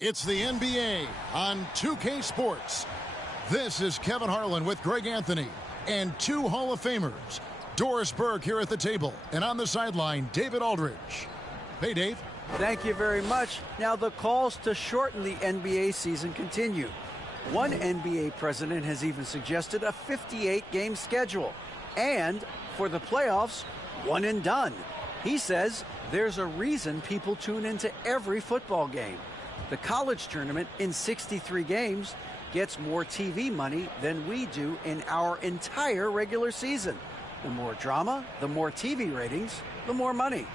It's the NBA on 2K Sports. This is Kevin Harlan with Greg Anthony and two Hall of Famers. Doris Burke here at the table, and on the sideline, David Aldridge. Hey, Dave. Thank you very much. Now, the calls to shorten the NBA season continue. One NBA president has even suggested a 58-game schedule. And for the playoffs, one and done. He says there's a reason people tune into every football game. The college tournament in 63 games gets more TV money than we do in our entire regular season. The more drama, the more TV ratings, the more money.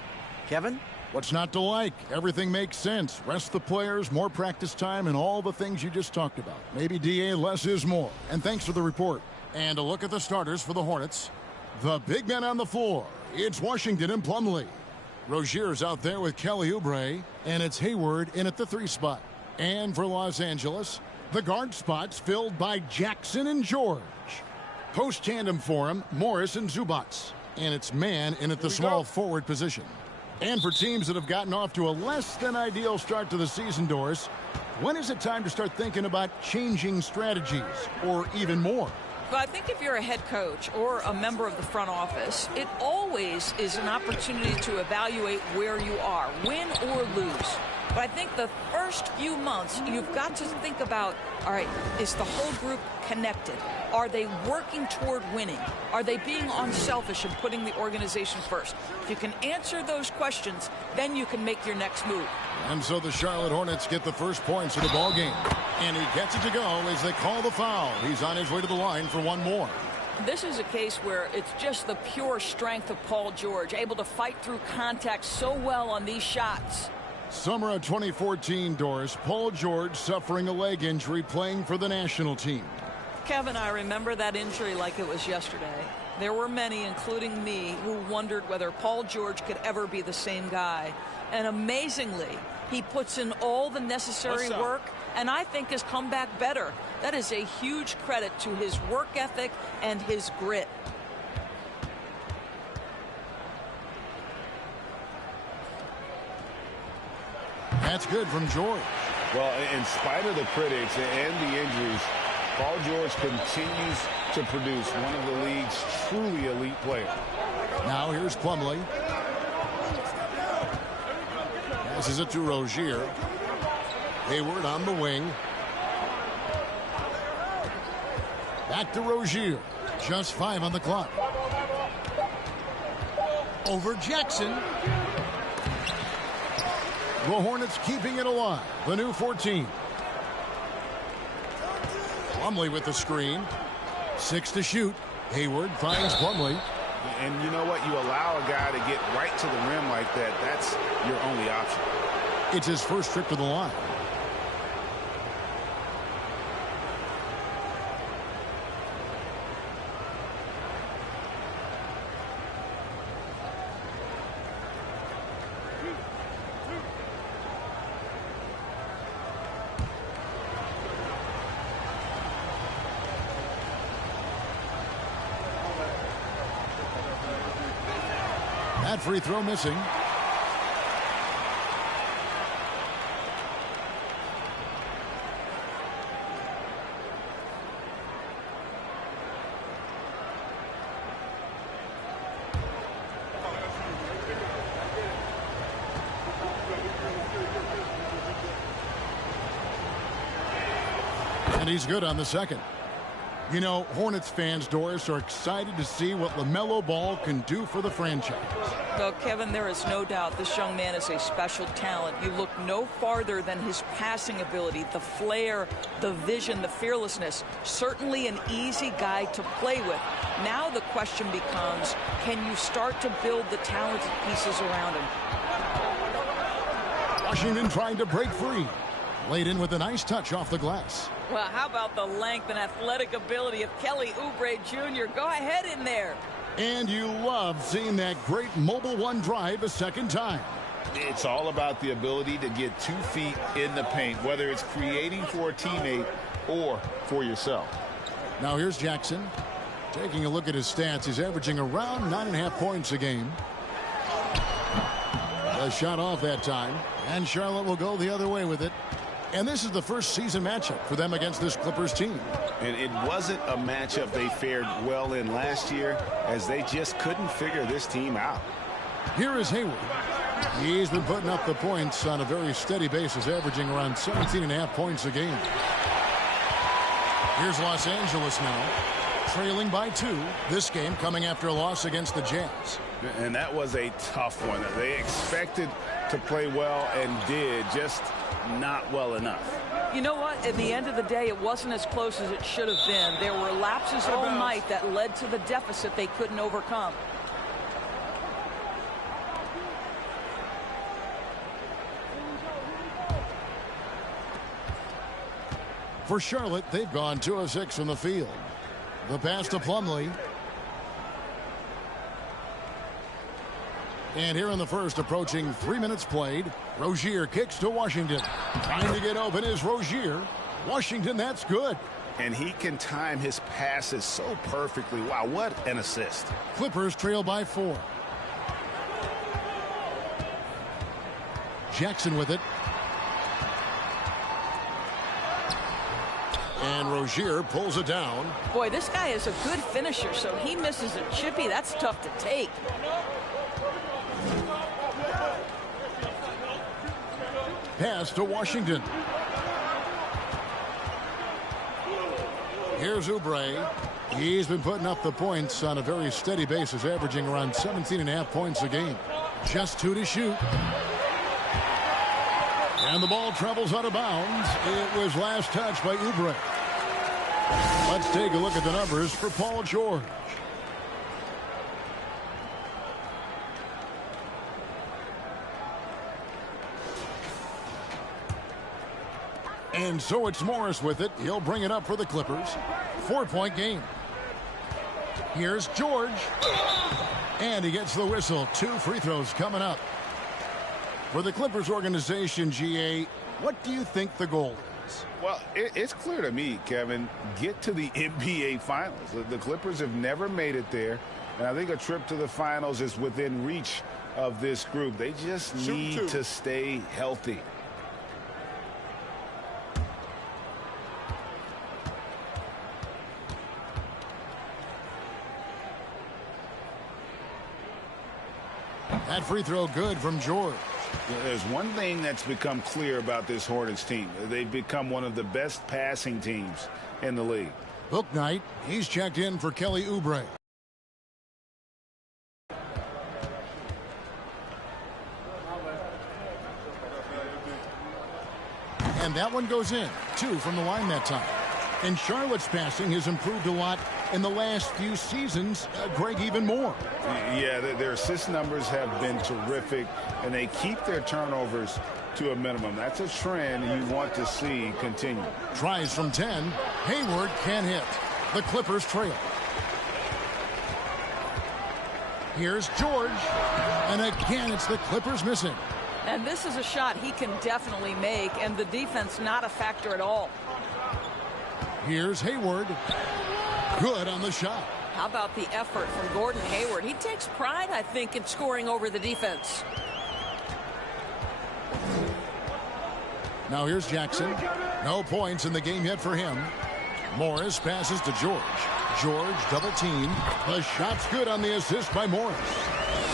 Kevin? What's not to like? Everything makes sense. Rest the players, more practice time, and all the things you just talked about. Maybe, DA, less is more. And thanks for the report. And a look at the starters for the Hornets. The big men on the floor. It's Washington and Plumlee. Rozier's out there with Kelly Oubre, and it's Hayward in at the 3 spot. And for Los Angeles, the guard spots filled by Jackson and George. Post tandem for him, Morris and Zubac. And it's man in at the small forward position. And for teams that have gotten off to a less than ideal start to the season, Doris, when is it time to start thinking about changing strategies or even more? Well, I think if you're a head coach or a member of the front office, it always is an opportunity to evaluate where you are, win or lose. But I think the first few months, you've got to think about, all right, is the whole group connected? Are they working toward winning? Are they being unselfish and putting the organization first? If you can answer those questions, then you can make your next move. And so the Charlotte Hornets get the first points of the ball game. And he gets it to go as they call the foul. He's on his way to the line for one more. This is a case where it's just the pure strength of Paul George, able to fight through contact so well on these shots. Summer of 2014, Doris, Paul George suffering a leg injury playing for the national team. Kevin, I remember that injury like it was yesterday. There were many, including me, who wondered whether Paul George could ever be the same guy. And amazingly, he puts in all the necessary work and I think has come back better. That is a huge credit to his work ethic and his grit. That's good from George. Well, in spite of the critics and the injuries, Paul George continues to produce one of the league's truly elite players. Now here's Plumlee. Passes it to Rozier. Hayward on the wing. Back to Rozier. Just 5 on the clock. Over Jackson. The Hornets keeping it alive. The new 14. Plumlee with the screen. 6 to shoot. Hayward finds Plumlee. And you know what? You allow a guy to get right to the rim like that. That's your only option. It's his first trip to the line. That free throw missing. And he's good on the second. You know, Hornets fans, Doris, are excited to see what LaMelo Ball can do for the franchise. Well, Kevin, there is no doubt this young man is a special talent. You look no farther than his passing ability, the flair, the vision, the fearlessness. Certainly an easy guy to play with. Now the question becomes, can you start to build the talented pieces around him? Washington trying to break free. Laid in with a nice touch off the glass. Well, how about the length and athletic ability of Kelly Oubre Jr.? Go ahead in there. And you love seeing that great mobile one drive a second time. It's all about the ability to get 2 feet in the paint, whether it's creating for a teammate or for yourself. Now here's Jackson. Taking a look at his stats, he's averaging around 9.5 points a game. A shot off that time, and Charlotte will go the other way with it. And this is the first season matchup for them against this Clippers team. And it wasn't a matchup they fared well in last year, as they just couldn't figure this team out. Here is Hayward. He's been putting up the points on a very steady basis, averaging around 17.5 points a game. Here's Los Angeles now, trailing by 2. This game coming after a loss against the Jazz. And that was a tough one. They expected to play well and did, just not well enough. You know what? At the end of the day, it wasn't as close as it should have been. There were lapses all night that led to the deficit they couldn't overcome. For Charlotte, they've gone 2 of 6 from the field. The pass to Plumlee. And here in the first, approaching 3 minutes played, Rozier kicks to Washington. Trying to get open is Rozier. Washington, that's good. And he can time his passes so perfectly. Wow, what an assist. Clippers trail by 4. Jackson with it. And Rozier pulls it down. Boy, this guy is a good finisher, so he misses a chippy. That's tough to take. Pass to Washington. Here's Oubre. He's been putting up the points on a very steady basis, averaging around 17.5 points a game. Just 2 to shoot. And the ball travels out of bounds. It was last touched by Oubre. Let's take a look at the numbers for Paul George. And so it's Morris with it. He'll bring it up for the Clippers. 4-point game. Here's George. And he gets the whistle. 2 free throws coming up. For the Clippers organization, GA, what do you think the goal is? Well, it's clear to me, Kevin, get to the NBA Finals. The Clippers have never made it there. And I think a trip to the Finals is within reach of this group. They just need to stay healthy. That free throw good from George. There's one thing that's become clear about this Hornets team. They've become one of the best passing teams in the league. Book night. He's checked in for Kelly Oubre. And that one goes in. 2 from the line that time. And Charlotte's passing has improved a lot in the last few seasons. Greg, even more. Yeah, their assist numbers have been terrific, and they keep their turnovers to a minimum. That's a trend you want to see continue. Tries from 10. Hayward can't hit. The Clippers trail. Here's George. And again, it's the Clippers missing. And this is a shot he can definitely make, and the defense not a factor at all. Here's Hayward. Good on the shot. How about the effort from Gordon Hayward? He takes pride, I think, in scoring over the defense. Now here's Jackson. No points in the game yet for him. Morris passes to George. George double team. The shot's good on the assist by Morris.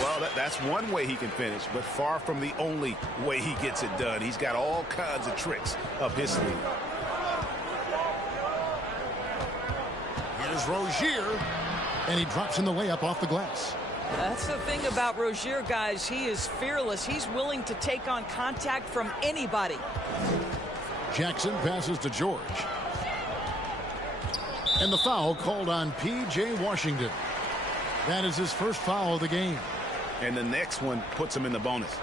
Well, that's one way he can finish, but far from the only way he gets it done. He's got all kinds of tricks up his sleeve. Here's Rozier, and he drops in the layup off the glass. That's the thing about Rozier, guys. He is fearless. He's willing to take on contact from anybody. Jackson passes to George. And the foul called on P.J. Washington. That is his first foul of the game. And the next one puts him in the bonus.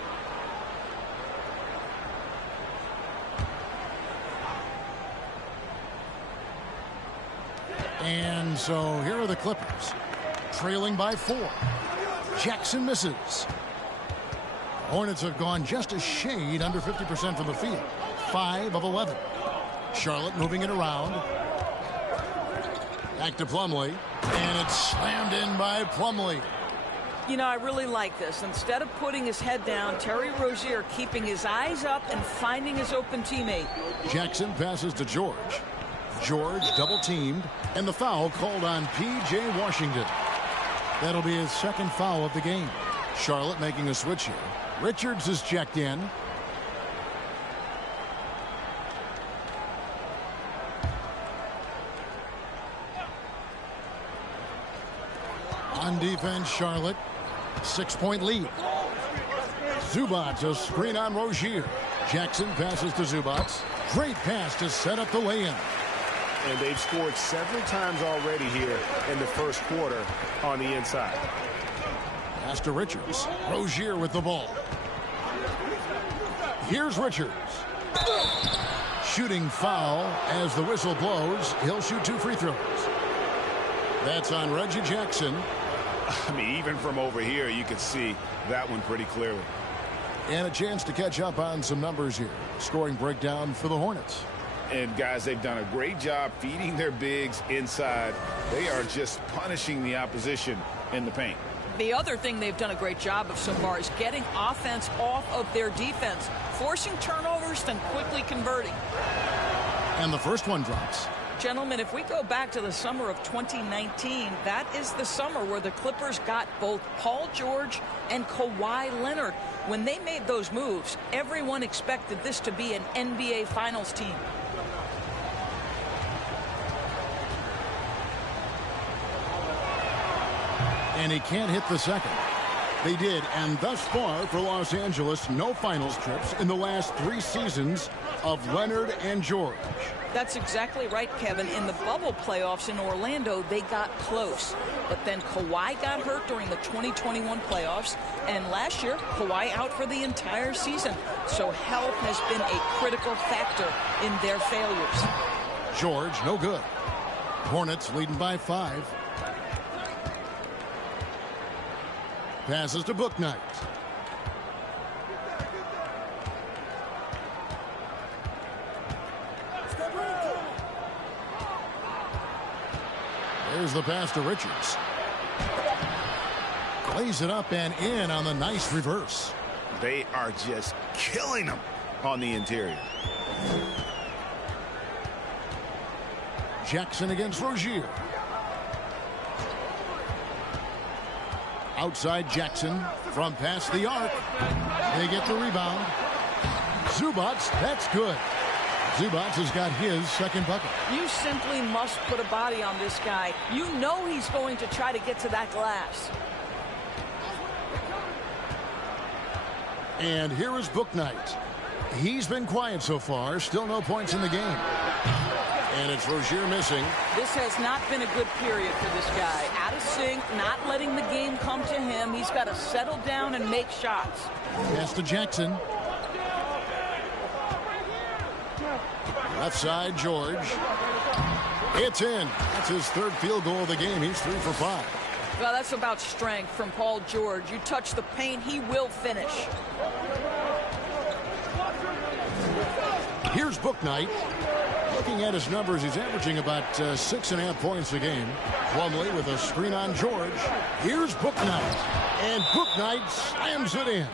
And so here are the Clippers, trailing by 4. Jackson misses. Hornets have gone just a shade under 50% from the field. 5 of 11. Charlotte moving it around. Back to Plumlee. And it's slammed in by Plumlee. You know, I really like this. Instead of putting his head down, Terry Rozier keeping his eyes up and finding his open teammate. Jackson passes to George. George double-teamed, and the foul called on P.J. Washington. That'll be his second foul of the game. Charlotte making a switch here. Richards is checked in. On defense, Charlotte. 6-point lead. Zubac, a screen on Rozier. Jackson passes to Zubac. Great pass to set up the lay-in. And they've scored several times already here in the first quarter on the inside. Pass to Richards. Rozier with the ball. Here's Richards. Shooting foul as the whistle blows. He'll shoot 2 free throws. That's on Reggie Jackson. I mean, even from over here, you can see that one pretty clearly. And a chance to catch up on some numbers here. Scoring breakdown for the Hornets. And, guys, they've done a great job feeding their bigs inside. They are just punishing the opposition in the paint. The other thing they've done a great job of so far is getting offense off of their defense, forcing turnovers, then quickly converting. And the first one drops. Gentlemen, if we go back to the summer of 2019, that is the summer where the Clippers got both Paul George and Kawhi Leonard. When they made those moves, everyone expected this to be an NBA Finals team. And he can't hit the second. They did, and thus far for Los Angeles, no finals trips in the last 3 seasons of Leonard and George. That's exactly right, Kevin. In the bubble playoffs in Orlando, they got close. But then Kawhi got hurt during the 2021 playoffs, and last year, Kawhi out for the entire season. So health has been a critical factor in their failures. George, no good. Hornets leading by 5. Passes to Bouknight. There's the pass to Richards. Lays it up and in on the nice reverse. They are just killing them on the interior. Jackson against Rozier. Outside Jackson from past the arc. They get the rebound. Zubac, that's good. Zubac has got his second bucket. You simply must put a body on this guy. You know he's going to try to get to that glass. And here is Bouknight. He's been quiet so far. Still no points in the game. And it's Rozier missing. This has not been a good period for this guy. Out of sync, not letting the game come to him. He's got to settle down and make shots. Pass to Jackson. Left side, George. It's in. That's his 3rd field goal of the game. He's 3 for 5. Well, that's about strength from Paul George. You touch the paint, he will finish. Here's Bouknight. Looking at his numbers, he's averaging about 6.5 points a game. Plumlee with a screen on George. Here's Bouknight. And Bouknight slams it in.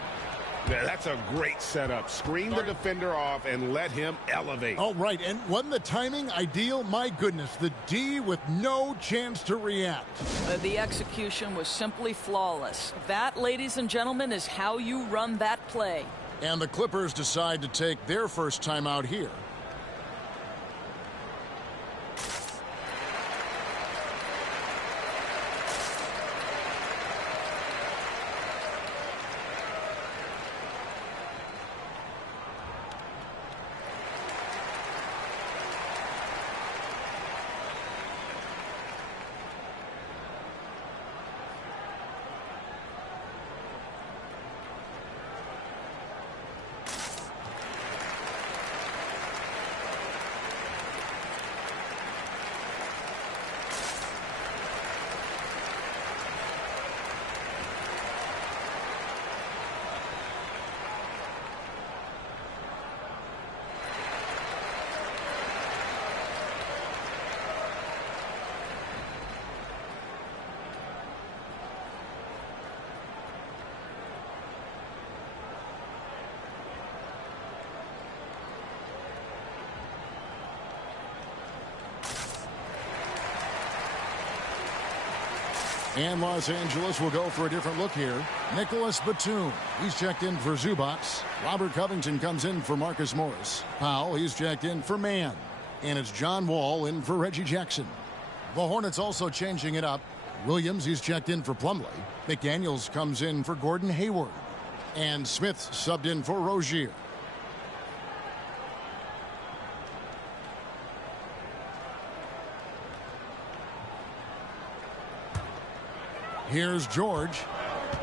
Yeah, that's a great setup. Screen the defender off and let him elevate. Oh, right. And wasn't the timing ideal? My goodness, the D with no chance to react. The execution was simply flawless. That, ladies and gentlemen, is how you run that play. And the Clippers decide to take their first time out here. And Los Angeles will go for a different look here. Nicholas Batum, he's checked in for Zubats. Robert Covington comes in for Marcus Morris. Powell, he's checked in for Mann. And it's John Wall in for Reggie Jackson. The Hornets also changing it up. Williams, he's checked in for Plumlee. McDaniels comes in for Gordon Hayward. And Smith subbed in for Rozier. Here's George.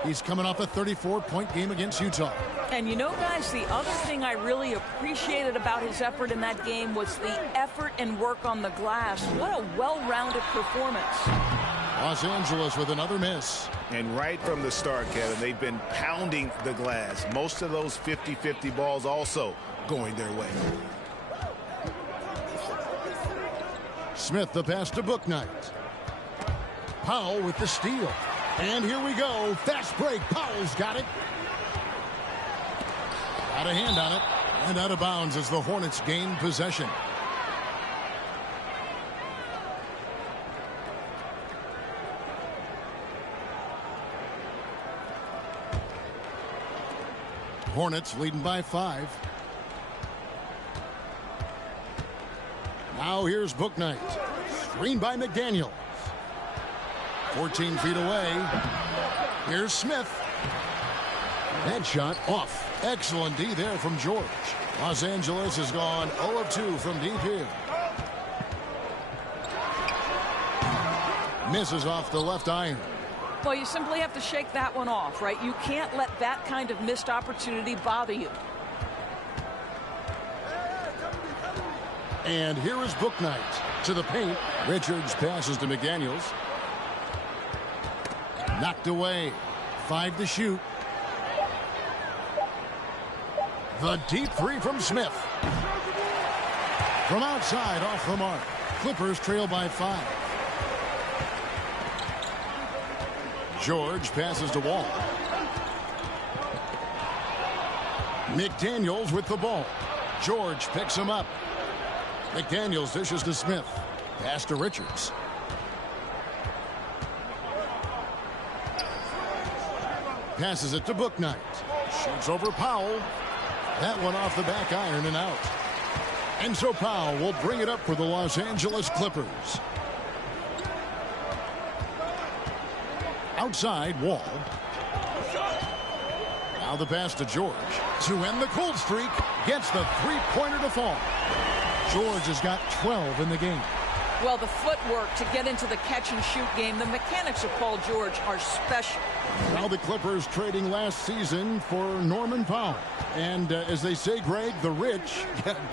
He's coming off a 34-point game against Utah. And you know, guys, the other thing I really appreciated about his effort in that game was the effort and work on the glass. What a well-rounded performance. Los Angeles with another miss. And right from the start, Kevin, they've been pounding the glass. Most of those 50-50 balls also going their way. Smith the pass to Bouknight. Powell with the steal. And here we go. Fast break. Powell's got it. Got a hand on it. And out of bounds as the Hornets gain possession. Hornets leading by 5. Now here's Bouknight. Screen by McDaniels. 14 feet away. Here's Smith. That shot off. Excellent D there from George. Los Angeles has gone 0 of 2 from deep here. Misses off the left iron. Well, you simply have to shake that one off, right? You can't let that kind of missed opportunity bother you. And here is Bouknight to the paint. Richards passes to McDaniels. Knocked away. 5 to shoot. The deep three from Smith. From outside, off the mark. Clippers trail by 5. George passes to Wall. McDaniels with the ball. George picks him up. McDaniels dishes to Smith. Pass to Richards. Passes it to Bouknight. Shoots over Powell. That one off the back iron and out. And so Powell will bring it up for the Los Angeles Clippers. Outside, Wall. Now the pass to George. To end the cold streak. Gets the three-pointer to fall. George has got 12 in the game. Well, the footwork to get into the catch-and-shoot game, the mechanics of Paul George are special. Now the Clippers trading last season for Norman Powell. And as they say, Greg, the rich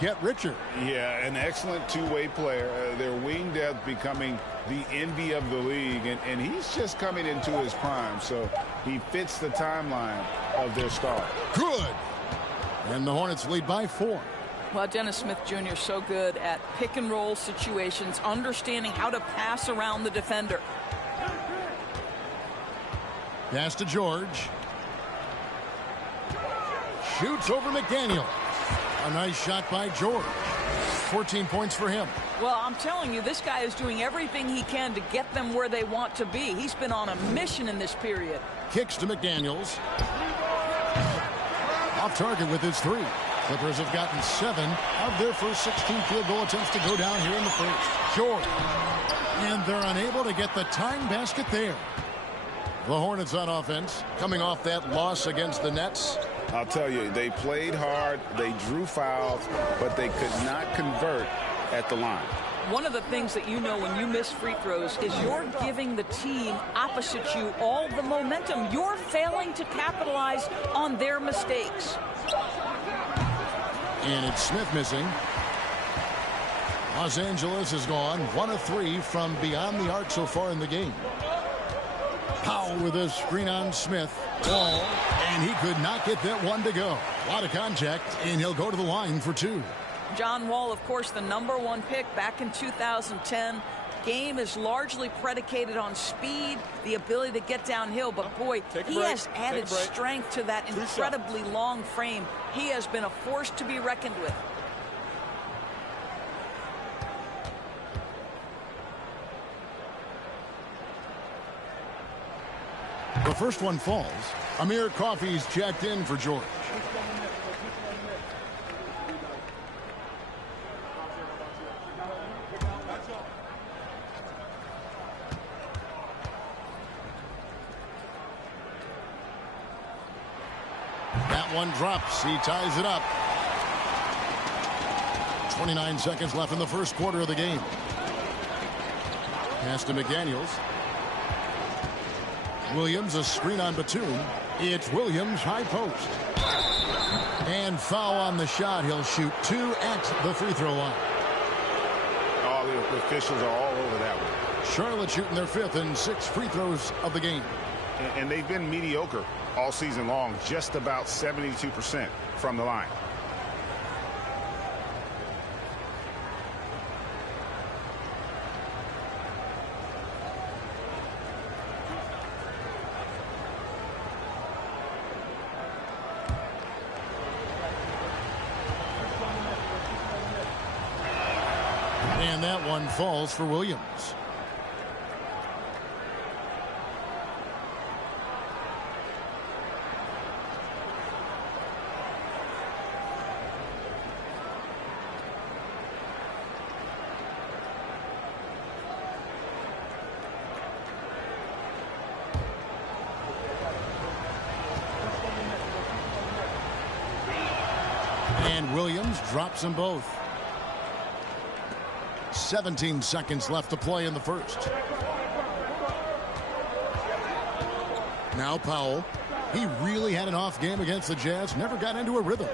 get richer. Yeah, an excellent two-way player. Their wing depth becoming the envy of the league. And he's just coming into his prime. So he fits the timeline of their star. Good. And the Hornets lead by 4. Well, Dennis Smith Jr. is so good at pick-and-roll situations, understanding how to pass around the defender. Pass to George. Shoots over McDaniel. A nice shot by George. 14 points for him. Well, I'm telling you, this guy is doing everything he can to get them where they want to be. He's been on a mission in this period. Kicks to McDaniels. Off target with his 3. Clippers have gotten 7 of their first 16 field goal attempts to go down here in the first. George. And they're unable to get the tying basket there. The Hornets on offense, coming off that loss against the Nets. I'll tell you, they played hard, they drew fouls, but they could not convert at the line. One of the things that you know when you miss free throws is you're giving the team opposite you all the momentum. You're failing to capitalize on their mistakes. And it's Smith missing. Los Angeles has gone 1 of 3 from beyond the arc so far in the game. Powell with a screen on Smith. Ball, and he could not get that one to go. A lot of contact, and he'll go to the line for 2. John Wall, of course, the #1 pick back in 2010. Game is largely predicated on speed, the ability to get downhill, but boy, he has added strength to that incredibly long frame. He has been a force to be reckoned with. first one falls. Amir Coffey's checked in for George. That one drops. He ties it up. 29 seconds left in the first quarter of the game. Pass to McDaniels. Williams, a screen on Batum. It's Williams, high post. And foul on the shot. He'll shoot 2 at the free throw line. All the officials are all over that one. Charlotte shooting their 5th and 6th free throws of the game. And they've been mediocre all season long, just about 72% from the line. And that one falls for Williams. And Williams drops them both. 17 seconds left to play in the first. Now Powell. He really had an off game against the Jazz. Never got into a rhythm.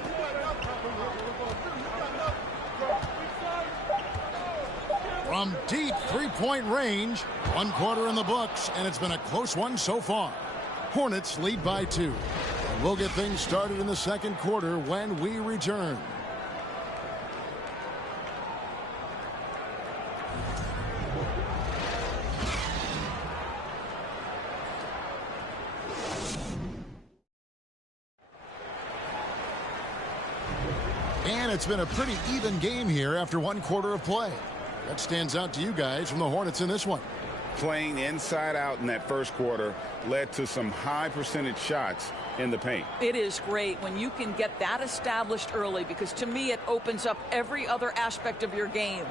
From deep three-point range. 1 quarter in the books, and it's been a close one so far. Hornets lead by 2. We'll get things started in the second quarter when we return. And it's been a pretty even game here after 1 quarter of play. What stands out to you guys from the Hornets in this one? Playing inside out in that first quarter led to some high percentage shots in the paint. It is great when you can get that established early, because to me it opens up every other aspect of your game.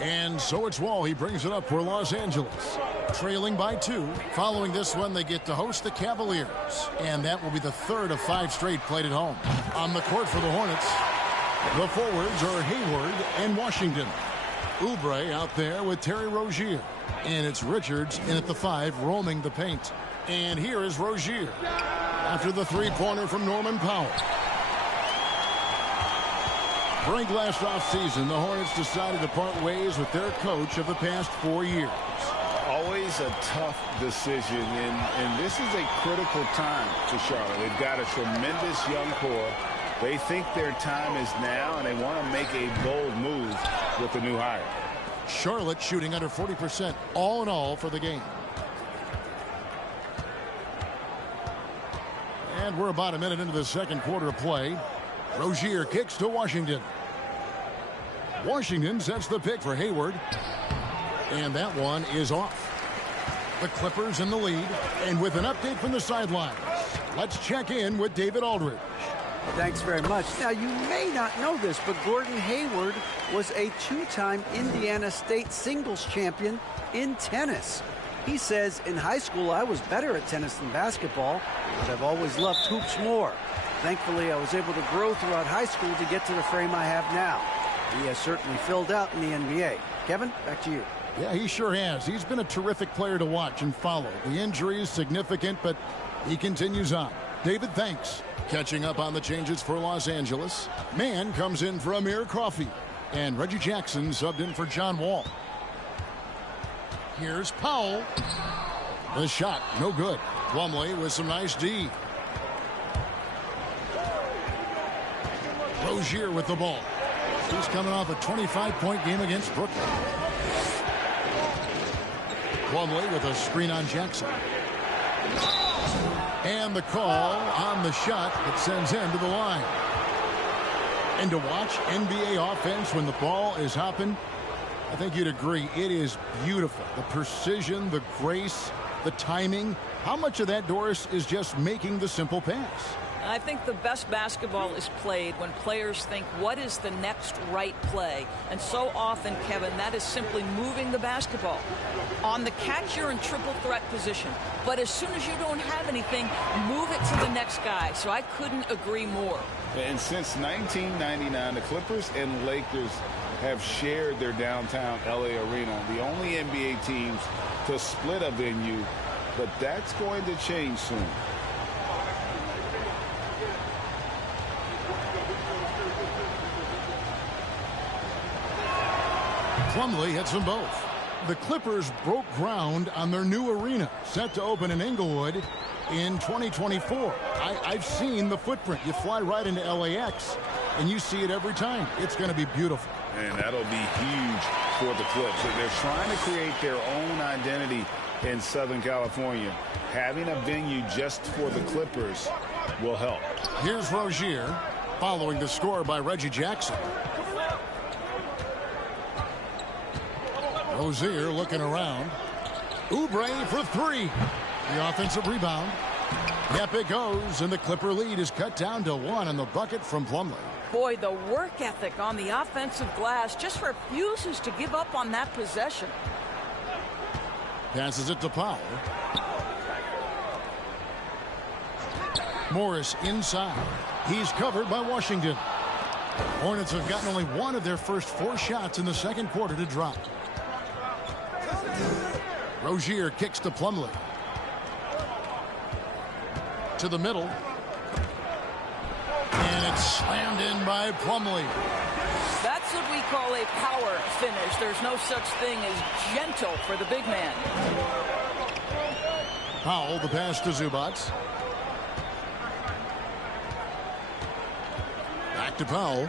And so it's Wall. He brings it up for Los Angeles. Trailing by 2. Following this one, they get to host the Cavaliers. And that will be the 3rd of 5 straight played at home. On the court for the Hornets, the forwards are Hayward and Washington. Oubre out there with Terry Rozier. And it's Richards in at the 5, roaming the paint. And here is Rozier after the three-pointer from Norman Powell. During last offseason, the Hornets decided to part ways with their coach of the past 4 years. Always a tough decision, and this is a critical time for Charlotte. They've got a tremendous young core. They think their time is now, and they want to make a bold move with the new hire. Charlotte shooting under 40% all in all for the game. And we're about a minute into the second quarter of play. Rozier kicks to Washington. Washington sets the pick for Hayward. And that one is off. The Clippers in the lead. And with an update from the sidelines, let's check in with David Aldridge. Thanks very much. Now, you may not know this, but Gordon Hayward was a 2-time Indiana State singles champion in tennis. He says, in high school, I was better at tennis than basketball, but I've always loved hoops more. Thankfully, I was able to grow throughout high school to get to the frame I have now. He has certainly filled out in the NBA. Kevin, back to you. Yeah, he sure has. He's been a terrific player to watch and follow. The injury is significant, but he continues on. David, thanks. Catching up on the changes for Los Angeles. Mann comes in for Amir Coffey. And Reggie Jackson subbed in for John Wall. Here's Powell. The shot, no good. Plumlee with some nice D. Rozier with the ball. He's coming off a 25-point game against Brooklyn. Plumlee with a screen on Jackson. And the call on the shot that sends him to the line. And to watch NBA offense when the ball is hopping, I think you'd agree, it is beautiful. The precision, the grace, the timing. How much of that, Doris, is just making the simple pass? I think the best basketball is played when players think, what is the next right play? And so often, Kevin, that is simply moving the basketball. On the catch, you're in triple threat position. But as soon as you don't have anything, move it to the next guy. So I couldn't agree more. And since 1999, the Clippers and Lakers have shared their downtown LA arena, the only NBA teams to split a venue, but that's going to change soon. Plumlee hits them both. The Clippers broke ground on their new arena, set to open in Inglewood in 2024. I've seen the footprint. You fly right into LAX, and you see it every time. It's going to be beautiful. And that'll be huge for the Clips. They're trying to create their own identity in Southern California. Having a venue just for the Clippers will help. Here's Rozier following the score by Reggie Jackson. Rozier looking around. Oubre for three. The offensive rebound. Yep, it goes, and the Clipper lead is cut down to one on the bucket from Plumlee. Boy, the work ethic on the offensive glass just refuses to give up on that possession. Passes it to Powell. Morris inside. He's covered by Washington. Hornets have gotten only one of their first 4 shots in the second quarter to drop. Rozier kicks to Plumlee. To the middle. And it's slammed in by Plumlee. That's what we call a power finish. There's no such thing as gentle for the big man. Powell, the pass to Zubac. Back to Powell.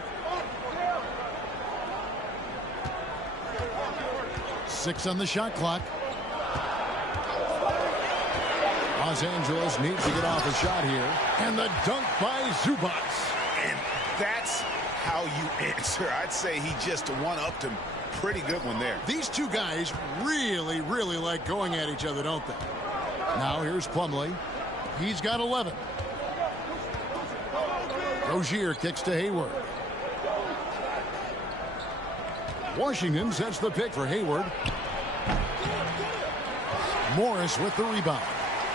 6 on the shot clock. Los Angeles needs to get off a shot here. And the dunk by Zubac. And that's how you answer. I'd say he just one-upped him. Pretty good one there. These two guys really, really like going at each other, don't they? Now here's Plumlee. He's got 11. Rozier kicks to Hayward. Washington sets the pick for Hayward. Morris with the rebound.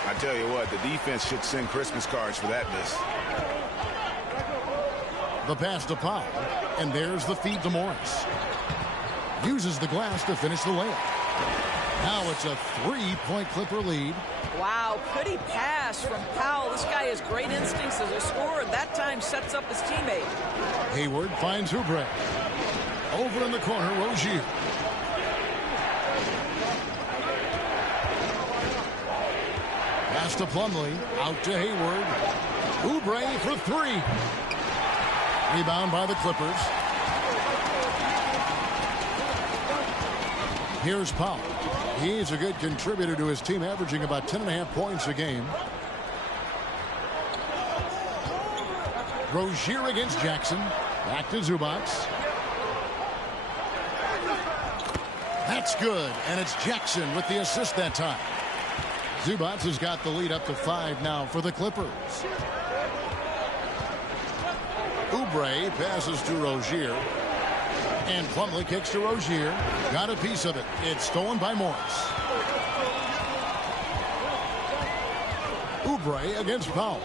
I tell you what, the defense should send Christmas cards for that miss. The pass to Powell. And there's the feed to Morris. Uses the glass to finish the layup. Now it's a 3-point Clipper lead. Wow, pretty pass from Powell. This guy has great instincts as a scorer. That time sets up his teammate. Hayward finds Oubre. Over in the corner, Rozier. Pass to Plumlee. Out to Hayward. Oubre for 3. Rebound by the Clippers. Here's Powell. He's a good contributor to his team, averaging about 10.5 points a game. Rozier against Jackson. Back to Zubac. That's good, and it's Jackson with the assist that time. Zubac has got the lead up to 5 now for the Clippers. Oubre passes to Rozier. And Plumlee kicks to Rozier. Got a piece of it. It's stolen by Morris. Oubre against Powell.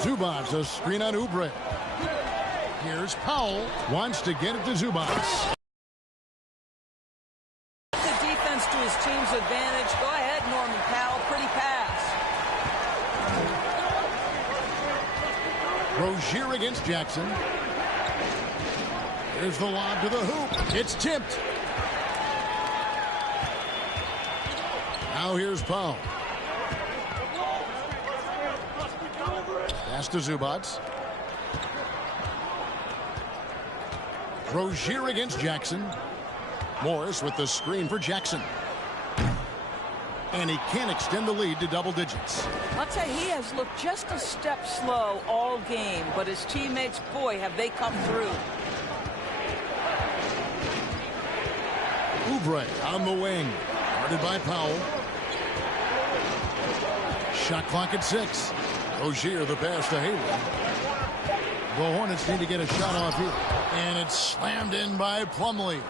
Zubac, a screen on Oubre. Here's Powell. Wants to get it to Zubac. The defense to his team's advantage. Go ahead, Norman Powell. Pretty pass. Rozier against Jackson. There's the lob to the hoop. It's tipped. Now here's Powell. Pass to Zubac. Rozier against Jackson. Morris with the screen for Jackson. And he can't extend the lead to double digits. I'll tell you, he has looked just a step slow all game, but his teammates, boy, have they come through. Oubre on the wing. Guarded by Powell. Shot clock at 6. Rozier the pass to Hayward. The Hornets need to get a shot off here. And it's slammed in by Plumlee.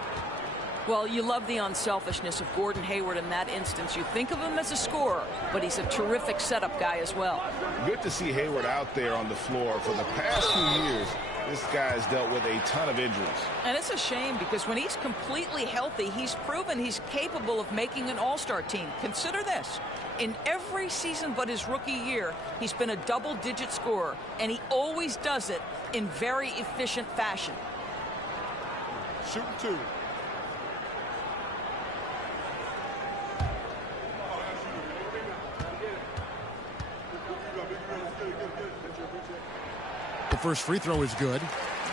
Well, you love the unselfishness of Gordon Hayward in that instance. You think of him as a scorer, but he's a terrific setup guy as well. Good to see Hayward out there on the floor. For the past few years, this guy's dealt with a ton of injuries. And it's a shame because when he's completely healthy, he's proven he's capable of making an all-star team. Consider this. In every season but his rookie year, he's been a double-digit scorer, and he always does it in very efficient fashion. Shooting 2. The first free throw is good.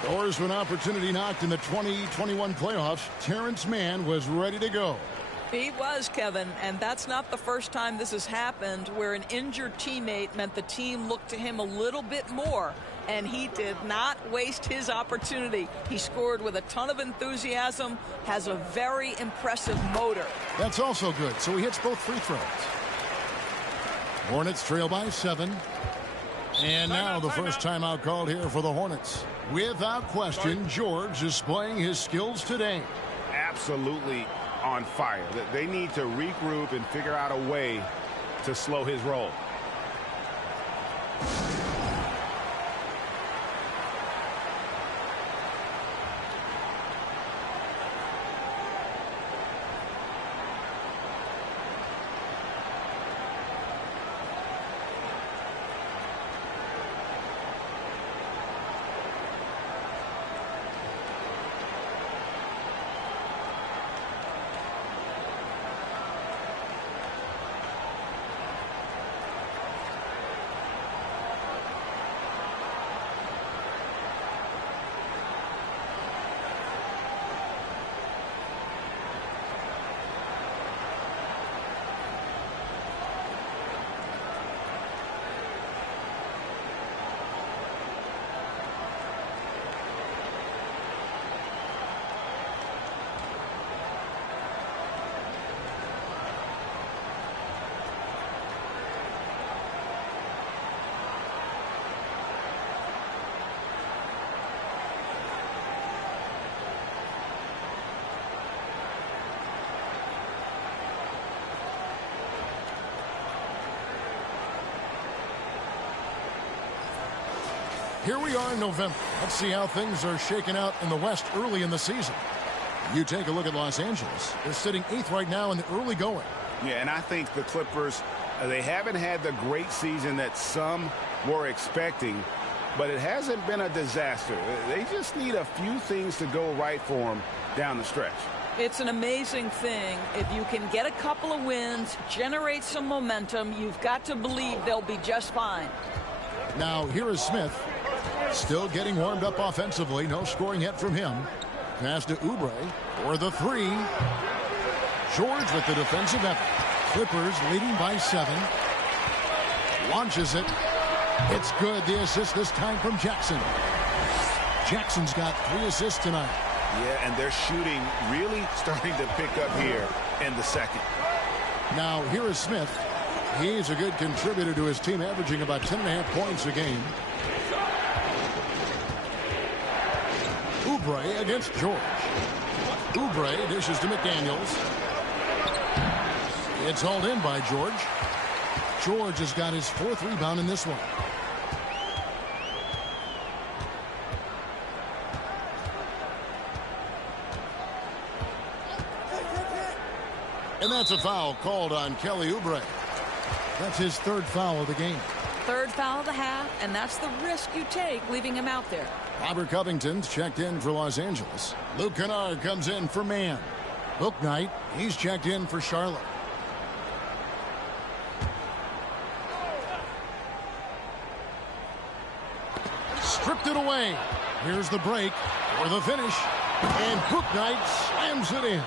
Doors to an opportunity knocked in the 2021 playoffs. Terrence Mann was ready to go. He was, Kevin, and that's not the first time this has happened where an injured teammate meant the team looked to him a little bit more, and he did not waste his opportunity. He scored with a ton of enthusiasm, has a very impressive motor. That's also good, so he hits both free throws. Hornets trail by 7. And now the first timeout called here for the Hornets. Without question, George is displaying his skills today. Absolutely on fire. They need to regroup and figure out a way to slow his roll. Here we are in November. Let's see how things are shaking out in the West early in the season. You take a look at Los Angeles. They're sitting 8th right now in the early going. Yeah, and I think the Clippers, they haven't had the great season that some were expecting, but it hasn't been a disaster. They just need a few things to go right for them down the stretch. It's an amazing thing. If you can get a couple of wins, generate some momentum, you've got to believe they'll be just fine. Now, here is Smith. Still getting warmed up offensively. No scoring yet from him. Pass to Oubre for the 3. George with the defensive effort. Clippers leading by 7. Launches it. It's good. The assist this time from Jackson. Jackson's got 3 assists tonight. Yeah, and they're shooting really starting to pick up here in the second. Now, here is Smith. He's a good contributor to his team, averaging about 10.5 points a game. Oubre against George. Oubre dishes to McDaniels. It's hauled in by George. George has got his 4th rebound in this one. And that's a foul called on Kelly Oubre. That's his 3rd foul of the game. 3rd foul of the half, and that's the risk you take leaving him out there. Robert Covington's checked in for Los Angeles. Luke Kennard comes in for Mann. Bouknight, he's checked in for Charlotte. Stripped it away. Here's the break for the finish. And Bouknight slams it in.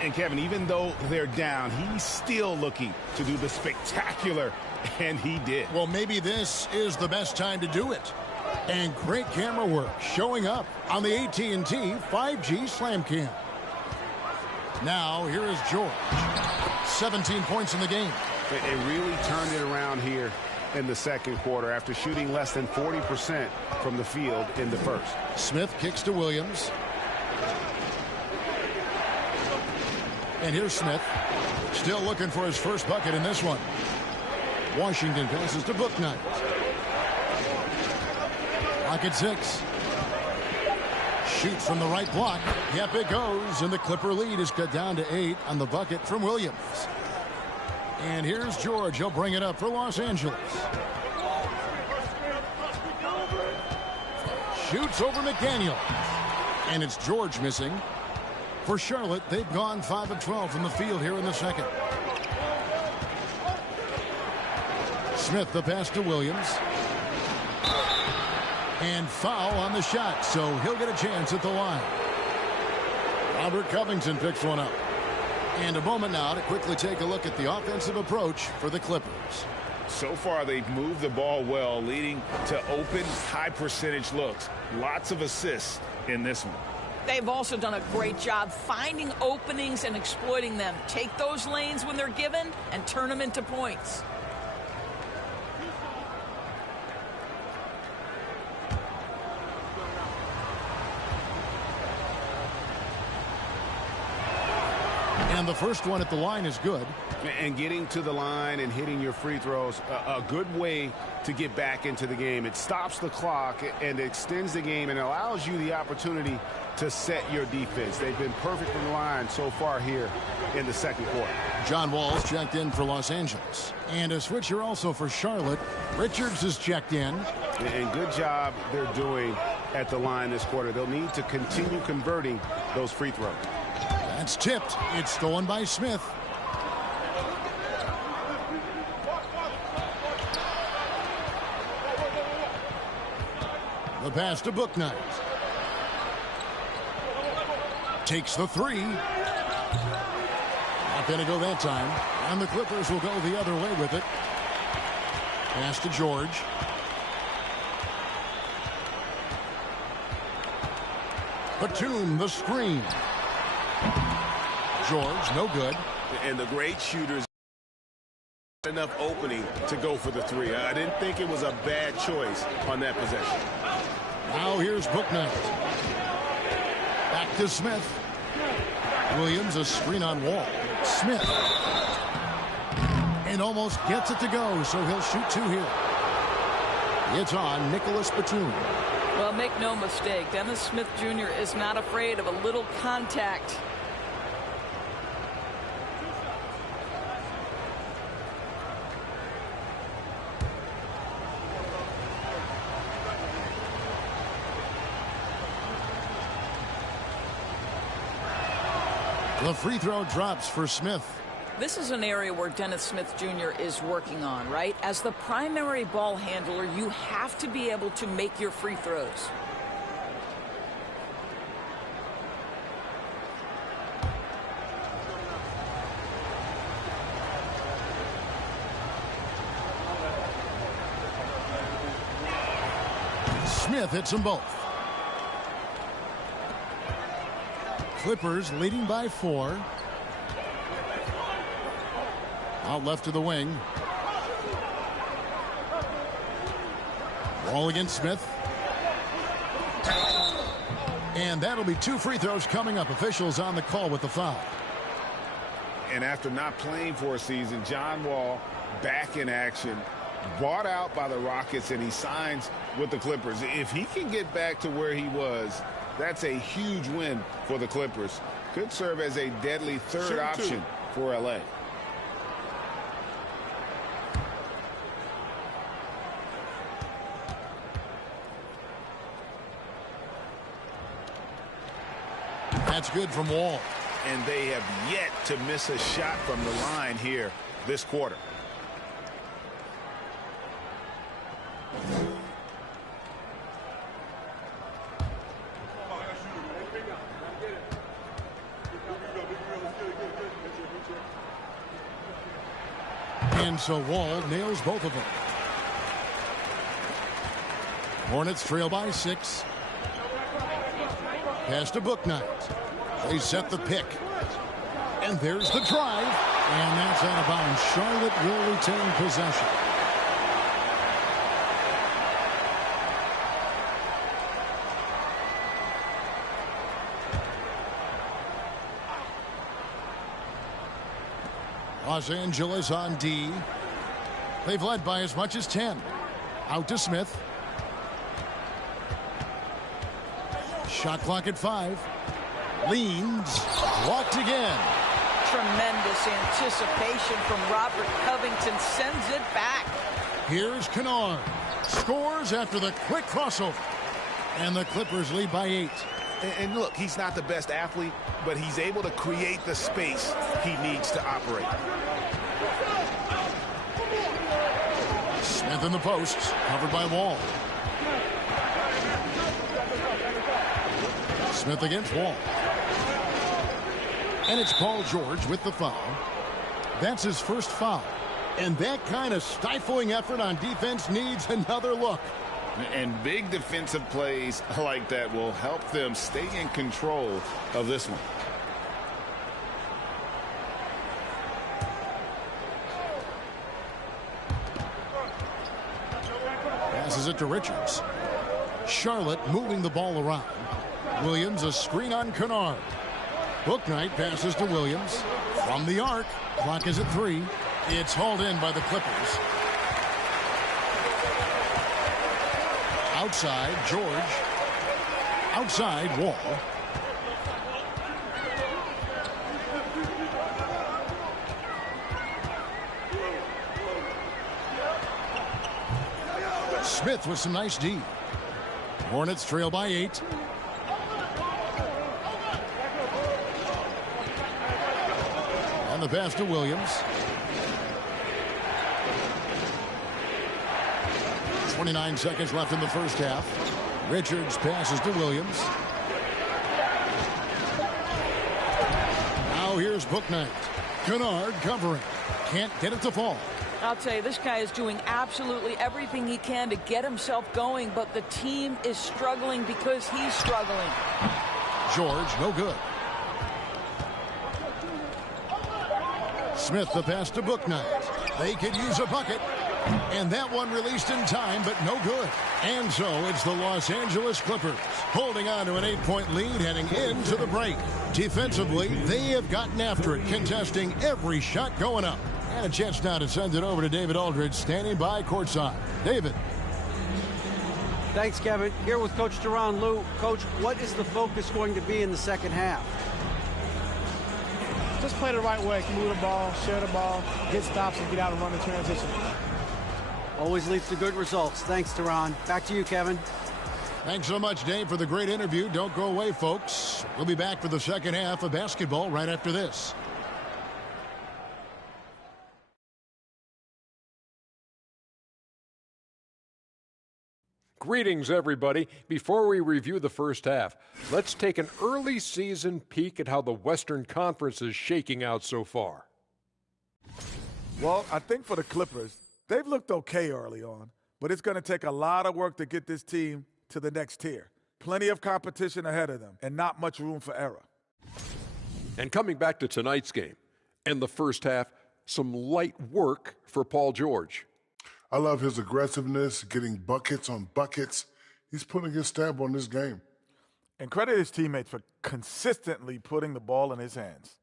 And Kevin, even though they're down, he's still looking to do the spectacular, and he did. Well, maybe this is the best time to do it. And great camera work showing up on the AT&T 5G Slam Cam. Now, here is George. 17 points in the game. It really turned it around here in the second quarter after shooting less than 40% from the field in the first. Smith kicks to Williams. And here's Smith. Still looking for his first bucket in this one. Washington passes to Bouknight. Clock at 6. Shoots from the right block. Yep, it goes. And the Clipper lead is cut down to 8 on the bucket from Williams. And here's George. He'll bring it up for Los Angeles. Shoots over McDaniel. And it's George missing. For Charlotte, they've gone 5 of 12 from the field here in the second. Smith, the pass to Williams. And foul on the shot, so he'll get a chance at the line. Robert Covington picks one up. And a moment now to quickly take a look at the offensive approach for the Clippers. So far, they've moved the ball well, leading to open, high-percentage looks. Lots of assists in this one. They've also done a great job finding openings and exploiting them. Take those lanes when they're given and turn them into points. And the first one at the line is good. And getting to the line and hitting your free throws, a good way to get back into the game. It stops the clock and extends the game and allows you the opportunity to set your defense. They've been perfect from the line so far here in the second quarter. John Wall's checked in for Los Angeles. And a switcher also for Charlotte. Richards is checked in. And good job they're doing at the line this quarter. They'll need to continue converting those free throws. That's tipped. It's stolen by Smith. The pass to Bouknight. Takes the three. Not going to go that time. And the Clippers will go the other way with it. Pass to George. Batum, the screen. George, no good. And the great shooters enough opening to go for the three. I didn't think it was a bad choice on that possession. Now here's Bouknight. Back to Smith. Williams, a screen on Wall. Smith. And almost gets it to go, so he'll shoot 2 here. It's on Nicholas Batum. Well, make no mistake, Dennis Smith Jr. is not afraid of a little contact. The free throw drops for Smith. This is an area where Dennis Smith Jr. is working on, right? As the primary ball handler, you have to be able to make your free throws. Smith hits them both. Clippers leading by 4. Out left to the wing. Ball against Smith. And that'll be 2 free throws coming up. Officials on the call with the foul. And after not playing for a season, John Wall back in action. Bought out by the Rockets, and he signs with the Clippers. If he can get back to where he was, that's a huge win for the Clippers. Could serve as a deadly third option for L.A. That's good from Wall. And they have yet to miss a shot from the line here this quarter. And so Wall nails both of them. Hornets trail by 6. Pass to Bouknight. They set the pick. And there's the drive. And that's out of bounds. Charlotte will retain possession. Los Angeles on D. They've led by as much as 10. Out to Smith. Shot clock at 5. Leans. Blocked again. Tremendous anticipation from Robert Covington. Sends it back. Here's Kennard. Scores after the quick crossover. And the Clippers lead by 8. And look, he's not the best athlete, but he's able to create the space he needs to operate. Smith in the posts, covered by Wall. Smith against Wall. And it's Paul George with the foul. That's his first foul. And that kind of stifling effort on defense needs another look. And big defensive plays like that will help them stay in control of this one. Passes it to Richards. Charlotte moving the ball around. Williams a screen on Kennard. Bouknight passes to Williams. From the arc. Clock is at 3. It's hauled in by the Clippers. Outside, George. Outside, Wall. Smith with some nice D. Hornets trail by 8. And the pass to Williams. 29 seconds left in the first half. Richards passes to Williams. Now here's Bouknight. Kennard covering. Can't get it to fall. I'll tell you, this guy is doing absolutely everything he can to get himself going, but the team is struggling because he's struggling. George, no good. Smith the pass to Bouknight. They could use a bucket. And that one released in time, but no good. And so it's the Los Angeles Clippers holding on to an 8-point lead heading into the break. Defensively, they have gotten after it, contesting every shot going up. And a chance now to send it over to David Aldridge, standing by courtside. David. Thanks, Kevin. Here with Coach Tyronn Lue. Coach, what is the focus going to be in the second half? Just play the right way. Move the ball, share the ball, get stops, and get out and run the transition. Always leads to good results. Thanks, Tyronn. Back to you, Kevin. Thanks so much, Dave, for the great interview. Don't go away, folks. We'll be back for the second half of basketball right after this. Greetings, everybody. Before we review the first half, let's take an early season peek at how the Western Conference is shaking out so far. Well, I think for the Clippers, they've looked okay early on, but it's going to take a lot of work to get this team to the next tier. Plenty of competition ahead of them and not much room for error. And coming back to tonight's game and the first half, some light work for Paul George. I love his aggressiveness, getting buckets on buckets. He's putting his stamp on this game. And credit his teammates for consistently putting the ball in his hands.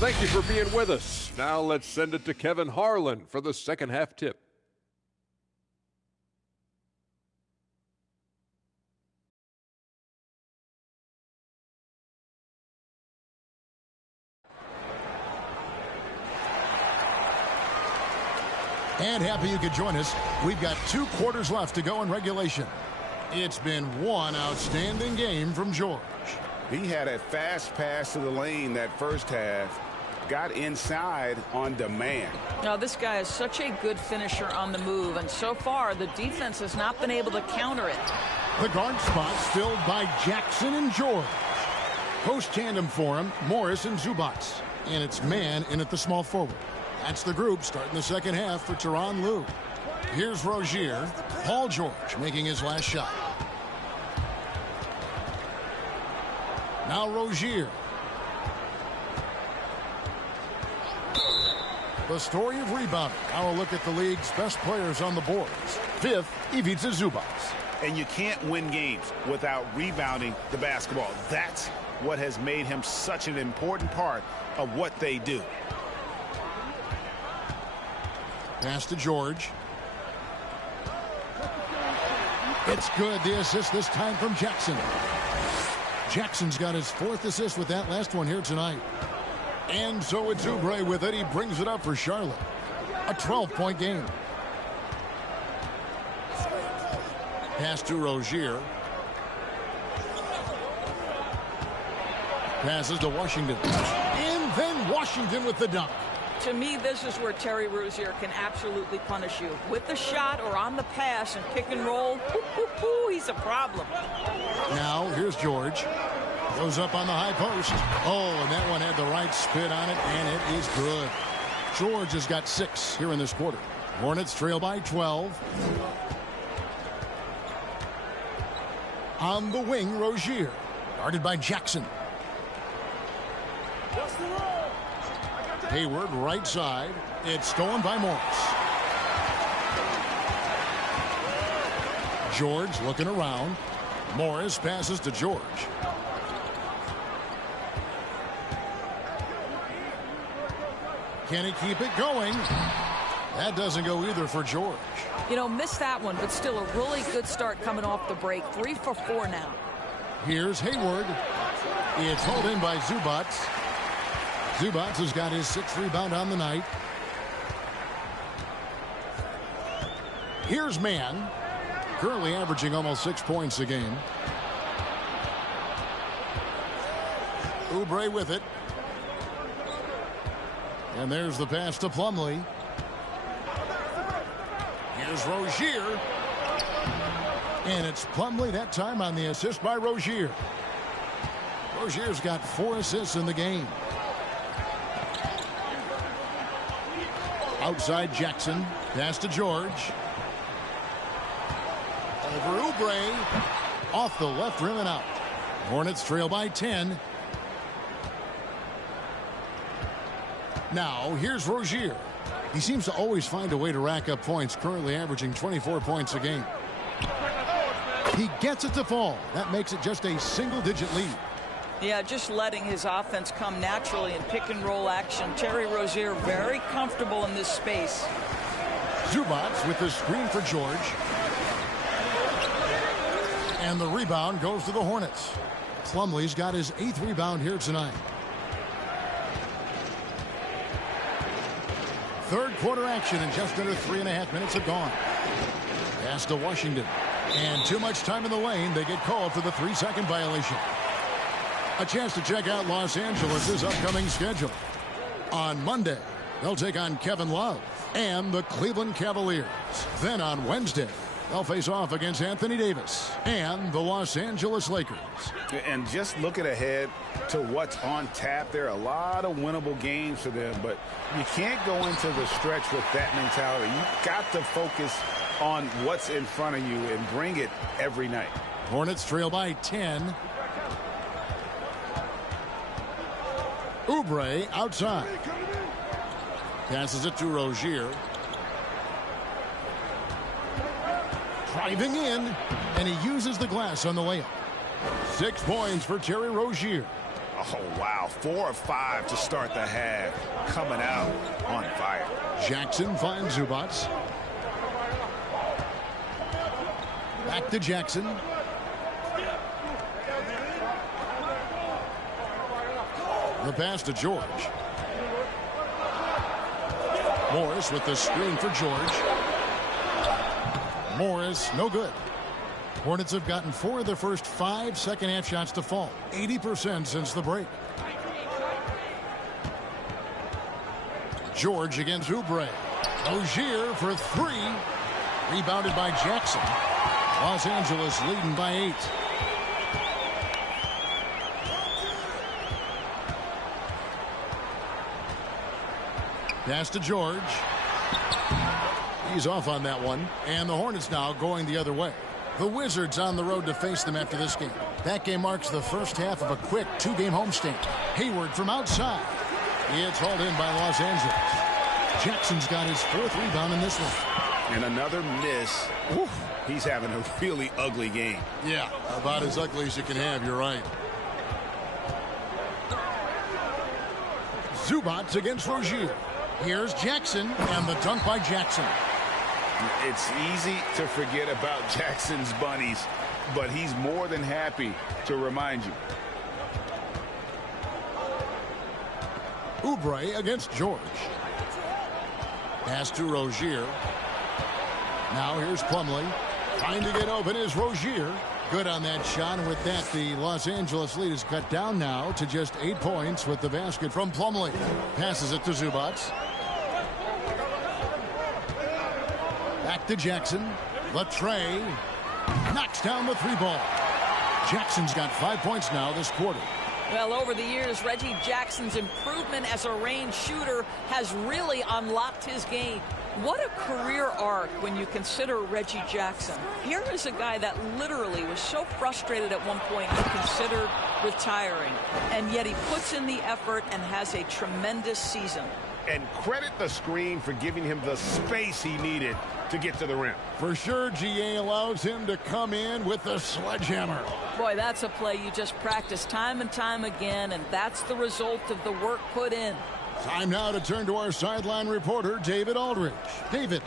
Thank you for being with us. Now let's send it to Kevin Harlan for the second half tip. And happy you could join us. We've got 2 quarters left to go in regulation. It's been one outstanding game from George. He had a fast pass to the lane that first half. Got inside on demand. Now, this guy is such a good finisher on the move, and so far the defense has not been able to counter it. The guard spot filled by Jackson and George. Post tandem for him, Morris and Zubats. And it's man in at the small forward. That's the group starting the second half for Tyronn Lue. Here's Rozier. Paul George making his last shot. Now Rozier. The story of rebounding. Now a look at the league's best players on the boards. Fifth, Ivica Zubats. And you can't win games without rebounding the basketball. That's what has made him such an important part of what they do. Pass to George. It's good. The assist this time from Jackson. Jackson's got his 4th assist with that last one here tonight. And so it's Oubre with it. He brings it up for Charlotte. A 12-point game. Pass to Rozier. Passes to Washington. And then Washington with the dunk. To me, this is where Terry Rozier can absolutely punish you. With the shot or on the pass and pick and roll, he's a problem. Now, here's George. Goes up on the high post. Oh, and that one had the right spin on it, and it is good. George has got 6 here in this quarter. Hornets trail by 12. On the wing, Rozier. Guarded by Jackson. Hayward, right side. It's stolen by Morris. George looking around. Morris passes to George. Can he keep it going? That doesn't go either for George. You know, missed that one, but still a really good start coming off the break. 3 for 4 now. Here's Hayward. It's held in by Zubats. Zubats has got his 6th rebound on the night. Here's Mann. Currently averaging almost 6 points a game. Oubre with it. And there's the pass to Plumlee. Here's Rozier. And it's Plumlee that time on the assist by Rozier. Rozier's got 4 assists in the game. Outside Jackson. Pass to George. Over Oubre. Off the left rim and out. Hornets trail by 10. Now, here's Rozier. He seems to always find a way to rack up points, currently averaging 24 points a game. He gets it to fall. That makes it just a single-digit lead. Yeah, just letting his offense come naturally in pick-and-roll action. Terry Rozier very comfortable in this space. Zubats with the screen for George. And the rebound goes to the Hornets. Plumlee's got his 8th rebound here tonight. Third quarter action in just under 3.5 minutes have gone. Pass to Washington. And too much time in the lane. They get called for the 3-second violation. A chance to check out Los Angeles' upcoming schedule. On Monday, they'll take on Kevin Love and the Cleveland Cavaliers. Then on Wednesday, they'll face off against Anthony Davis and the Los Angeles Lakers. And just looking ahead to what's on tap, there are a lot of winnable games for them, but you can't go into the stretch with that mentality. You've got to focus on what's in front of you and bring it every night. Hornets trail by 10. Oubre outside. Passes it to Rozier. Driving in, and he uses the glass on the layup. 6 points for Terry Rozier. Oh, wow. 4 of 5 to start the half. Coming out on fire. Jackson finds Zubats. Back to Jackson. The pass to George. Morris with the screen for George. Morris, no good. Hornets have gotten 4 of their first 5 second-half shots to fall. 80% since the break. George against Oubre. Rozier for 3. Rebounded by Jackson. Los Angeles leading by 8. Pass to George. He's off on that one. And the Hornets now going the other way. The Wizards on the road to face them after this game. That game marks the first half of a quick 2-game homestand. Hayward from outside. It's hauled in by Los Angeles. Jackson's got his 4th rebound in this one. And another miss. Oof. He's having a really ugly game. Yeah, about as ugly as you can have. You're right. Zubats against Rozier. Here's Jackson, and the dunk by Jackson. It's easy to forget about Jackson's bunnies, but he's more than happy to remind you. Oubre against George. Pass to Rozier. Now here's Plumlee. Trying to get open is Rozier. Good on that shot, and with that, the Los Angeles lead is cut down now to just 8 points with the basket from Plumlee. Passes it to Zubats. Back to Jackson. Latrey knocks down the 3-ball. Jackson's got 5 points now this quarter. Well, over the years, Reggie Jackson's improvement as a range shooter has really unlocked his game. What a career arc when you consider Reggie Jackson. Here is a guy that literally was so frustrated at one point he considered retiring, and yet he puts in the effort and has a tremendous season. And credit the screen for giving him the space he needed to get to the rim. For sure, GA allows him to come in with the sledgehammer. Boy, that's a play you just practice time and time again, and that's the result of the work put in. Time now to turn to our sideline reporter, David Aldridge. David.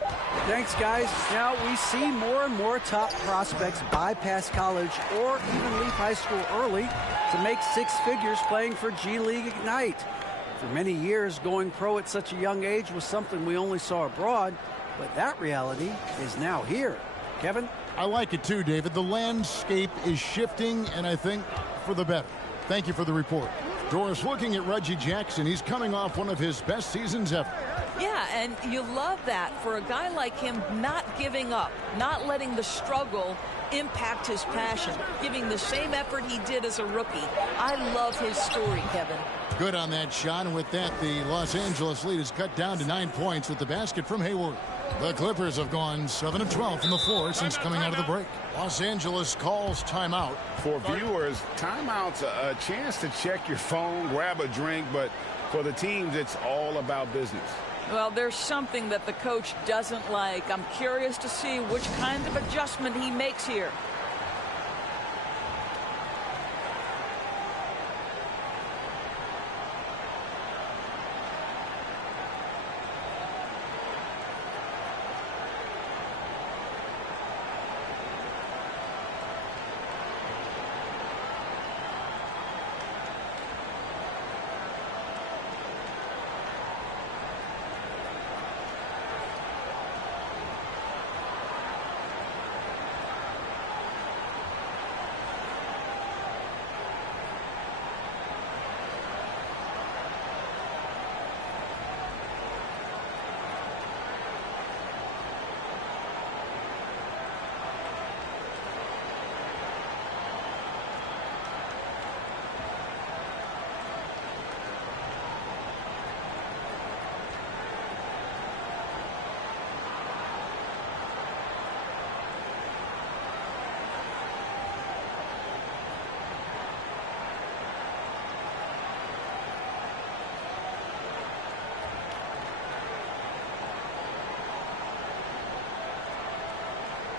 Thanks, guys. Now we see more and more top prospects bypass college or even leave high school early to make 6 figures playing for G League Ignite. For many years, going pro at such a young age was something we only saw abroad, but that reality is now here. Kevin? I like it too, David. The landscape is shifting, and I think for the better. Thank you for the report. Doris, looking at Reggie Jackson, he's coming off one of his best seasons ever. Yeah, and you love that for a guy like him, not giving up, not letting the struggle impact his passion, giving the same effort he did as a rookie. I love his story, Kevin. Good on that shot, and with that, the Los Angeles lead is cut down to 9 points with the basket from Hayward. The Clippers have gone 7 of 12 from the floor since coming out of the break. Los Angeles calls timeout. For viewers, timeout's a chance to check your phone, grab a drink, but for the teams, it's all about business. Well, there's something that the coach doesn't like. I'm curious to see which kind of adjustment he makes here.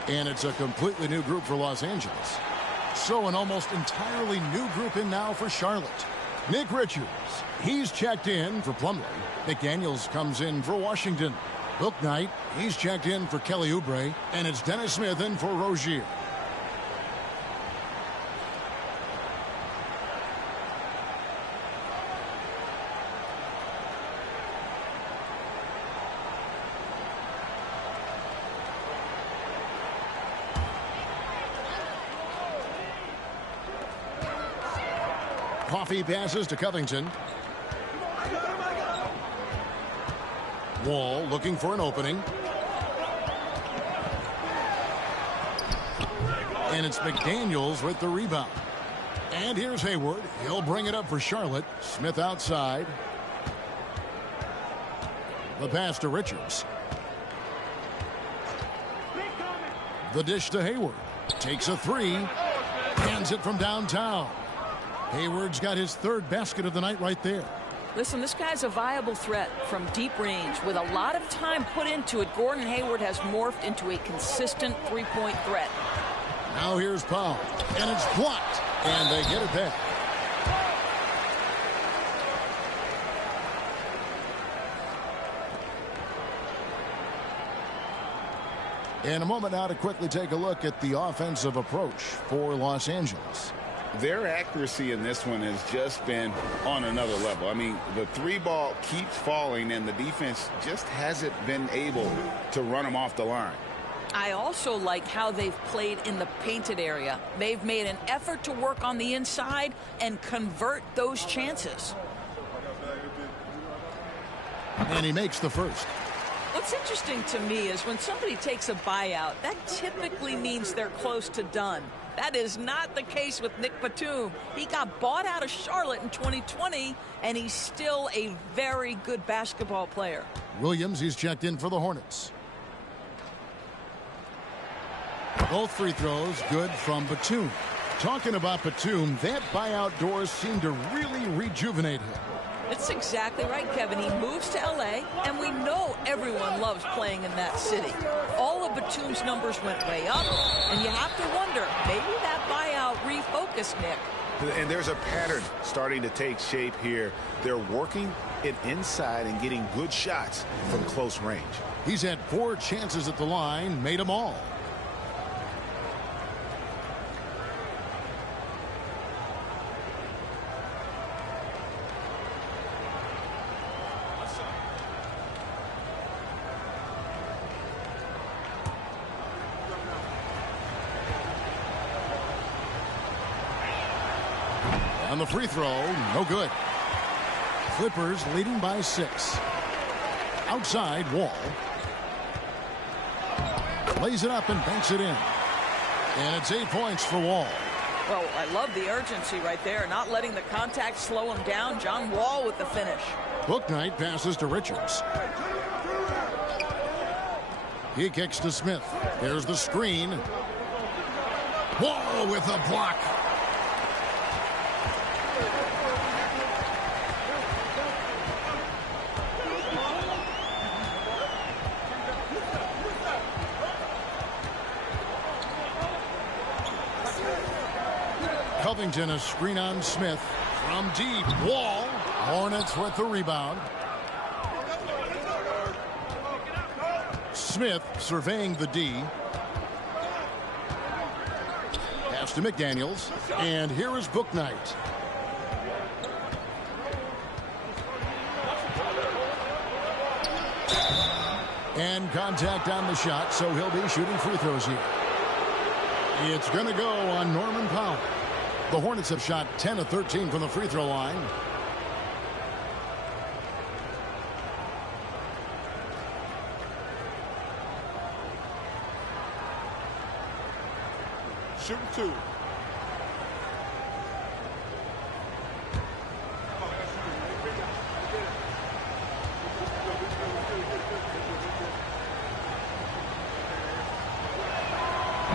And it's a completely new group for Los Angeles. So an almost entirely new group in now for Charlotte. Nick Richards, he's checked in for Plumlee. McDaniels comes in for Washington. Book Knight, he's checked in for Kelly Oubre. And it's Dennis Smith in for Rozier. Coffee passes to Covington. Wall looking for an opening. And it's McDaniels with the rebound. And here's Hayward. He'll bring it up for Charlotte. Smith outside. The pass to Richards. The dish to Hayward. Takes a three. Hands it from downtown. Hayward's got his third basket of the night right there. Listen, this guy's a viable threat from deep range. With a lot of time put into it, Gordon Hayward has morphed into a consistent three-point threat. Now here's Powell, and it's blocked, and they get it back. In a moment now to quickly take a look at the offensive approach for Los Angeles. Their accuracy in this one has just been on another level. I mean, the three ball keeps falling, and the defense just hasn't been able to run them off the line. I also like how they've played in the painted area. They've made an effort to work on the inside and convert those chances. And he makes the first. What's interesting to me is when somebody takes a buyout, that typically means they're close to done. That is not the case with Nick Batum. He got bought out of Charlotte in 2020, and he's still a very good basketball player. Williams, he's checked in for the Hornets. Both free throws good from Batum. Talking about Batum, that buyout doors seem to really rejuvenate him. It's exactly right, Kevin. He moves to L.A., and we know everyone loves playing in that city. All of Batum's numbers went way up, and you have to wonder, maybe that buyout refocused Nick. And there's a pattern starting to take shape here. They're working it inside and getting good shots from close range. He's had 4 chances at the line, made them all. On the free throw, no good. Clippers leading by 6. Outside, Wall. Lays it up and banks it in. And it's 8 points for Wall. Well, I love the urgency right there, not letting the contact slow him down. John Wall with the finish. Bouknight passes to Richards. He kicks to Smith. There's the screen. Wall with a block. Covington, a screen on Smith from deep. Wall. Hornets with the rebound. Smith surveying the D. Pass to McDaniels. And here is Bouknight. And contact on the shot, so he'll be shooting free throws here. It's going to go on Norman Powell. The Hornets have shot 10 of 13 from the free throw line. Shooting 2.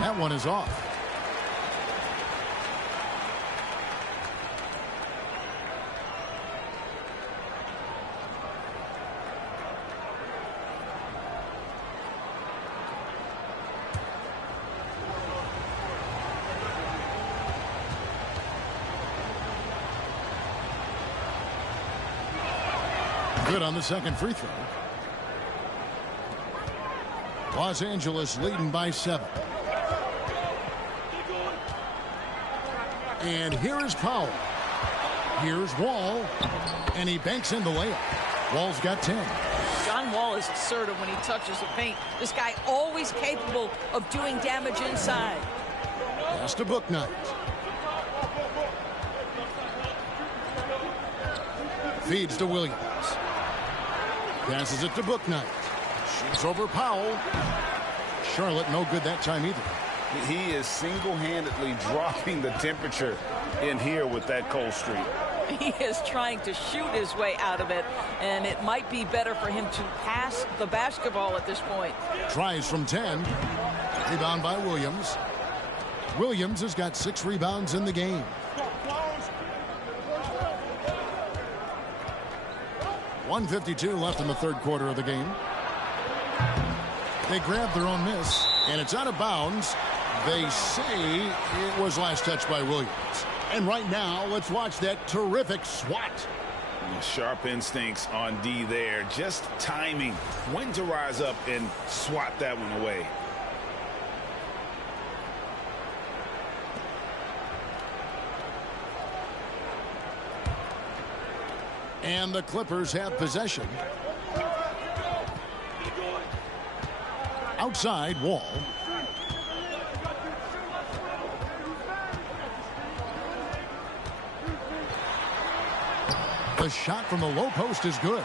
That one is off. Good on the second free throw. Los Angeles leading by 7. And here is Powell. Here's Wall. And he banks in the layup. Wall's got 10. John Wall is assertive when he touches the paint. This guy always capable of doing damage inside. Pass to Bouknight. Feeds to Williams. Passes it to Bouknight. Shoots over Powell. Charlotte no good that time either. He is single-handedly dropping the temperature in here with that cold streak. He is trying to shoot his way out of it, and it might be better for him to pass the basketball at this point. Tries from 10. Rebound by Williams. Williams has got 6 rebounds in the game. .152 left in the third quarter of the game. They grab their own miss, and it's out of bounds. They say it was last touched by Williams. And right now, let's watch that terrific swat. Sharp instincts on D there. Just timing when to rise up and swat that one away. And the Clippers have possession. Outside, Wall. The shot from the low post is good.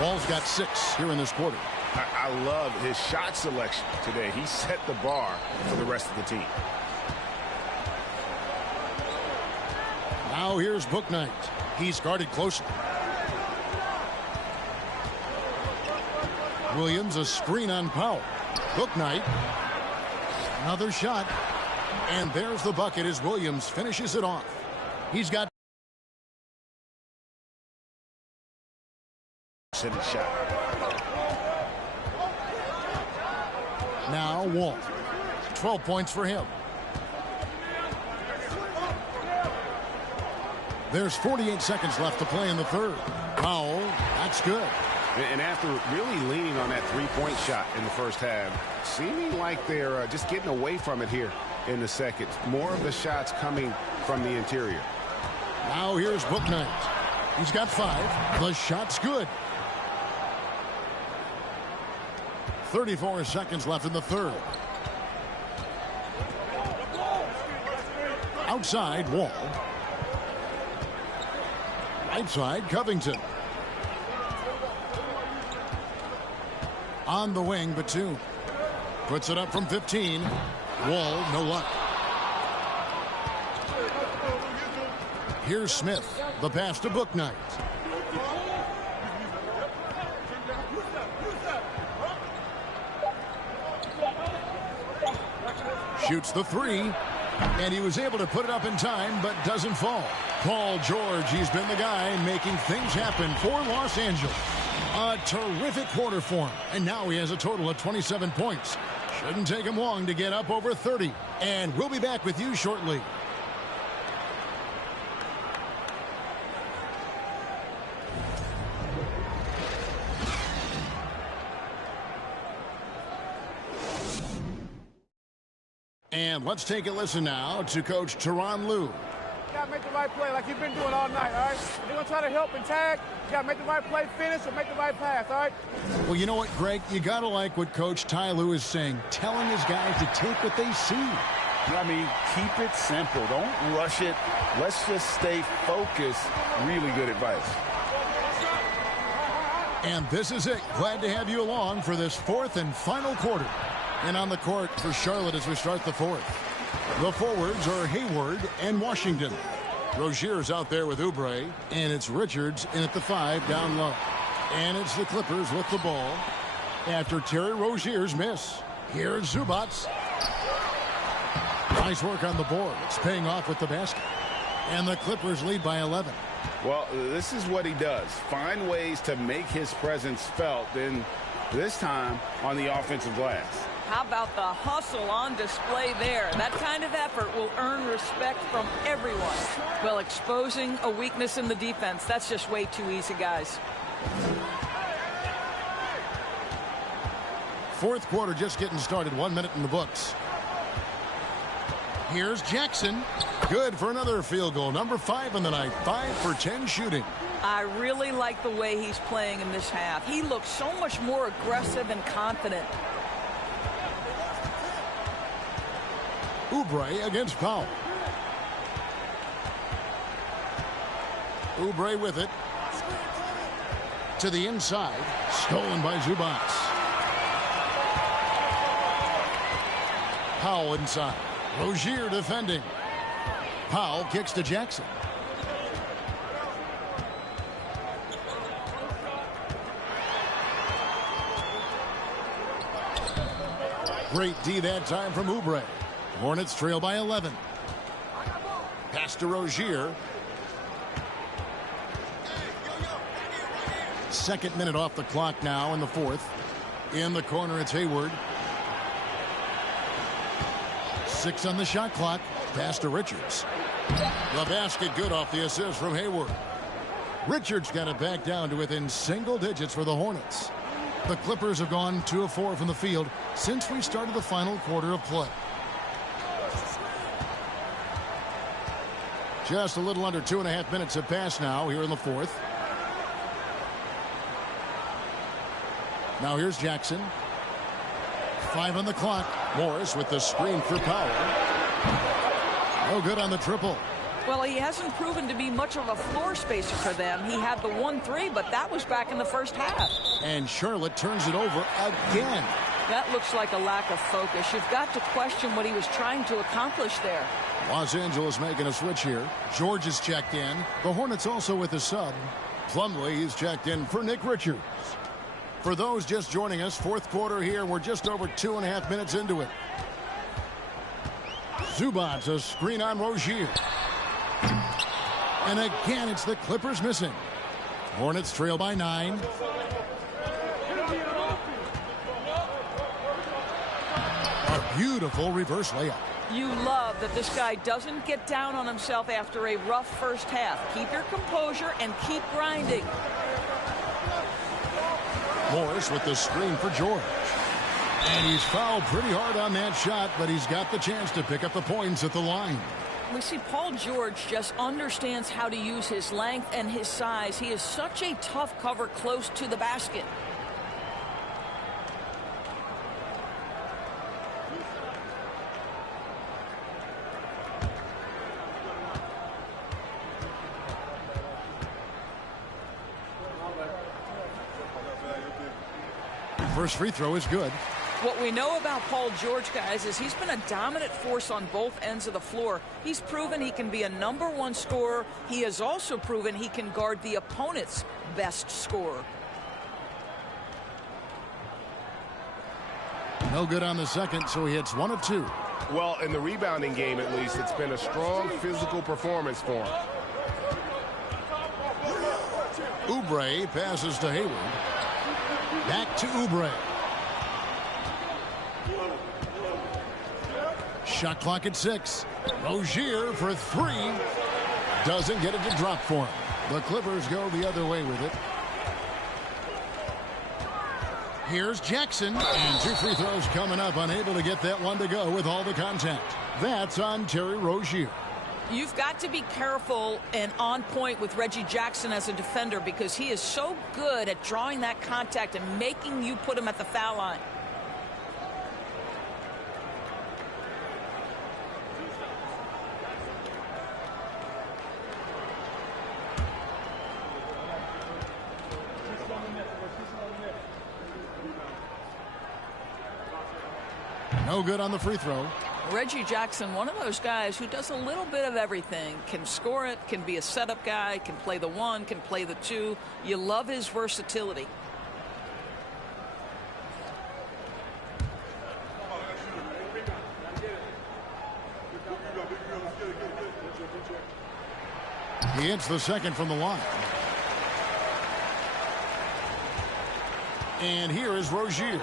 Wall's got 6 here in this quarter. I love his shot selection today. He set the bar for the rest of the team. Now here's Bouknight. He's guarded closely. Williams, a screen on Powell. Bouknight. Another shot. And there's the bucket as Williams finishes it off. He's got the shot. Now Wall. 12 points for him. There's 48 seconds left to play in the third. Powell, that's good. And after really leaning on that three-point shot in the first half, seeming like they're just getting away from it here in the second. More of the shots coming from the interior. Now here's Bouknight. He's got 5. The shot's good. 34 seconds left in the third. Outside, Wall. Right side, Covington. On the wing, Batum. Puts it up from 15. Wall, no luck. Here's Smith. The pass to Bouknight. Shoots the 3. And he was able to put it up in time, but doesn't fall. Paul George, he's been the guy making things happen for Los Angeles. A terrific quarter for him. And now he has a total of 27 points. Shouldn't take him long to get up over 30. And we'll be back with you shortly. And let's take a listen now to Coach Tyronn Lue. You got to make the right play like you've been doing all night, all right? You're going to try to help and tag. You got to make the right play, finish, or make the right pass, all right? Well, you know what, Greg? You got to like what Coach Ty Lue is saying, telling his guys to take what they see. I mean, keep it simple. Don't rush it. Let's just stay focused. Really good advice. And this is it. Glad to have you along for this fourth and final quarter. And on the court for Charlotte as we start the fourth. The forwards are Hayward and Washington. Rozier's out there with Oubre. And it's Richards in at the 5 down low. And it's the Clippers with the ball after Terry Rozier's miss. Here's Zubac. Nice work on the board. It's paying off with the basket. And the Clippers lead by 11. Well, this is what he does. Find ways to make his presence felt. And this time on the offensive glass. How about the hustle on display there? That kind of effort will earn respect from everyone. Well, exposing a weakness in the defense, that's just way too easy, guys. Fourth quarter just getting started. 1 minute in the books. Here's Jackson. Good for another field goal. Number 5 in the night. 5 for 10 shooting. I really like the way he's playing in this half. He looks so much more aggressive and confident. Oubre against Powell. Oubre with it. To the inside. Stolen by Zubac. Powell inside. Rozier defending. Powell kicks to Jackson. Great D that time from Oubre. Hornets trail by 11. Pass to Rozier. Second minute off the clock now in the fourth. In the corner, it's Hayward. 6 on the shot clock. Pass to Richards. The basket good off the assist from Hayward. Richards got it back down to within single digits for the Hornets. The Clippers have gone 2 of 4 from the field since we started the final quarter of play. Just a little under 2.5 minutes have passed now here in the fourth. Now here's Jackson. 5 on the clock. Morris with the screen for Powell. No good on the triple. Well, he hasn't proven to be much of a floor spacer for them. He had the 1-3, but that was back in the first half. And Charlotte turns it over again. That looks like a lack of focus. You've got to question what he was trying to accomplish there. Los Angeles making a switch here. George is checked in. The Hornets also with a sub. Plumlee is checked in for Nick Richards. For those just joining us, fourth quarter here. We're just over 2.5 minutes into it. Zubac's a screen on Rozier. And again, it's the Clippers missing. Hornets trail by 9. A beautiful reverse layup. You love that this guy doesn't get down on himself after a rough first half. Keep your composure and keep grinding. Morris with the screen for George. And he's fouled pretty hard on that shot, but he's got the chance to pick up the points at the line. We see Paul George just understands how to use his length and his size. He is such a tough cover close to the basket. First free throw is good. What we know about Paul George, guys, is he's been a dominant force on both ends of the floor. He's proven he can be a #1 scorer. He has also proven he can guard the opponent's best scorer. No good on the second, so he hits 1 of 2. Well, in the rebounding game, at least, it's been a strong physical performance for him. Oubre passes to Hayward. Back to Oubre. Shot clock at 6. Rozier for 3. Doesn't get it to drop for him. The Clippers go the other way with it. Here's Jackson. And 2 free throws coming up. Unable to get that one to go with all the contact. That's on Terry Rozier. You've got to be careful and on point with Reggie Jackson as a defender because he is so good at drawing that contact and making you put him at the foul line. No good on the free throw. Reggie Jackson, one of those guys who does a little bit of everything. Can score it, can be a setup guy, can play the 1, can play the 2. You love his versatility. He hits the second from the line. And here is Rozier.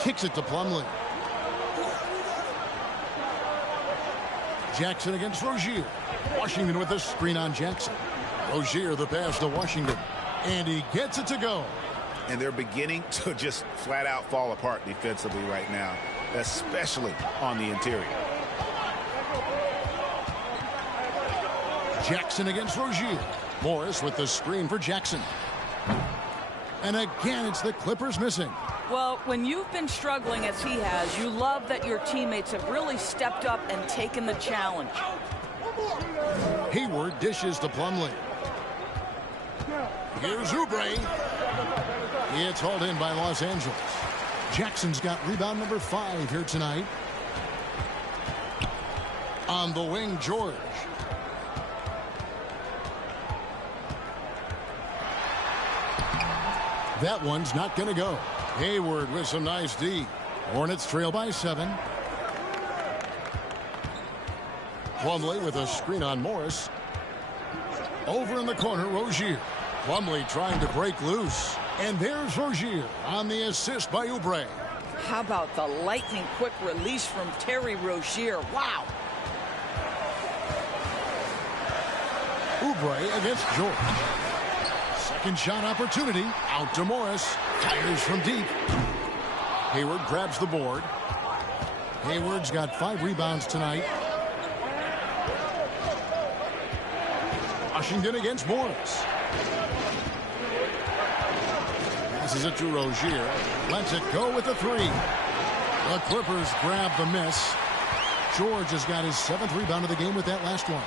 Kicks it to Plumlee. Jackson against Rozier. Washington with a screen on Jackson. Rozier the pass to Washington. And he gets it to go. And they're beginning to just flat out fall apart defensively right now, especially on the interior. Jackson against Rozier. Morris with the screen for Jackson. And again, it's the Clippers missing. Well, when you've been struggling as he has, you love that your teammates have really stepped up and taken the challenge. Hayward dishes to Plumlee. Here's Oubre. It's hauled in by Los Angeles. Jackson's got rebound number 5 here tonight. On the wing, George. That one's not going to go. Hayward with some nice D. Hornets trail by 7. Plumlee with a screen on Morris. Over in the corner, Rozier. Plumlee trying to break loose. And there's Rozier on the assist by Oubre. How about the lightning quick release from Terry Rozier? Wow. Oubre against George. Second shot opportunity. Out to Morris. Fires from deep. Hayward grabs the board. Hayward's got 5 rebounds tonight. Washington against Morris. Passes it to Rozier. Lets it go with the 3. The Clippers grab the miss. George has got his 7th rebound of the game with that last one.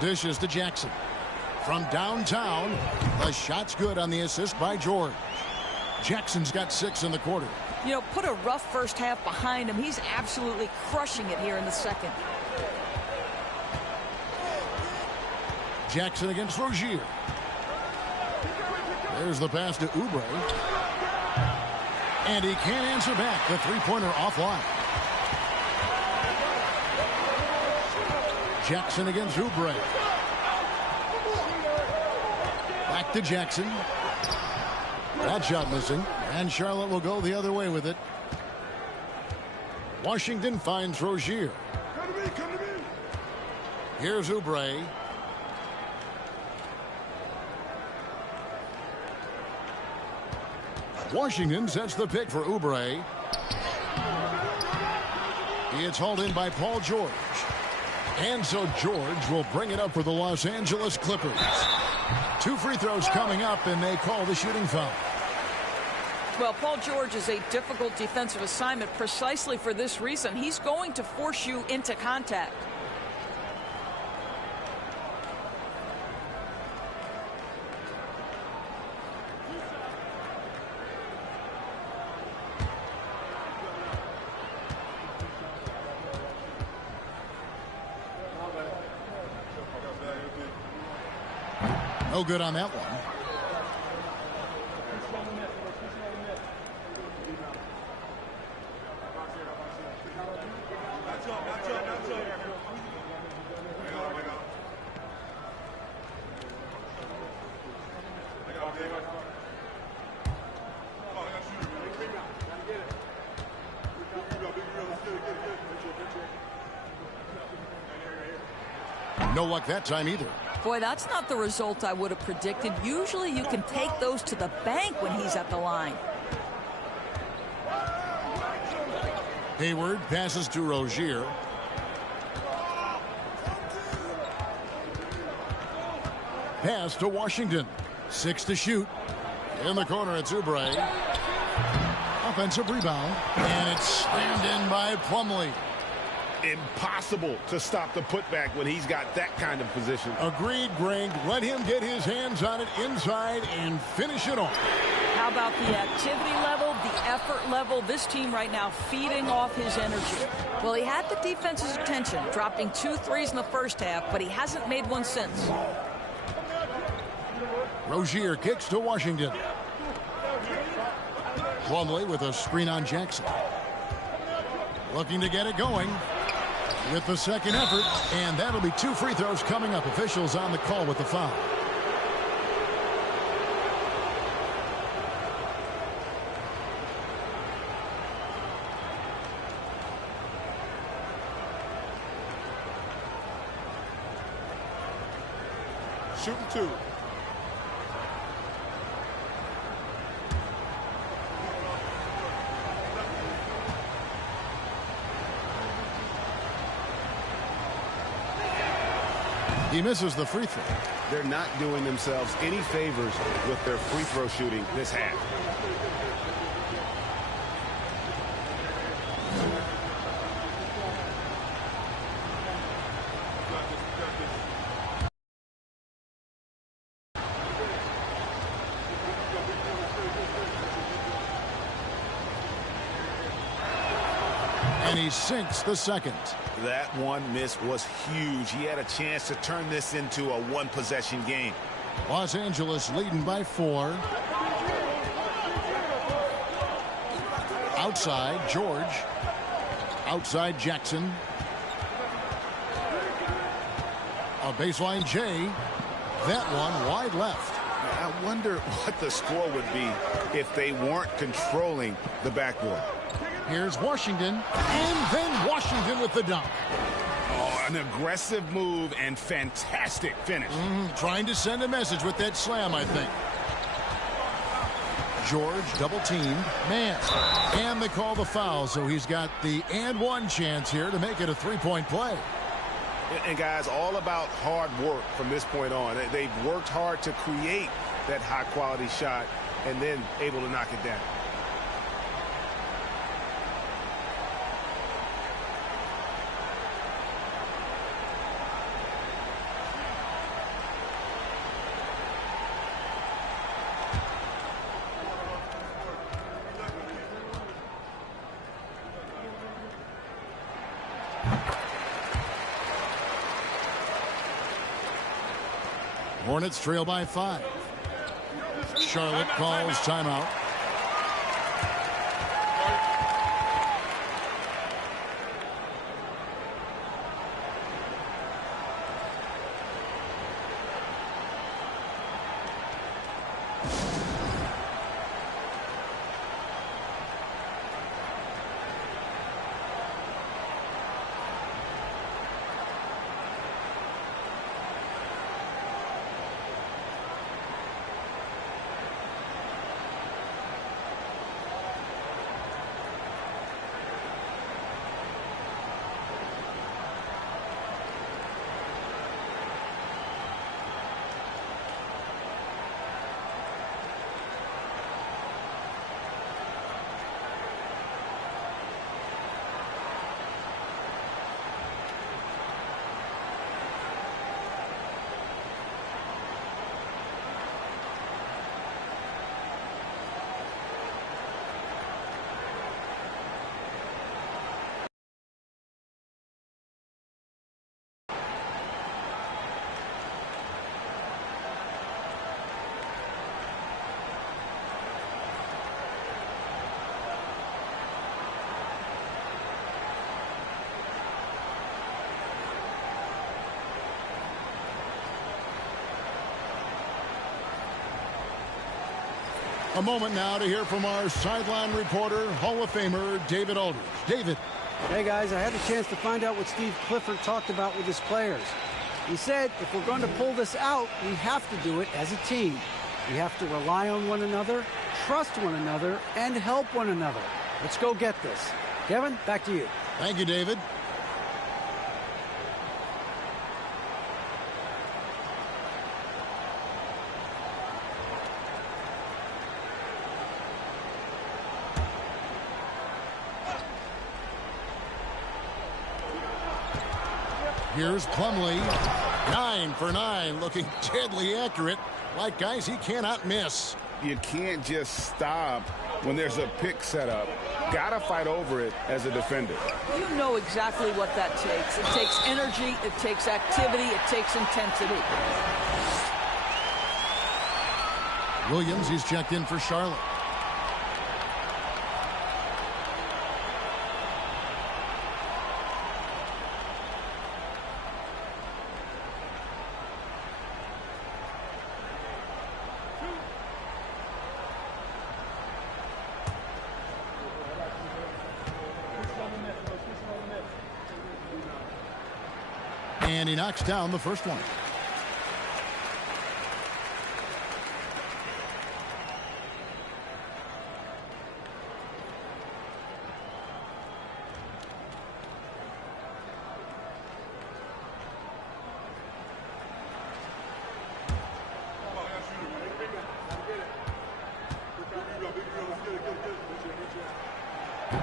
Dishes to Jackson. From downtown, the shot's good on the assist by George. Jackson's got 6 in the quarter. You know, put a rough first half behind him. He's absolutely crushing it here in the second. Jackson against Rozier. There's the pass to Oubre. And he can't answer back. The three-pointer offline. Jackson against Oubre. Back to Jackson. That shot missing. And Charlotte will go the other way with it. Washington finds Rozier. Here's Oubre. Washington sets the pick for Oubre. It's hauled in by Paul George. And so George will bring it up for the Los Angeles Clippers. 2 free throws coming up, and they call the shooting foul. Well, Paul George is a difficult defensive assignment precisely for this reason. He's going to force you into contact. No good on that one. No luck that time either. Boy, that's not the result I would have predicted. Usually you can take those to the bank when he's at the line. Hayward passes to Rozier. Pass to Washington. 6 to shoot. In the corner, it's Oubre. Offensive rebound. And it's slammed in by Plumlee. Impossible to stop the putback when he's got that kind of position. Agreed, Greg. Let him get his hands on it inside and finish it off. How about the activity level, the effort level? This team right now feeding off his energy. Well, he had the defense's attention, dropping 2 threes in the first half, but he hasn't made one since. Rozier kicks to Washington. Plumlee with a screen on Jackson. Looking to get it going with the second effort, and that'll be 2 free throws coming up. Officials on the call with the foul. Shooting 2. He misses the free throw. They're not doing themselves any favors with their free throw shooting this half. And he sinks the second. That one miss was huge. He had a chance to turn this into a one-possession game. Los Angeles leading by 4. Outside, George. Outside, Jackson. A baseline J. That one wide left. I wonder what the score would be if they weren't controlling the backboard. Here's Washington, and then Washington with the dunk. Oh, an aggressive move and fantastic finish. Trying to send a message with that slam, I think. George double-teamed. Man. And they call the foul, so he's got the and one chance here to make it a three-point play. And, guys, all about hard work from this point on. They've worked hard to create that high-quality shot and then able to knock it down. Hornets trail by 5. Charlotte calls timeout. A moment now to hear from our sideline reporter, Hall of Famer David Aldridge. David. Hey, guys, I had a chance to find out what Steve Clifford talked about with his players. He said if we're going to pull this out, we have to do it as a team. We have to rely on one another, trust one another, and help one another. Let's go get this. Kevin, back to you. Thank you, David. Here's Plumlee. 9 for 9, looking deadly accurate. Like guys he cannot miss. You can't just stop when there's a pick set up. Gotta fight over it as a defender. You know exactly what that takes. It takes energy, it takes activity, it takes intensity. Williams, he's checked in for Charlotte. And he knocks down the first one.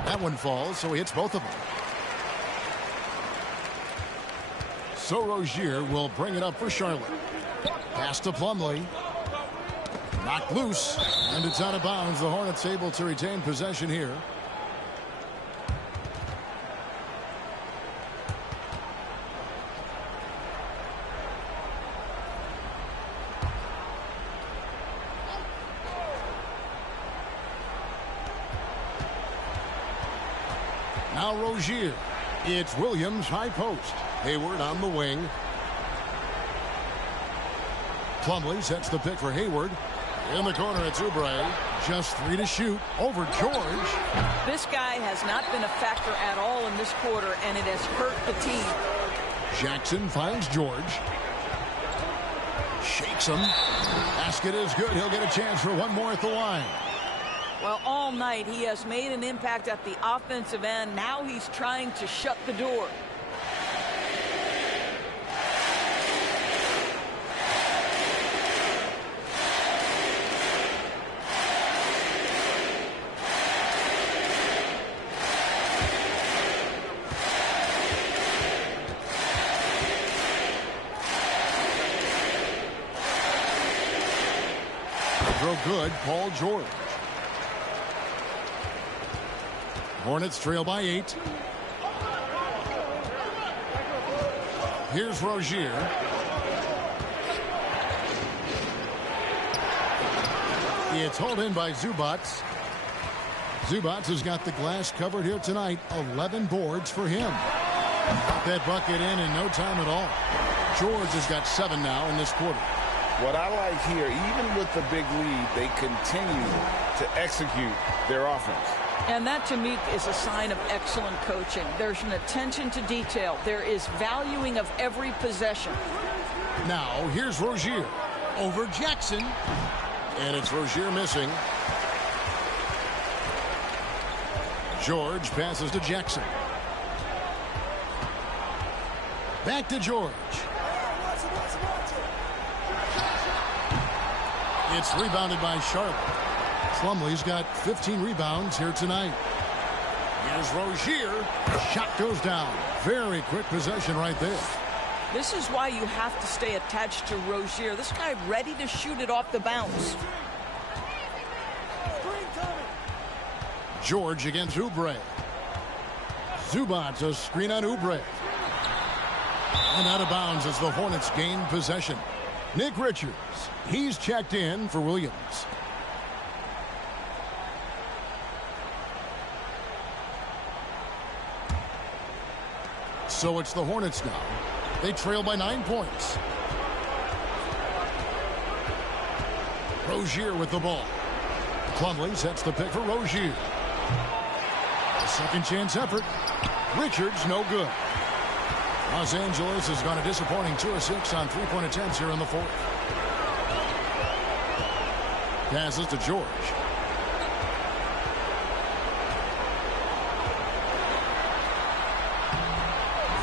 That one falls, so he hits both of them. So Rozier will bring it up for Charlotte. Pass to Plumlee. Knocked loose, and it's out of bounds. The Hornets able to retain possession here. Now Rozier. It's Williams high post. Hayward on the wing. Plumlee sets the pick for Hayward. In the corner, it's Oubre. Just 3 to shoot over George. This guy has not been a factor at all in this quarter, and it has hurt the team. Jackson finds George. Shakes him. Basket is good. He'll get a chance for one more at the line. Well, all night he has made an impact at the offensive end. Now he's trying to shut the door. Throw good, Paul George. Hornets trail by 8. Here's Rozier. It's hauled in by Zubats. Zubats has got the glass covered here tonight. 11 boards for him. Got that bucket in no time at all. George has got 7 now in this quarter. What I like here, even with the big lead, they continue to execute their offense. And that, to me, is a sign of excellent coaching. There's an attention to detail. There is valuing of every possession. Now, here's Rozier over Jackson. And it's Rozier missing. George passes to Jackson. Back to George. It's rebounded by Charlotte. Plumlee's got 15 rebounds here tonight. Here's Rozier. Shot goes down. Very quick possession right there. This is why you have to stay attached to Rozier. This guy ready to shoot it off the bounce. George against Oubre. Zubats a screen on Oubre. And out of bounds as the Hornets gain possession. Nick Richards. He's checked in for Williams. So it's the Hornets now. They trail by 9 points. Rozier with the ball. Plumlee sets the pick for Rozier. A second chance effort. Richards no good. Los Angeles has gone a disappointing 2 of 6 on 3-point attempts here in the fourth. Passes to George.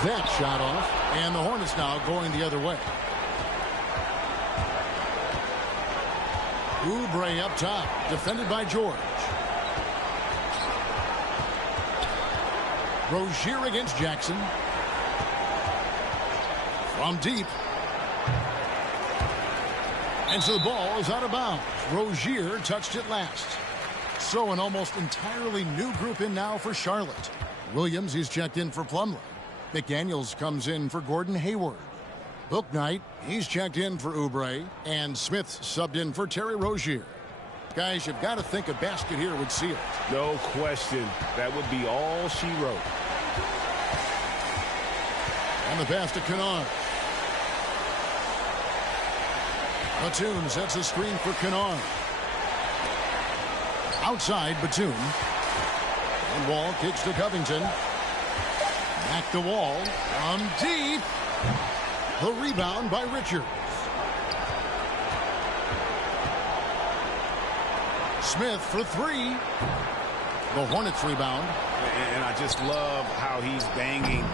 That shot off, and the Hornets now going the other way. Oubre up top, defended by George. Rozier against Jackson. From deep. And so the ball is out of bounds. Rozier touched it last. So an almost entirely new group in now for Charlotte. Williams, he's checked in for Plumlee. McDaniels comes in for Gordon Hayward. Bouknight, he's checked in for Oubre. And Smith subbed in for Terry Rozier. Guys, you've got to think a basket here would seal it. No question. That would be all she wrote. And the pass to Kennard. Batum sets a screen for Kennard. Outside, Batum. And Wall kicks to Covington. Back to Wall. From deep. The rebound by Richards. Smith for 3. The Hornets rebound. And I just love how he's banging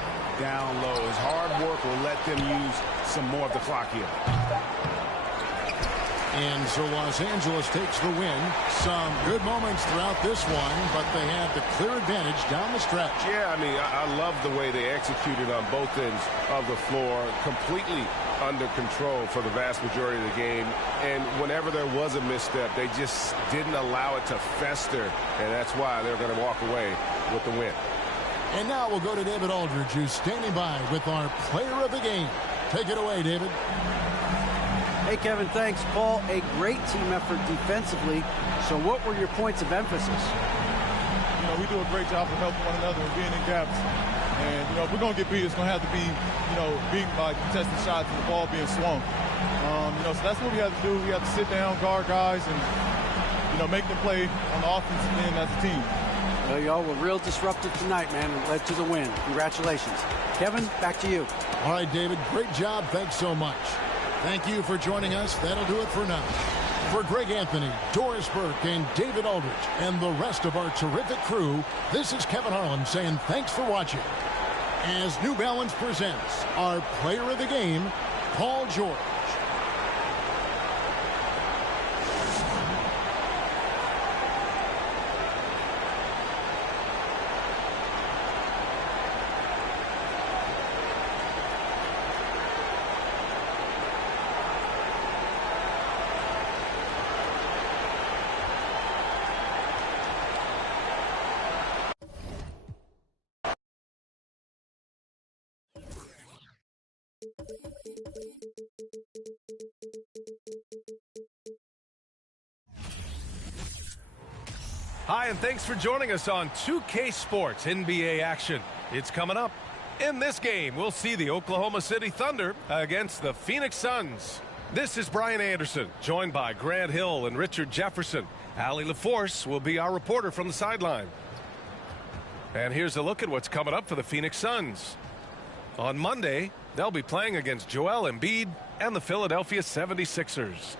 down low. His hard work will let them use some more of the clock here. And so Los Angeles takes the win. Some good moments throughout this one, but they have the clear advantage down the stretch. Yeah, I mean, I love the way they executed on both ends of the floor. Completely under control for the vast majority of the game. And whenever there was a misstep, they just didn't allow it to fester. And that's why they're going to walk away with the win. And now we'll go to David Aldridge, who's standing by with our player of the game. Take it away, David. Hey, Kevin, thanks. Paul, a great team effort defensively. So what were your points of emphasis? we do a great job of helping one another and being in gaps. And, if we're going to get beat, it's going to have to be, beaten by contested shots and the ball being swung. So that's what we have to do. We have to sit down, guard guys, and, make them play on the offensive end as a team. Well, y'all were real disruptive tonight, man, and led to the win. Congratulations. Kevin, back to you. All right, David, great job. Thanks so much. Thank you for joining us. That'll do it for now. For Greg Anthony, Doris Burke, and David Aldridge, and the rest of our terrific crew, this is Kevin Harlan saying thanks for watching. As New Balance presents our player of the game, Paul George. Hi, and thanks for joining us on 2K Sports NBA action. It's coming up. In this game, we'll see the Oklahoma City Thunder against the Phoenix Suns. This is Brian Anderson, joined by Grant Hill and Richard Jefferson. Allie LaForce will be our reporter from the sideline. And here's a look at what's coming up for the Phoenix Suns. On Monday, they'll be playing against Joel Embiid and the Philadelphia 76ers.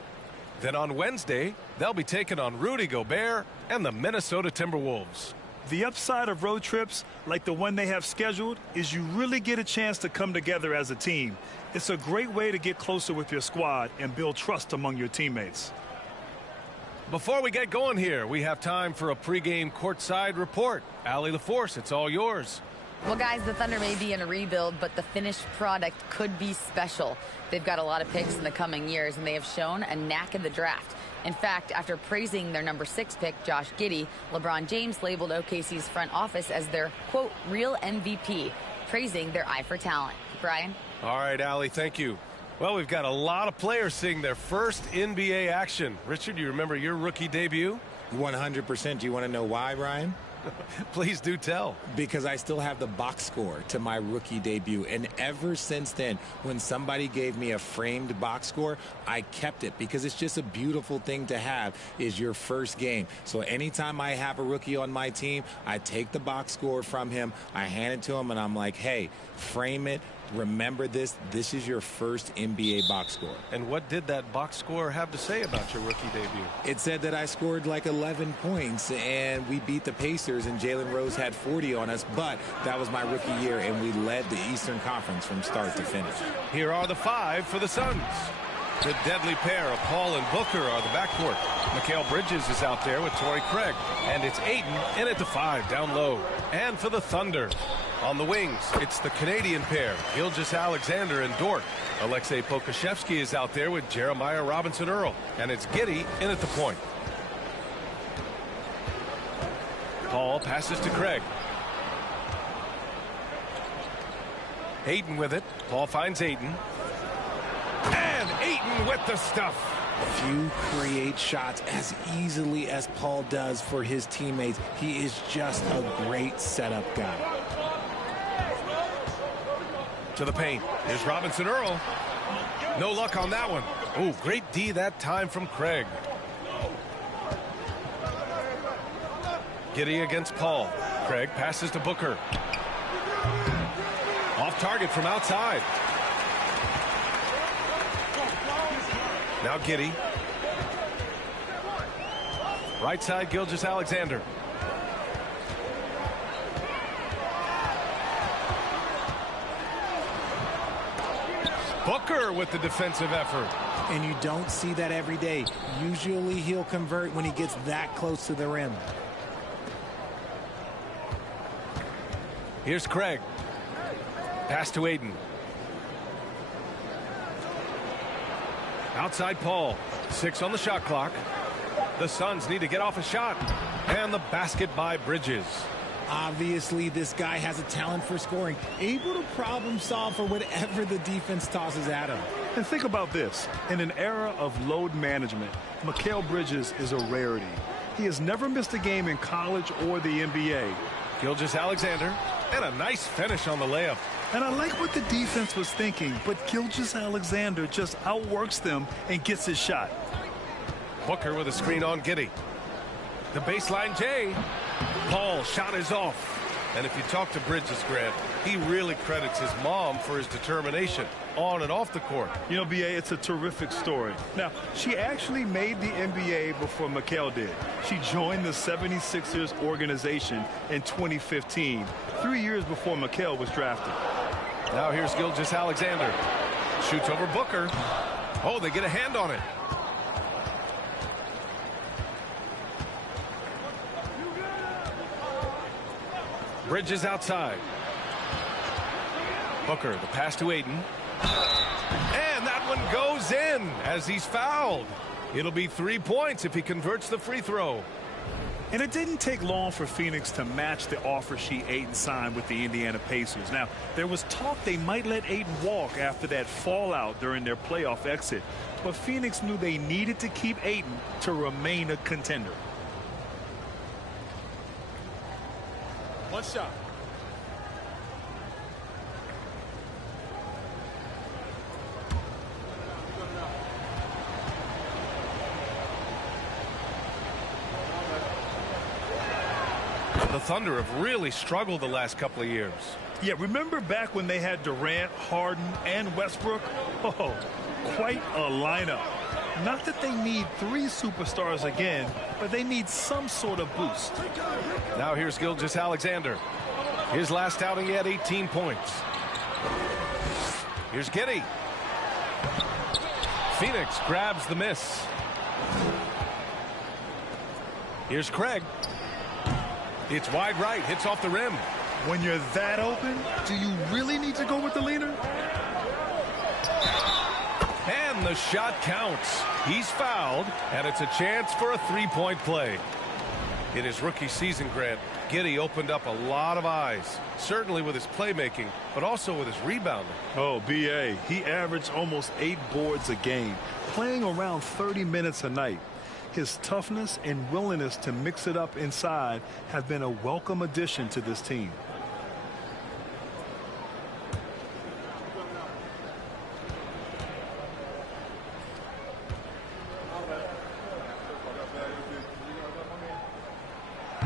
Then on Wednesday, they'll be taking on Rudy Gobert and the Minnesota Timberwolves. The upside of road trips, like the one they have scheduled, is you really get a chance to come together as a team. It's a great way to get closer with your squad and build trust among your teammates. Before we get going here, we have time for a pregame courtside report. Allie LaForce, it's all yours. Well, guys, the Thunder may be in a rebuild, but the finished product could be special. They've got a lot of picks in the coming years, and they have shown a knack in the draft. In fact, after praising their number 6 pick, Josh Giddey, LeBron James labeled OKC's front office as their, quote, real MVP, praising their eye for talent. Brian? All right, Allie, thank you. Well, we've got a lot of players seeing their first NBA action. Richard, you remember your rookie debut? 100%. Do you want to know why, Brian? Please do tell. Because I still have the box score to my rookie debut. And ever since then, when somebody gave me a framed box score, I kept it because it's just a beautiful thing to have is your first game. So anytime I have a rookie on my team, I take the box score from him, I hand it to him, and I'm like, hey, frame it. Remember this. This is your first NBA box score. And what did that box score have to say about your rookie debut? It said that I scored like 11 points, and we beat the Pacers, and Jalen Rose had 40 on us, but that was my rookie year, and we led the Eastern Conference from start to finish. Here are the 5 for the Suns. The deadly pair of Paul and Booker are the backcourt. Mikal Bridges is out there with Torrey Craig. And it's Ayton in at the 5 down low. And for the Thunder, on the wings, it's the Canadian pair, Gilgeous-Alexander and Dort. Alexei Pokusevski is out there with Jeremiah Robinson-Earl. And it's Giddey in at the point. Paul passes to Craig. Ayton with it. Paul finds Ayton. And Ayton with the stuff. Few create shots as easily as Paul does for his teammates. He is just a great setup guy. To the paint. Here's Robinson-Earl. No luck on that one. Oh, great D that time from Craig. Giddey against Paul. Craig passes to Booker. Off target from outside. Now Giddey. Right side, Gilgeous-Alexander. Booker with the defensive effort. And you don't see that every day. Usually he'll convert when he gets that close to the rim. Here's Craig. Pass to Ayton. Outside Paul. 6 on the shot clock. The Suns need to get off a shot. And the basket by Bridges. Obviously, this guy has a talent for scoring, able to problem solve for whatever the defense tosses at him. And think about this. In an era of load management, Mikal Bridges is a rarity. He has never missed a game in college or the NBA. Gilgeous-Alexander, and a nice finish on the layup. And I like what the defense was thinking, but Gilgeous-Alexander just outworks them and gets his shot. Booker with a screen on Giddey. The baseline J. Paul shot is off. And if you talk to Bridges, Grant, he really credits his mom for his determination on and off the court. You know, B.A., it's a terrific story. Now, she actually made the NBA before Mikal did. She joined the 76ers organization in 2015, 3 years before Mikal was drafted. Now here's Gilgeous-Alexander. Shoots over Booker. Oh, they get a hand on it. Bridges outside. Booker, the pass to Ayton. And that one goes in as he's fouled. It'll be 3 points if he converts the free throw. And it didn't take long for Phoenix to match the offer sheet Ayton signed with the Indiana Pacers. Now, there was talk they might let Ayton walk after that fallout during their playoff exit. But Phoenix knew they needed to keep Ayton to remain a contender. One shot. The Thunder have really struggled the last couple of years. Yeah, remember back when they had Durant, Harden, and Westbrook? Oh, quite a lineup. Not that they need 3 superstars again, but they need some sort of boost. Now here's Gilgeous-Alexander. His last outing, he had 18 points. Here's Giddey. Phoenix grabs the miss. Here's Craig. It's wide right, hits off the rim. When you're that open, do you really need to go with the leader? And the shot counts. He's fouled, and it's a chance for a 3-point play. In his rookie season, Grant, Giddey opened up a lot of eyes, certainly with his playmaking, but also with his rebounding. Oh, B.A., he averaged almost 8 boards a game, playing around 30 minutes a night. His toughness and willingness to mix it up inside have been a welcome addition to this team.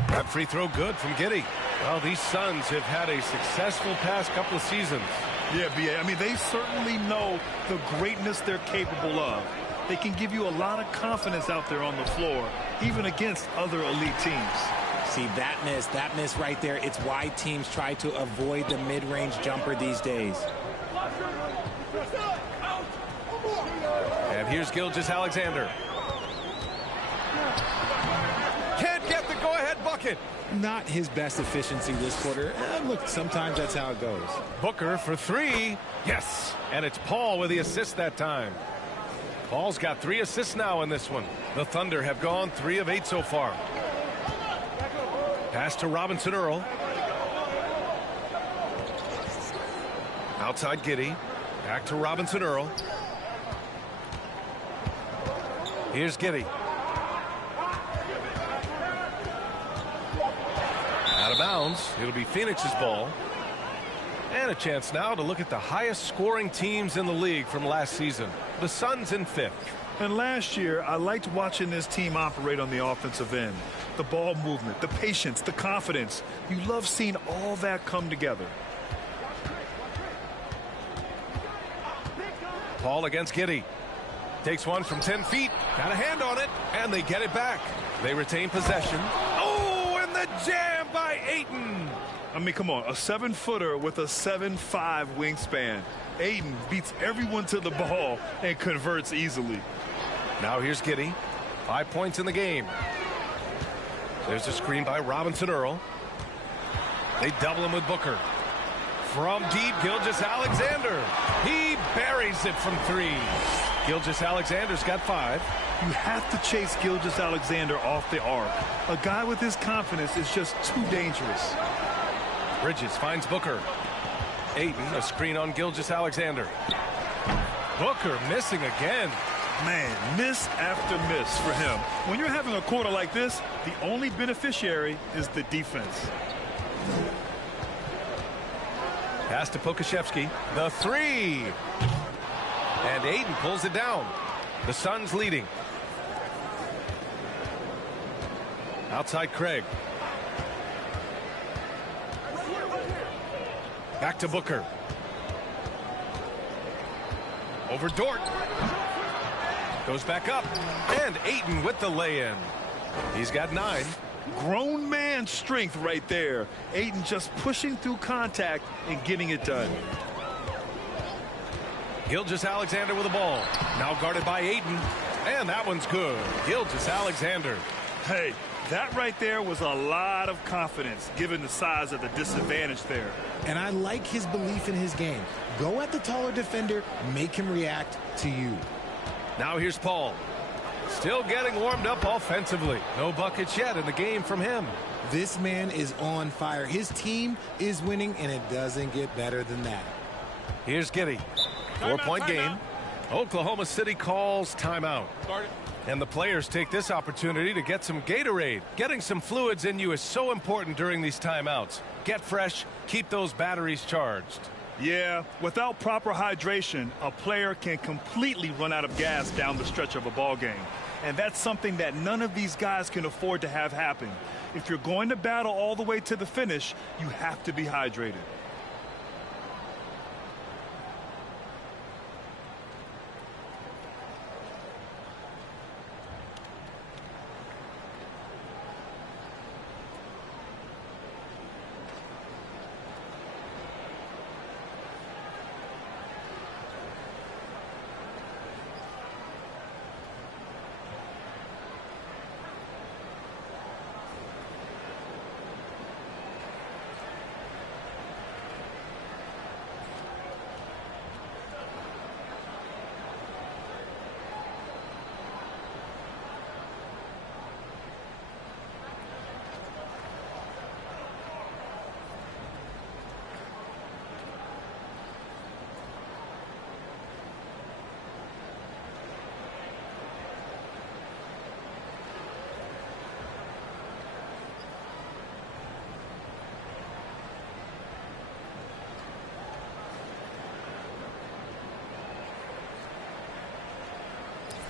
That free throw good from Giddey. Well, these Suns have had a successful past couple of seasons. Yeah, B.A., I mean, they certainly know the greatness they're capable of. They can give you a lot of confidence out there on the floor, even against other elite teams. See, that miss right there, it's why teams try to avoid the mid-range jumper these days. And here's Gilgeous-Alexander. Can't get the go-ahead bucket. Not his best efficiency this quarter. Look, sometimes that's how it goes. Booker for 3. Yes. And it's Paul with the assist that time. Paul's got 3 assists now in this one. The Thunder have gone 3 of 8 so far. Pass to Robinson Earl. Outside Giddey. Back to Robinson Earl. Here's Giddey. Out of bounds. It'll be Phoenix's ball. And a chance now to look at the highest scoring teams in the league from last season. The Suns in 5th. And last year, I liked watching this team operate on the offensive end. The ball movement, the patience, the confidence. You love seeing all that come together. Paul against Giddey. Takes one from 10 feet. Got a hand on it, and they get it back. They retain possession. Oh, and the jam by Ayton. I mean, come on, a 7-footer with a 7'5" wingspan. Ayton beats everyone to the ball and converts easily. Now here's Giddey. 5 points in the game. There's a screen by Robinson Earl. They double him with Booker. From deep, Gilgeous-Alexander. He buries it from 3. Gilgeous-Alexander's got 5. You have to chase Gilgeous-Alexander off the arc. A guy with his confidence is just too dangerous. Bridges finds Booker. Ayton, a screen on Gilgeous-Alexander. Booker missing again. Man, miss after miss for him. When you're having a quarter like this, the only beneficiary is the defense. Pass to Pokashevsky. The three. And Aiden pulls it down. The Suns leading. Outside Craig. Back to Booker. Over Dort. Goes back up. And Ayton with the lay-in. He's got 9. Grown man strength right there. Ayton just pushing through contact and getting it done. Gilgeous-Alexander with the ball. Now guarded by Ayton. And that one's good. Gilgeous-Alexander. Hey, that right there was a lot of confidence given the size of the disadvantage there. And I like his belief in his game. Go at the taller defender, make him react to you. Now here's Paul. Still getting warmed up offensively. No buckets yet in the game from him. This man is on fire. His team is winning, and it doesn't get better than that. Here's Giddey. 4-point game. Oklahoma City calls timeout. And the players take this opportunity to get some Gatorade. Getting some fluids in you is so important during these timeouts. Get fresh, keep those batteries charged. Yeah, without proper hydration, a player can completely run out of gas down the stretch of a ball game. And that's something that none of these guys can afford to have happen. If you're going to battle all the way to the finish, you have to be hydrated.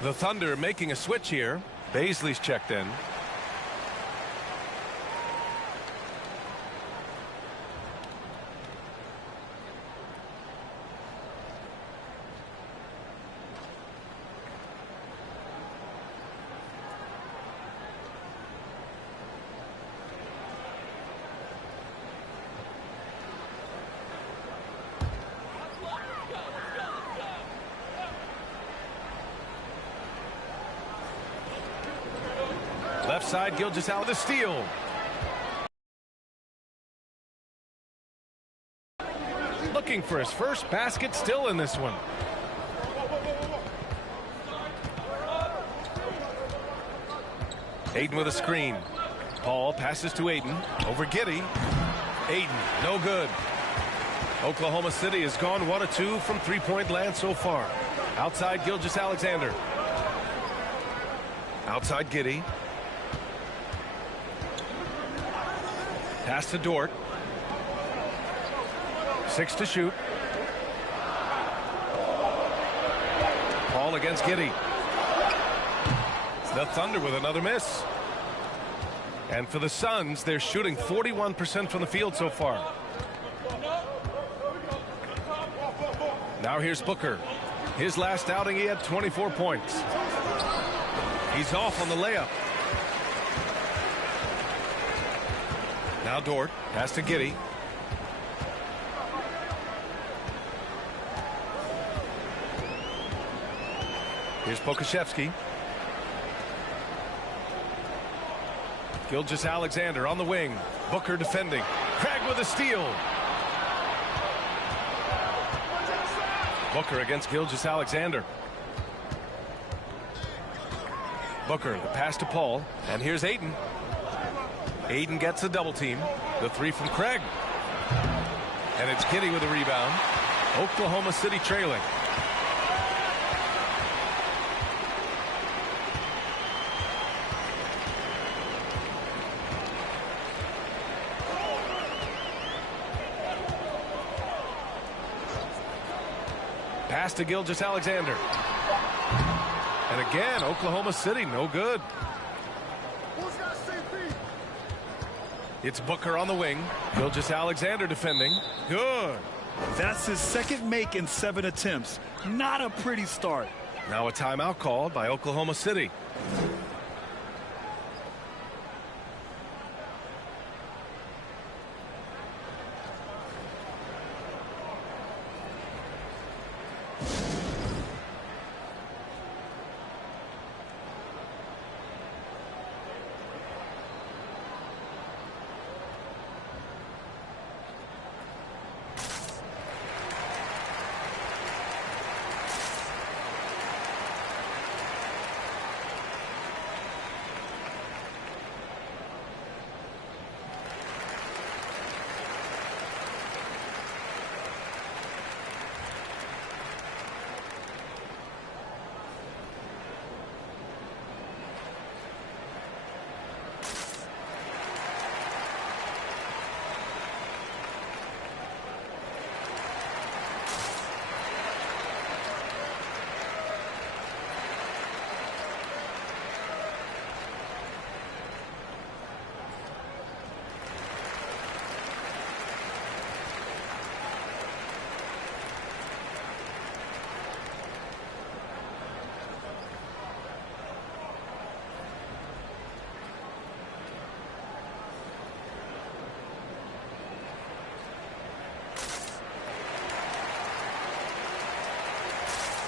The Thunder making a switch here. Baisley's checked in. Left side, Gilgeous-Alexander, the steal. Looking for his first basket, still in this one. Ayton with a screen. Paul passes to Ayton. Over Giddey. Ayton, no good. Oklahoma City has gone 1 of 2 from three-point land so far. Outside, Gilgeous-Alexander. Outside, Giddey. Pass to Dort. 6 to shoot. Paul against Giddey. The Thunder with another miss. And for the Suns, they're shooting 41% from the field so far. Now here's Booker. His last outing, he had 24 points. He's off on the layup. Now Dort, pass to Giddey. Here's Pokashevsky. Gilgeous-Alexander on the wing. Booker defending. Craig with a steal. Booker against Gilgeous-Alexander. Booker, the pass to Paul. And here's Ayton. Ayton gets a double team. The three from Craig. And it's Giddey with a rebound. Oklahoma City trailing. Pass to Gilgeous-Alexander. And again, Oklahoma City, no good. It's Booker on the wing. Gilgeous-Alexander defending. Good. That's his second make in 7 attempts. Not a pretty start. Now a timeout called by Oklahoma City.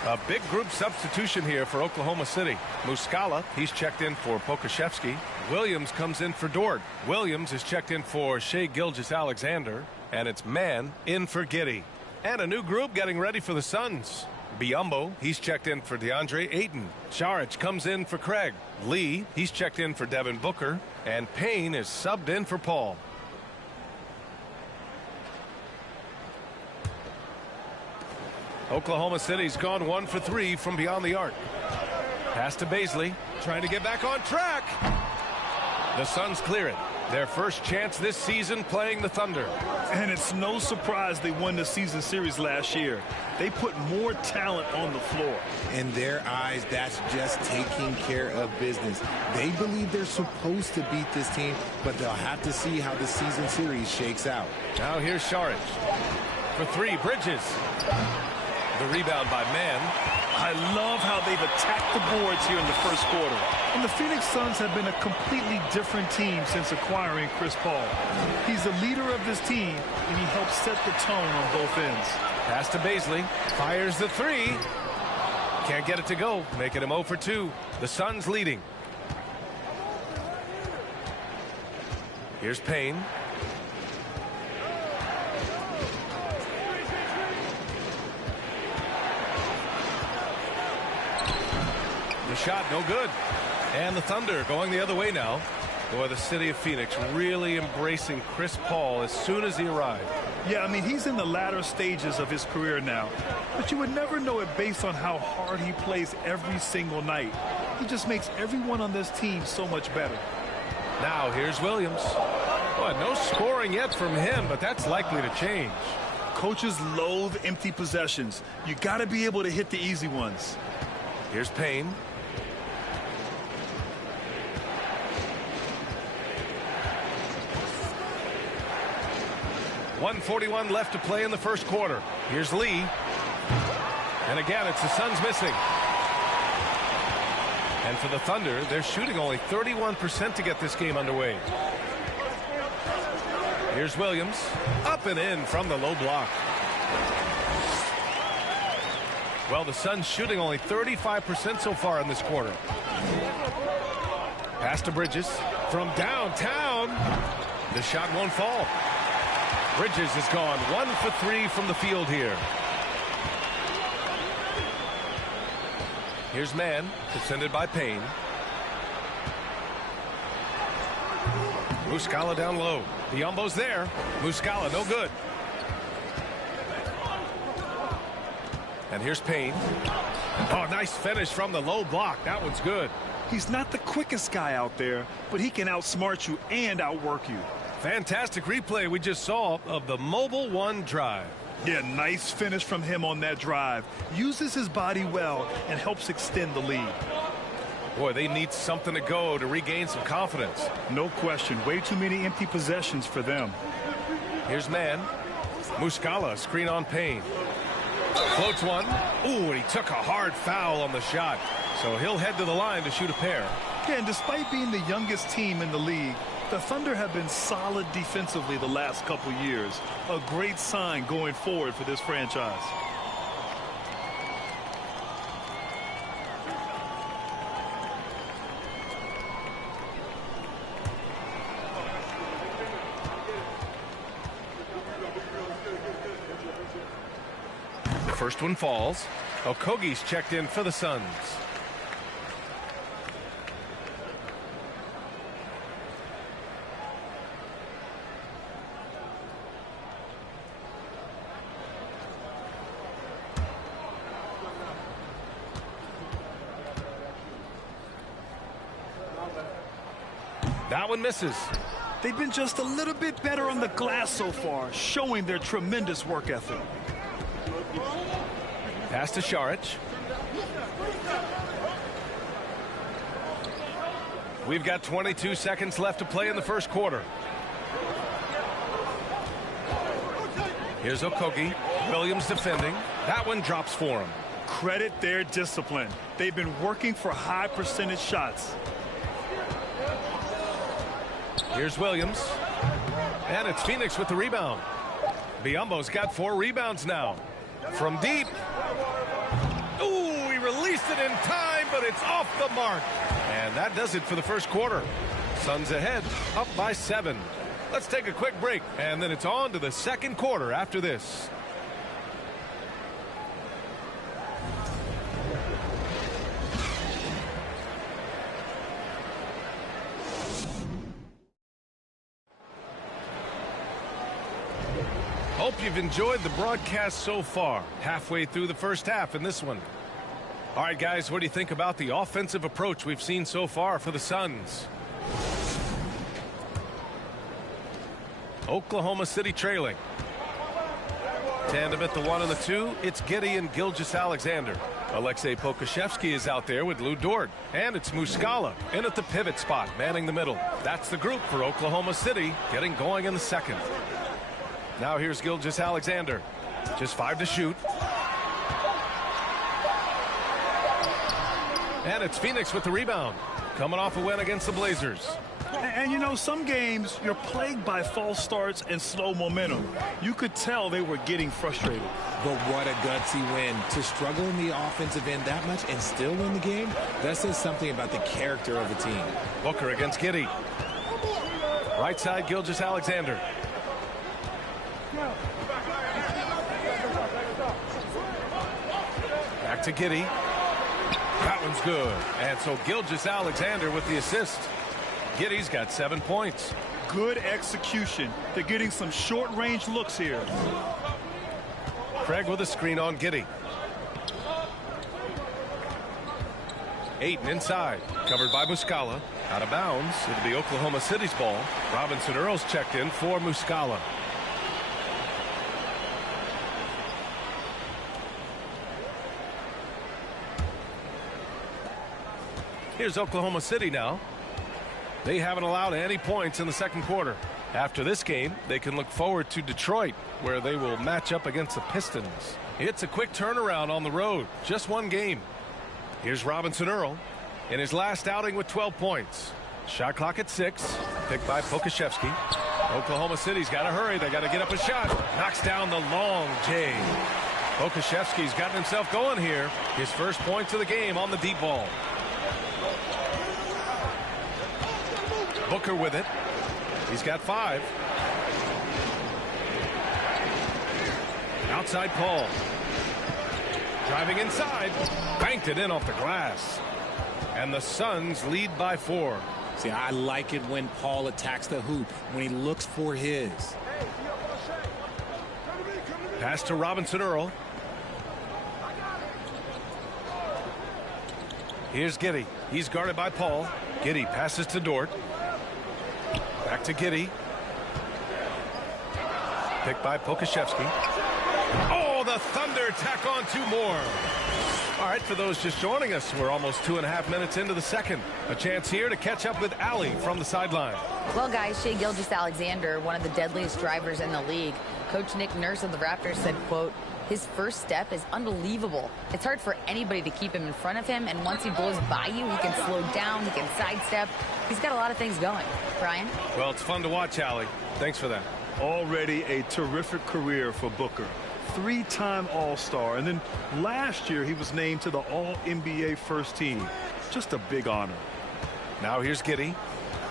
A big group substitution here for Oklahoma City. Muscala, he's checked in for Pokashevsky. Williams comes in for Dort. Williams is checked in for Shai Gilgeous-Alexander. And it's Mann in for Giddey. And a new group getting ready for the Suns. Biyombo, he's checked in for DeAndre Ayton. Saric comes in for Craig. Lee, he's checked in for Devin Booker. And Payne is subbed in for Paul. Oklahoma City's gone 1 for 3 from beyond the arc. Pass to Baisley, trying to get back on track. The Suns clear it. Their first chance this season playing the Thunder. And it's no surprise they won the season series last year. They put more talent on the floor. In their eyes, that's just taking care of business. They believe they're supposed to beat this team, but they'll have to see how the season series shakes out. Now here's Saric. For 3, Bridges. The rebound by Mann. I love how they've attacked the boards here in the first quarter. And the Phoenix Suns have been a completely different team since acquiring Chris Paul. He's the leader of this team, and he helps set the tone on both ends. Pass to Baisley. Fires the 3. Can't get it to go, making him 0 for 2. The Suns leading. Here's Payne. The shot no good. And the Thunder going the other way now. Boy, the city of Phoenix really embracing Chris Paul as soon as he arrived. Yeah, I mean, he's in the latter stages of his career now. But you would never know it based on how hard he plays every single night. He just makes everyone on this team so much better. Now here's Williams. Boy, no scoring yet from him, but that's likely to change. Coaches loathe empty possessions. You got to be able to hit the easy ones. Here's Payne. .141 left to play in the first quarter. Here's Lee. And again, it's the Suns missing. And for the Thunder, they're shooting only 31% to get this game underway. Here's Williams. Up and in from the low block. Well, the Suns shooting only 35% so far in this quarter. Pass to Bridges from downtown. The shot won't fall. Bridges has gone 1 for 3 from the field here. Here's Mann, defended by Payne. Muscala down low. Biyombo's there. Muscala no good. And here's Payne. Oh, nice finish from the low block. That one's good. He's not the quickest guy out there, but he can outsmart you and outwork you. Fantastic replay we just saw of the Mobile One drive. Yeah, nice finish from him on that drive. Uses his body well and helps extend the lead. Boy, they need something to go to regain some confidence. No question. Way too many empty possessions for them. Here's man. Muscala, screen on Payne. Floats one. Ooh, and he took a hard foul on the shot. So he'll head to the line to shoot a pair. Yeah, and despite being the youngest team in the league, the Thunder have been solid defensively the last couple years. A great sign going forward for this franchise. First one falls. Okogie's checked in for the Suns. That one misses. They've been just a little bit better on the glass so far, showing their tremendous work ethic. Pass to Šarić. We've got 22 seconds left to play in the first quarter. Here's Okogie. Williams defending. That one drops for him. Credit their discipline. They've been working for high percentage shots. Here's Williams. And it's Phoenix with the rebound. Biyombo's got 4 rebounds now. From deep. Ooh, he released it in time, but it's off the mark. And that does it for the first quarter. Suns ahead, up by 7. Let's take a quick break, and then it's on to the second quarter after this. Hope you've enjoyed the broadcast so far. Halfway through the first half in this one. All right, guys, what do you think about the offensive approach we've seen so far for the Suns? Oklahoma City trailing. Tandem at the 1 and the 2. It's Giddey and Gilgeous-Alexander. Aleksej Pokusevski is out there with Lou Dort. And it's Muscala in at the pivot spot, manning the middle. That's the group for Oklahoma City, getting going in the second. Now here's Gilgeous-Alexander. Just 5 to shoot. And it's Phoenix with the rebound. Coming off a win against the Blazers. And you know, some games you're plagued by false starts and slow momentum. You could tell they were getting frustrated. But what a gutsy win. To struggle in the offensive end that much and still win the game, that says something about the character of the team. Booker against Giddey. Right side, Gilgeous-Alexander. Back to Giddey. That one's good. And so Gilgeous-Alexander with the assist. Giddey's got 7 points. Good execution. They're getting some short-range looks here. Craig with a screen on Giddey. Ayton inside. Covered by Muscala. Out of bounds. It'll be Oklahoma City's ball. Robinson Earl's checked in for Muscala. Here's Oklahoma City now. They haven't allowed any points in the second quarter. After this game, they can look forward to Detroit, where they will match up against the Pistons. It's a quick turnaround on the road. Just 1 game. Here's Robinson Earl in his last outing with 12 points. Shot clock at 6. Picked by Pokusevski. Oklahoma City's got to hurry. They got to get up a shot. Knocks down the long J. Pokusevski's gotten himself going here. His first points of the game on the deep ball. Booker with it. He's got 5. Outside Paul. Driving inside. Banked it in off the glass. And the Suns lead by 4. See, I like it when Paul attacks the hoop, when he looks for his. Pass to Robinson Earl. Here's Giddey. He's guarded by Paul. Giddey passes to Dort. Back to Giddey. Picked by Pokusevski. Oh, the Thunder tack on 2 more. All right, for those just joining us, we're almost 2.5 minutes into the second. A chance here to catch up with Allie from the sideline. Well, guys, Shai Gilgeous-Alexander, one of the deadliest drivers in the league. Coach Nick Nurse of the Raptors said, quote, his first step is unbelievable. It's hard for anybody to keep him in front of him, and once he blows by you, he can slow down, he can sidestep. He's got a lot of things going. Brian? Well, it's fun to watch, Allie. Thanks for that. Already a terrific career for Booker. 3-time All-Star, and then last year he was named to the All-NBA first team. Just a big honor. Now here's Giddey.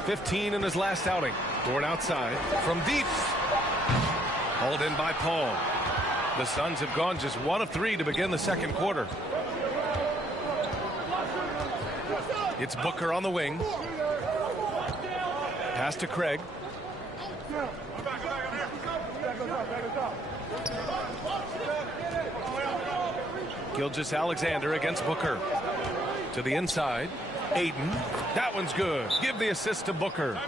15 in his last outing. Dort outside. From deep. Hauled in by Paul. The Suns have gone just 1 of 3 to begin the second quarter. It's Booker on the wing. Pass to Craig. Gilgeous-Alexander against Booker. To the inside. Ayton. That one's good. Give the assist to Booker.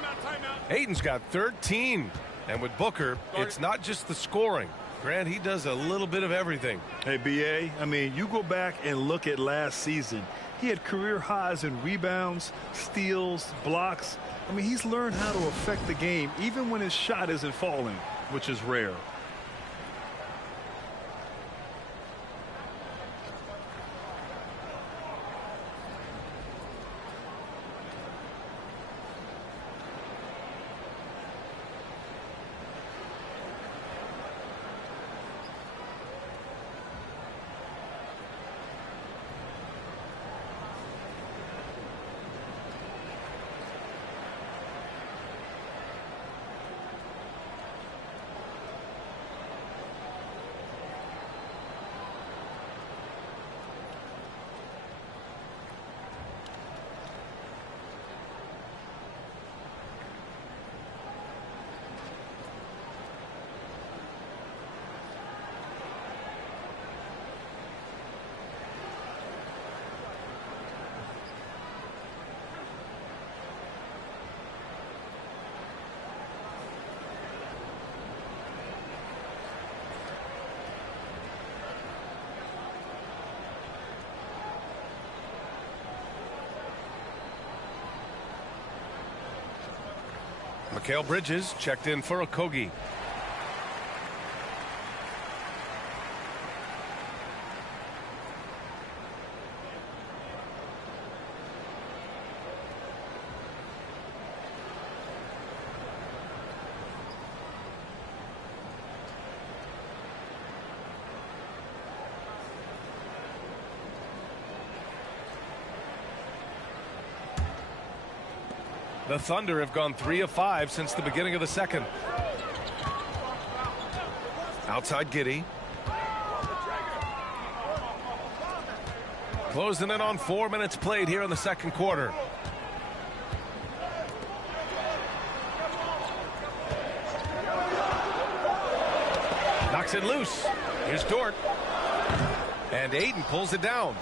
Ayton's got 13. And with Booker, it's not just the scoring. Grant, he does a little bit of everything. Hey, B.A., I mean, you go back and look at last season. He had career highs in rebounds, steals, blocks. I mean, he's learned how to affect the game even when his shot isn't falling, which is rare. Mikal Bridges checked in for Okogie. The Thunder have gone 3 of 5 since the beginning of the second. Outside Giddey. Closing in on 4 minutes played here in the second quarter. Knocks it loose. Here's Dort. And Ayton pulls it down.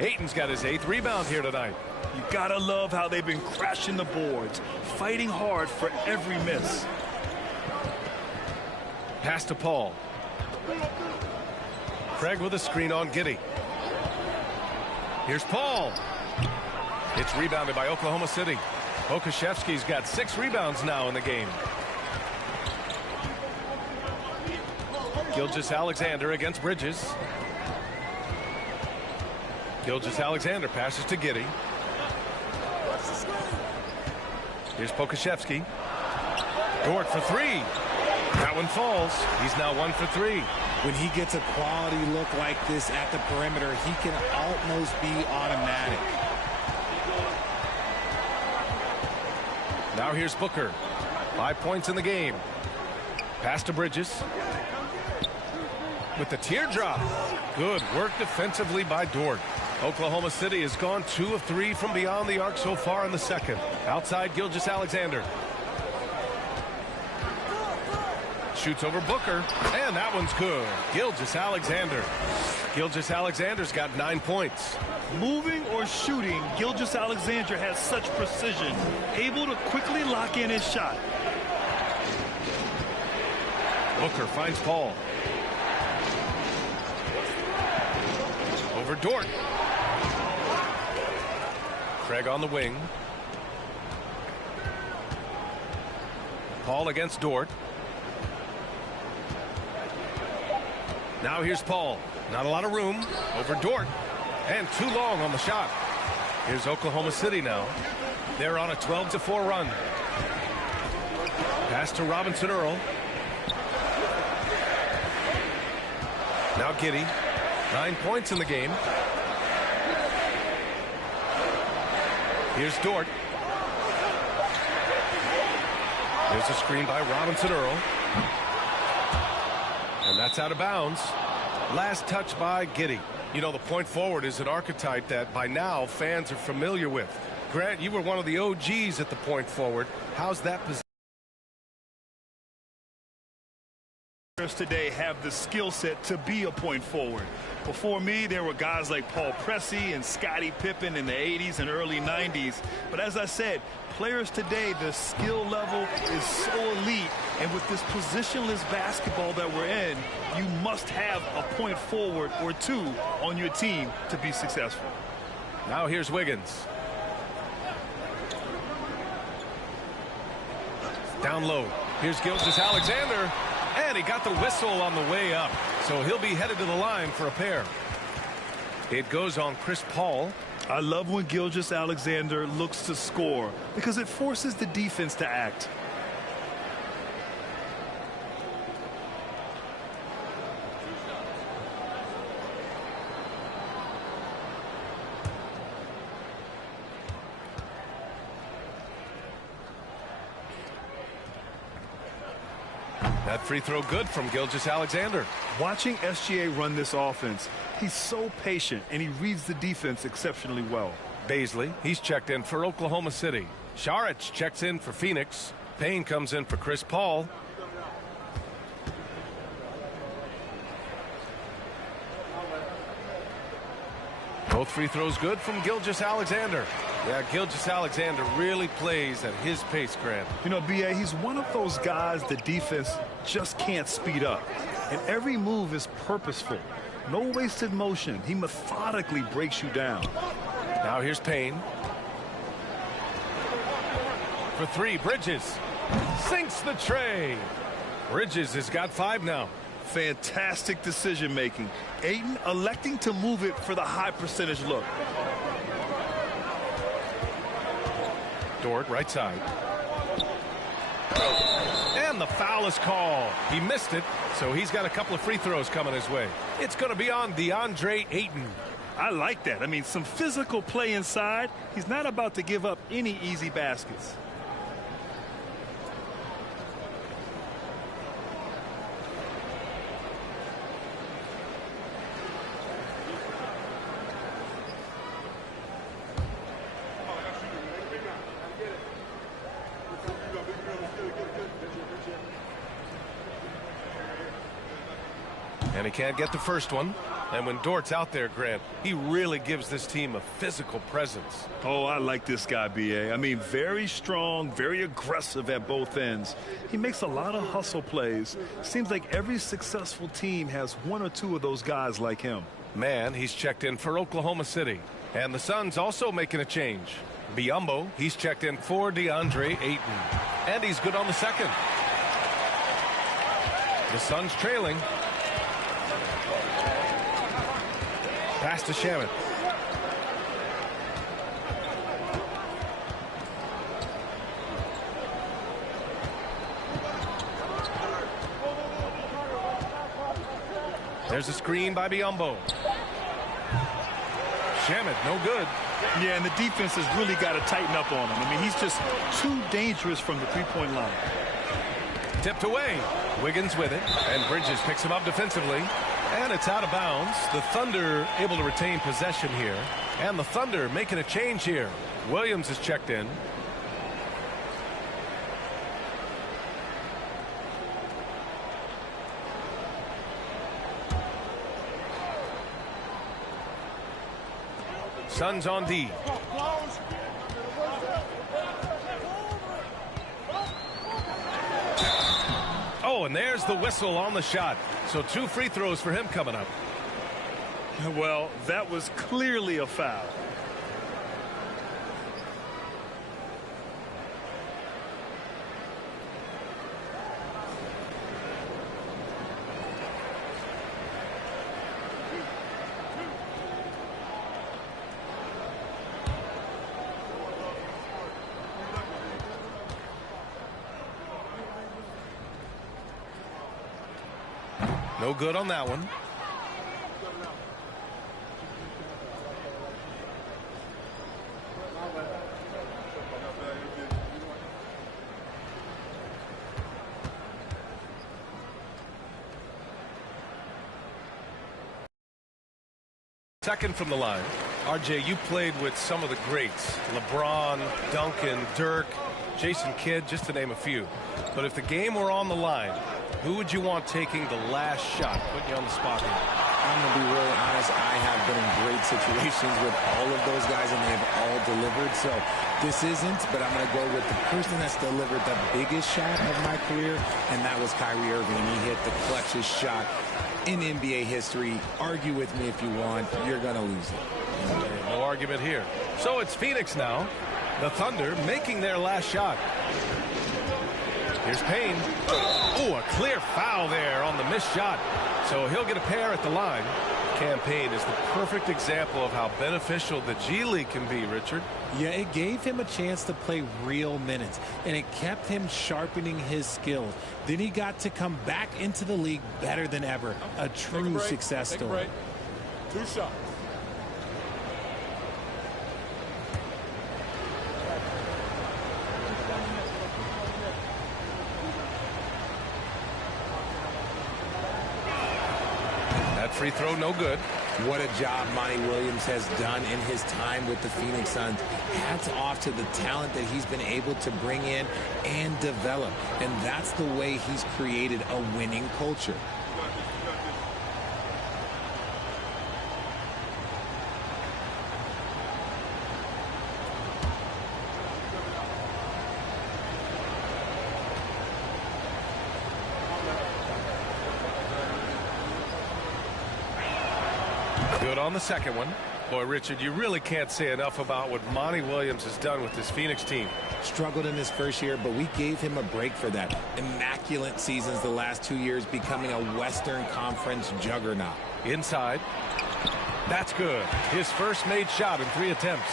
Ayton's got his 8th rebound here tonight. You gotta love how they've been crashing the boards, fighting hard for every miss. Pass to Paul. Craig with a screen on Giddey. Here's Paul. It's rebounded by Oklahoma City. Okashevsky's got 6 rebounds now in the game. Gilgeous-Alexander against Bridges. Gilgeous-Alexander passes to Giddey. Here's Pokashevsky. Dort for 3. That one falls. He's now 1 for 3. When he gets a quality look like this at the perimeter, he can almost be automatic. Now here's Booker. 5 points in the game. Pass to Bridges. With the teardrop. Good work defensively by Dort. Oklahoma City has gone 2 of 3 from beyond the arc so far in the second. Outside Gilgeous-Alexander. Shoots over Booker, and that one's good. Gilgeous-Alexander. Gilgeous-Alexander's got 9 points. Moving or shooting, Gilgeous-Alexander has such precision, able to quickly lock in his shot. Booker finds Paul. Over Dort. Craig on the wing. Paul against Dort. Now here's Paul. Not a lot of room. Over Dort. And too long on the shot. Here's Oklahoma City now. They're on a 12-4 run. Pass to Robinson Earl. Now Giddey. 9 points in the game. Here's Dort. There's a screen by Robinson Earl. And that's out of bounds. Last touch by Giddey. You know, the point forward is an archetype that by now fans are familiar with. Grant, you were one of the OGs at the point forward. How's that position? Today have the skill set to be a point forward. Before me, there were guys like Paul Pressey and Scottie Pippen in the 80s and early 90s. But as I said, players today, the skill level is so elite. And with this positionless basketball that we're in, you must have a point forward or two on your team to be successful. Now here's Wiggins. Down low. Here's Gilgeous-Alexander. And he got the whistle on the way up. So he'll be headed to the line for a pair. It goes on Chris Paul. I love when Gilgeous-Alexander looks to score because it forces the defense to act. That free throw good from Gilgeous-Alexander. Watching SGA run this offense, he's so patient and he reads the defense exceptionally well. Baisley, he's checked in for Oklahoma City. Saric checks in for Phoenix. Payne comes in for Chris Paul. Both free throws good from Gilgeous-Alexander. Yeah, Gilgeous-Alexander really plays at his pace, Grant. You know, B.A., he's one of those guys the defense just can't speed up. And every move is purposeful. No wasted motion. He methodically breaks you down. Now here's Payne. For three, Bridges. Sinks the tray. Bridges has got 5 now. Fantastic decision making. Ayton electing to move it for the high percentage look. Dort right side. And the foul is called. He missed it, so he's got a couple of free throws coming his way. It's going to be on DeAndre Ayton. I like that. I mean, some physical play inside. He's not about to give up any easy baskets. And he can't get the first one. And when Dort's out there, Grant, he really gives this team a physical presence. Oh, I like this guy, B.A. I mean, very strong, very aggressive at both ends. He makes a lot of hustle plays. Seems like every successful team has one or two of those guys like him. Man, he's checked in for Oklahoma City. And the Suns also making a change. Biyombo, he's checked in for DeAndre Ayton. And he's good on the second. The Suns trailing. Pass to Shamet. There's a screen by Biyombo. Shamet, no good. Yeah, and the defense has really got to tighten up on him. I mean, he's just too dangerous from the three-point line. Tipped away. Wiggins with it, and Bridges picks him up defensively. And it's out of bounds. The Thunder able to retain possession here. And the Thunder making a change here. Williams is checked in. Suns on D. Oh, and there's the whistle on the shot. So 2 free throws for him coming up. Well, that was clearly a foul. No good on that one. Second from the line. RJ, you played with some of the greats. LeBron, Duncan, Dirk, Jason Kidd, just to name a few. But if the game were on the line, who would you want taking the last shot? Put you on the spot here. I'm going to be really honest. I have been in great situations with all of those guys, and they've all delivered. So this isn't, but I'm going to go with the person that's delivered the biggest shot of my career, and that was Kyrie Irving. He hit the clutchest shot in NBA history. Argue with me if you want. You're going to lose it. No argument here. So it's Phoenix now. The Thunder making their last shot. Here's Payne. Oh, a clear foul there on the missed shot. So he'll get a pair at the line. Campaign is the perfect example of how beneficial the G League can be, Richard. Yeah, it gave him a chance to play real minutes, and it kept him sharpening his skills. Then he got to come back into the league better than ever. A true success story. 2 shots. Free throw, no good. What a job Monty Williams has done in his time with the Phoenix Suns. Hats off to the talent that he's been able to bring in and develop. And that's the way he's created a winning culture. Good on the second one. Boy, Richard, you really can't say enough about what Monty Williams has done with this Phoenix team. Struggled in his first year, but we gave him a break for that. Immaculate seasons the last 2 years, becoming a Western Conference juggernaut. Inside. That's good. His first made shot in 3 attempts.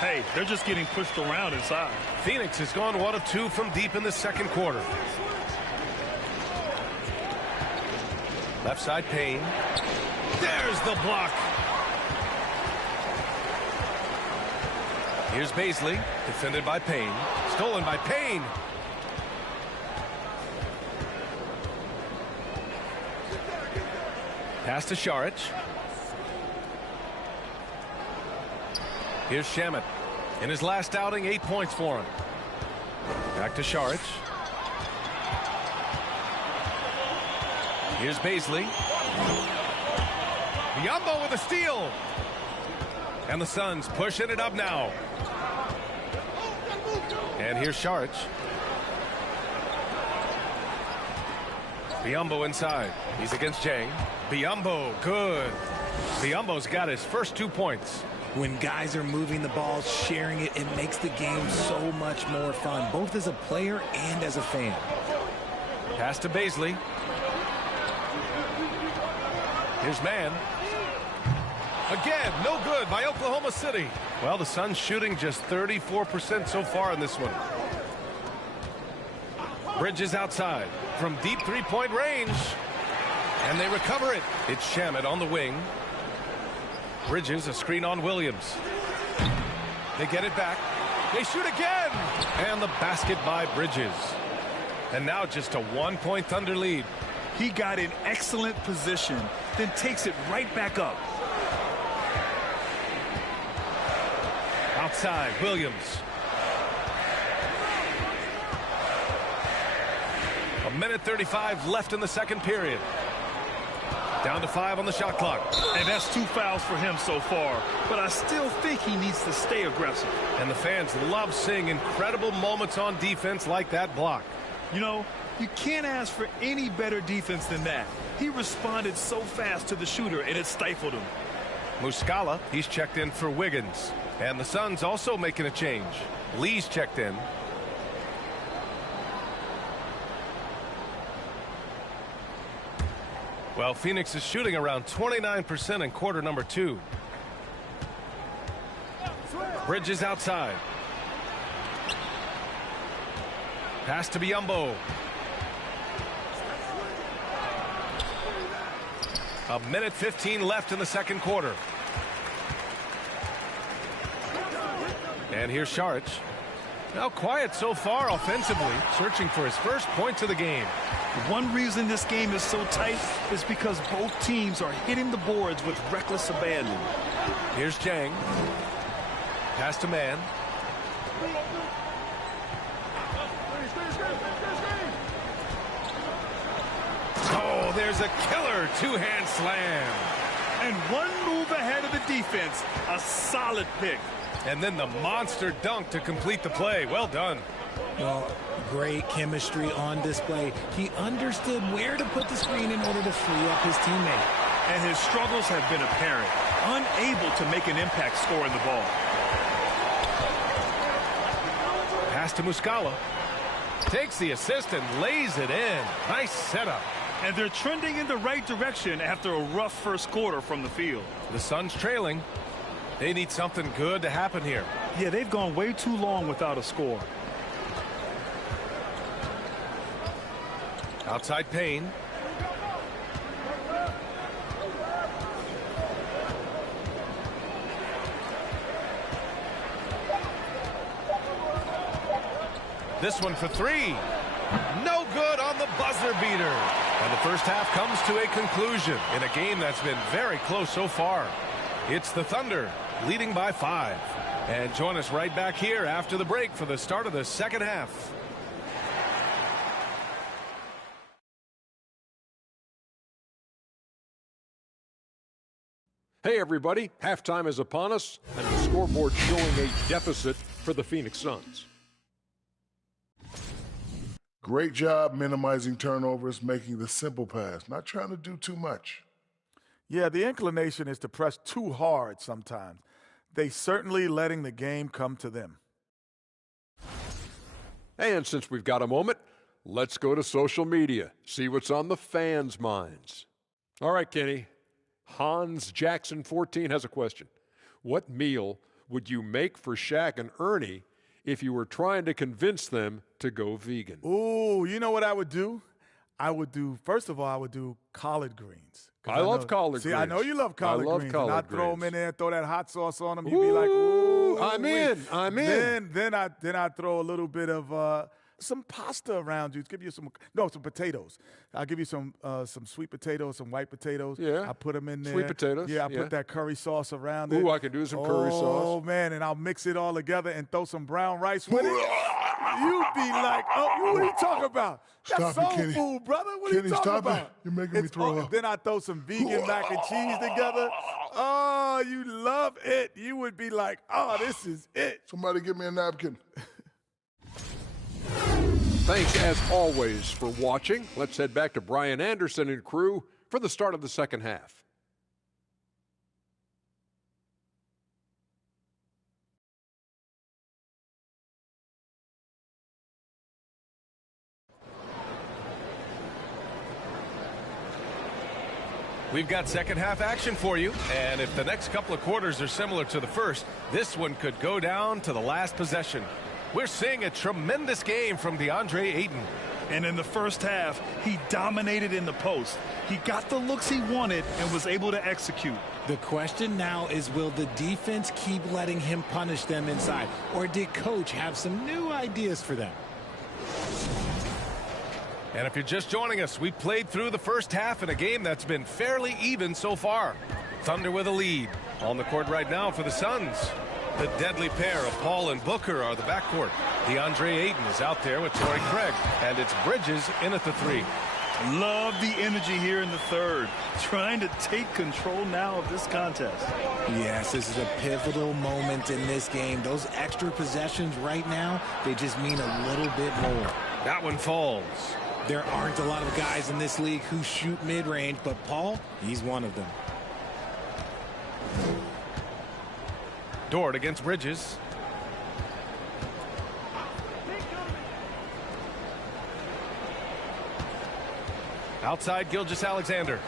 Hey, they're just getting pushed around inside. Phoenix has gone 1 of 2 from deep in the second quarter. Left side, Payne. There's the block. Here's Baisley, defended by Payne. Stolen by Payne. Pass to Šarić. Here's Shamet. In his last outing, 8 points for him. Back to Šarić. Here's Baisley. Biyombo with a steal. And the Suns pushing it up now. And here's Šarić. Biyombo inside. He's against Jang. Biyombo, good. Biyombo's got his first 2 points. When guys are moving the ball, sharing it, it makes the game so much more fun, both as a player and as a fan. Pass to Baisley. Here's Mann. Again, no good by Oklahoma City. Well, the Suns shooting just 34% so far in this one. Bridges outside from deep three-point range. And they recover it. It's Shamet on the wing. Bridges, a screen on Williams. They get it back. They shoot again. And the basket by Bridges. And now just a 1-point Thunder lead. He got in excellent position, then takes it right back up. Outside, Williams. A minute 35 left in the second period. Down to 5 on the shot clock. And that's 2 fouls for him so far. But I still think he needs to stay aggressive. And the fans love seeing incredible moments on defense like that block. You know, you can't ask for any better defense than that. He responded so fast to the shooter, and it stifled him. Muscala, he's checked in for Wiggins. And the Suns also making a change. Lee's checked in. Well, Phoenix is shooting around 29% in quarter number 2. Bridges outside. Pass to Biyombo. A minute 15 left in the second quarter. And here's Šarić. Now quiet so far offensively, searching for his first points of the game. One reason this game is so tight is because both teams are hitting the boards with reckless abandon. Here's Jang. Pass to Mann. Oh, there's a killer two-hand slam. And one move ahead of the defense. A solid pick. And then the monster dunk to complete the play. Well done. Well, great chemistry on display. He understood where to put the screen in order to free up his teammate. And his struggles have been apparent. Unable to make an impact scoring the ball. Pass to Muscala. Takes the assist and lays it in. Nice setup. And they're trending in the right direction after a rough first quarter from the field. The Suns trailing. They need something good to happen here. Yeah, they've gone way too long without a score. Outside Payne. This one for 3. No good on the buzzer beater. And the first half comes to a conclusion in a game that's been very close so far. It's the Thunder leading by 5. And join us right back here after the break for the start of the second half. Hey everybody, halftime is upon us and the scoreboard showing a deficit for the Phoenix Suns. Great job minimizing turnovers, making the simple pass, not trying to do too much. Yeah, the inclination is to press too hard sometimes. They certainly letting the game come to them. And since we've got a moment, let's go to social media, see what's on the fans' minds. All right, Kenny. Hans Jackson 14 has a question. What meal would you make for Shaq and Ernie if you were trying to convince them to go vegan? Ooh, you know what I would do? First of all, I would do collard greens. I love collard greens. See, I know you love collard greens. Collard and I'd throw greens. them in there, throw that hot sauce on them. You'd be like, ooh. I'm in. Then I'd throw a little bit of some pasta around you. Give you some potatoes. I'll give you some sweet potatoes, some white potatoes. Yeah. I put them in there. Sweet potatoes. Yeah, I put that curry sauce around it. Ooh, I can do some curry sauce. Oh, man, and I'll mix it all together and throw some brown rice with it. You'd be like, oh, what are you talking about? That's soul food, brother. What are you talking about? You're making me throw up. Then I throw some vegan mac and cheese together. Oh, you love it. You would be like, oh, this is it. Somebody give me a napkin. Thanks, as always, for watching. Let's head back to Brian Anderson and crew for the start of the second half. We've got second half action for you, and if the next couple of quarters are similar to the first, this one could go down to the last possession. We're seeing a tremendous game from DeAndre Ayton. And in the first half, he dominated in the post. He got the looks he wanted and was able to execute. The question now is, will the defense keep letting him punish them inside, or did Coach have some new ideas for them? And if you're just joining us, we played through the first half in a game that's been fairly even so far. Thunder with a lead. On the court right now for the Suns. The deadly pair of Paul and Booker are the backcourt. DeAndre Ayton is out there with Torrey Craig. And it's Bridges in at the 3. Love the energy here in the third. Trying to take control now of this contest. Yes, this is a pivotal moment in this game. Those extra possessions right now, they just mean a little bit more. That one falls. There aren't a lot of guys in this league who shoot mid-range, but Paul, he's one of them. Dort against Bridges. Outside, Gilgeous-Alexander.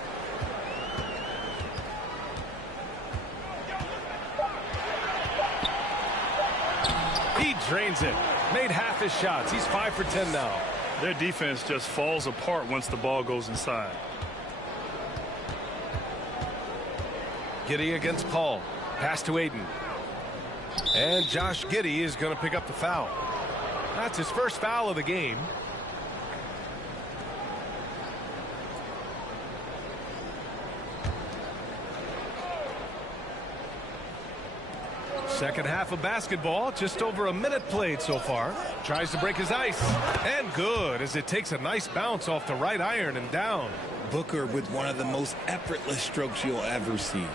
He drains it. Made half his shots. He's 5 for 10 now. Their defense just falls apart once the ball goes inside. Giddey against Paul. Pass to Aiden. And Josh Giddey is going to pick up the foul. That's his first foul of the game. Second half of basketball, just over a minute played so far. Tries to break his ice. And good, as it takes a nice bounce off the right iron and down. Booker with one of the most effortless strokes you'll ever see.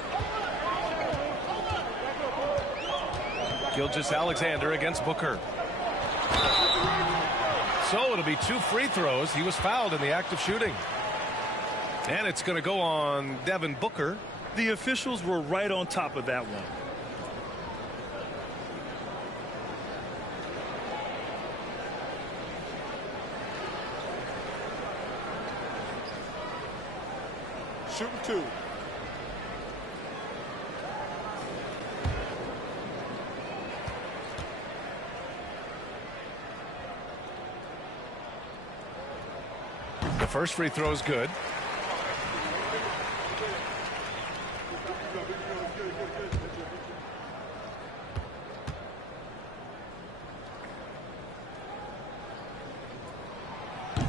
Gilgeous-Alexander against Booker. So it'll be 2 free throws. He was fouled in the act of shooting. And it's going to go on Devin Booker. The officials were right on top of that one. Shooting 2. The first free throw is good.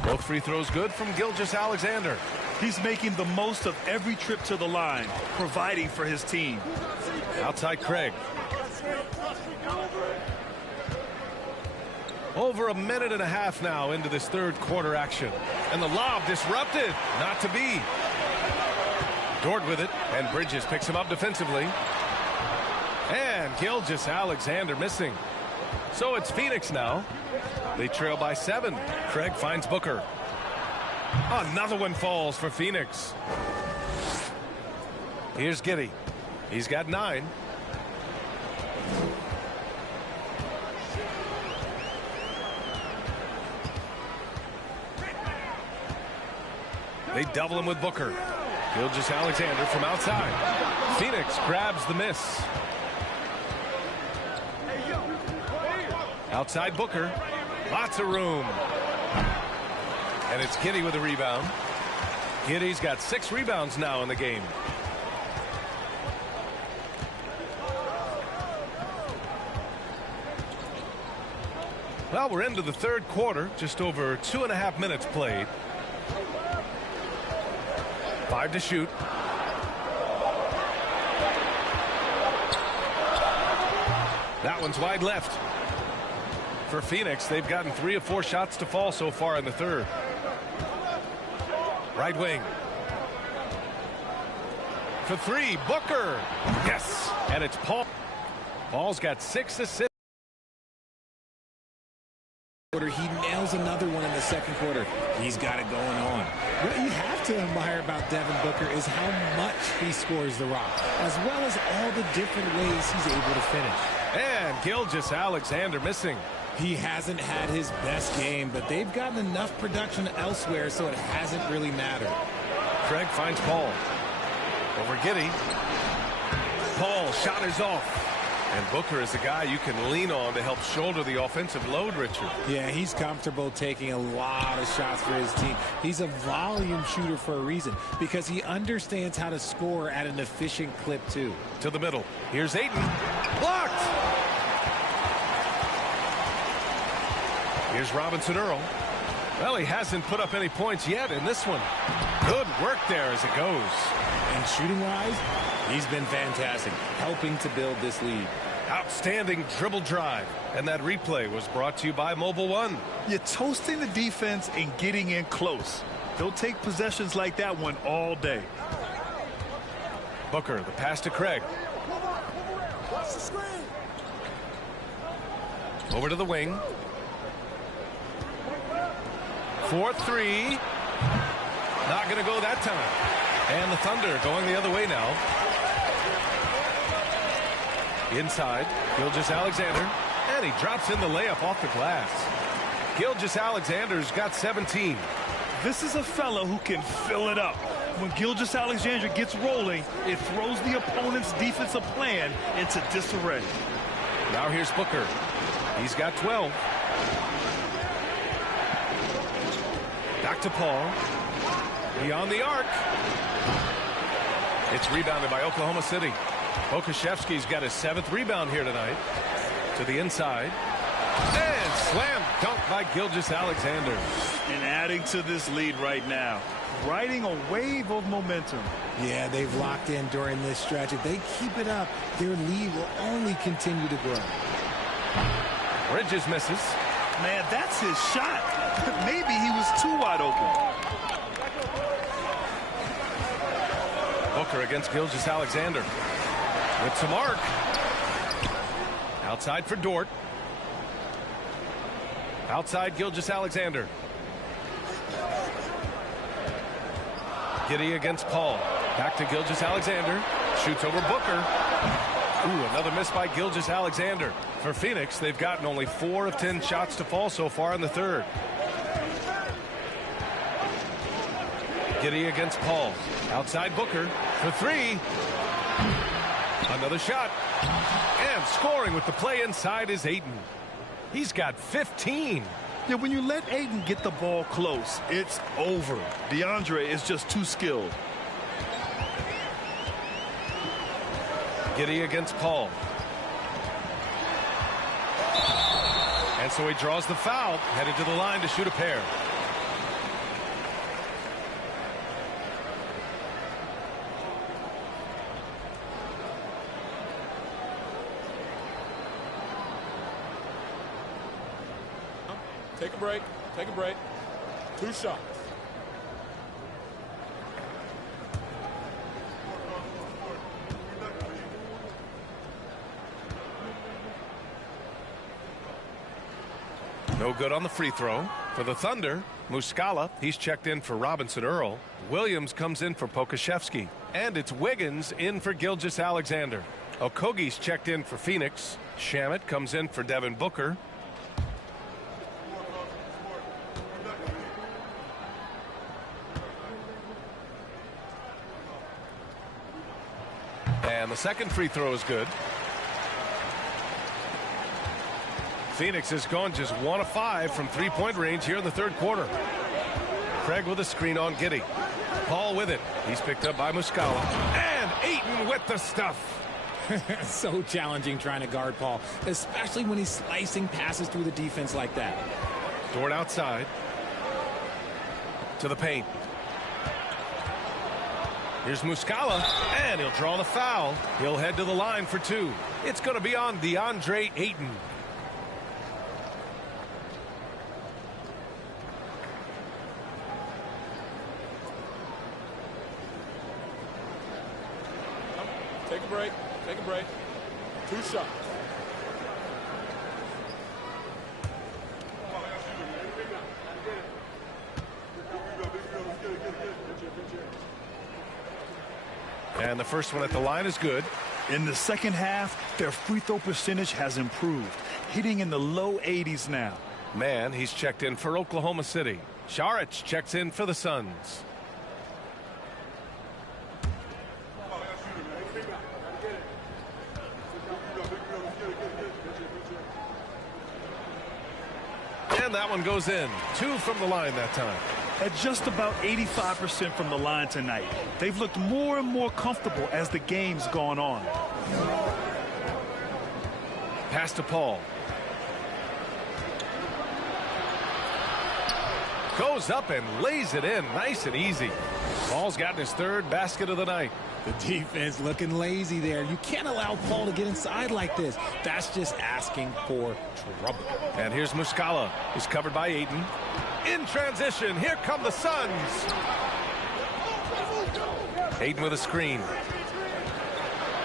Both free throws good from Gilgeous-Alexander. He's making the most of every trip to the line, providing for his team. Outside Craig. Over a minute and a half now into this third quarter action. And the lob disrupted. Not to be. Dort with it. And Bridges picks him up defensively. And Gilgeous-Alexander missing. So it's Phoenix now. They trail by 7. Craig finds Booker. Another one falls for Phoenix. Here's Giddey. He's got 9. They double him with Booker. Gilgeous-Alexander from outside. Phoenix grabs the miss. Outside Booker. Lots of room. And it's Giddey with a rebound. Giddey's got 6 rebounds now in the game. Well, we're into the third quarter. Just over 2.5 minutes played. 5 to shoot. That one's wide left. For Phoenix, they've gotten 3 of 4 shots to fall so far in the third. Right wing. For 3, Booker. Yes. And it's Paul. Paul's got 6 assists. He nails another one in the second quarter. He's got it going on. What you have to admire about Devin Booker is how much he scores the rock, as well as all the different ways he's able to finish. And Gilgeous-Alexander missing. He hasn't had his best game, but they've gotten enough production elsewhere, so it hasn't really mattered. Craig finds Paul. Over Giddey. Paul shot is off. And Booker is a guy you can lean on to help shoulder the offensive load, Richard. Yeah, he's comfortable taking a lot of shots for his team. He's a volume shooter for a reason, because he understands how to score at an efficient clip, too. To the middle. Here's Ayton. Blocked! Here's Robinson Earl. Well, he hasn't put up any points yet in this one. Good work there as it goes. And shooting-wise, he's been fantastic, helping to build this lead. Outstanding dribble drive. And that replay was brought to you by Mobile One. You're toasting the defense and getting in close. They'll take possessions like that one all day. Booker, the pass to Craig. Over to the wing. 4-3. Not going to go that time. And the Thunder going the other way now. Inside, Gilgeous-Alexander, and he drops in the layup off the glass. Gilgeous-Alexander's got 17. This is a fellow who can fill it up. When Gilgeous-Alexander gets rolling, it throws the opponent's defensive plan into disarray. Now here's Booker. He's got 12. Back to Paul. Beyond the arc. It's rebounded by Oklahoma City. Pokusevski's got his 7th rebound here tonight. To the inside. And slam dunk by Gilgeous-Alexander. And adding to this lead right now. Riding a wave of momentum. Yeah, they've locked in during this stretch. If they keep it up, their lead will only continue to grow. Bridges misses. Man, that's his shot. Maybe he was too wide open. Booker against Gilgeous-Alexander. With some arc. Outside for Dort. Outside Gilgeous-Alexander. Giddey against Paul. Back to Gilgeous-Alexander. Shoots over Booker. Ooh, another miss by Gilgeous-Alexander. For Phoenix, they've gotten only 4 of 10 shots to fall so far in the third. Giddey against Paul. Outside Booker for 3. Another shot. And scoring with the play inside is Ayton. He's got 15. Yeah, when you let Ayton get the ball close, it's over. DeAndre is just too skilled. Giddey against Paul. And so he draws the foul, headed to the line to shoot a pair. Take a break. Take a break. 2 shots. No good on the free throw. For the Thunder, Muscala, he's checked in for Robinson Earl. Williams comes in for Pokusevski. And it's Wiggins in for Gilgeous-Alexander. Okogie's checked in for Phoenix. Shamet comes in for Devin Booker. And the second free throw is good. Phoenix has gone just 1 of 5 from 3-point range here in the third quarter. Craig with a screen on Giddey. Paul with it. He's picked up by Muscala. And Ayton with the stuff. So challenging trying to guard Paul, especially when he's slicing passes through the defense like that. Dort outside. To the paint. Here's Muscala, and he'll draw the foul. He'll head to the line for 2. It's going to be on DeAndre Ayton. Take a break. Take a break. 2 shots. And the first one at the line is good. In the second half, their free throw percentage has improved, hitting in the low 80s now. Man, he's checked in for Oklahoma City. Saric checks in for the Suns. And that one goes in. 2 from the line that time. At just about 85% from the line tonight. They've looked more and more comfortable as the game's gone on. Pass to Paul. Goes up and lays it in nice and easy. Paul's gotten his 3rd basket of the night. The defense looking lazy there. You can't allow Paul to get inside like this. That's just asking for trouble. And here's Muscala. He's covered by Ayton. In transition, here come the Suns. Ayton with a screen.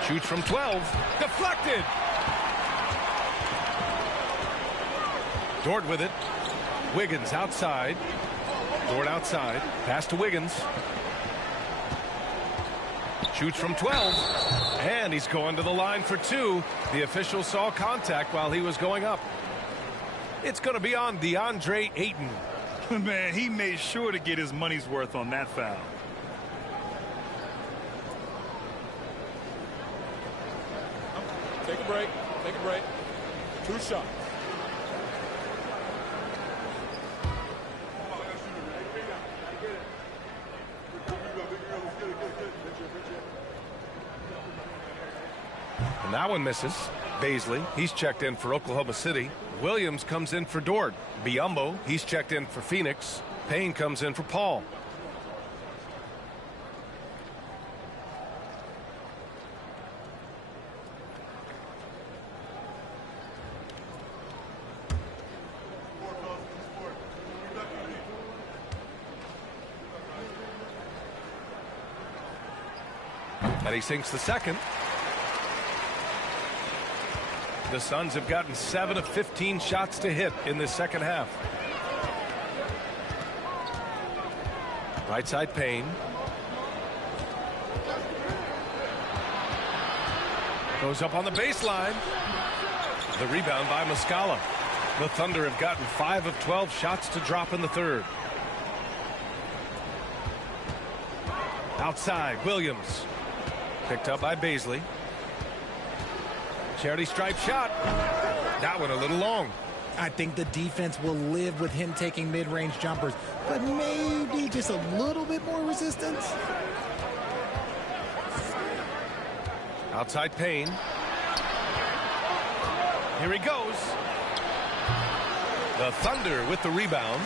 Shoots from 12. Deflected. Dort with it. Wiggins outside. Dort outside. Pass to Wiggins. Shoots from 12. And he's going to the line for two. The official saw contact while he was going up. It's going to be on DeAndre Ayton. Man, he made sure to get his money's worth on that foul. Take a break. Take a break. 2 shots. And that one misses. Baisley, he's checked in for Oklahoma City. Williams comes in for Dort. Biyombo, he's checked in for Phoenix. Payne comes in for Paul. And he sinks the second. The Suns have gotten 7 of 15 shots to hit in this second half. Right side Payne. Goes up on the baseline. The rebound by Muscala. The Thunder have gotten 5 of 12 shots to drop in the third. Outside, Williams. Picked up by Baisley. Charity stripe shot. That one a little long. I think the defense will live with him taking mid-range jumpers, but maybe just a little bit more resistance. Outside Payne. Here he goes. The Thunder with the rebound.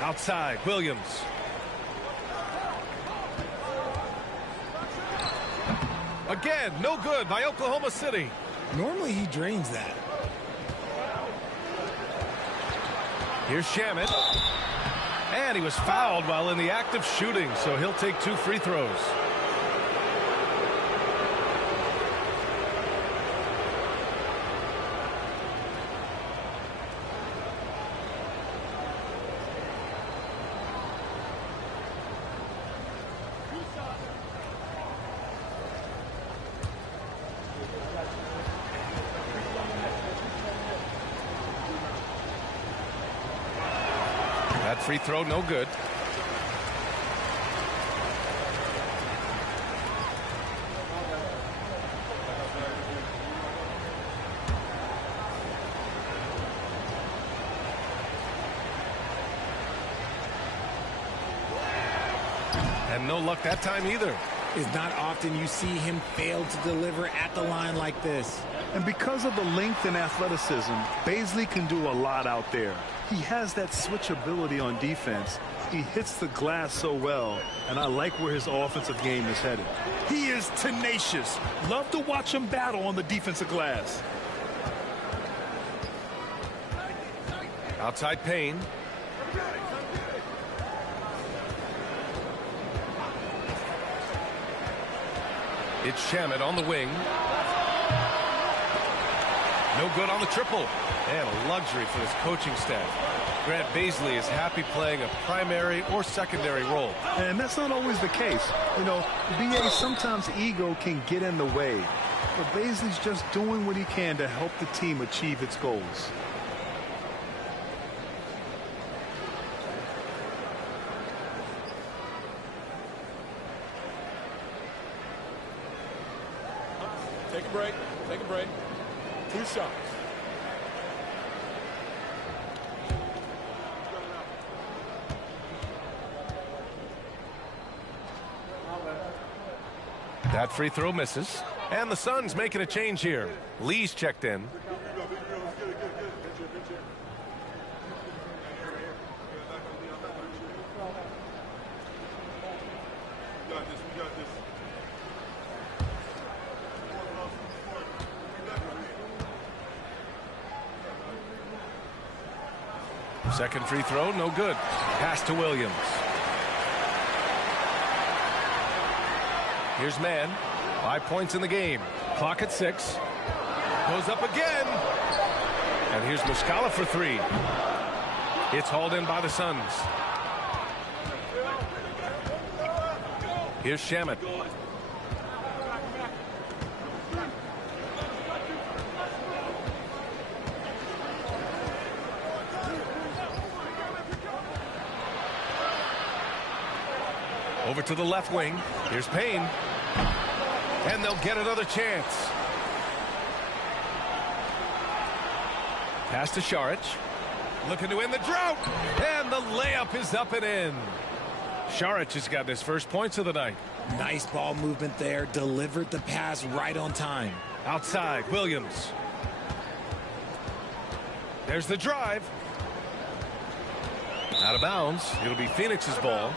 Outside, Williams. Again, no good by Oklahoma City. Normally he drains that. Here's Shamet. And he was fouled while in the act of shooting, so he'll take 2 free throws. That free throw, no good. And no luck that time either. It's not often you see him fail to deliver at the line like this. And because of the length and athleticism, Baisley can do a lot out there. He has that switchability on defense. He hits the glass so well, and I like where his offensive game is headed. He is tenacious. Love to watch him battle on the defensive glass. Outside Payne. It's Shamet on the wing. No good on the triple. And a luxury for this coaching staff. Grant Baisley is happy playing a primary or secondary role. And that's not always the case. You know, BA, sometimes ego can get in the way. But Baisley's just doing what he can to help the team achieve its goals. Take a break. Take a break. 2 shots. That free throw misses. And the Suns making a change here. Lee's checked in. Second free throw, no good. Pass to Williams. Here's Mann. 5 points in the game. Clock at 6. Goes up again. And here's Muscala for 3. It's hauled in by the Suns. Here's Shamet. Over to the left wing. Here's Payne. And they'll get another chance. Pass to Šarić. Looking to win the drought. And the layup is up and in. Šarić has got his first points of the night. Nice ball movement there. Delivered the pass right on time. Outside, Williams. There's the drive. Out of bounds. It'll be Phoenix's ball.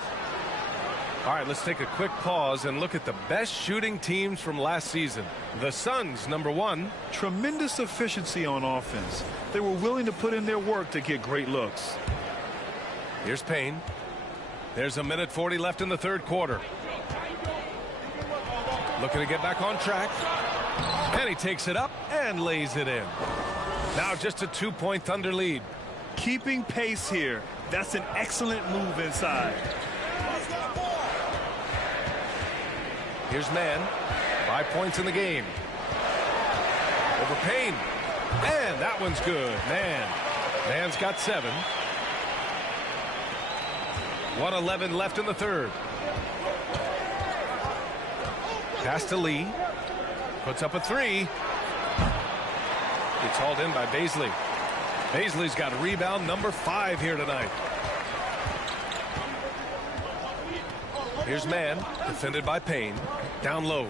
All right, let's take a quick pause and look at the best shooting teams from last season. The Suns, #1. Tremendous efficiency on offense. They were willing to put in their work to get great looks. Here's Payne. There's 1:40 left in the third quarter. Looking to get back on track. And he takes it up and lays it in. Now just a 2-point Thunder lead. Keeping pace here. That's an excellent move inside. Here's Mann. 5 points in the game. Over Payne. And that one's good. Mann's got 7. 1:11 left in the third. Pass to Lee. Puts up a 3. It's hauled in by Bazley. Bazley's got rebound #5 here tonight. Here's Mann, defended by Payne. Down low.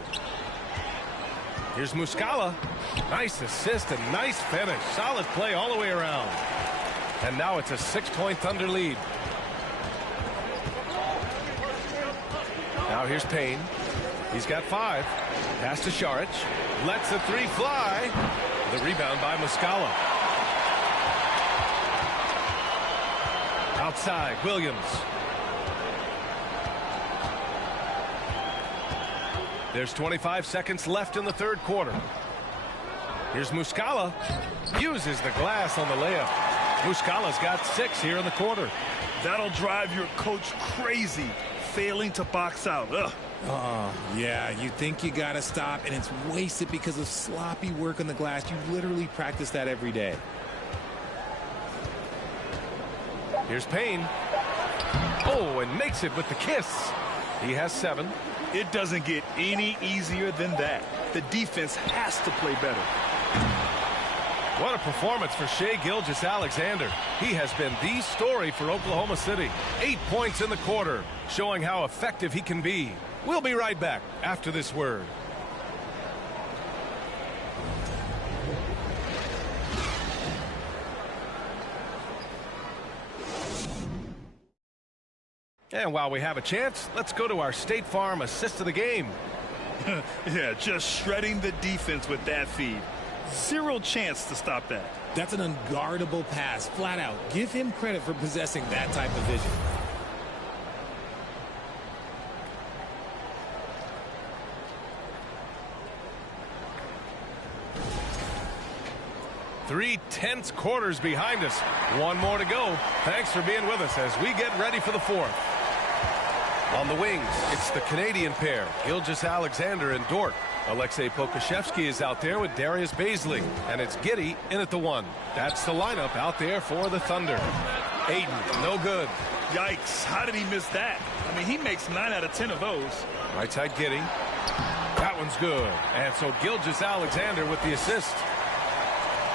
Here's Muscala. Nice assist and nice finish. Solid play all the way around. And now it's a 6-point Thunder lead. Now here's Payne. He's got 5. Pass to Šarić. Lets the 3 fly. The rebound by Muscala. Outside, Williams. There's 25 seconds left in the third quarter. Here's Muscala. Uses the glass on the layup. Muscala's got 6 here in the quarter. That'll drive your coach crazy, failing to box out. Ugh. Yeah, you think you gotta stop, and it's wasted because of sloppy work on the glass. You literally practice that every day. Here's Payne. Oh, and makes it with the kiss. He has 7. It doesn't get any easier than that. The defense has to play better. What a performance for Shai Gilgeous-Alexander. He has been the story for Oklahoma City. 8 points in the quarter, showing how effective he can be. We'll be right back after this word. And while we have a chance, let's go to our State Farm assist of the game. Yeah, just shredding the defense with that feed. Zero chance to stop that. That's an unguardable pass, flat out. Give him credit for possessing that type of vision. Three tense quarters behind us. One more to go. Thanks for being with us as we get ready for the fourth. On the wings, it's the Canadian pair, Gilgeous-Alexander and Dort. Aleksej Pokusevski is out there with Darius Bazley, and it's Giddey in at the 1. That's the lineup out there for the Thunder. Ayton, no good. Yikes, how did he miss that? I mean, he makes 9 out of 10 of those. Right side Giddey. That one's good. And so Gilgeous-Alexander with the assist.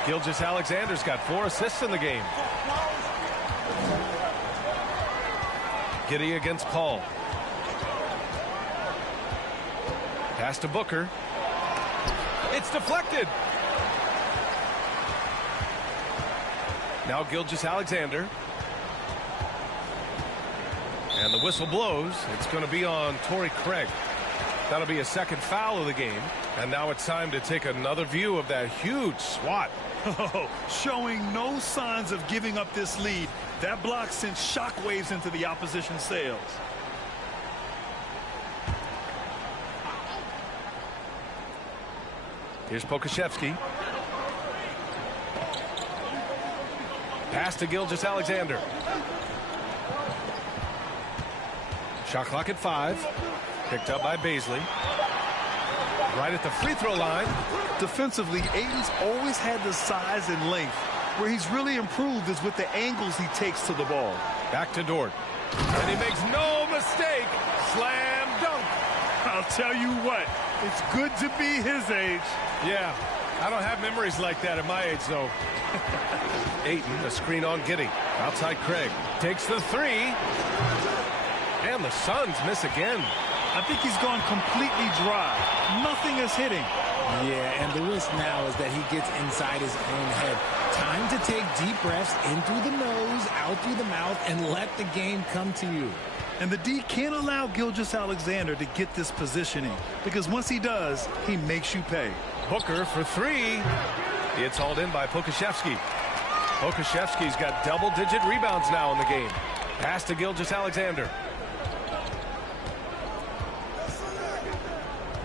Gilgeous-Alexander's got 4 assists in the game. Giddey against Paul. Pass to Booker. It's deflected. Now Gilgeous-Alexander. And the whistle blows. It's going to be on Torrey Craig. That'll be a second foul of the game. And now it's time to take another view of that huge swat. Oh, showing no signs of giving up this lead. That block sent shockwaves into the opposition sails. Here's Pokusevski. Pass to Gilgeous-Alexander. Shot clock at 5. Picked up by Baisley. Right at the free throw line. Defensively, Ayton's always had the size and length. Where he's really improved is with the angles he takes to the ball. Back to Dort. And he makes no mistake. Slam dunk. I'll tell you what, it's good to be his age. Yeah, I don't have memories like that at my age, though. Ayton, a screen on Giddey. Outside Craig. Takes the three. And the Suns miss again. I think he's gone completely dry. Nothing is hitting. Yeah, and the risk now is that he gets inside his own head. Time to take deep breaths in through the nose, out through the mouth, and let the game come to you. And the D can't allow Gilgeous-Alexander to get this positioning, because once he does, he makes you pay. Booker for three. It's hauled in by Pokusevski. Pokusevski's got double-digit rebounds now in the game. Pass to Gilgeous-Alexander.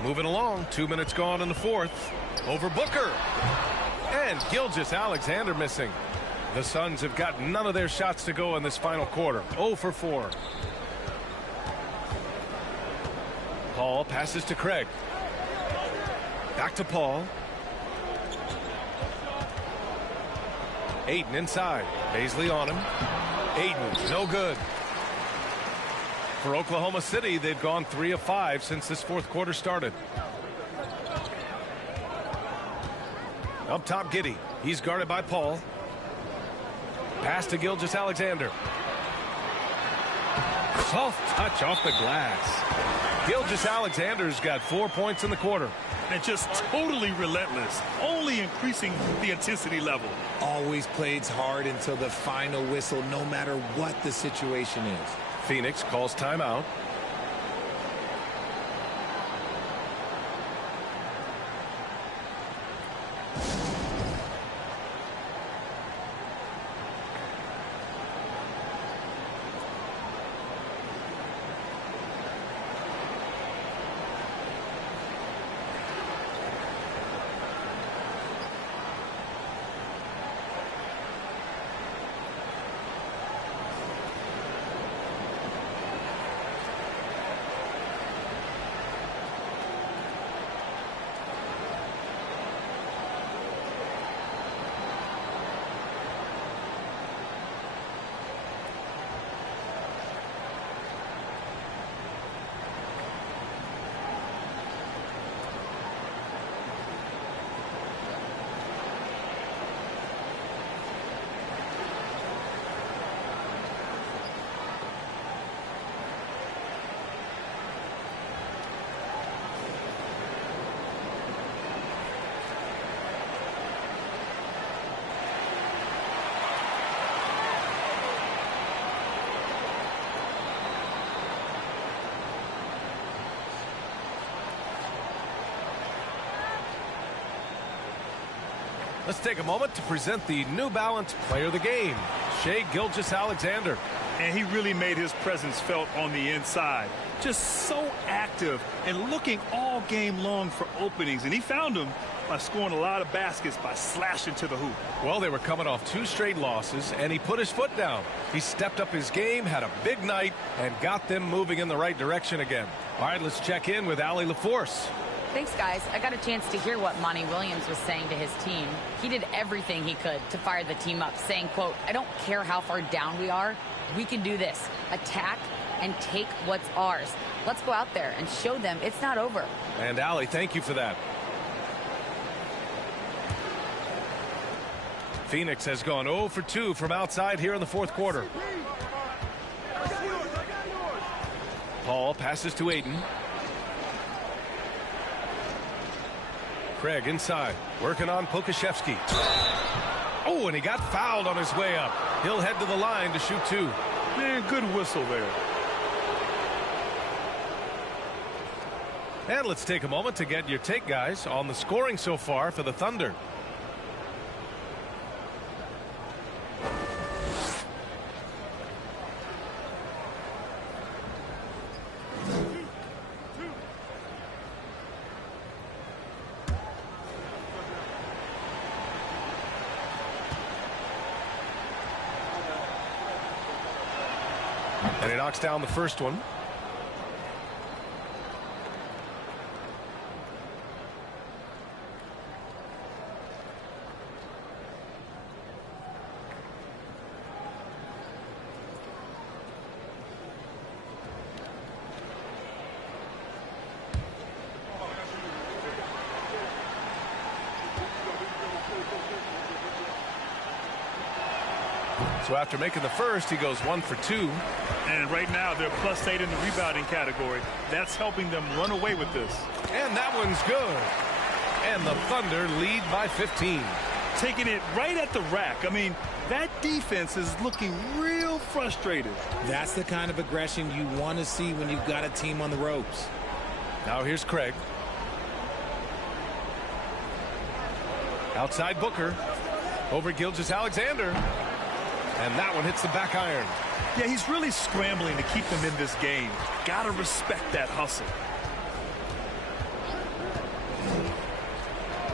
Moving along, 2 minutes gone in the fourth. Over Booker. And Gilgeous-Alexander missing. The Suns have got none of their shots to go in this final quarter. 0 for 4. Paul passes to Craig. Back to Paul. Ayton inside. Baisley on him. Ayton, no good. For Oklahoma City, they've gone 3 of 5 since this fourth quarter started. Up top, Giddey. He's guarded by Paul. Pass to Gilgeous-Alexander. Soft touch off the glass. Gilgeous-Alexander's got 4 points in the quarter. And just totally relentless, only increasing the intensity level. Always plays hard until the final whistle, no matter what the situation is. Phoenix calls timeout. Let's take a moment to present the New Balance Player of the Game, Shai Gilgeous-Alexander. And he really made his presence felt on the inside. Just so active and looking all game long for openings. And he found them by scoring a lot of baskets by slashing to the hoop. Well, they were coming off 2 straight losses, and he put his foot down. He stepped up his game, had a big night, and got them moving in the right direction again. All right, let's check in with Allie LaForce. Thanks, guys. I got a chance to hear what Monty Williams was saying to his team. He did everything he could to fire the team up, saying, quote, "I don't care how far down we are. We can do this. Attack and take what's ours. Let's go out there and show them it's not over." And Allie, thank you for that. Phoenix has gone 0 for 2 from outside here in the fourth quarter. Paul passes to Ayton. Craig inside, working on Pokusevski. Oh, and he got fouled on his way up. He'll head to the line to shoot 2. Man, good whistle there. And let's take a moment to get your take, guys, on the scoring so far for the Thunder. And he knocks down the first one. So after making the first, he goes 1 for 2. And right now, they're +8 in the rebounding category. That's helping them run away with this. And that one's good. And the Thunder lead by 15. Taking it right at the rack. I mean, that defense is looking real frustrated. That's the kind of aggression you want to see when you've got a team on the ropes. Now here's Craig. Outside Booker. Over Gilgeous-Alexander. And that one hits the back iron. Yeah, he's really scrambling to keep them in this game. Gotta respect that hustle.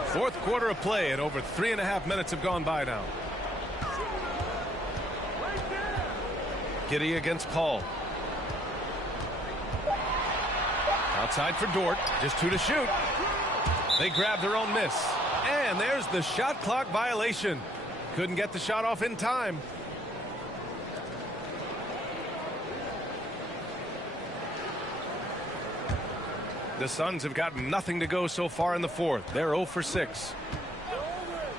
Fourth quarter of play, and over 3.5 minutes have gone by now. Giddey against Paul. Outside for Dort. Just 2 to shoot. They grab their own miss. And there's the shot clock violation. Couldn't get the shot off in time. The Suns have gotten nothing to go so far in the fourth. They're 0 for 6.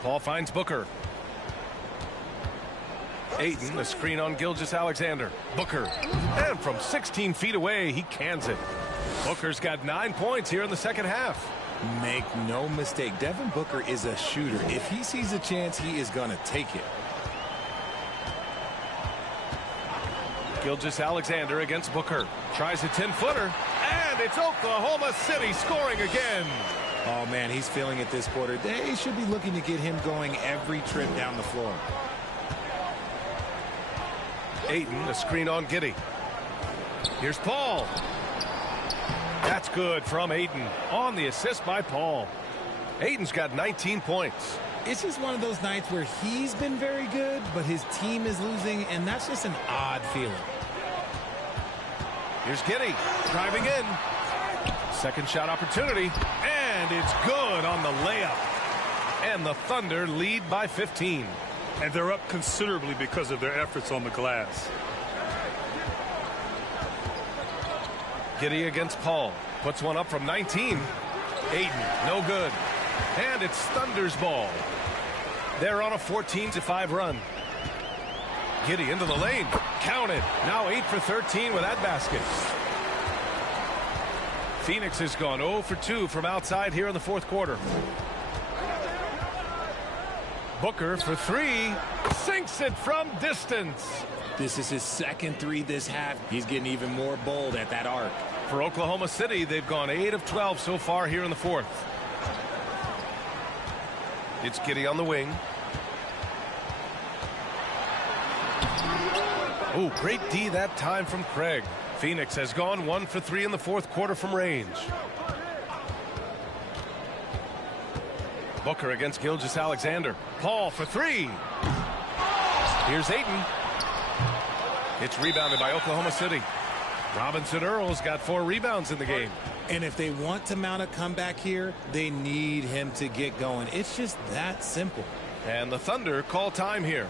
Paul finds Booker. Ayton, the screen on Gilgeous-Alexander. Booker. And from 16 feet away, he cans it. Booker's got 9 points here in the second half. Make no mistake, Devin Booker is a shooter. If he sees a chance, he is going to take it. Gilgeous-Alexander against Booker. Tries a 10-footer. And it's Oklahoma City scoring again. Oh, man, he's feeling it this quarter. They should be looking to get him going every trip down the floor. Ayton, the screen on Giddey. Here's Paul. That's good from Ayton on the assist by Paul. Ayton's got 19 points. It's just one of those nights where he's been very good, but his team is losing, and that's just an odd feeling. Here's Giddey driving in. Second shot opportunity, and it's good on the layup. And the Thunder lead by 15. And they're up considerably because of their efforts on the glass. Giddey against Paul. Puts one up from 19. Ayton, no good. And it's Thunder's ball. They're on a 14-5 run. Giddey into the lane. Counted. Now 8 for 13 with that basket. Phoenix has gone 0 for 2 from outside here in the fourth quarter. Booker for 3. Sinks it from distance. This is his second 3 this half. He's getting even more bold at that arc. For Oklahoma City, they've gone 8 of 12 so far here in the fourth. It's Giddey on the wing. Oh, great D that time from Craig. Phoenix has gone 1 for 3 in the fourth quarter from range. Booker against Gilgeous-Alexander. Paul for 3. Here's Ayton. It's rebounded by Oklahoma City. Robinson Earl's got 4 rebounds in the game. And if they want to mount a comeback here, they need him to get going. It's just that simple. And the Thunder call time here.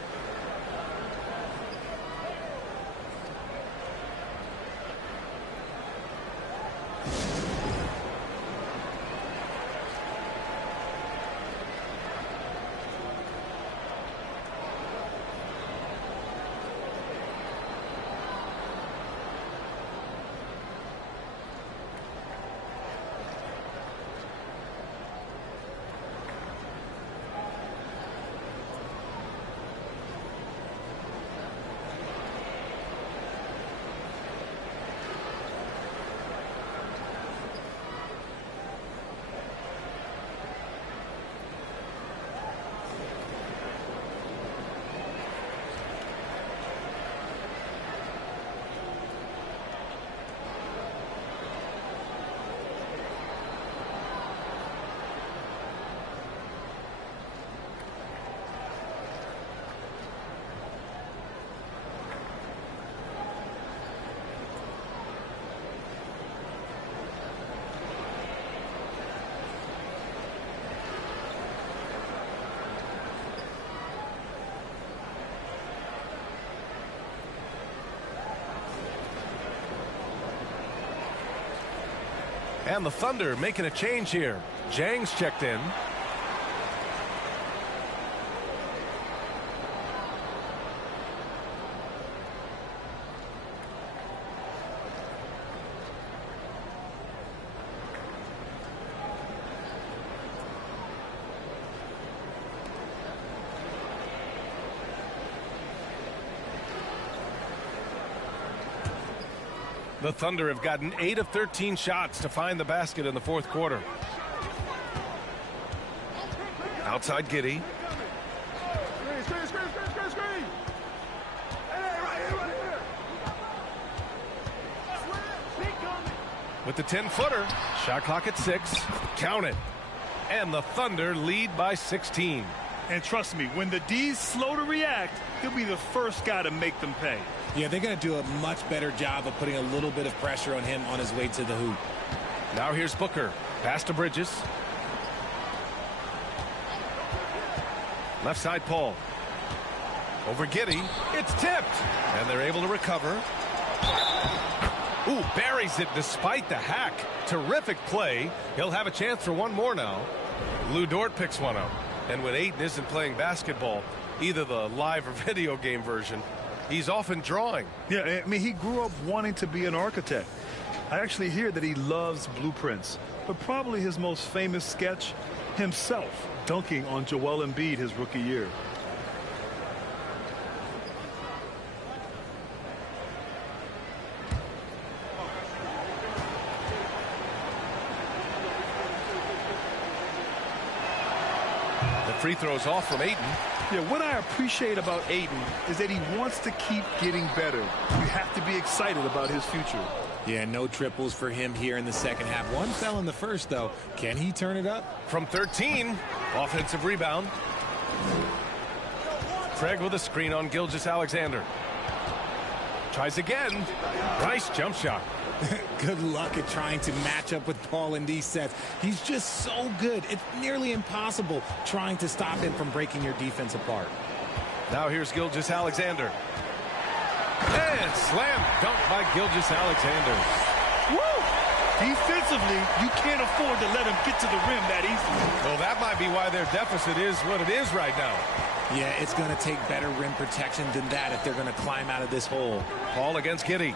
And the Thunder making a change here. Jang's checked in. The Thunder have gotten 8 of 13 shots to find the basket in the fourth quarter. Outside Giddey. With the 10-footer, shot clock at 6. Count it. And the Thunder lead by 16. And trust me, when the D's slow to react, he'll be the first guy to make them pay. Yeah, they're going to do a much better job of putting a little bit of pressure on him on his way to the hoop. Now here's Booker. Pass to Bridges. Left side Paul. Over Giddey. It's tipped. And they're able to recover. Ooh, buries it despite the hack. Terrific play. He'll have a chance for one more now. Lou Dort picks one up. And when Ayton isn't playing basketball, either the live or video game version, he's often drawing. Yeah, I mean, he grew up wanting to be an architect. I actually hear that he loves blueprints. But probably his most famous sketch, himself dunking on Joel Embiid his rookie year. Free throws off from Ayton. Yeah, what I appreciate about Ayton is that he wants to keep getting better. You have to be excited about his future. Yeah, no triples for him here in the second half. One fell in the first, though. Can he turn it up? From 13, offensive rebound. Craig with a screen on Gilgeous-Alexander. Tries again. Nice jump shot. Good luck at trying to match up with Paul in these sets. He's just so good. It's nearly impossible trying to stop him from breaking your defense apart. Now here's Gilgeous-Alexander. And slam dunk by Gilgeous-Alexander. Woo! Defensively, you can't afford to let him get to the rim that easily. Well, that might be why their deficit is what it is right now. Yeah, it's going to take better rim protection than that if they're going to climb out of this hole. Paul against Giddey.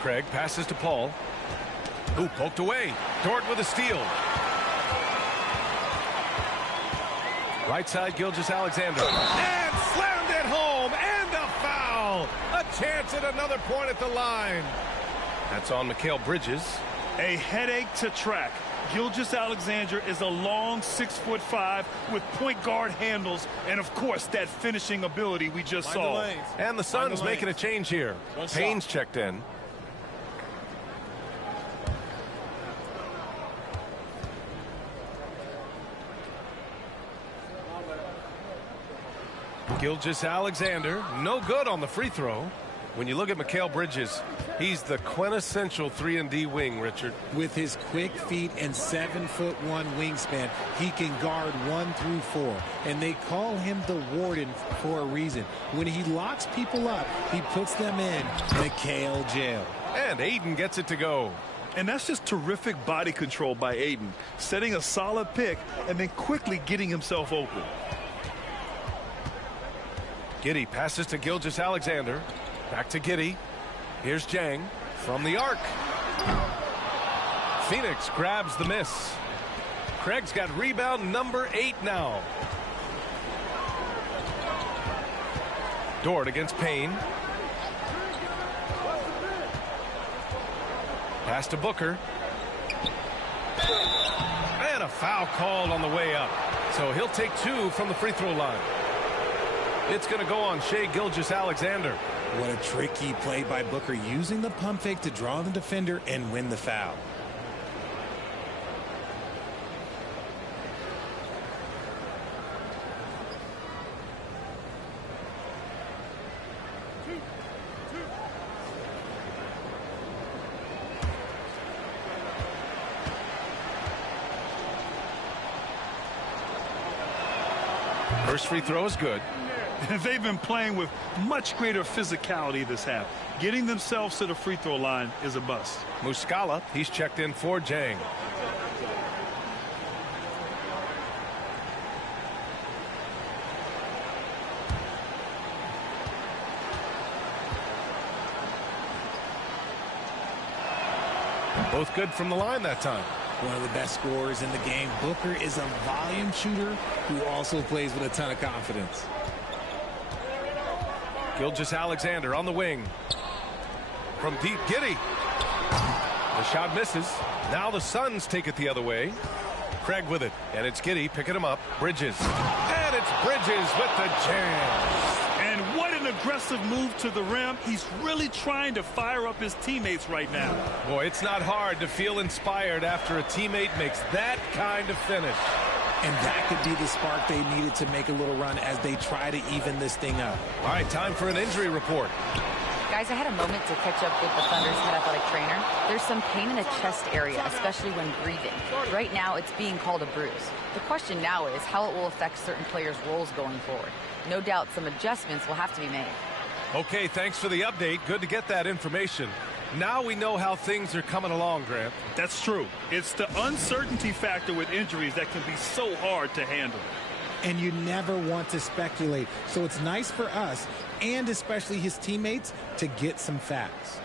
Craig passes to Paul. Who poked away. Dort with a steal. Right side, Gilgeous-Alexander. And slammed it home. And a foul. A chance at another point at the line. That's on Mikal Bridges. A headache to track. Gilgeous-Alexander is a long 6'5" with point guard handles and, of course, that finishing ability we just saw. And the Suns making a change here. Payne's checked in. Gilgeous-Alexander, no good on the free throw. When you look at Mikal Bridges, he's the quintessential 3-and-D wing, Richard. With his quick feet and 7'1" wingspan, he can guard 1 through 4. And they call him the Warden for a reason. When he locks people up, he puts them in Mikal jail. And Ayton gets it to go. And that's just terrific body control by Ayton, setting a solid pick and then quickly getting himself open. Giddey passes to Gilgeous-Alexander. Back to Giddey. Here's Jang from the arc. Phoenix grabs the miss. Craig's got rebound number 8 now. Dort against Payne. Pass to Booker. And a foul called on the way up. So he'll take 2 from the free throw line. It's going to go on Shai Gilgeous-Alexander. What a tricky play by Booker, using the pump fake to draw the defender and win the foul. First free throw is good. They've been playing with much greater physicality this half. Getting themselves to the free throw line is a must. Muscala, he's checked in for Jang. Both good from the line that time. One of the best scorers in the game. Booker is a volume shooter who also plays with a ton of confidence. Gilgeous-Alexander on the wing. from deep. Giddey. The shot misses. Now the Suns take it the other way. Craig with it, and it's Giddey picking him up. Bridges. And it's Bridges with the jam. And what an aggressive move to the rim. He's really trying to fire up his teammates right now. Boy, it's not hard to feel inspired after a teammate makes that kind of finish. And that could be the spark they needed to make a little run as they try to even this thing up. All right, time for an injury report. Guys, I had a moment to catch up with the Thunder's head athletic trainer. There's some pain in the chest area, especially when breathing. Right now, it's being called a bruise. The question now is how it will affect certain players' roles going forward. No doubt some adjustments will have to be made. Okay, thanks for the update. Good to get that information. Now we know how things are coming along, Grant. That's true. It's the uncertainty factor with injuries that can be so hard to handle. And you never want to speculate. So it's nice for us, and especially his teammates, to get some facts.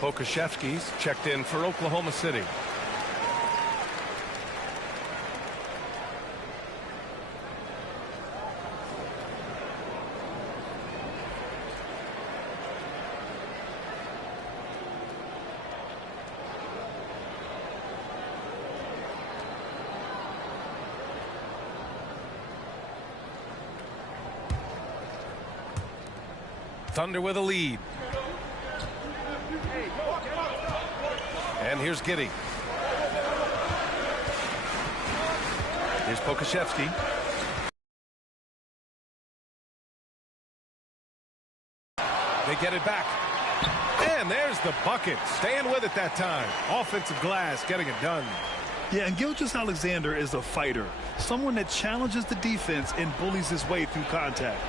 Pokashevsky's checked in for Oklahoma City. Thunder with a lead. And here's Giddey. Here's Pokashevsky. They get it back. And there's the bucket. Staying with it that time. Offensive glass getting it done. Yeah, and Gilgeous-Alexander is a fighter. Someone that challenges the defense and bullies his way through contact.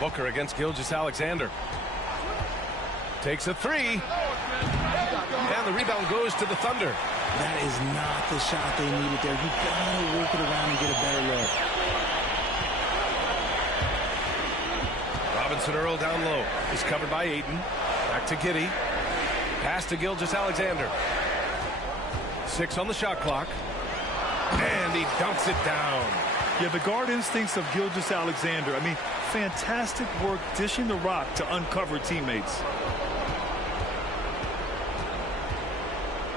Booker against Gilgeous-Alexander. Takes a three. And the rebound goes to the Thunder. That is not the shot they needed there. You gotta work it around and get a better look. Robinson Earl down low. Is covered by Ayton. Back to Giddey. Pass to Gilgeous-Alexander. 6 on the shot clock. And he dunks it down. Yeah, the guard instincts of Gilgeous-Alexander. I mean, fantastic work dishing the rock to uncover teammates.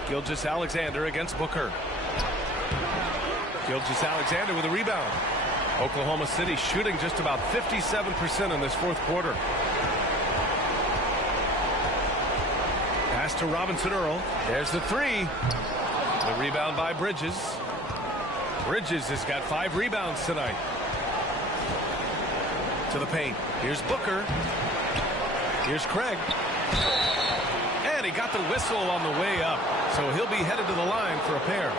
Gilgeous-Alexander against Booker. Gilgeous-Alexander with a rebound. Oklahoma City shooting just about 57% in this fourth quarter. Pass to Robinson Earl. There's the three. The rebound by Bridges. Bridges has got 5 rebounds tonight. To the paint. Here's Booker. Here's Craig. And he got the whistle on the way up. So he'll be headed to the line for a pair.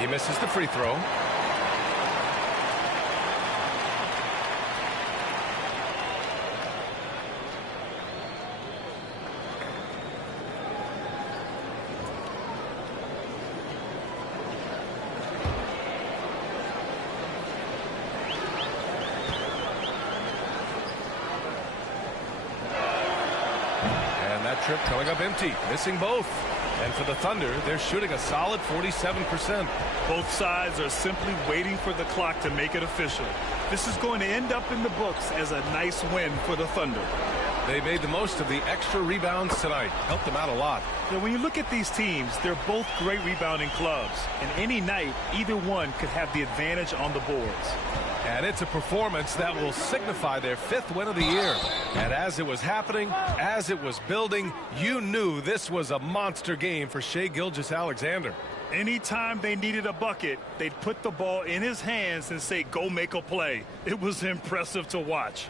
He misses the free throw. trip coming up empty, missing both. And for the Thunder, they're shooting a solid 47%. Both sides are simply waiting for the clock to make it official. This is going to end up in the books as a nice win for the Thunder. They made the most of the extra rebounds tonight. Helped them out a lot. Yeah, when you look at these teams, they're both great rebounding clubs. And any night, either one could have the advantage on the boards. And it's a performance that will signify their 5th win of the year. And as it was happening, as it was building, you knew this was a monster game for Shai Gilgeous-Alexander. Anytime they needed a bucket, they'd put the ball in his hands and say, go make a play. It was impressive to watch.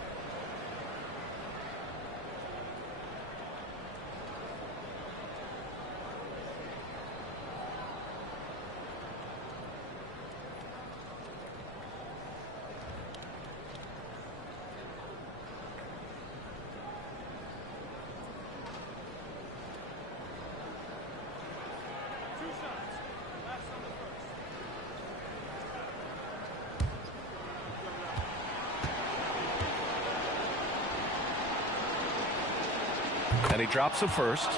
And he drops a first.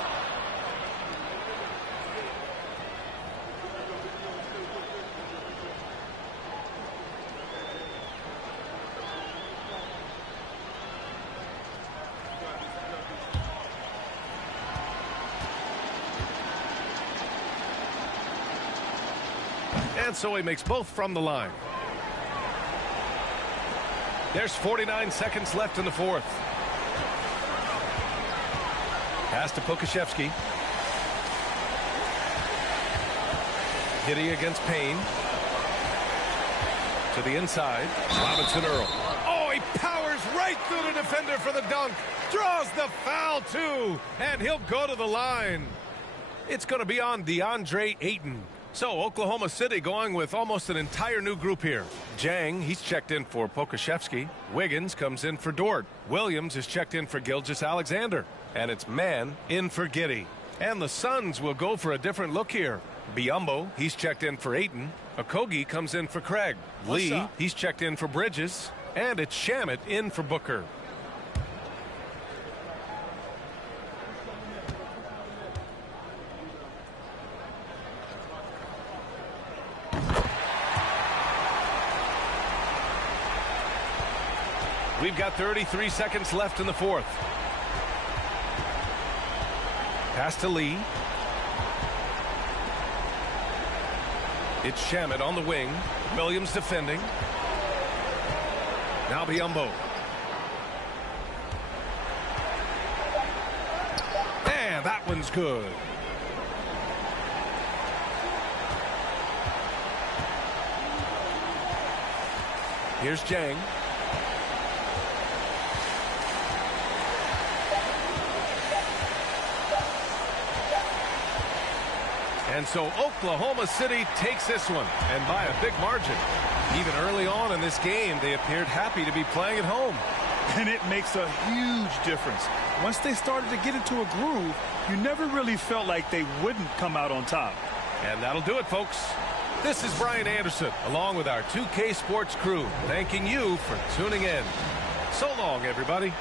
And so he makes both from the line. There's 49 seconds left in the 4th. Pass to Pokashevsky. Giddy against Payne. To the inside. Robinson Earl. Oh, he powers right through the defender for the dunk. Draws the foul, too. And he'll go to the line. It's going to be on DeAndre Ayton. So Oklahoma City going with almost an entire new group here. Jang, he's checked in for Pokashevsky. Wiggins comes in for Dort. Williams is checked in for Gilgeous-Alexander. And it's Mann in for Giddey. And the Suns will go for a different look here. Biyombo, he's checked in for Ayton. Okogie comes in for Craig. Lee, he's checked in for Bridges. And it's Shamet in for Booker. We've got 33 seconds left in the 4th. Pass to Lee. It's Shamet on the wing. Williams defending. Now Biyombo. And that one's good. Here's Jang. And so Oklahoma City takes this one, and by a big margin. Even early on in this game, they appeared happy to be playing at home. And it makes a huge difference. Once they started to get into a groove, you never really felt like they wouldn't come out on top. And that'll do it, folks. This is Brian Anderson, along with our 2K Sports crew, thanking you for tuning in. So long, everybody.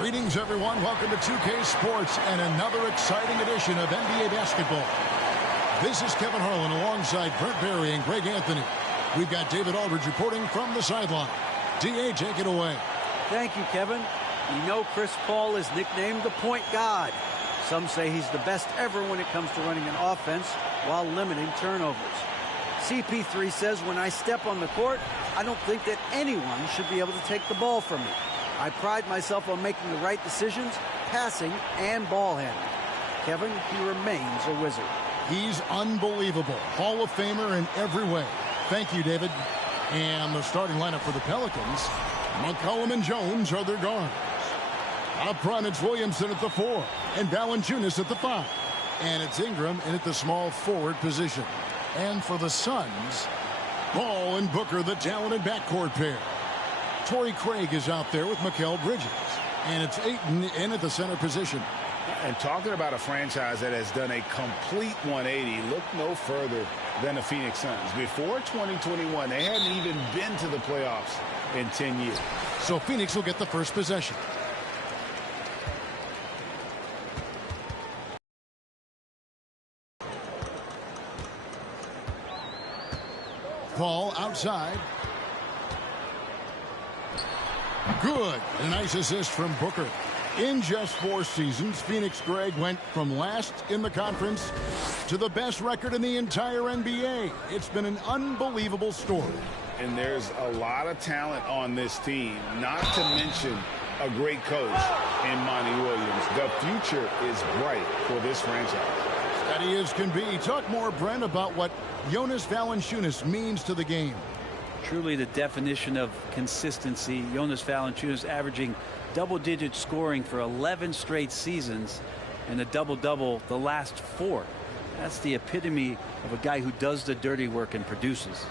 Greetings, everyone. Welcome to 2K Sports and another exciting edition of NBA basketball. This is Kevin Harlan alongside Brent Barry and Greg Anthony. We've got David Aldridge reporting from the sideline. D.A., take it away. Thank you, Kevin. You know Chris Paul is nicknamed the point god. Some say he's the best ever when it comes to running an offense while limiting turnovers. CP3 says, when I step on the court, I don't think that anyone should be able to take the ball from me. I pride myself on making the right decisions, passing and ball handling. Kevin, he remains a wizard. He's unbelievable. Hall of Famer in every way. Thank you, David. And the starting lineup for the Pelicans, McCollum and Jones are their guards. Up front, it's Williamson at the 4 and Valanciunas at the 5. And it's Ingram in at the small forward position. And for the Suns, Ball and Booker, the talented backcourt pair. Torrey Craig is out there with Mikal Bridges. And it's Ayton in at the center position. And talking about a franchise that has done a complete 180, look no further than the Phoenix Suns. Before 2021, they hadn't even been to the playoffs in 10 years. So Phoenix will get the first possession. Paul outside. Good. A nice assist from Booker. In just 4 seasons, Phoenix, Greg, went from last in the conference to the best record in the entire NBA. It's been an unbelievable story. And there's a lot of talent on this team, not to mention a great coach in Monty Williams. The future is bright for this franchise. Steady as can be. Talk more, Brent, about what Jonas Valanciunas means to the game. Truly the definition of consistency. Jonas Valanciunas averaging double-digit scoring for 11 straight seasons and a double-double the last 4. That's the epitome of a guy who does the dirty work and produces.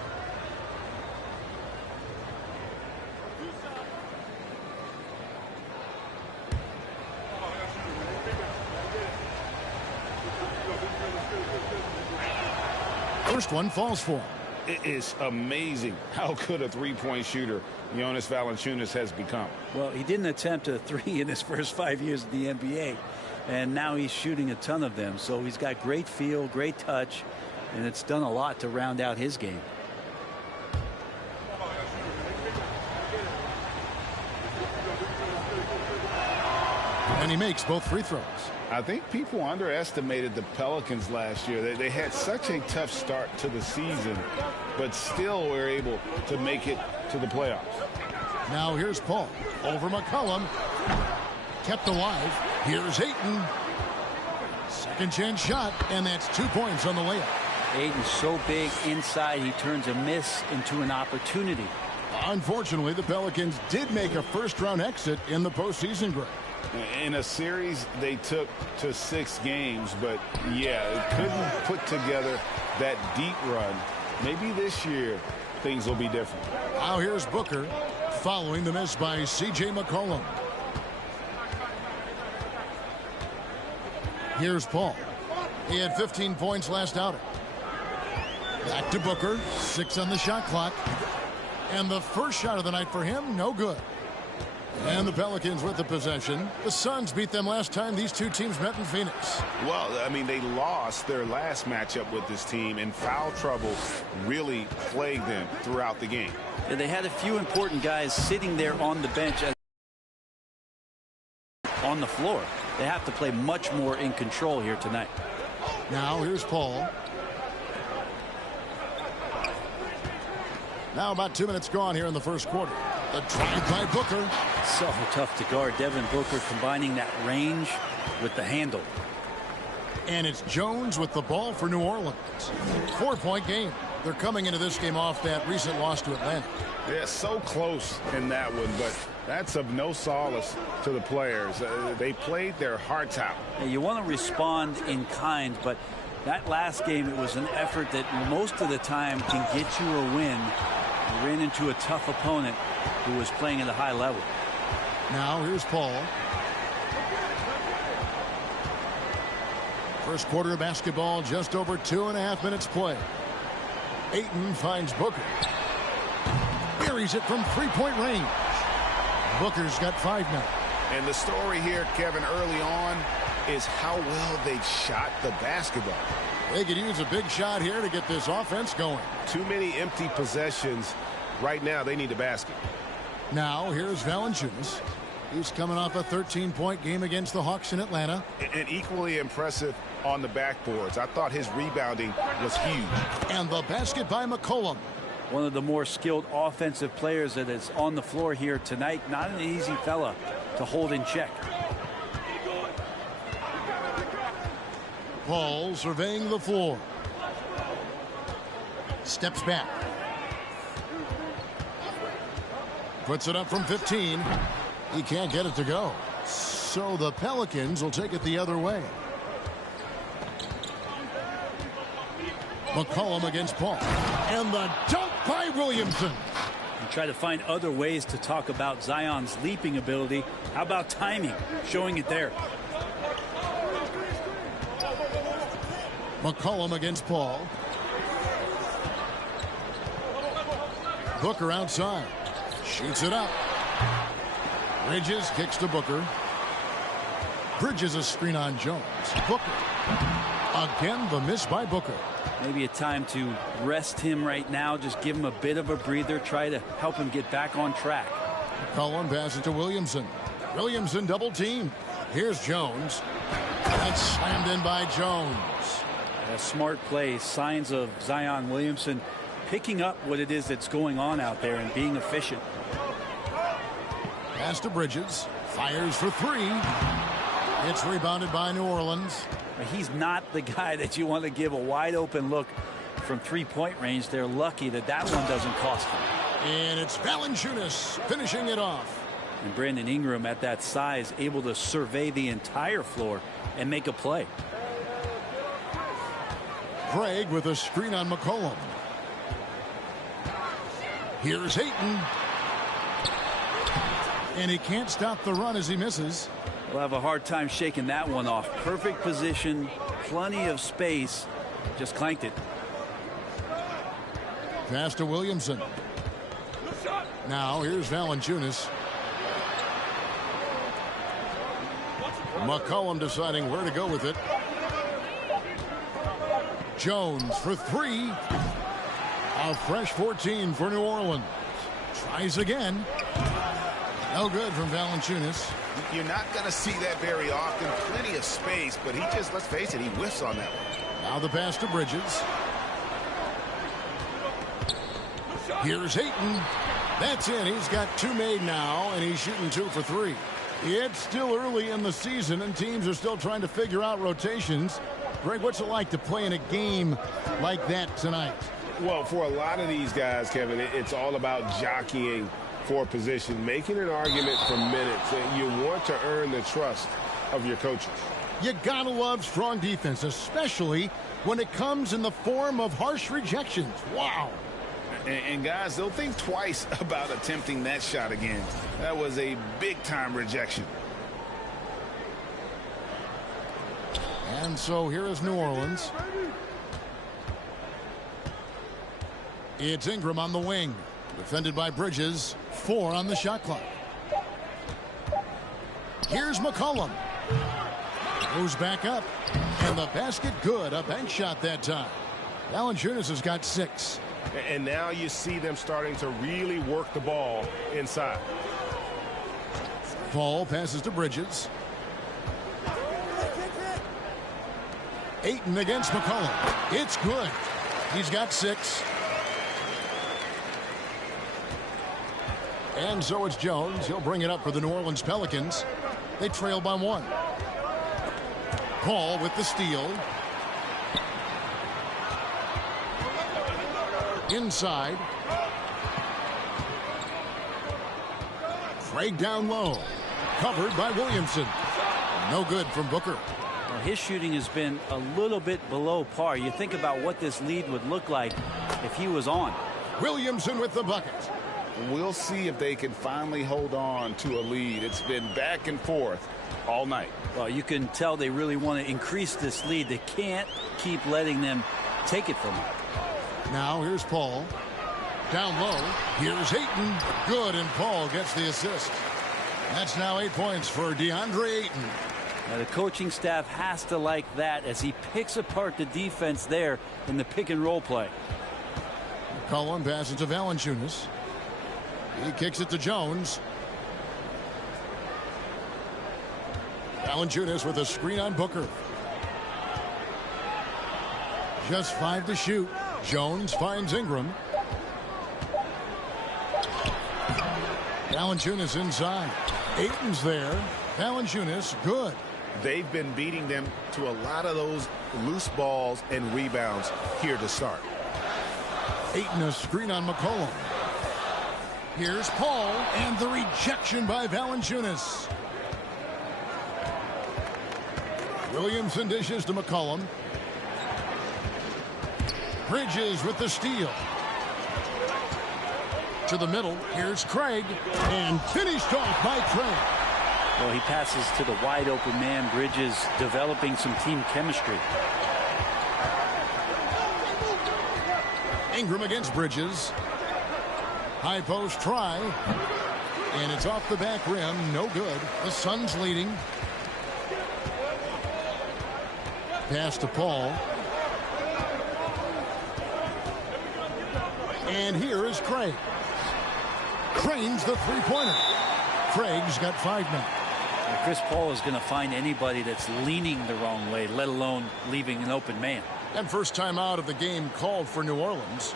First one falls for him. It is amazing how good a three-point shooter Jonas Valanciunas has become. Well, he didn't attempt a 3 in his first 5 years in the NBA, and now he's shooting a ton of them. So he's got great feel, great touch, and it's done a lot to round out his game. And he makes both free throws. I think people underestimated the Pelicans last year. They had such a tough start to the season, but still were able to make it to the playoffs. Now here's Paul over McCollum. Kept alive. Here's Ayton. Second chance shot, and that's 2 points on the layup. Ayton's so big inside, he turns a miss into an opportunity. Unfortunately, the Pelicans did make a first-round exit in the postseason, Greg. In a series they took to 6 games, but yeah, it couldn't put together that deep run. Maybe this year things will be different. Now here's Booker following the miss by C.J. McCollum. Here's Paul. He had 15 points last outing. Back to Booker. 6 on the shot clock. And the first shot of the night for him, no good. And the Pelicans with the possession. The Suns beat them last time these two teams met in Phoenix. Well, I mean, they lost their last matchup with this team, and foul trouble really plagued them throughout the game. Yeah, they had a few important guys sitting there on the bench on the floor. They have to play much more in control here tonight. Now here's Paul. Now about 2 minutes gone here in the first quarter. The drive by Booker. So tough to guard. Devin Booker combining that range with the handle. And it's Jones with the ball for New Orleans. 4-point game. They're coming into this game off that recent loss to Atlanta. Yeah, so close in that one, but that's of no solace to the players. They played their hearts out. You want to respond in kind, but that last game, it was an effort that most of the time can get you a win. You ran into a tough opponent who was playing at a high level. Now here's Paul. First quarter of basketball, just over 2.5 minutes play. Ayton finds Booker. Buries it from 3-point range. Booker's got 5 now. And the story here, Kevin, early on is how well they shot the basketball. They could use a big shot here to get this offense going. Too many empty possessions. Right now, they need a basket. Now, here's Valanciunas. He's coming off a 13-point game against the Hawks in Atlanta. And equally impressive on the backboards. I thought his rebounding was huge. And the basket by McCollum. One of the more skilled offensive players that is on the floor here tonight. Not an easy fella to hold in check. Paul surveying the floor. Steps back. Puts it up from 15. He can't get it to go. So the Pelicans will take it the other way. McCollum against Paul. And the dunk by Williamson. You try to find other ways to talk about Zion's leaping ability. How about timing? Showing it there. McCollum against Paul. Booker outside. Shoots it up. Bridges kicks to Booker. Bridges a screen on Jones. Booker. Again, the miss by Booker. Maybe a time to rest him right now. Just give him a bit of a breather. Try to help him get back on track. McCollum passes to Williamson. Williamson double team. Here's Jones. That's slammed in by Jones. A smart play. Signs of Zion Williamson picking up what it is that's going on out there and being efficient. Pass to Bridges. Fires for three. It's rebounded by New Orleans. He's not the guy that you want to give a wide open look from three-point range. They're lucky that that one doesn't cost them. And it's Valanciunas finishing it off. And Brandon Ingram at that size able to survey the entire floor and make a play. Craig with a screen on McCollum. Here's Ayton. And he can't stop the run as he misses. We'll have a hard time shaking that one off. Perfect position, plenty of space. Just clanked it. Pass to Williamson. Now here's Valanciunas. McCollum deciding where to go with it. Jones for three. A fresh 14 for New Orleans. Tries again. No good from Valanciunas. You're not going to see that very often. Plenty of space, but he just, let's face it, he whiffs on that one. Now the pass to Bridges. Here's Ayton. That's in. He's got two made now, and he's shooting 2 for 3. It's still early in the season, and teams are still trying to figure out rotations. Greg, what's it like to play in a game like that tonight? Well, for a lot of these guys, Kevin, it's all about jockeying for position, making an argument for minutes. You want to earn the trust of your coaches. You gotta love strong defense, especially when it comes in the form of harsh rejections. Wow. And guys, they'll think twice about attempting that shot again. That was a big-time rejection. And so here is New Orleans. It's Ingram on the wing. Defended by Bridges. 4 on the shot clock. Here's McCollum. Goes back up. And the basket good. A bank shot that time. Valanciunas has got 6. And now you see them starting to really work the ball inside. Paul passes to Bridges. Ayton against McCollum. It's good. He's got 6. And so it's Jones. He'll bring it up for the New Orleans Pelicans. They trail by 1. Paul with the steal. Inside. Craig down low. Covered by Williamson. No good from Booker. Well, his shooting has been a little bit below par. You think about what this lead would look like if he was on. Williamson with the bucket. We'll see if they can finally hold on to a lead. It's been back and forth all night. Well, you can tell they really want to increase this lead. They can't keep letting them take it from them. Now here's Paul. Down low. Here's Ayton. Good, and Paul gets the assist. That's now 8 points for DeAndre Ayton. Now the coaching staff has to like that as he picks apart the defense there in the pick and roll play. McCollum passes to Valanciunas. He kicks it to Jones. Valanciunas with a screen on Booker. Just 5 to shoot. Jones finds Ingram. Valanciunas inside. Ayton's there. Valanciunas good. They've been beating them to a lot of those loose balls and rebounds here to start. Ayton a screen on McCollum. Here's Paul, and the rejection by Valanciunas. Williamson dishes to McCollum. Bridges with the steal. To the middle. Here's Craig, and finished off by Craig. Well, he passes to the wide open man. Bridges developing some team chemistry. Ingram against Bridges. High post try. And it's off the back rim. No good. The Suns leading. Pass to Paul. And here is Craig. Cranes the three-pointer. Craig's got 5 now. Chris Paul is going to find anybody that's leaning the wrong way, let alone leaving an open man. And first time out of the game called for New Orleans.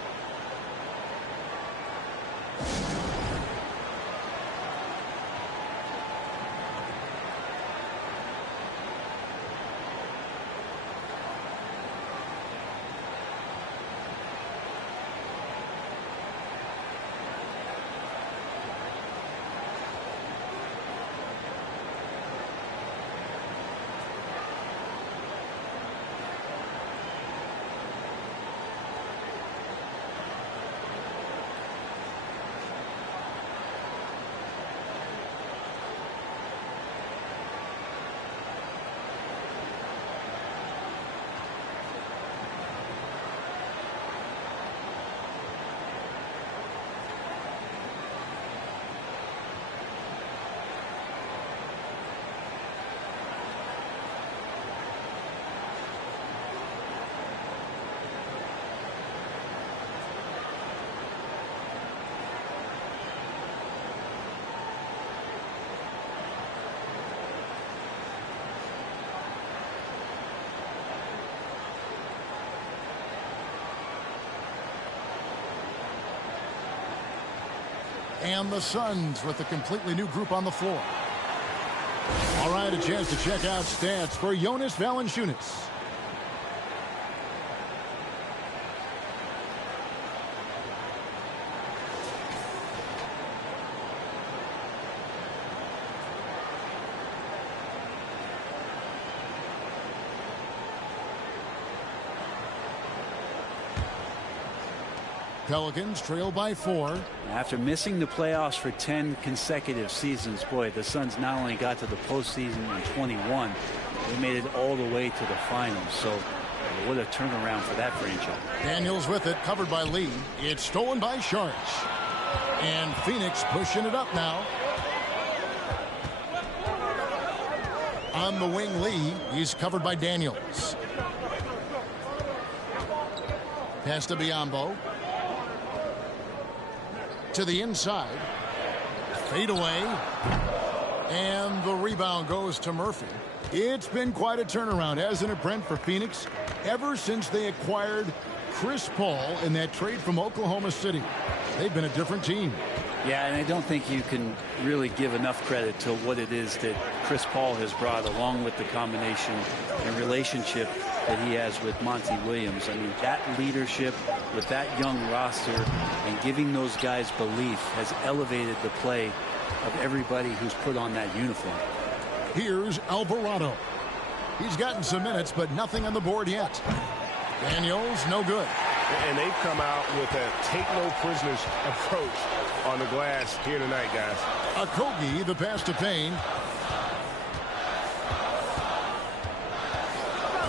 And the Suns with a completely new group on the floor. All right, a chance to check out stats for Jonas Valanciunas. Pelicans trail by 4. After missing the playoffs for 10 consecutive seasons, boy, the Suns not only got to the postseason in 21, they made it all the way to the finals. So what a turnaround for that franchise. Daniels with it, covered by Lee. It's stolen by Sharch. And Phoenix pushing it up now. On the wing, Lee. He's covered by Daniels. Pass to Biyombo. To the inside. Fade away. And the rebound goes to Murphy. It's been quite a turnaround, hasn't it, Brent, for Phoenix? Ever since they acquired Chris Paul in that trade from Oklahoma City, they've been a different team. Yeah, and I don't think you can really give enough credit to what it is that Chris Paul has brought, along with the combination and relationship that he has with Monty Williams. I mean, that leadership with that young roster and giving those guys belief has elevated the play of everybody who's put on that uniform. Here's Alvarado. He's gotten some minutes, but nothing on the board yet. Daniels, no good. And they've come out with a take-no-prisoners approach on the glass here tonight, guys. Okogie, the pass to Payne.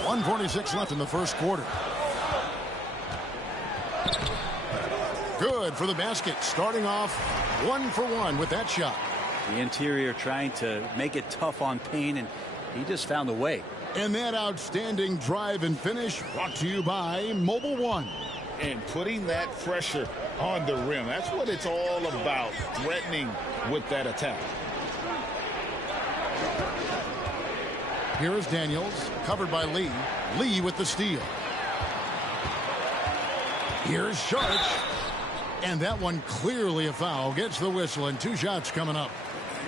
1:46 left in the first quarter. Good for the basket. Starting off 1 for 1 with that shot. The interior trying to make it tough on Payne, and he just found a way. And that outstanding drive and finish brought to you by Mobile One. And putting that pressure on the rim. That's what it's all about, threatening with that attack. Here is Daniels, covered by Lee. Lee with the steal. Here's Sharch. And that one clearly a foul. Gets the whistle, and 2 shots coming up.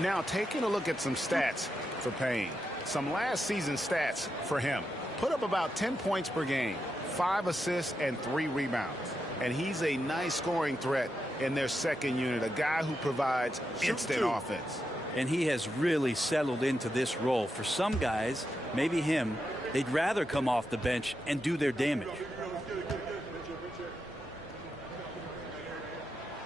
Now taking a look at some stats for Payne. Some last season stats for him. Put up about 10 points per game, 5 assists, and 3 rebounds. And he's a nice scoring threat in their second unit, a guy who provides instant offense. And he has really settled into this role. For some guys, maybe him, they'd rather come off the bench and do their damage.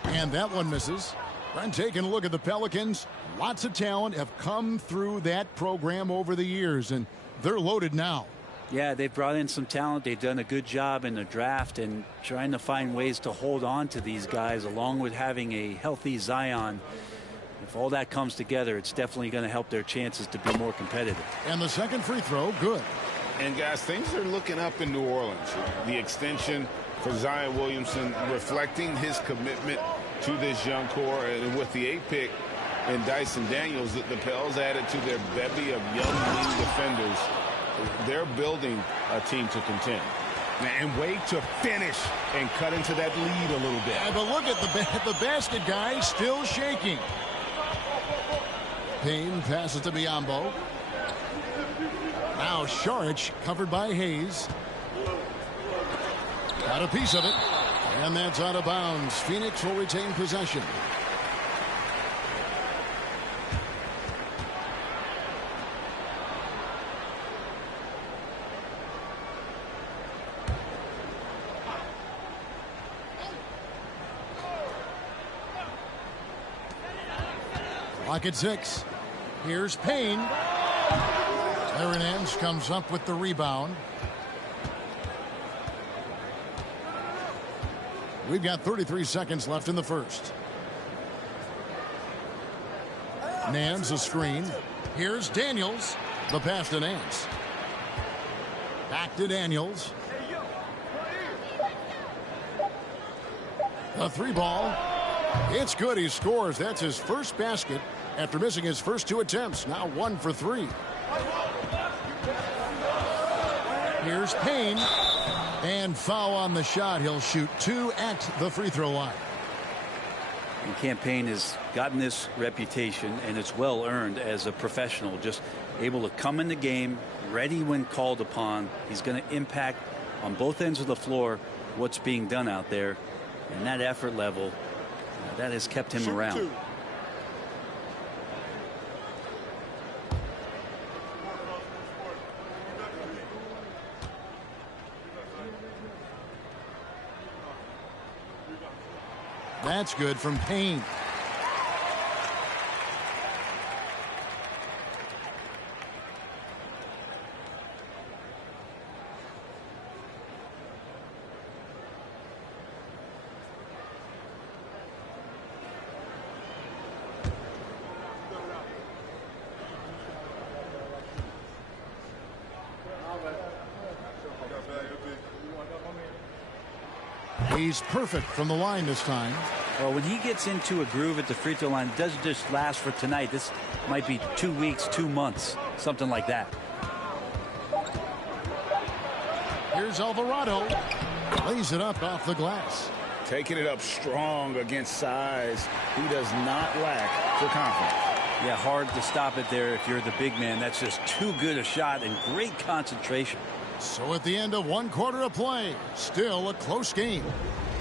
And that one misses. And taking a look at the Pelicans, lots of talent have come through that program over the years, and they're loaded now. Yeah, they've brought in some talent. They've done a good job in the draft and trying to find ways to hold on to these guys, along with having a healthy Zion. If all that comes together, it's definitely going to help their chances to be more competitive. And the second free throw, good. And guys, things are looking up in New Orleans. The extension for Zion Williamson reflecting his commitment to this young core, and with the 8th pick and Dyson Daniels, the Pels added to their bevy of young wing defenders. They're building a team to contend. And wait to finish and cut into that lead a little bit. Yeah, but look at the basket guy still shaking. Payne passes to Biyombo. Now Sharch covered by Hayes. Got a piece of it. And that's out of bounds. Phoenix will retain possession. Clock at 6. Here's Payne. Aaron Enns comes up with the rebound. We've got 33 seconds left in the first. Nance a screen. Here's Daniels. The pass to Nance. Back to Daniels. The 3 ball. It's good. He scores. That's his first basket after missing his first 2 attempts. Now 1 for 3. Here's Payne. And foul on the shot. He'll shoot 2 at the free throw line. And Campaign has gotten this reputation, and it's well earned as a professional, just able to come in the game ready when called upon. He's going to impact on both ends of the floor what's being done out there, and that effort level that has kept him around. 2. That's good from Payne. He's perfect from the line this time. Well, when he gets into a groove at the free throw line, it doesn't just last for tonight. This might be 2 weeks, 2 months, something like that. Here's Alvarado. Lays it up off the glass. Taking it up strong against size. He does not lack for confidence. Yeah, hard to stop it there if you're the big man. That's just too good a shot and great concentration. So at the end of 1 quarter of play, still a close game.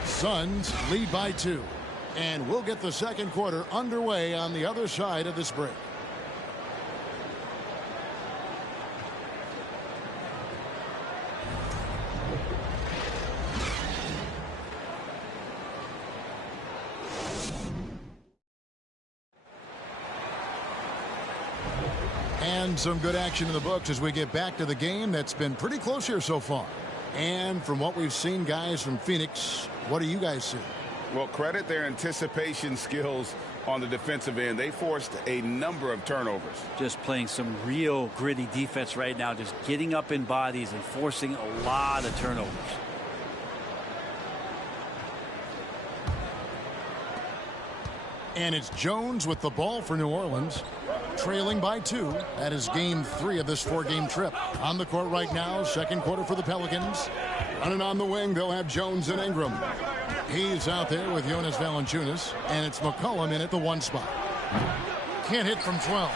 Suns lead by 2. And we'll get the second quarter underway on the other side of this break. And some good action in the books as we get back to the game that's been pretty close here so far. And from what we've seen, guys, from Phoenix, what do you guys see? Well, credit their anticipation skills on the defensive end. They forced a number of turnovers. Just playing some real gritty defense right now, just getting up in bodies and forcing a lot of turnovers. And it's Jones with the ball for New Orleans, trailing by 2. That is game 3 of this 4-game trip. On the court right now, second quarter for the Pelicans. Running on the wing, they'll have Jones and Ingram. He's out there with Jonas Valanciunas, and it's McCollum in at the 1 spot. Can't hit from 12.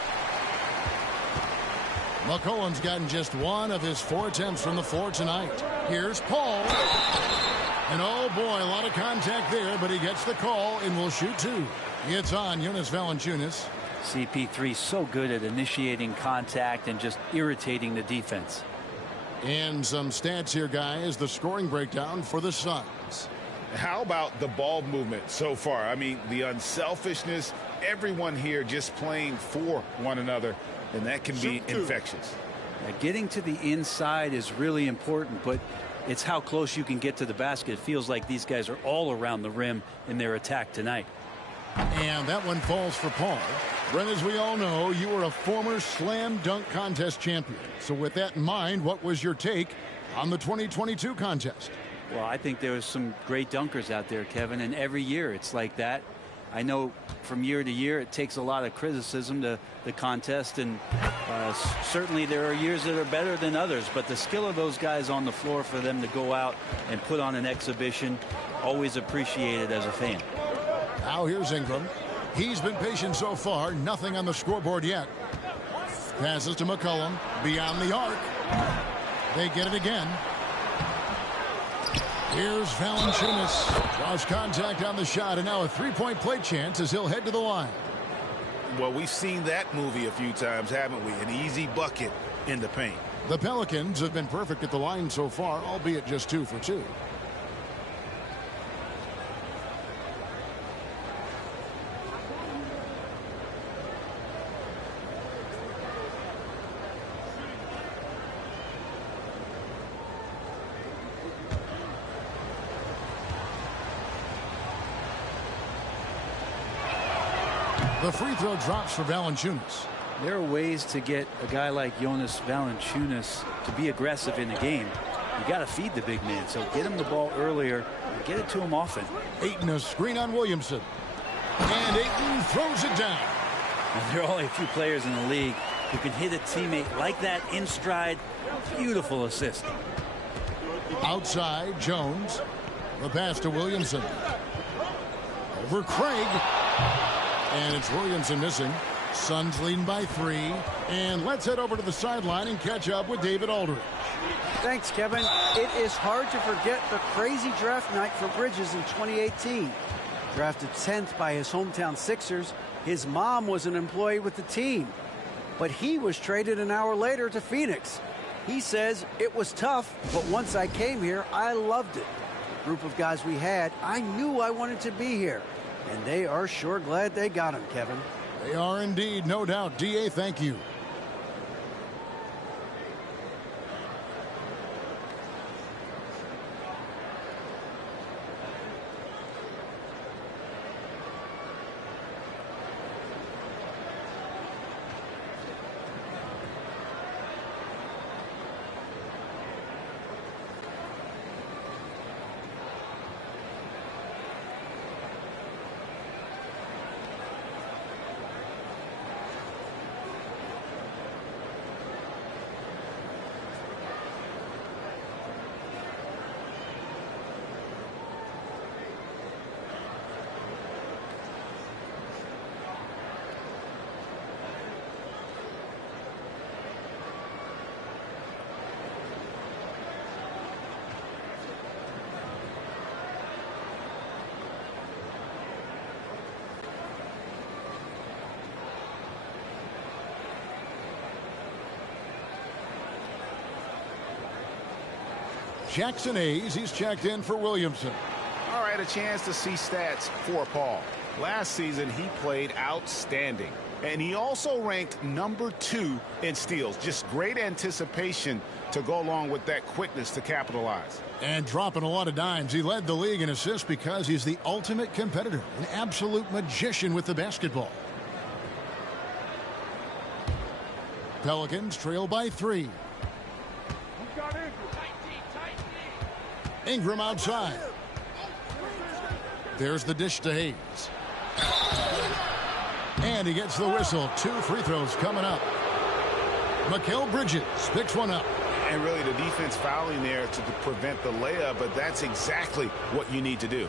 McCollum's gotten just 1 of his 4 attempts from the floor tonight. Here's Paul. And oh boy, a lot of contact there, but he gets the call and will shoot 2. It's on Jonas Valanciunas. CP3 so good at initiating contact and just irritating the defense. And some stats here, guys. The scoring breakdown for the Suns. How about the ball movement so far? I mean, the unselfishness, everyone here just playing for one another, and that can be infectious. Getting to the inside is really important, but it's how close you can get to the basket. It feels like these guys are all around the rim in their attack tonight. And that one falls for Paul. Brent, as we all know, you were a former slam dunk contest champion. So with that in mind, what was your take on the 2022 contest? Well, I think there was some great dunkers out there, Kevin, and every year it's like that. I know from year to year it takes a lot of criticism to the contest, and certainly there are years that are better than others, but the skill of those guys on the floor for them to go out and put on an exhibition, always appreciated as a fan. Now here's Ingram. He's been patient so far. Nothing on the scoreboard yet. Passes to McCollum. Beyond the arc. They get it again. Here's Valanciunas. Draws contact on the shot, and now a three-point play chance as he'll head to the line. Well, we've seen that movie a few times, haven't we? An easy bucket in the paint. The Pelicans have been perfect at the line so far, albeit just 2 for 2. The free throw drops for Valanciunas. There are ways to get a guy like Jonas Valanciunas to be aggressive in the game. You got to feed the big man, so get him the ball earlier and get it to him often. Ayton, a screen on Williamson. And Ayton throws it down. And there are only a few players in the league who can hit a teammate like that in stride. Beautiful assist. Outside, Jones. The pass to Williamson. Over Craig. And it's Williamson missing. Suns leading by 3. And let's head over to the sideline and catch up with David Aldridge. Thanks, Kevin. It is hard to forget the crazy draft night for Bridges in 2018. Drafted 10th by his hometown Sixers, his mom was an employee with the team. But he was traded an hour later to Phoenix. He says, it was tough, but once I came here, I loved it. The group of guys we had, I knew I wanted to be here. And they are sure glad they got him, Kevin. They are indeed, no doubt. D.A., thank you. Jackson Hayes, he's checked in for Williamson. All right, a chance to see stats for Paul. Last season, he played outstanding. and he also ranked number 2 in steals. Just great anticipation to go along with that quickness to capitalize. And dropping a lot of dimes. He led the league in assists because he's the ultimate competitor, an absolute magician with the basketball. Pelicans trail by 3. Ingram outside. There's the dish to Hayes. And he gets the whistle. 2 free throws coming up. Mikal Bridges picks one up. And really the defense fouling there to prevent the layup, but that's exactly what you need to do.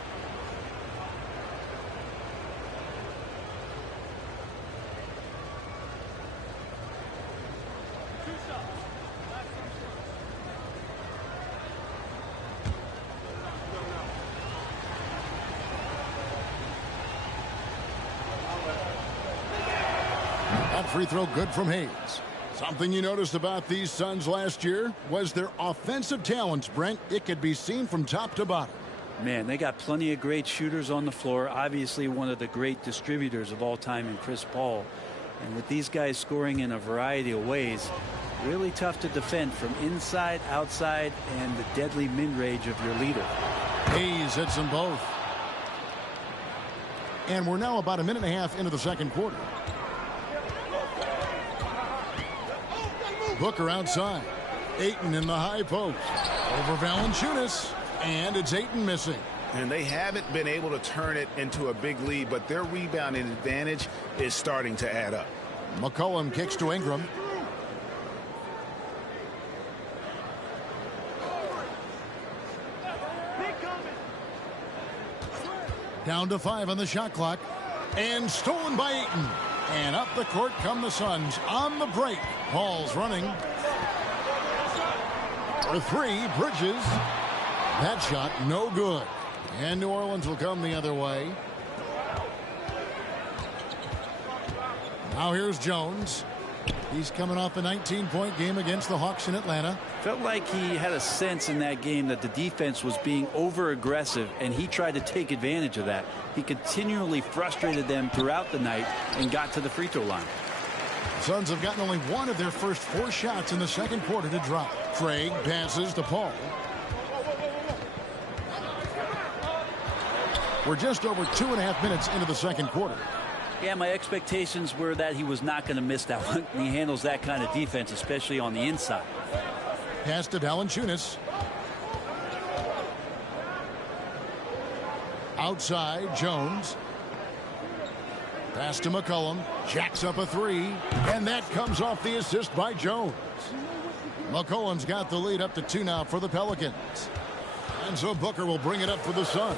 That free throw good from Hayes. Something you noticed about these Suns last year was their offensive talents, Brent. It could be seen from top to bottom. Man, they got plenty of great shooters on the floor. Obviously, one of the great distributors of all time in Chris Paul. And with these guys scoring in a variety of ways, really tough to defend from inside, outside, and the deadly mid-range of your leader. Hayes hits them both. And we're now about a minute and a half into the second quarter. Booker outside. Ayton in the high post. Over Valanciunas. And it's Ayton missing. And they haven't been able to turn it into a big lead, but their rebounding advantage is starting to add up. McCollum kicks to Ingram. Down to 5 on the shot clock. And stolen by Ayton. And up the court come the Suns on the break. Paul's running. For 3, Bridges. That shot no good. And New Orleans will come the other way. Now here's Jones. He's coming off a 19-point game against the Hawks in Atlanta. Felt like he had a sense in that game that the defense was being over-aggressive, and he tried to take advantage of that. He continually frustrated them throughout the night and got to the free throw line. The Suns have gotten only 1 of their first 4 shots in the second quarter to drop. Craig passes to Paul. We're just over 2.5 minutes into the second quarter. Yeah, my expectations were that he was not going to miss that one. He handles that kind of defense, especially on the inside. Pass to Valanciunas. Outside, Jones. Pass to McCollum. Jacks up a 3. And that comes off the assist by Jones. McCollum's got the lead up to 2 now for the Pelicans. And so Booker will bring it up for the Suns.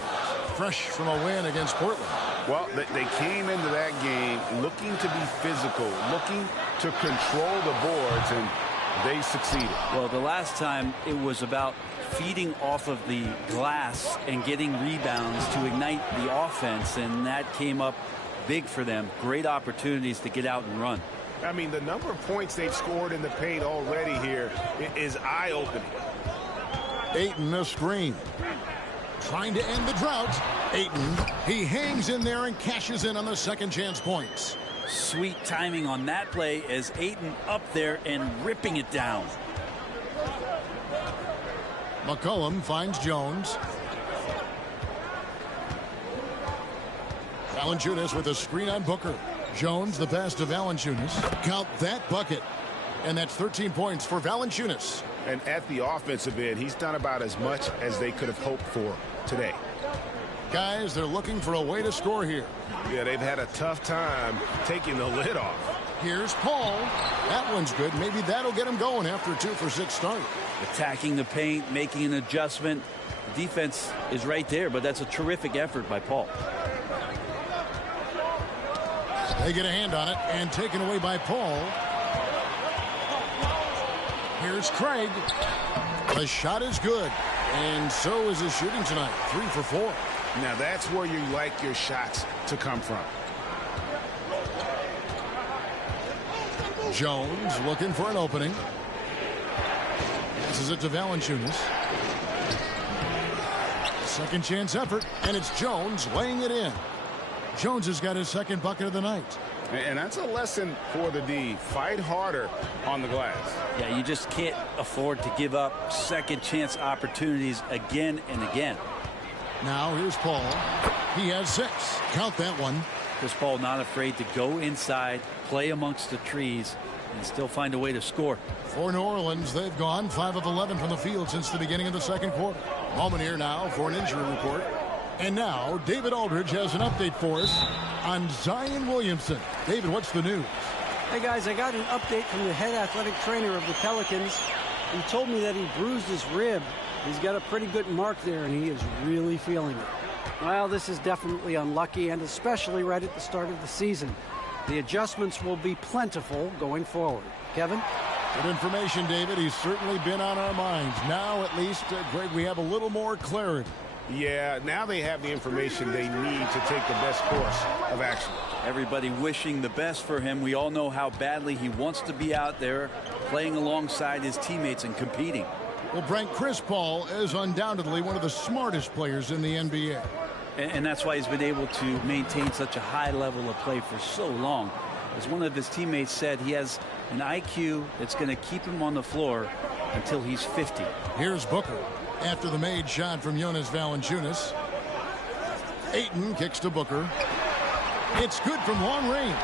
Fresh from a win against Portland. Well, they came into that game looking to be physical, looking to control the boards, and they succeeded. Well, the last time it was about feeding off of the glass and getting rebounds to ignite the offense, and that came up big for them. Great opportunities to get out and run. I mean, the number of points they've scored in the paint already here is eye-opening. Ayton a screen. Trying to end the drought. Ayton, he hangs in there and cashes in on the second chance points. Sweet timing on that play as Ayton up there and ripping it down. McCollum finds Jones. Valanciunas with a screen on Booker. Jones the pass to Valanciunas. Count that bucket. And that's 13 points for Valanciunas. And at the offensive end, he's done about as much as they could have hoped for today. Guys, they're looking for a way to score here. Yeah, they've had a tough time taking the lid off. Here's Paul. That one's good. Maybe that'll get him going after a 2-for-6 start. Attacking the paint, making an adjustment. The defense is right there, but that's a terrific effort by Paul. They get a hand on it and taken away by Paul. Here's Craig. The shot is good. And so is his shooting tonight. 3 for 4. Now that's where you like your shots to come from. Jones looking for an opening. Passes it to Valanciunas. Second chance effort. And it's Jones laying it in. Jones has got his second bucket of the night. And that's a lesson for the D. Fight harder on the glass. Yeah, you just can't afford to give up second chance opportunities again and again. Now here's Paul. He has 6. Count that one. Chris Paul not afraid to go inside, play amongst the trees, and still find a way to score. For New Orleans, they've gone 5 of 11 from the field since the beginning of the second quarter. Moment here now for an injury report. And now David Aldridge has an update for us on Zion Williamson. David, what's the news? Hey guys, I got an update from the head athletic trainer of the Pelicans. He told me that he bruised his rib. He's got a pretty good mark there, and he is really feeling it. Well, this is definitely unlucky, and especially right at the start of the season. The adjustments will be plentiful going forward. Kevin? Good information, David. He's certainly been on our minds. Now, at least, Greg, we have a little more clarity. Yeah, now they have the information they need to take the best course of action. Everybody wishing the best for him. We all know how badly he wants to be out there playing alongside his teammates and competing. Well, Brent, Chris Paul is undoubtedly one of the smartest players in the NBA. And that's why he's been able to maintain such a high level of play for so long. As one of his teammates said, he has an IQ that's going to keep him on the floor until he's 50. Here's Booker after the made shot from Jonas Valanciunas. Ayton kicks to Booker. It's good from long range.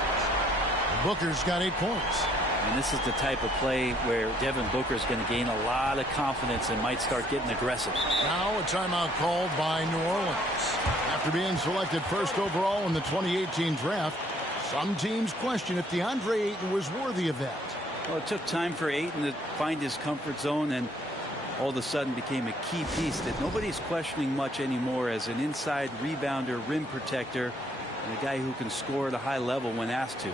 Booker's got 8 points. And this is the type of play where Devin Booker is going to gain a lot of confidence and might start getting aggressive. Now a timeout called by New Orleans. After being selected first overall in the 2018 draft, some teams question if DeAndre Ayton was worthy of that. Well, it took time for Ayton to find his comfort zone and all of a sudden became a key piece that nobody's questioning much anymore as an inside rebounder, rim protector, and a guy who can score at a high level when asked to.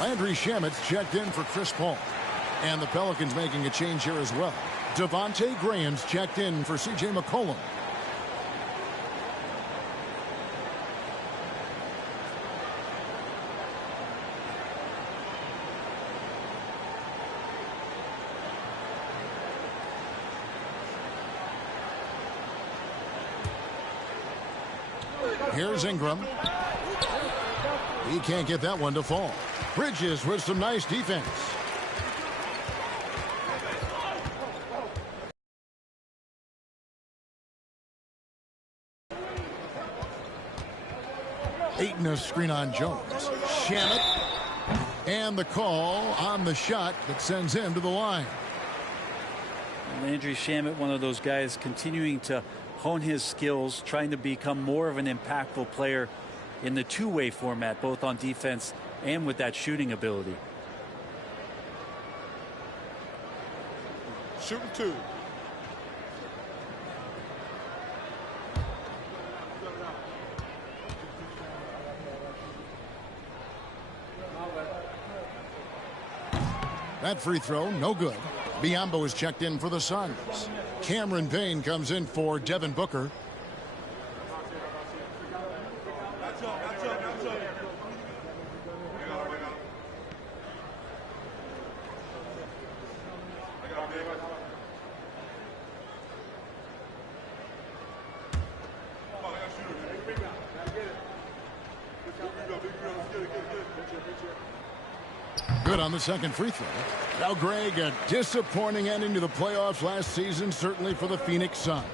Landry Shamet's checked in for Chris Paul. And the Pelicans making a change here as well. Devontae Graham's checked in for C.J. McCollum. Here's Ingram. He can't get that one to fall. Bridges with some nice defense. Ayton a screen on Jones. Shamet. And the call on the shot that sends him to the line. Landry Shamet, one of those guys continuing to hone his skills, trying to become more of an impactful player in the two-way format, both on defense and with that shooting ability. Shooting 2. That free throw, no good. Biyombo is checked in for the Suns. Cameron Payne comes in for Devin Booker. Good on the second free throw. Now, Greg, a disappointing ending to the playoffs last season, certainly for the Phoenix Suns.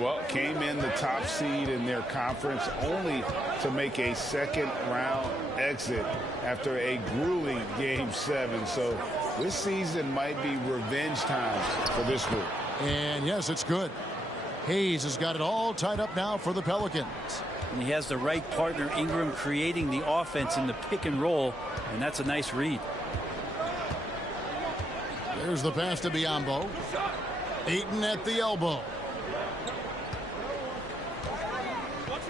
Well, came in the top seed in their conference only to make a second-round exit after a grueling Game 7. So this season might be revenge time for this group. And, yes, it's good. Hayes has got it all tied up now for the Pelicans. And he has the right partner, Ingram, creating the offense in the pick and roll, and that's a nice read. There's the pass to Biyombo. Ayton at the elbow.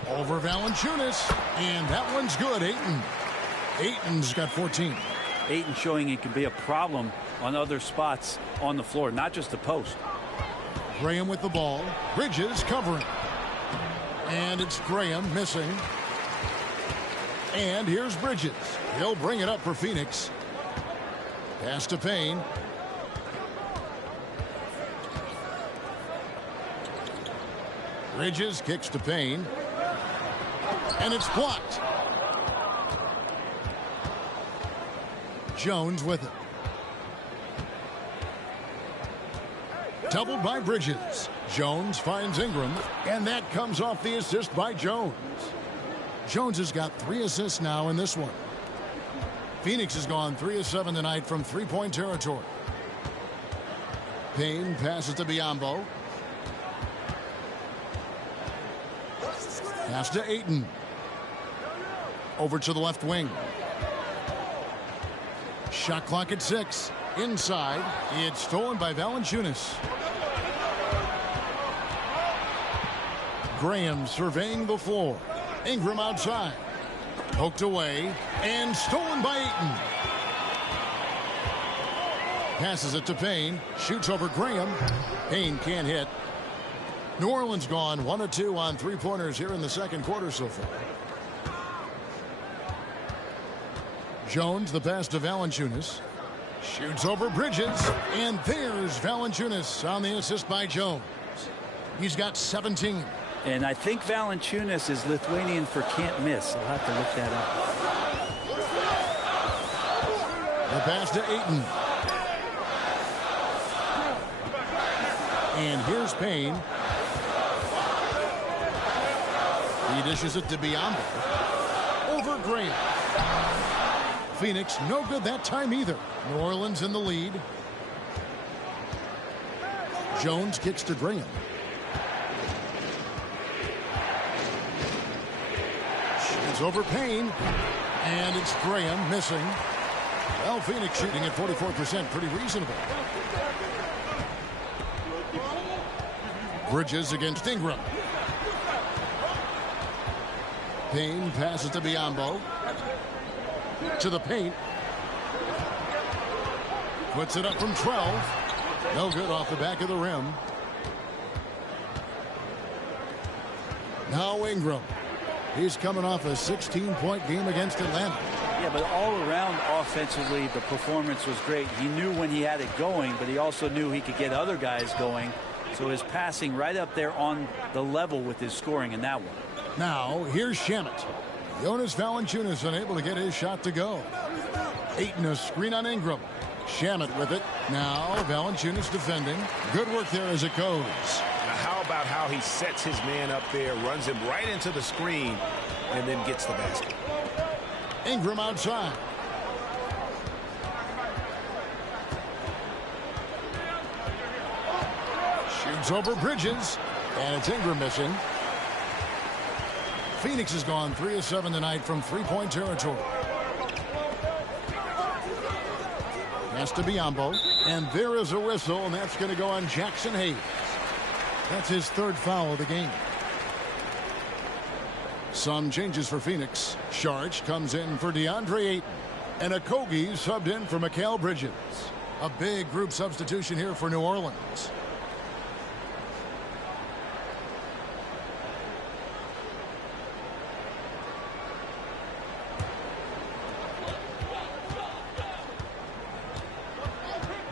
Over Valanciunas, and that one's good. Ayton's got 14. Ayton showing it can be a problem on other spots on the floor, not just the post. Graham with the ball. Bridges covering. And it's Graham missing. And here's Bridges. He'll bring it up for Phoenix. Pass to Payne. Bridges kicks to Payne. And it's blocked. Jones with it. Doubled by Bridges. Jones finds Ingram, and that comes off the assist by Jones. Jones has got 3 assists now in this one. Phoenix has gone 3 of 7 tonight from three-point territory. Payne passes to Biyombo. Pass to Ayton. Over to the left wing. Shot clock at 6. Inside. It's stolen by Valanciunas. Graham surveying the floor. Ingram outside. Poked away. And stolen by Ayton. Passes it to Payne. Shoots over Graham. Payne can't hit. New Orleans gone 1 of 2 on three-pointers here in the second quarter so far. Jones, the pass to Valanciunas. Shoots over Bridges. And there's Valanciunas on the assist by Jones. He's got 17. And I think Valanciunas is Lithuanian for can't miss. I'll have to look that up. The pass to Ayton. And here's Payne. He dishes it to Biyombo. Over Graham. Phoenix no good that time either. New Orleans in the lead. Jones kicks to Graham. Shoots over Payne. And it's Graham missing. Well, Phoenix shooting at 44%. Pretty reasonable. Bridges against Ingram. Payne passes to Biyombo. To the paint. Puts it up from 12. No good off the back of the rim. Now Ingram. He's coming off a 16-point game against Atlanta. Yeah, but all around offensively, the performance was great. He knew when he had it going, but he also knew he could get other guys going. So his passing right up there on the level with his scoring in that one. Now, here's Shamet. Jonas Valanciunas unable to get his shot to go. Ayton a screen on Ingram. Shamet with it. Now, Valanciunas defending. Good work there as it goes. Now, how about how he sets his man up there, runs him right into the screen, and then gets the basket. Ingram outside. Shoots over Bridges. And it's Ingram missing. Phoenix has gone 3 of 7 tonight from three-point territory. Pass to Biyombo. And there is a whistle, and that's going to go on Jackson Hayes. That's his 3rd foul of the game. Some changes for Phoenix. Sharch comes in for DeAndre Ayton. And Okogie subbed in for Mikal Bridges. A big group substitution here for New Orleans.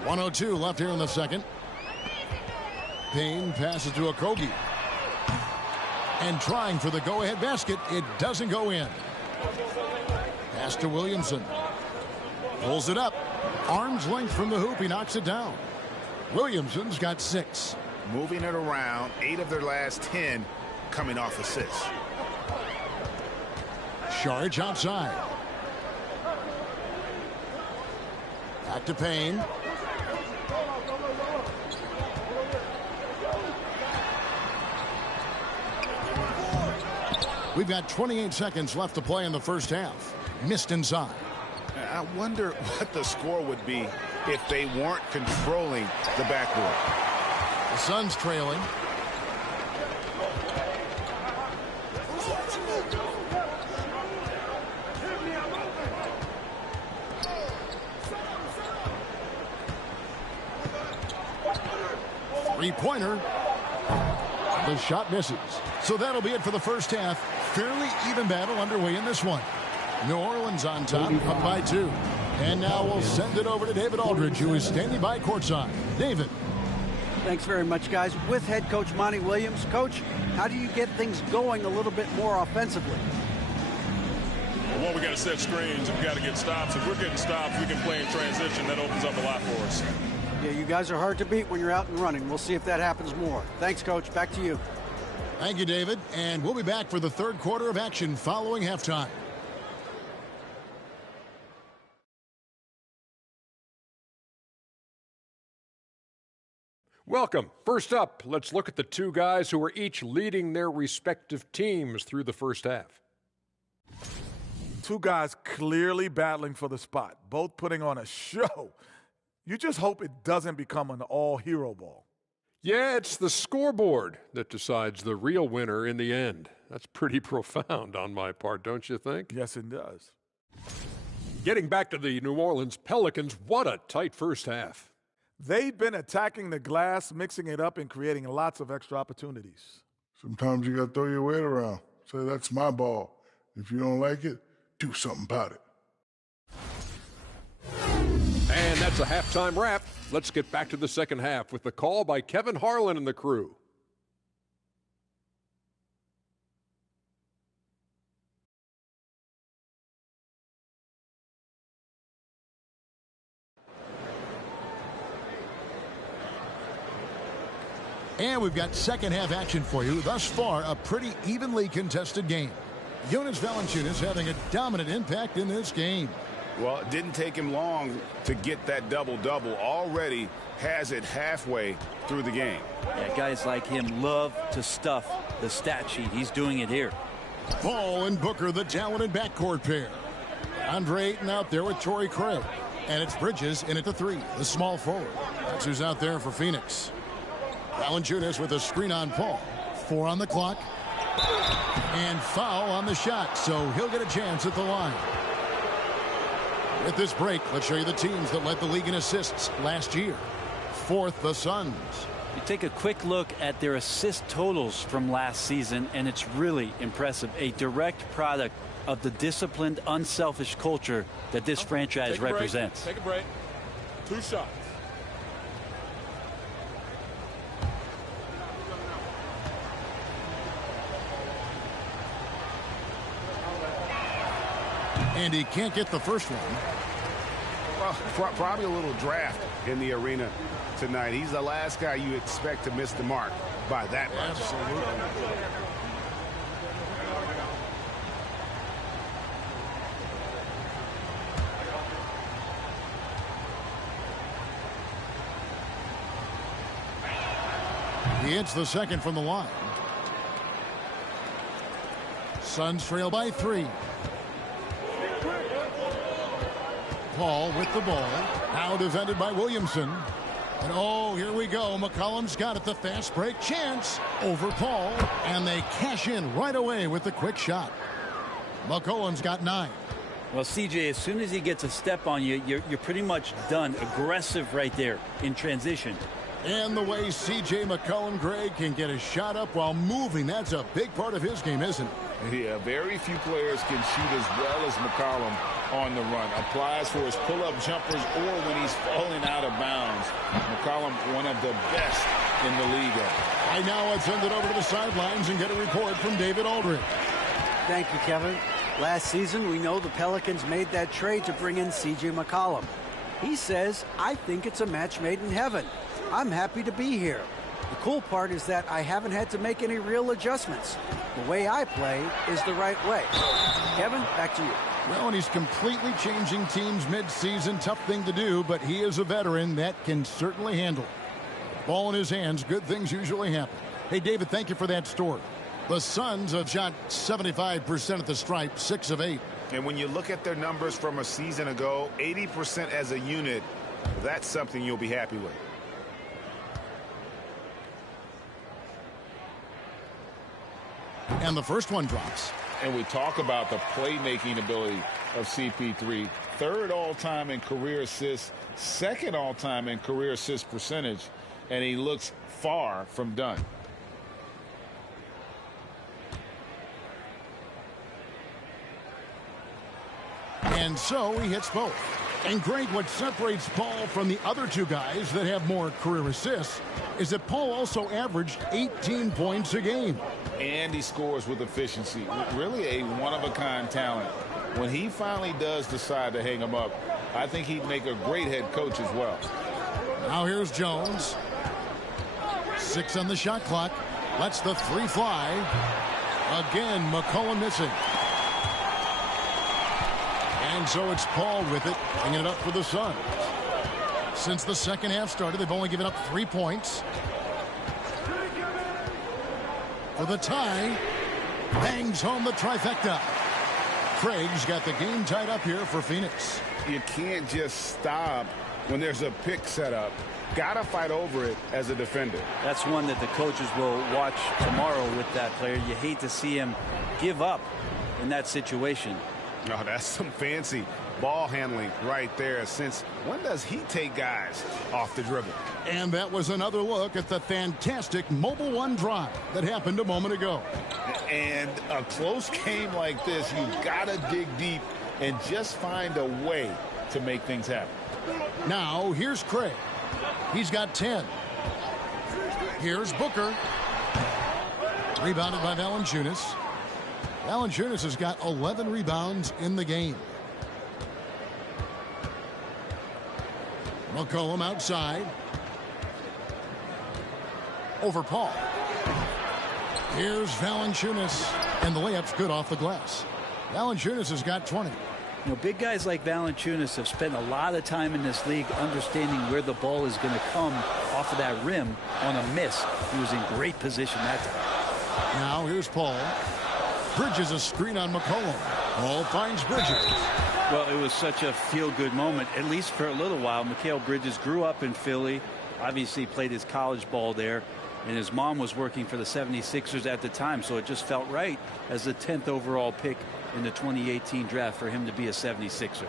.102 left here in the second. Payne passes to Okogie. And trying for the go-ahead basket. It doesn't go in. Pass to Williamson. Pulls it up. Arm's length from the hoop, he knocks it down. Williamson's got 6. Moving it around, 8 of their last 10 coming off assists. Sharge outside. Back to Payne. We've got 28 seconds left to play in the first half. Missed inside. I wonder what the score would be if they weren't controlling the backboard. The Suns trailing. Three-pointer. The shot misses. So that'll be it for the first half. Fairly even battle underway in this one. New Orleans on top, up by 2. And now we'll send it over to David Aldridge, who is standing by courtside. David. Thanks very much, guys. With head coach Monty Williams. Coach, how do you get things going a little bit more offensively? Well, one, we got to set screens. We got to get stops. If we're getting stops, we can play in transition. That opens up a lot for us. Yeah, you guys are hard to beat when you're out and running. We'll see if that happens more. Thanks, Coach. Back to you. Thank you, David. And we'll be back for the third quarter of action following halftime. Welcome. First up, let's look at the two guys who are each leading their respective teams through the first half. Two guys clearly battling for the spot, both putting on a show. You just hope it doesn't become an all-hero ball. Yeah, it's the scoreboard that decides the real winner in the end. That's pretty profound on my part, don't you think? Yes, it does. Getting back to the New Orleans Pelicans, what a tight first half. They've been attacking the glass, mixing it up, and creating lots of extra opportunities. Sometimes you got to throw your weight around. Say, that's my ball. If you don't like it, do something about it. And that's a halftime wrap. Let's get back to the second half with the call by Kevin Harlan and the crew. And we've got second half action for you. Thus far, a pretty evenly contested game. Jonas Valanciunas having a dominant impact in this game. Well, it didn't take him long to get that double-double. Already has it halfway through the game. Yeah, guys like him love to stuff the stat sheet. He's doing it here. Ball and Booker, the talented backcourt pair. Andre Ayton out there with Torrey Craig. And it's Bridges in at the 3, the small forward. That's who's out there for Phoenix. Valanciunas with a screen on Paul. 4 on the clock. And foul on the shot, so he'll get a chance at the line. At this break, let's show you the teams that led the league in assists last year. 4th, the Suns. You take a quick look at their assist totals from last season, and it's really impressive. A direct product of the disciplined, unselfish culture that this franchise represents. Take a break. 2 shots. And he can't get the first one. Well, probably a little draft in the arena tonight. He's the last guy you expect to miss the mark by that much. Absolutely. He hits the second from the line. Suns trail by 3. Paul with the ball. Now defended by Williamson. And oh, here we go. McCollum's got it. The fast break chance over Paul. And they cash in right away with the quick shot. McCollum's got 9. Well, CJ, as soon as he gets a step on you, you're pretty much done. Aggressive right there in transition. And the way C.J. McCollum, Greg, can get a shot up while moving, that's a big part of his game, isn't it? Yeah, very few players can shoot as well as McCollum on the run. Applies for his pull-up jumpers or when he's falling out of bounds. McCollum, one of the best in the league. Right now, let's send it over to the sidelines and get a report from David Aldridge. Thank you, Kevin. Last season, we know the Pelicans made that trade to bring in C.J. McCollum. He says, "I think it's a match made in heaven. I'm happy to be here. The cool part is that I haven't had to make any real adjustments. The way I play is the right way." Kevin, back to you. Well, and he's completely changing teams mid-season. Tough thing to do, but he is a veteran that can certainly handle it. Ball in his hands, good things usually happen. Hey, David, thank you for that story. The Suns have shot 75% at the stripe, 6 of 8. And when you look at their numbers from a season ago, 80% as a unit, that's something you'll be happy with. And the first one drops. And we talk about the playmaking ability of CP3. 3rd all-time in career assists, 2nd all-time in career assist percentage, and he looks far from done. And so he hits both. And Greg, what separates Paul from the other two guys that have more career assists is that Paul also averaged 18 points a game. And he scores with efficiency. Really a one-of-a-kind talent. When he finally does decide to hang him up, I think he'd make a great head coach as well. Now here's Jones. 6 on the shot clock. Lets the 3 fly. Again, McCollum missing. And so it's Paul with it, bringing it up for the Suns. Since the second half started, they've only given up 3 points. For the tie, bangs home the trifecta. Craig's got the game tied up here for Phoenix. You can't just stop when there's a pick set up. Gotta fight over it as a defender. That's one that the coaches will watch tomorrow with that player. You hate to see him give up in that situation. Oh, that's some fancy ball handling right there. Since when does he take guys off the dribble? And that was another look at the fantastic Mobile One drive that happened a moment ago. And a close game like this, you've got to dig deep and just find a way to make things happen. Now, here's Craig. He's got 10. Here's Booker. Rebounded by Valanciunas. Valanciunas has got 11 rebounds in the game. McCollum outside. Over Paul. Here's Valanciunas. And the layup's good off the glass. Valanciunas has got 20. You know, big guys like Valanciunas have spent a lot of time in this league understanding where the ball is going to come off of that rim on a miss. He was in great position that time. Now here's Paul. Bridges a screen on McCollum. Paul finds Bridges. Well, it was such a feel-good moment, at least for a little while. Mikal Bridges grew up in Philly, obviously played his college ball there, and his mom was working for the 76ers at the time, so it just felt right as the 10th overall pick in the 2018 draft for him to be a 76er.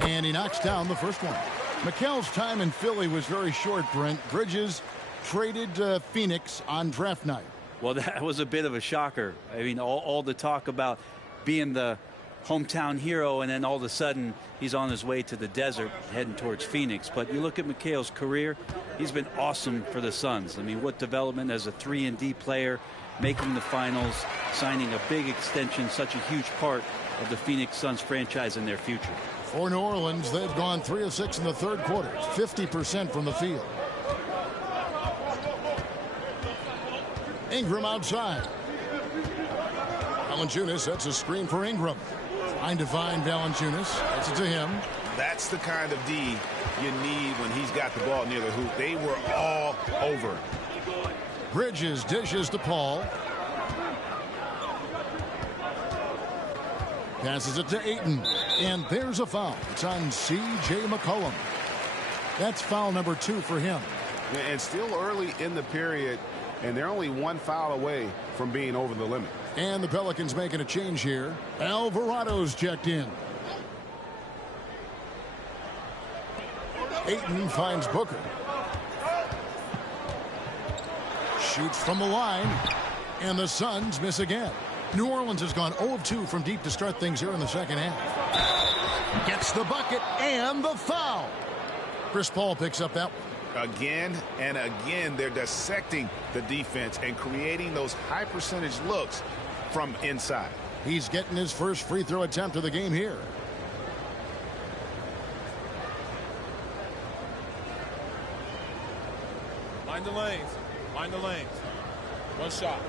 And he knocks down the first one. Mikal's time in Philly was very short, Brent. Bridges traded Phoenix on draft night. Well, that was a bit of a shocker. I mean, all the talk about being the hometown hero, and then all of a sudden he's on his way to the desert heading towards Phoenix. But you look at Mikal's career, he's been awesome for the Suns. I mean, what development as a 3-and-D player, making the finals, signing a big extension, such a huge part of the Phoenix Suns franchise in their future. For New Orleans, they've gone 3 of 6 in the third quarter, 50% from the field. Ingram outside. Valanciunas sets a screen for Ingram. Trying to find Valanciunas. Gets it to him. That's the kind of D you need when he's got the ball near the hoop. They were all over. Bridges dishes to Paul. Passes it to Ayton. And there's a foul. It's on C.J. McCollum. That's foul number 2 for him. And still early in the period, and they're only 1 foul away from being over the limit. And the Pelicans making a change here. Alvarado's checked in. Ayton finds Booker. Shoots from the line. And the Suns miss again. New Orleans has gone 0 of 2 from deep to start things here in the second half. Gets the bucket and the foul. Chris Paul picks up that one. Again and again, they're dissecting the defense and creating those high percentage looks from inside. He's getting his first free throw attempt of the game here. Mind the lanes. Mind the lanes. One shot.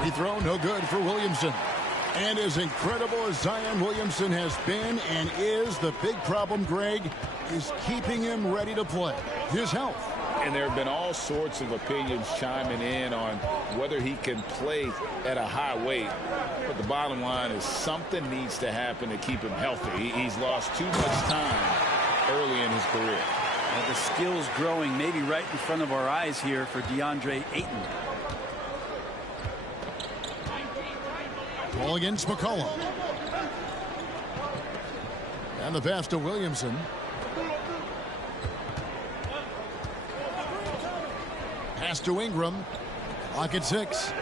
Free throw, no good for Williamson. And as incredible as Zion Williamson has been and is, the big problem, Greg, is keeping him ready to play. His health. And there have been all sorts of opinions chiming in on whether he can play at a high weight. But the bottom line is something needs to happen to keep him healthy. He's lost too much time early in his career. The skills growing maybe right in front of our eyes here for DeAndre Ayton. Ball against McCollum. And the pass to Williamson. Pass to Ingram. Clock at 6.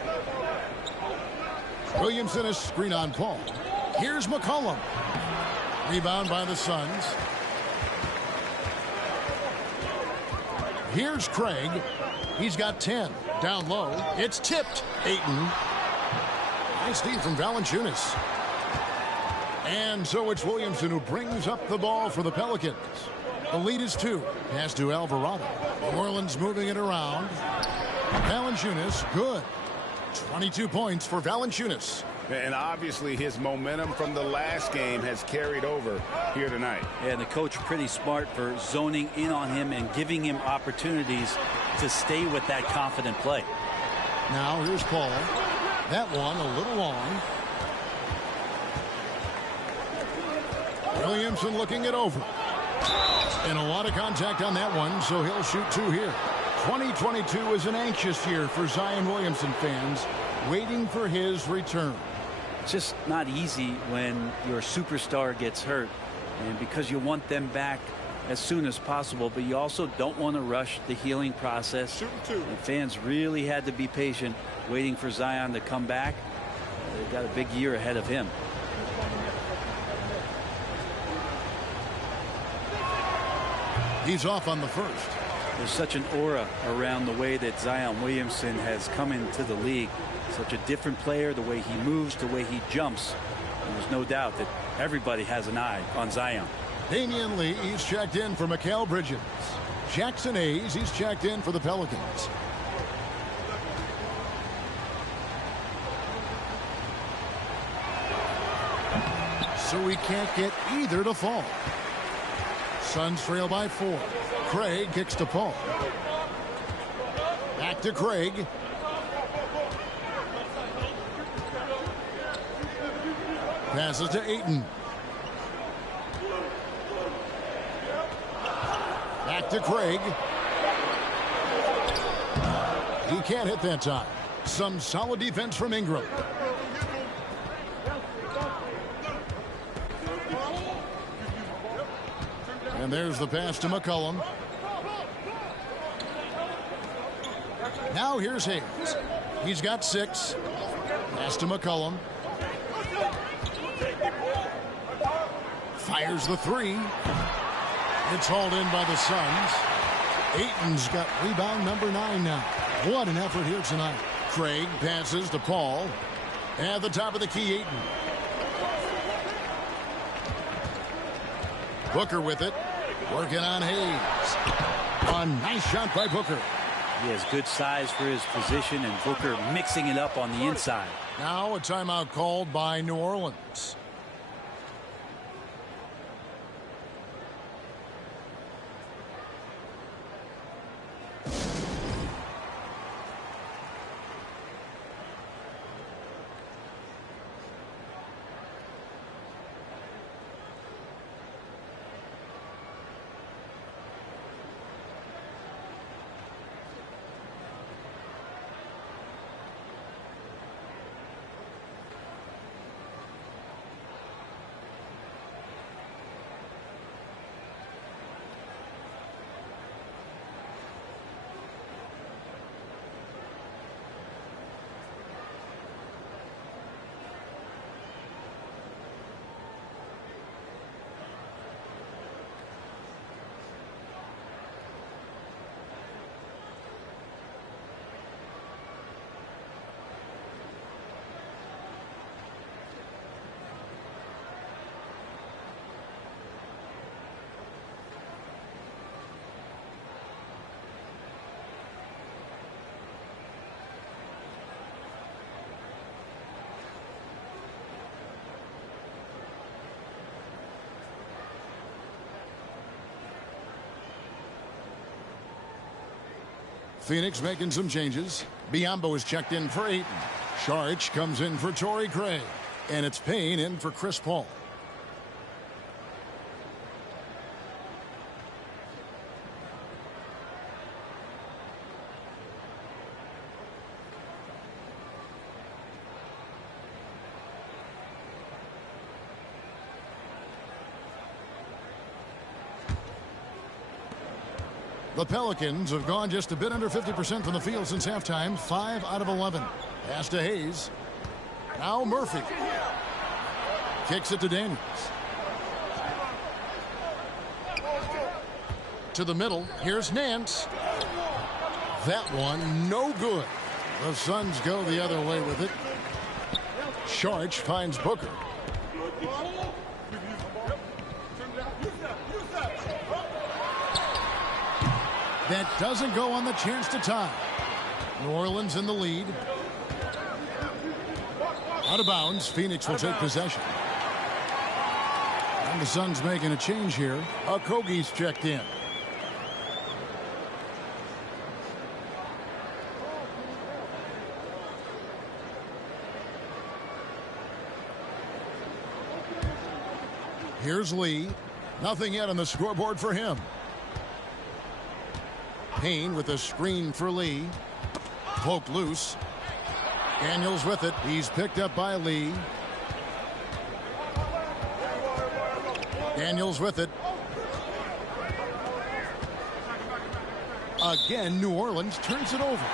Williamson is screen on Paul. Here's McCollum. Rebound by the Suns. Here's Craig. He's got 10. Down low. It's tipped. Ayton. Nice feed from Valanciunas. And so it's Williamson who brings up the ball for the Pelicans. The lead is 2. Pass to Alvarado. New Orleans moving it around. Valanciunas, good. 22 points for Valanciunas. And obviously his momentum from the last game has carried over here tonight. Yeah, and the coach pretty smart for zoning in on him and giving him opportunities to stay with that confident play. Now here's Paul. That one a little long. Williamson looking it over. And a lot of contact on that one, so he'll shoot 2 here. 2022 is an anxious year for Zion Williamson fans, waiting for his return. It's just not easy when your superstar gets hurt, and because you want them back as soon as possible, but you also don't want to rush the healing process. And fans really had to be patient, waiting for Zion to come back. They've got a big year ahead of him. He's off on the first. There's such an aura around the way that Zion Williamson has come into the league. Such a different player, the way he moves, the way he jumps. And there's no doubt that everybody has an eye on Zion. Damian Lee, he's checked in for Mikal Bridges. Jackson Hayes, he's checked in for the Pelicans. So we can't get either to fall. Suns trail by 4. Craig kicks to Paul. Back to Craig. Passes to Ayton. Back to Craig. He can't hit that time. Some solid defense from Ingram. And there's the pass to McCollum. Now here's Hayes. He's got 6. Pass to McCollum. Fires the 3. It's hauled in by the Suns. Ayton's got rebound number 9 now. What an effort here tonight. Craig passes to Paul. At the top of the key, Ayton. Booker with it. Working on Hayes. A nice shot by Booker. He has good size for his position, and Booker mixing it up on the inside. Now a timeout called by New Orleans. Phoenix making some changes. Biyombo is checked in for Ayton. Saric comes in for Torrey Craig. And it's Payne in for Chris Paul. The Pelicans have gone just a bit under 50% from the field since halftime. 5 out of 11. Pass to Hayes. Now Murphy. Kicks it to Daniels. To the middle. Here's Nance. That one no good. The Suns go the other way with it. Saric finds Booker. That doesn't go on the chance to tie. New Orleans in the lead. Out of bounds. Phoenix will take possession. And the Suns making a change here. Okogie's checked in. Here's Lee. Nothing yet on the scoreboard for him. Payne with a screen for Lee. Poked loose. Daniels with it. He's picked up by Lee. Daniels with it. Again, New Orleans turns it over.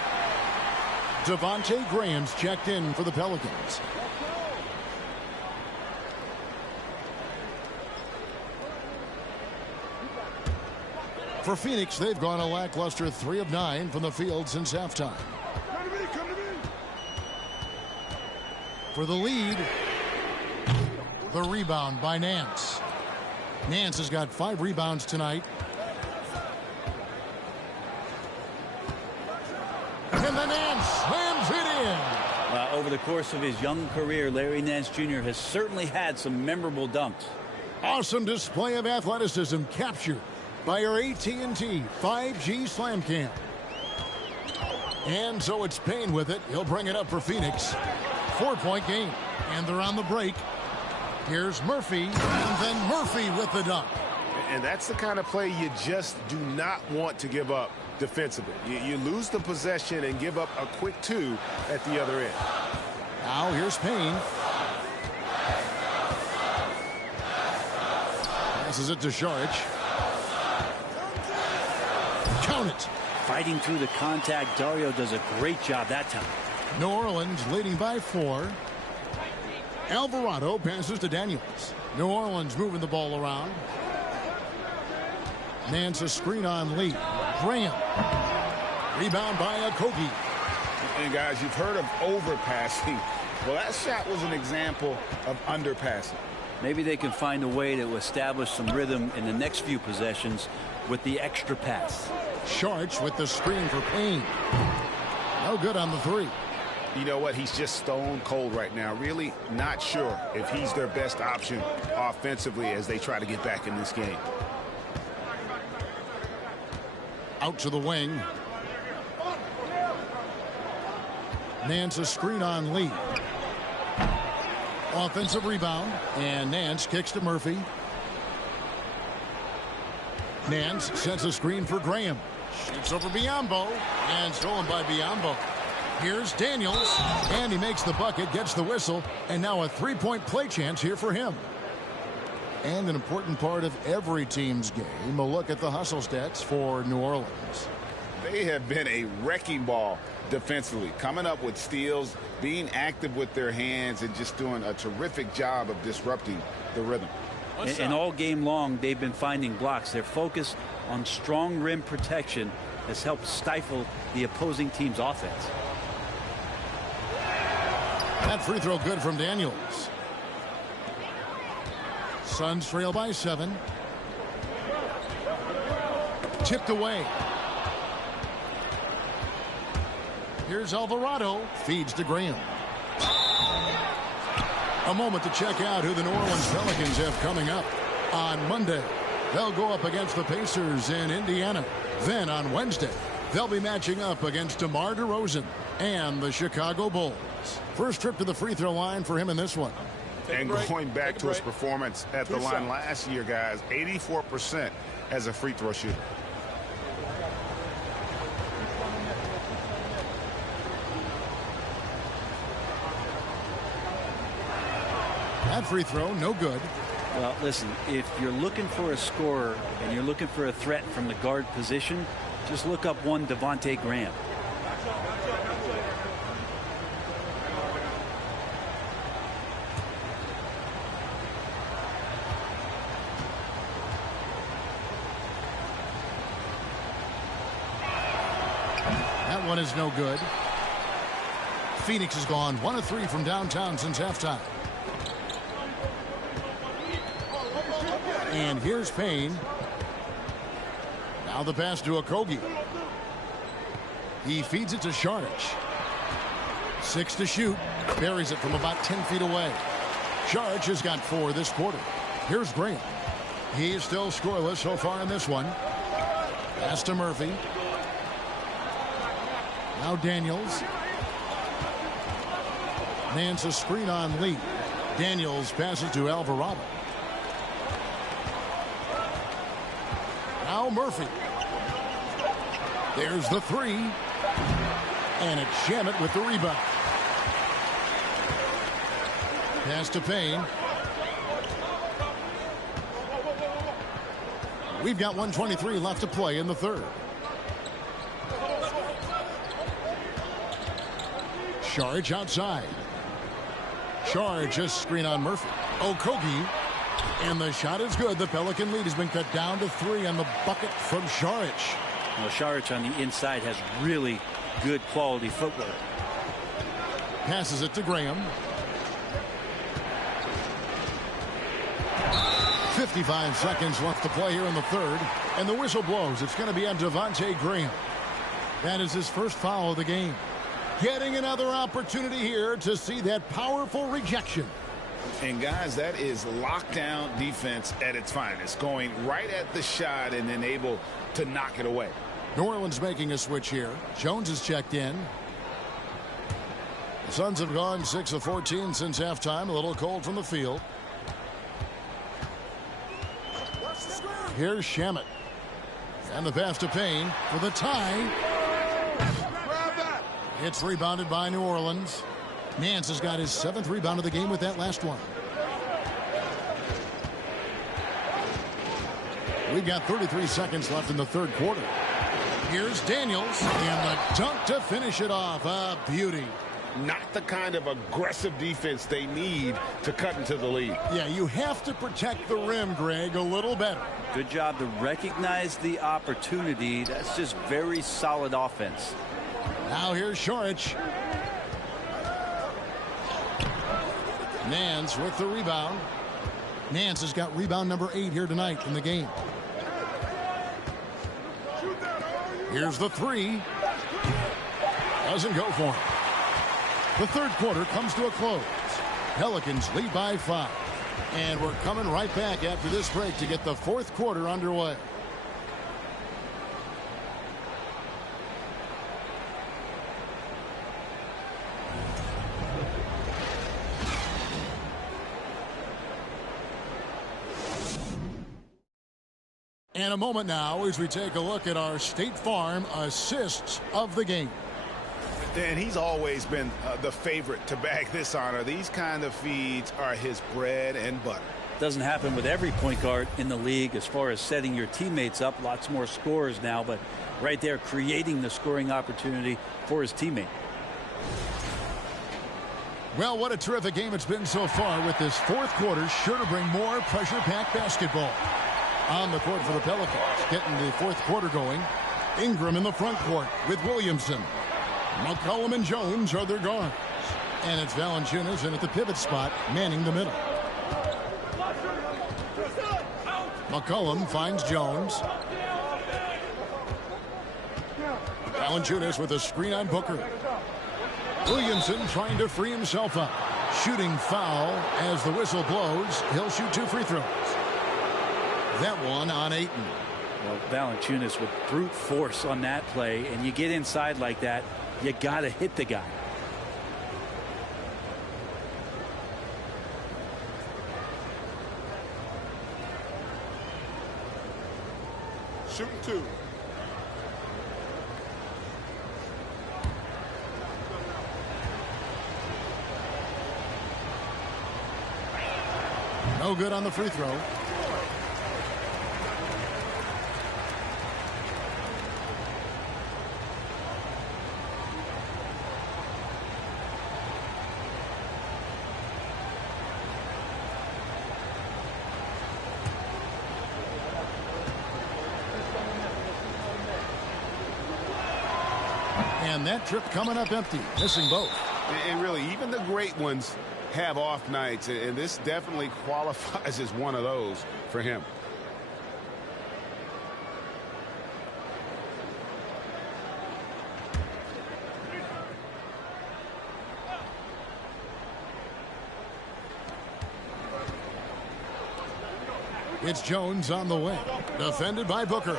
Devontae Graham's checked in for the Pelicans. For Phoenix, they've gone a lackluster 3 of 9 from the field since halftime. For the lead, the rebound by Nance. Nance has got 5 rebounds tonight. And then Nance slams it in. Over the course of his young career, Larry Nance Jr. has certainly had some memorable dunks. Awesome display of athleticism captured by our AT&T 5G Slam Cam. And so it's Payne with it. He'll bring it up for Phoenix. 4-point game. And they're on the break. Here's Murphy. And then Murphy with the dunk. And that's the kind of play you just do not want to give up defensively. You lose the possession and give up a quick 2 at the other end. Now here's Payne. Passes it to Saric. Count it. Fighting through the contact, Dario does a great job that time. New Orleans leading by 4. Alvarado passes to Daniels. New Orleans moving the ball around. Nance a screen on Lee. Graham. Rebound by Okogie. And guys, you've heard of overpassing. Well, that shot was an example of underpassing. Maybe they can find a way to establish some rhythm in the next few possessions with the extra pass. Saric with the screen for Payne. No good on the 3. You know what? He's just stone cold right now. Really not sure if he's their best option offensively as they try to get back in this game. Out to the wing. Nance a screen on Lee. Offensive rebound. And Nance kicks to Murphy. Nance sets a screen for Graham. Shoots over Biyombo. And stolen by Biyombo. Here's Daniels. And he makes the bucket, gets the whistle. And now a 3-point play chance here for him. And an important part of every team's game, a look at the hustle stats for New Orleans. They have been a wrecking ball defensively, coming up with steals, being active with their hands, and just doing a terrific job of disrupting the rhythm. And all game long, they've been finding blocks. Their focus on strong rim protection has helped stifle the opposing team's offense. That free throw good from Daniels. Suns trail by 7. Tipped away. Here's Alvarado. Feeds to Graham. A moment to check out who the New Orleans Pelicans have coming up. On Monday, they'll go up against the Pacers in Indiana. Then on Wednesday, They'll be matching up against DeMar DeRozan and the Chicago Bulls. First trip to the free throw line for him in this one. And going back to his performance at the line last year, guys, 84% as a free throw shooter. That free throw, no good. Well, listen, if you're looking for a scorer and you're looking for a threat from the guard position, just look up one Devontae Graham. That one is no good. Phoenix has gone 1 of 3 from downtown since halftime. And here's Payne. Now the pass to Okogie. He feeds it to Sharnic. 6 to shoot. Buries it from about 10 feet away. Sharnic has got 4 this quarter. Here's Graham. He's still scoreless so far in this one. Pass to Murphy. Now Daniels. Nance a screen on Lee. Daniels passes to Alvarado. Now Murphy. There's the 3. And it's Shamet with the rebound. Pass to Payne. We've got 1:23 left to play in the third. Sharge outside. Sharge just screen on Murphy. Okogie. And the shot is good. The Pelican lead has been cut down to 3 on the bucket from Sharge. Well, Sharge on the inside has really good quality footwork. Passes it to Graham. 55 seconds left to play here in the third. And the whistle blows. It's going to be on Devontae Graham. That is his first foul of the game. Getting another opportunity here to see that powerful rejection. And guys, that is lockdown defense at its finest. Going right at the shot and then able to knock it away. New Orleans making a switch here. Jones has checked in. The Suns have gone 6 of 14 since halftime. A little cold from the field. Here's Shamet. And the pass to Payne for the tie. It's rebounded by New Orleans. Nance has got his 7th rebound of the game with that last one. We've got 33 seconds left in the third quarter. Here's Daniels and the dunk to finish it off. A beauty. Not the kind of aggressive defense they need to cut into the lead. Yeah, you have to protect the rim, Greg, a little better. Good job to recognize the opportunity. That's just very solid offense. Now here's Sharge. Nance with the rebound. Nance has got rebound number 8 here tonight in the game. Here's the 3. Doesn't go for him. The third quarter comes to a close. Pelicans lead by 5. And we're coming right back after this break to get the fourth quarter underway. And a moment now as we take a look at our State Farm assists of the game. And he's always been the favorite to bag this honor. These kind of feeds are his bread and butter. Doesn't happen with every point guard in the league as far as setting your teammates up. Lots more scorers now, but right there creating the scoring opportunity for his teammate. Well, what a terrific game it's been so far, with this fourth quarter sure to bring more pressure-packed basketball. On the court for the Pelicans, getting the fourth quarter going. Ingram in the front court with Williamson. McCollum and Jones are their guards. And it's Valanciunas in at the pivot spot, manning the middle. McCollum finds Jones. Valanciunas with a screen on Booker. Williamson trying to free himself up. Shooting foul as the whistle blows. He'll shoot 2 free throws. That one on Ayton. Well, Valanciunas with brute force on that play, and you get inside like that, you got to hit the guy. Shooting 2. No good on the free throw. And that trip coming up empty, missing both. And really, even the great ones have off nights, and this definitely qualifies as one of those for him. It's Jones on the wing, defended by Booker.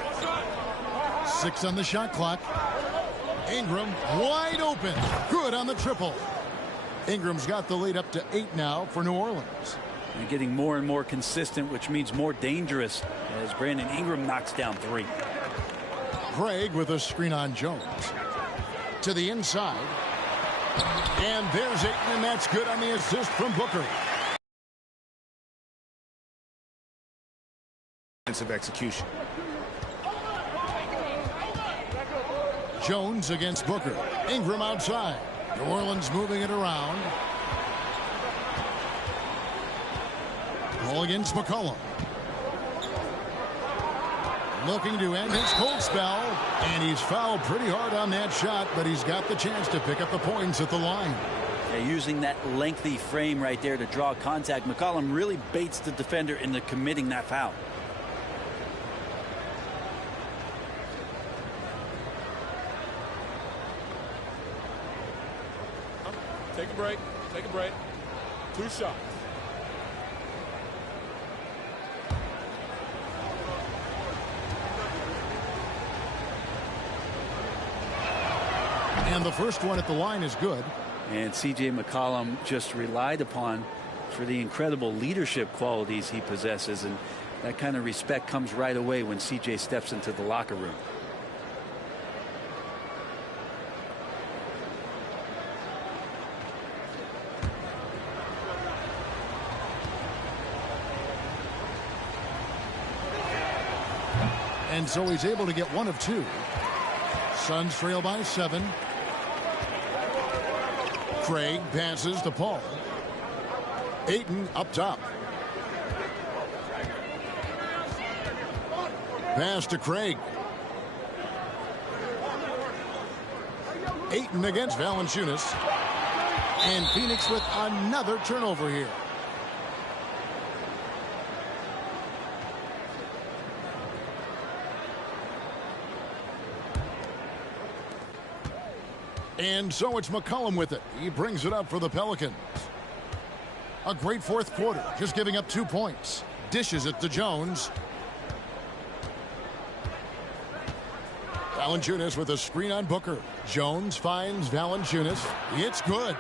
6 on the shot clock. Ingram wide open, good on the triple. Ingram's got the lead up to 8 now for New Orleans. And getting more and more consistent, which means more dangerous as Brandon Ingram knocks down 3. Craig with a screen on Jones. To the inside. And there's Ayton, and that's good on the assist from Booker. Defensive execution. Jones against Booker. Ingram outside. New Orleans moving it around. Ball against McCollum. Looking to end his cold spell. And he's fouled pretty hard on that shot, but he's got the chance to pick up the points at the line. Yeah, using that lengthy frame right there to draw contact, McCollum really baits the defender into committing that foul. Take a break. Take a break. 2 shots. And the first one at the line is good. And C.J. McCollum just relied upon for the incredible leadership qualities he possesses. And that kind of respect comes right away when C.J. steps into the locker room. And so he's able to get 1 of 2. Suns trail by 7. Craig passes to Paul. Ayton up top. Pass to Craig. Ayton against Valanciunas. And Phoenix with another turnover here. And so it's McCollum with it. He brings it up for the Pelicans. A great fourth quarter, just giving up 2 points. Dishes it to Jones. Valanciunas with a screen on Booker. Jones finds Valanciunas. It's good.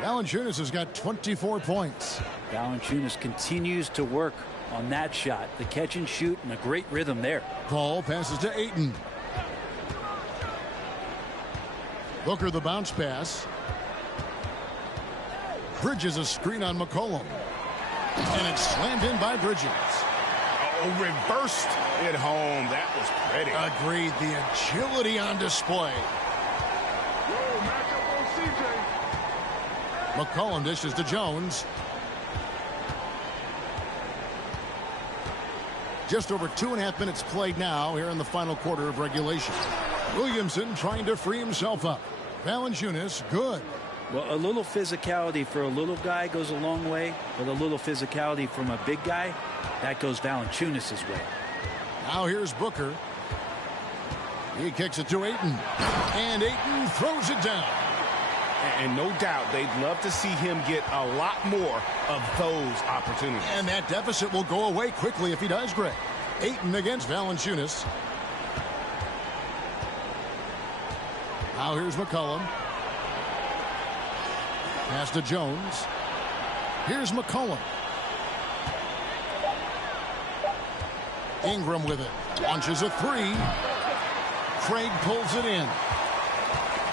Valanciunas has got 24 points. Valanciunas continues to work on that shot. The catch and shoot and a great rhythm there. Paul passes to Ayton. Booker the bounce pass. Bridges a screen on McCollum. And it's slammed in by Bridges. Oh, reversed it home. That was pretty. Agreed. The agility on display. McCollum dishes to Jones. Just over 2.5 minutes played now here in the final quarter of regulation. Williamson trying to free himself up. Valanciunas, good. Well, a little physicality for a little guy goes a long way, but a little physicality from a big guy, that goes Valanciunas' way. Now here's Booker. He kicks it to Ayton. And Ayton throws it down. And no doubt they'd love to see him get a lot more of those opportunities. And that deficit will go away quickly if he does, Greg. Ayton against Valanciunas. Now here's McCollum. Pass to Jones. Here's McCollum. Ingram with it. Launches a three. Craig pulls it in.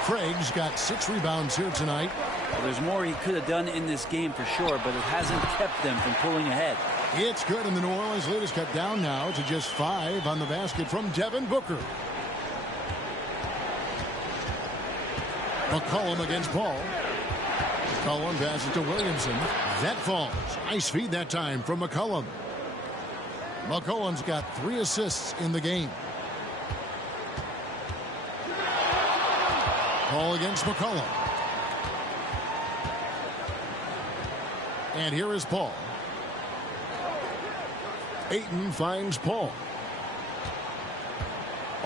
Craig's got 6 rebounds here tonight. Well, there's more he could have done in this game for sure, but it hasn't kept them from pulling ahead. It's good, and the New Orleans lead is cut down now to just 5 on the basket from Devin Booker. McCollum against Paul. McCollum passes to Williamson. That falls. Nice feed that time from McCollum. McCollum's got 3 assists in the game. Paul against McCollum. And here is Paul. Ayton finds Paul.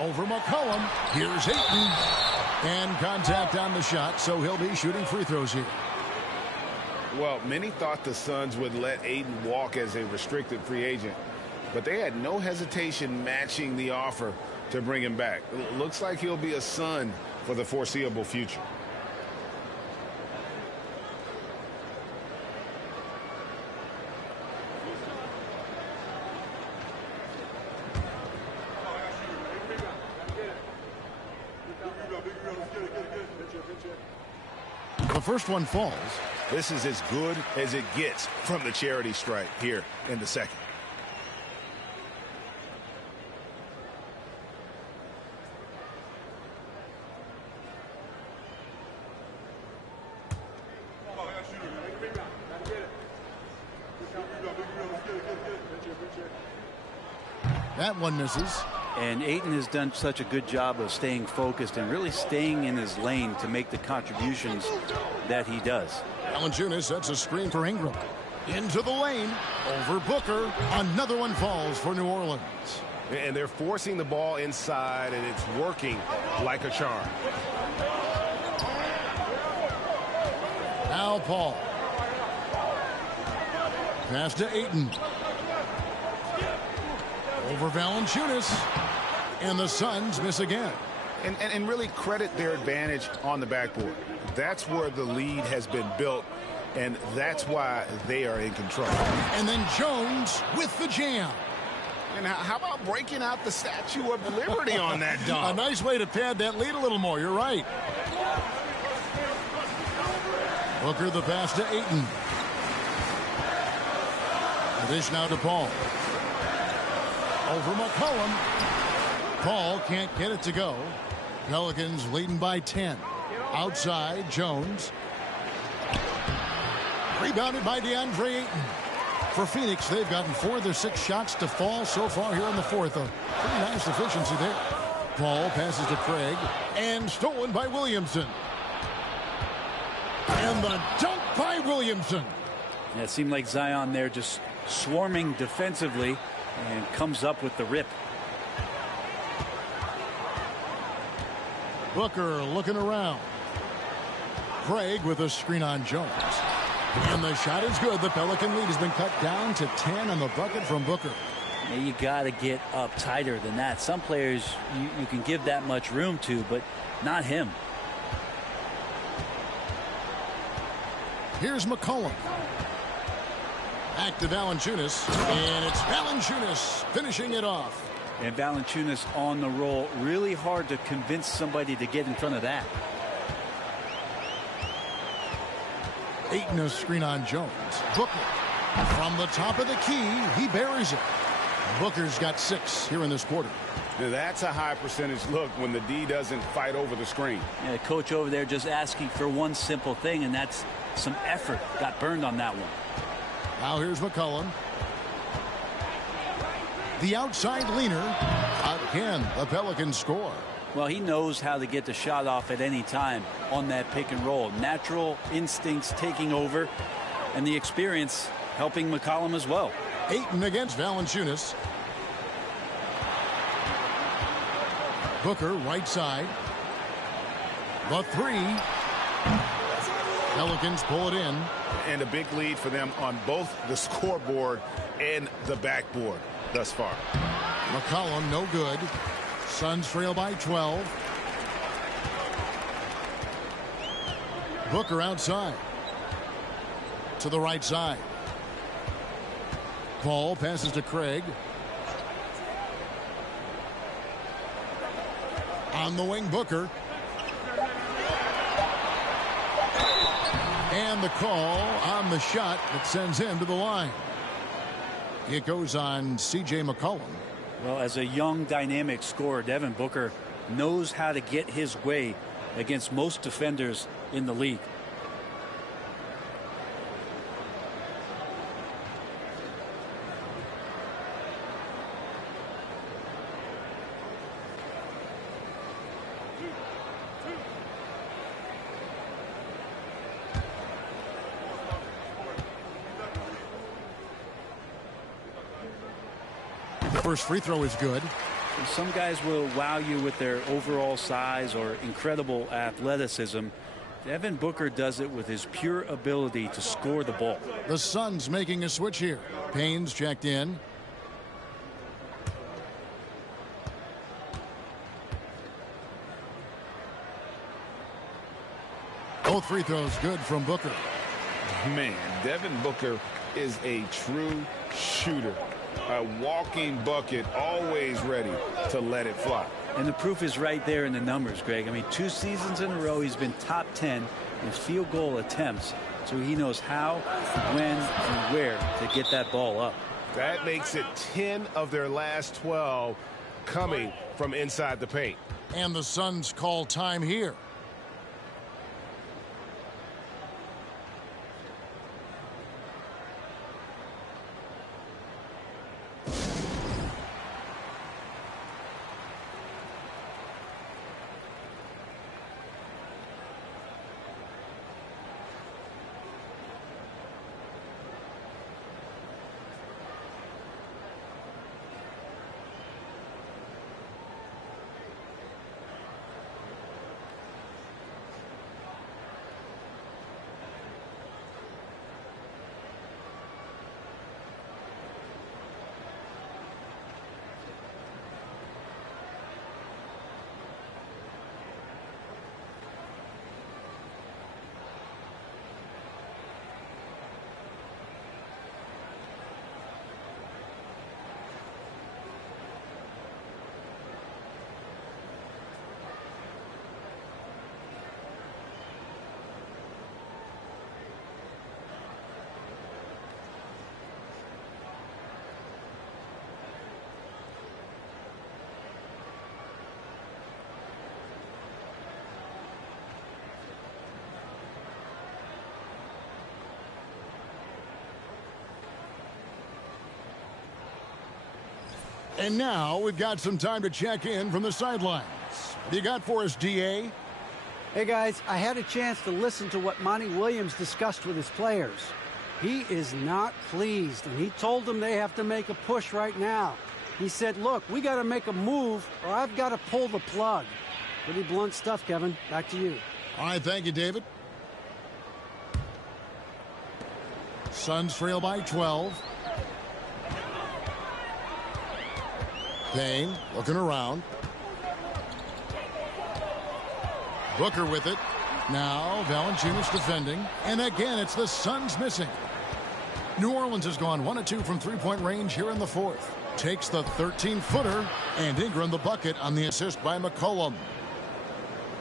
Over McCollum. Here's Ayton. And contact on the shot, so he'll be shooting free throws here. Well, many thought the Suns would let Ayton walk as a restricted free agent, but they had no hesitation matching the offer to bring him back. Looks like he'll be a Sun for the foreseeable future. The first one falls. This is as good as it gets from the charity stripe here in the second. That one misses. And Ayton has done such a good job of staying focused and really staying in his lane to make the contributions that he does. Valanciunas sets a screen for Ingram. Into the lane. Over Booker. Another one falls for New Orleans. And they're forcing the ball inside, and it's working like a charm. Now Paul. Pass to Ayton. Over Valanciunas. And the Suns miss again. And really credit their advantage on the backboard. That's where the lead has been built, and that's why they are in control. And then Jones with the jam. And how about breaking out the Statue of Liberty on that dunk? A nice way to pad that lead a little more. You're right. Booker the pass to Ayton. The dish now to Paul. Over McCollum. Paul can't get it to go. Pelicans leading by 10. Outside, Jones. Rebounded by DeAndre Ayton. For Phoenix, they've gotten 4 of their 6 shots to fall so far here in the fourth. A pretty nice efficiency there. Paul passes to Craig. And stolen by Williamson. And the dunk by Williamson. Yeah, it seemed like Zion there just swarming defensively and comes up with the rip. Booker looking around. Craig with a screen on Jones. And the shot is good. The Pelican lead has been cut down to 10 on the bucket from Booker. Yeah, you got to get up tighter than that. Some players you can give that much room to, but not him. Here's McCollum. Back to Valanciunas. And it's Valanciunas finishing it off. And Valanciunas on the roll. Really hard to convince somebody to get in front of that. Ayton a screen on Jones. Booker from the top of the key. He buries it. Booker's got 6 here in this quarter. Now that's a high percentage look when the D doesn't fight over the screen. Yeah, coach over there just asking for one simple thing, and that's some effort. Got burned on that one. Now here's McCollum. The outside leaner. Again, the Pelicans score. Well, he knows how to get the shot off at any time on that pick and roll. Natural instincts taking over, and the experience helping McCollum as well. Ayton against Valanciunas. Booker right side. The 3. Pelicans pull it in. And a big lead for them on both the scoreboard and the backboard. thus far. McCollum, no good. Suns trail by 12. Booker outside. To the right side. Paul passes to Craig. On the wing, Booker. And the call on the shot that sends him to the line. It goes on C.J. McCollum. Well, as a young, dynamic scorer, Devin Booker knows how to get his way against most defenders in the league. First free throw is good. Some guys will wow you with their overall size or incredible athleticism. Devin Booker does it with his pure ability to score the ball. The Suns making a switch here. Payne's checked in. Both free throws good from Booker. Man, Devin Booker is a true shooter. A walking bucket, always ready to let it fly. And the proof is right there in the numbers, Greg. I mean, 2 seasons in a row, he's been top 10 in field goal attempts. So he knows how, when, and where to get that ball up. That makes it 10 of their last 12 coming from inside the paint. And the Suns call time here. And now we've got some time to check in from the sidelines. What do you got for us, DA? Hey, guys, I had a chance to listen to what Monty Williams discussed with his players. He is not pleased, and he told them they have to make a push right now. He said, look, we got to make a move, or I've got to pull the plug. Pretty blunt stuff, Kevin. Back to you. All right, thank you, David. Suns trail by 12. Payne looking around. Booker with it. Now Valanciunas defending. And again, it's the Suns missing. New Orleans has gone 1 of 2 from three-point range here in the fourth. Takes the 13-footer. And Ingram the bucket on the assist by McCollum.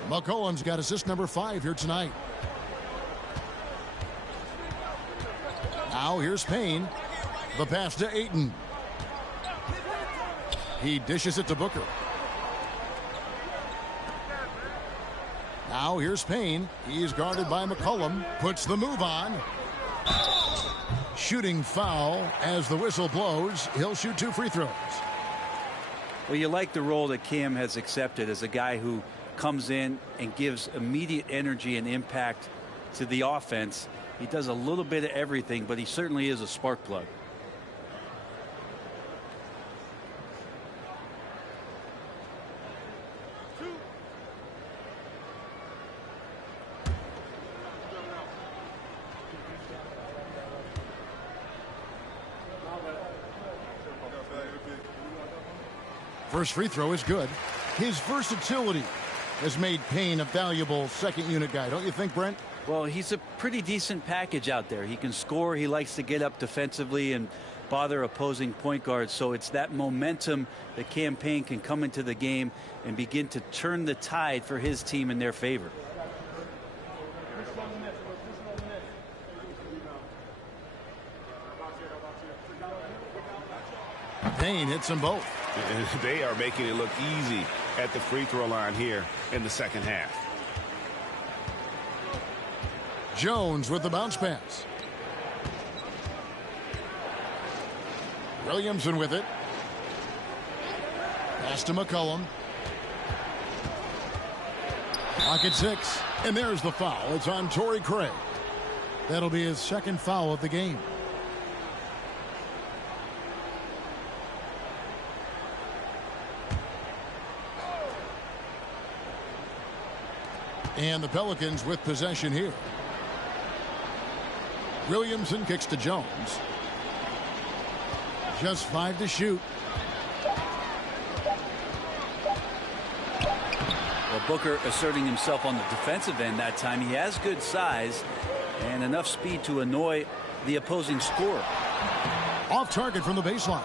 McCollum's got assist number 5 here tonight. Now here's Payne. The pass to Ayton. He dishes it to Booker. Now here's Payne. He is guarded by McCollum. Puts the move on. Shooting foul as the whistle blows. He'll shoot 2 free throws. Well, you like the role that Cam has accepted as a guy who comes in and gives immediate energy and impact to the offense. He does a little bit of everything, but he certainly is a spark plug. First free throw is good. His versatility has made Payne a valuable second unit guy, don't you think, Brent? Well, he's a pretty decent package out there. He can score. He likes to get up defensively and bother opposing point guards. So it's that momentum that Cam Payne can come into the game and begin to turn the tide for his team in their favor. Payne hits them both. They are making it look easy at the free throw line here in the second half. Jones with the bounce pass. Williamson with it. Pass to McCollum. Pocket 6. And there's the foul. It's on Torrey Craig. That'll be his second foul of the game. And the Pelicans with possession here. Williamson kicks to Jones. Just 5 to shoot. Well, Booker asserting himself on the defensive end that time. He has good size and enough speed to annoy the opposing scorer. Off target from the baseline.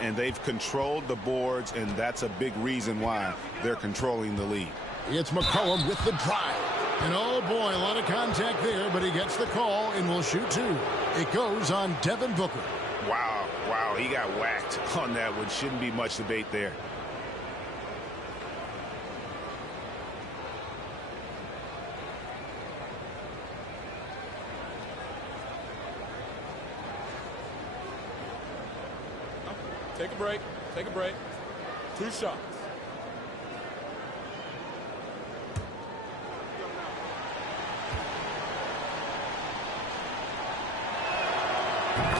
And they've controlled the boards, and that's a big reason why they're controlling the lead. It's McCollum with the drive. And oh boy, a lot of contact there, but he gets the call and will shoot 2. It goes on Devin Booker. Wow, he got whacked on that one. Shouldn't be much debate there. Take a break. Take a break. 2 shots.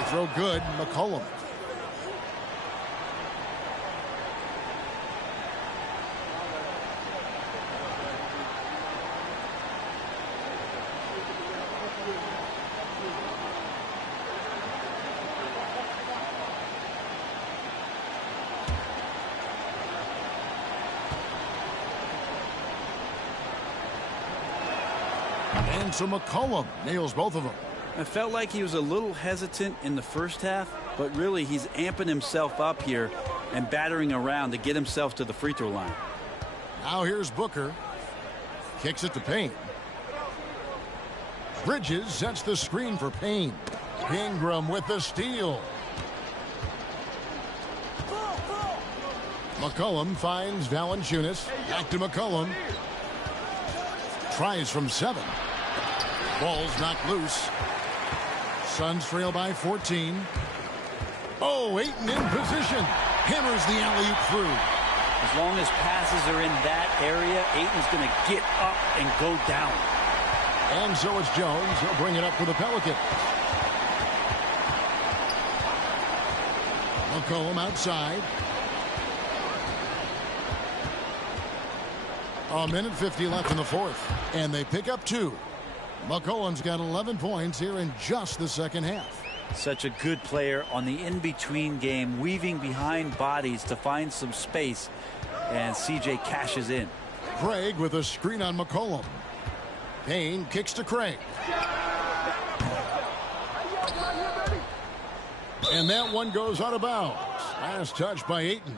Throw good. McCollum. And so McCollum nails both of them. I felt like he was a little hesitant in the first half, but really he's amping himself up here and battering around to get himself to the free throw line. Now here's Booker. Kicks it to Payne. Bridges sets the screen for Payne. Ingram with the steal. McCollum finds Valanciunas. Back to McCollum. Tries from 7. Ball's knocked loose. Suns trail by 14. Oh, Ayton in position. Hammers the alley-oop through. As long as passes are in that area, Ayton's going to get up and go down. And so it's Jones. He'll bring it up for the Pelicans. McCollum outside. A minute 50 left in the fourth. And they pick up 2. McCollum's got 11 points here in just the second half. Such a good player on the in-between game, weaving behind bodies to find some space, and CJ cashes in. Craig with a screen on McCollum. Payne kicks to Craig. And that one goes out of bounds. Last touch by Ayton.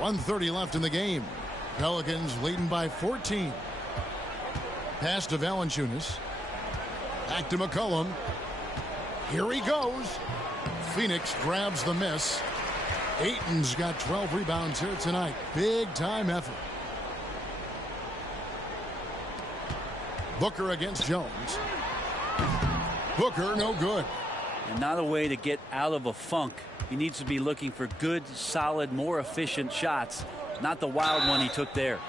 .130 left in the game. Pelicans leading by 14. Pass to Valanciunas. Back to McCollum. Here he goes. Phoenix grabs the miss. Ayton's got 12 rebounds here tonight. Big time effort. Booker against Jones. Booker no good. And not a way to get out of a funk. He needs to be looking for good, solid, more efficient shots, not the wild one he took there.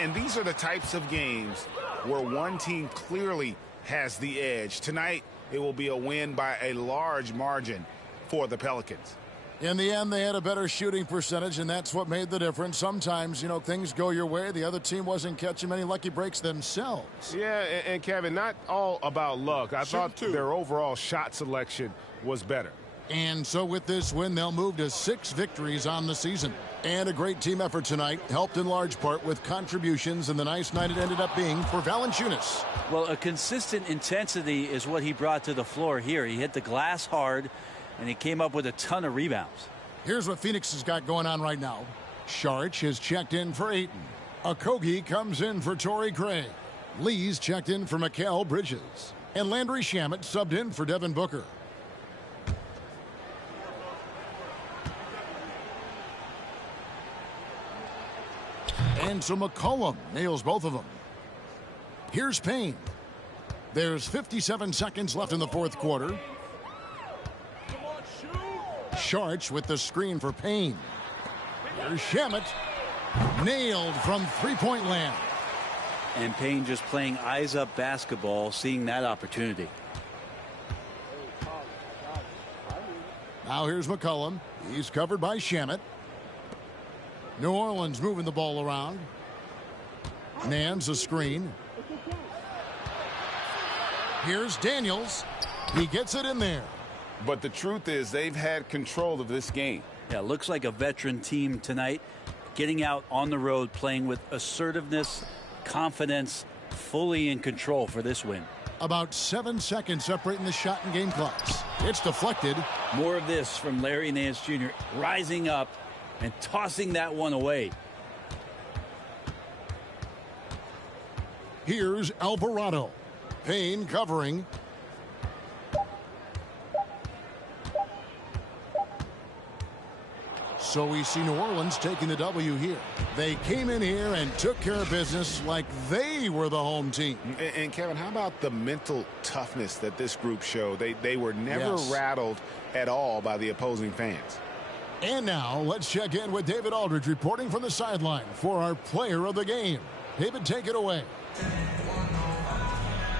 And these are the types of games where one team clearly has the edge. Tonight, it will be a win by a large margin for the Pelicans. In the end, they had a better shooting percentage, and that's what made the difference. Sometimes, you know, things go your way. The other team wasn't catching many lucky breaks themselves. Yeah, and Kevin, not all about luck. I thought their overall shot selection was better. And so with this win, they'll move to 6 victories on the season. And a great team effort tonight, helped in large part with contributions, and the nice night it ended up being for Valanciunas. Well, a consistent intensity is what he brought to the floor here. He hit the glass hard, and he came up with a ton of rebounds. Here's what Phoenix has got going on right now. Sharch has checked in for Ayton. Okogie comes in for Torrey Craig. Lee's checked in for Mikal Bridges. And Landry Shamet subbed in for Devin Booker. And so McCollum nails both of them. Here's Payne. There's 57 seconds left in the fourth quarter. Sharch with the screen for Payne. Here's Shamet. Nailed from three-point land. And Payne just playing eyes-up basketball, seeing that opportunity. Now here's McCollum. He's covered by Shamet. New Orleans moving the ball around. Nance a screen. Here's Daniels. He gets it in there. But the truth is they've had control of this game. Yeah, looks like a veteran team tonight, getting out on the road, playing with assertiveness, confidence, fully in control for this win. About 7 seconds separating the shot and game clocks. It's deflected. More of this from Larry Nance Jr. rising up and tossing that one away. Here's Alvarado. Payne covering. So we see New Orleans taking the W here. They came in here and took care of business like they were the home team. And Kevin, how about the mental toughness that this group showed? They were never rattled at all by the opposing fans. And now let's check in with David Aldridge reporting from the sideline for our player of the game. David, take it away.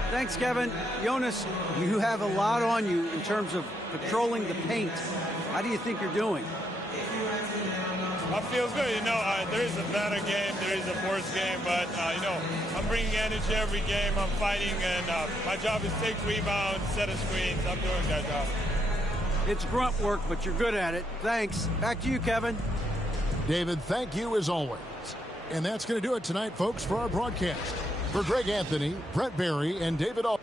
Thanks, Kevin. Jonas, you have a lot on you in terms of patrolling the paint. How do you think you're doing? I feel good. You know, there is a better game, there is a worse game, but, you know, I'm bringing energy every game. I'm fighting, and my job is take rebounds, set of screens. I'm doing that job. It's grunt work, but you're good at it. Thanks. Back to you, Kevin. David, thank you as always. And that's going to do it tonight, folks, for our broadcast. For Greg Anthony, Brett Barry, and David Aldridge.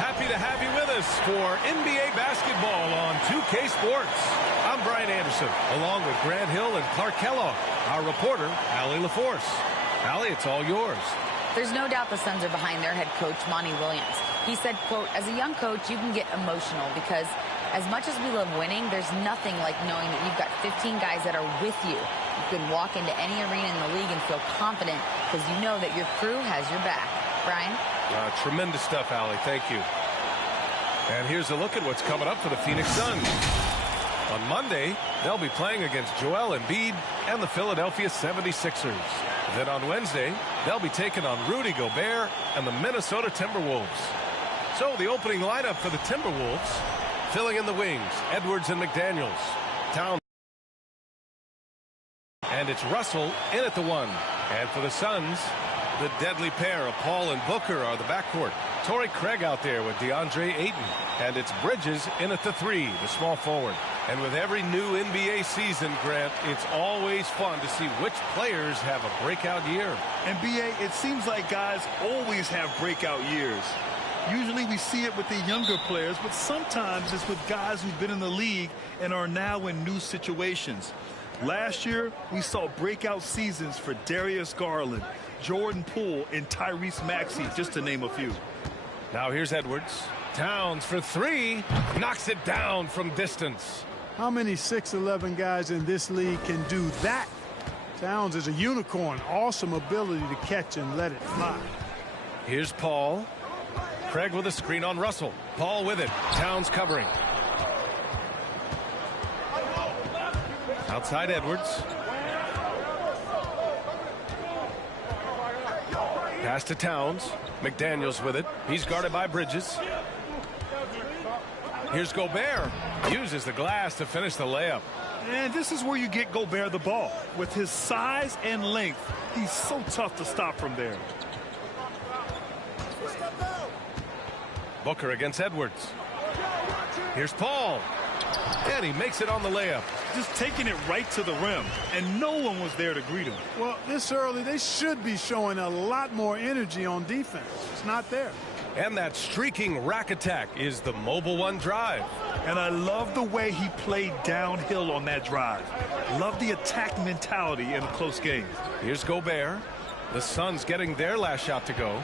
Happy to have you with us for NBA basketball on 2K Sports. I'm Brian Anderson, along with Grant Hill and Clark Kellogg, our reporter, Allie LaForce. Allie, it's all yours. There's no doubt the Suns are behind their head coach, Monty Williams. He said, quote, as a young coach, you can get emotional because as much as we love winning, there's nothing like knowing that you've got 15 guys that are with you. You can walk into any arena in the league and feel confident because you know that your crew has your back. Brian? Tremendous stuff, Allie. Thank you. And here's a look at what's coming up for the Phoenix Suns. On Monday, they'll be playing against Joel Embiid and the Philadelphia 76ers. Then on Wednesday, they'll be taking on Rudy Gobert and the Minnesota Timberwolves. So the opening lineup for the Timberwolves, filling in the wings, Edwards and McDaniels. Towns. And it's Russell in at the 1. And for the Suns, the deadly pair of Paul and Booker are the backcourt. Torrey Craig out there with DeAndre Ayton. And it's Bridges in at the 3, the small forward. And with every new NBA season, Grant, it's always fun to see which players have a breakout year. NBA, it seems like guys always have breakout years. Usually we see it with the younger players, but sometimes it's with guys who've been in the league and are now in new situations. Last year, we saw breakout seasons for Darius Garland, Jordan Poole, and Tyrese Maxey, just to name a few. Now here's Edwards. Towns for 3. Knocks it down from distance. How many 6'11" guys in this league can do that? Towns is a unicorn. Awesome ability to catch and let it fly. Here's Paul. Craig with a screen on Russell. Paul with it. Towns covering. Outside Edwards. Pass to Towns. McDaniels with it. He's guarded by Bridges. Here's Gobert. Uses the glass to finish the layup. And this is where you get Gobert the ball. With his size and length, he's so tough to stop from there. Booker against Edwards. Here's Paul. And he makes it on the layup. Just taking it right to the rim, and no one was there to greet him. Well, this early, they should be showing a lot more energy on defense. It's not there. And that streaking rack attack is the Mobile One drive. And I love the way he played downhill on that drive. Love the attack mentality in a close game. Here's Gobert. The Suns getting their last shot to go.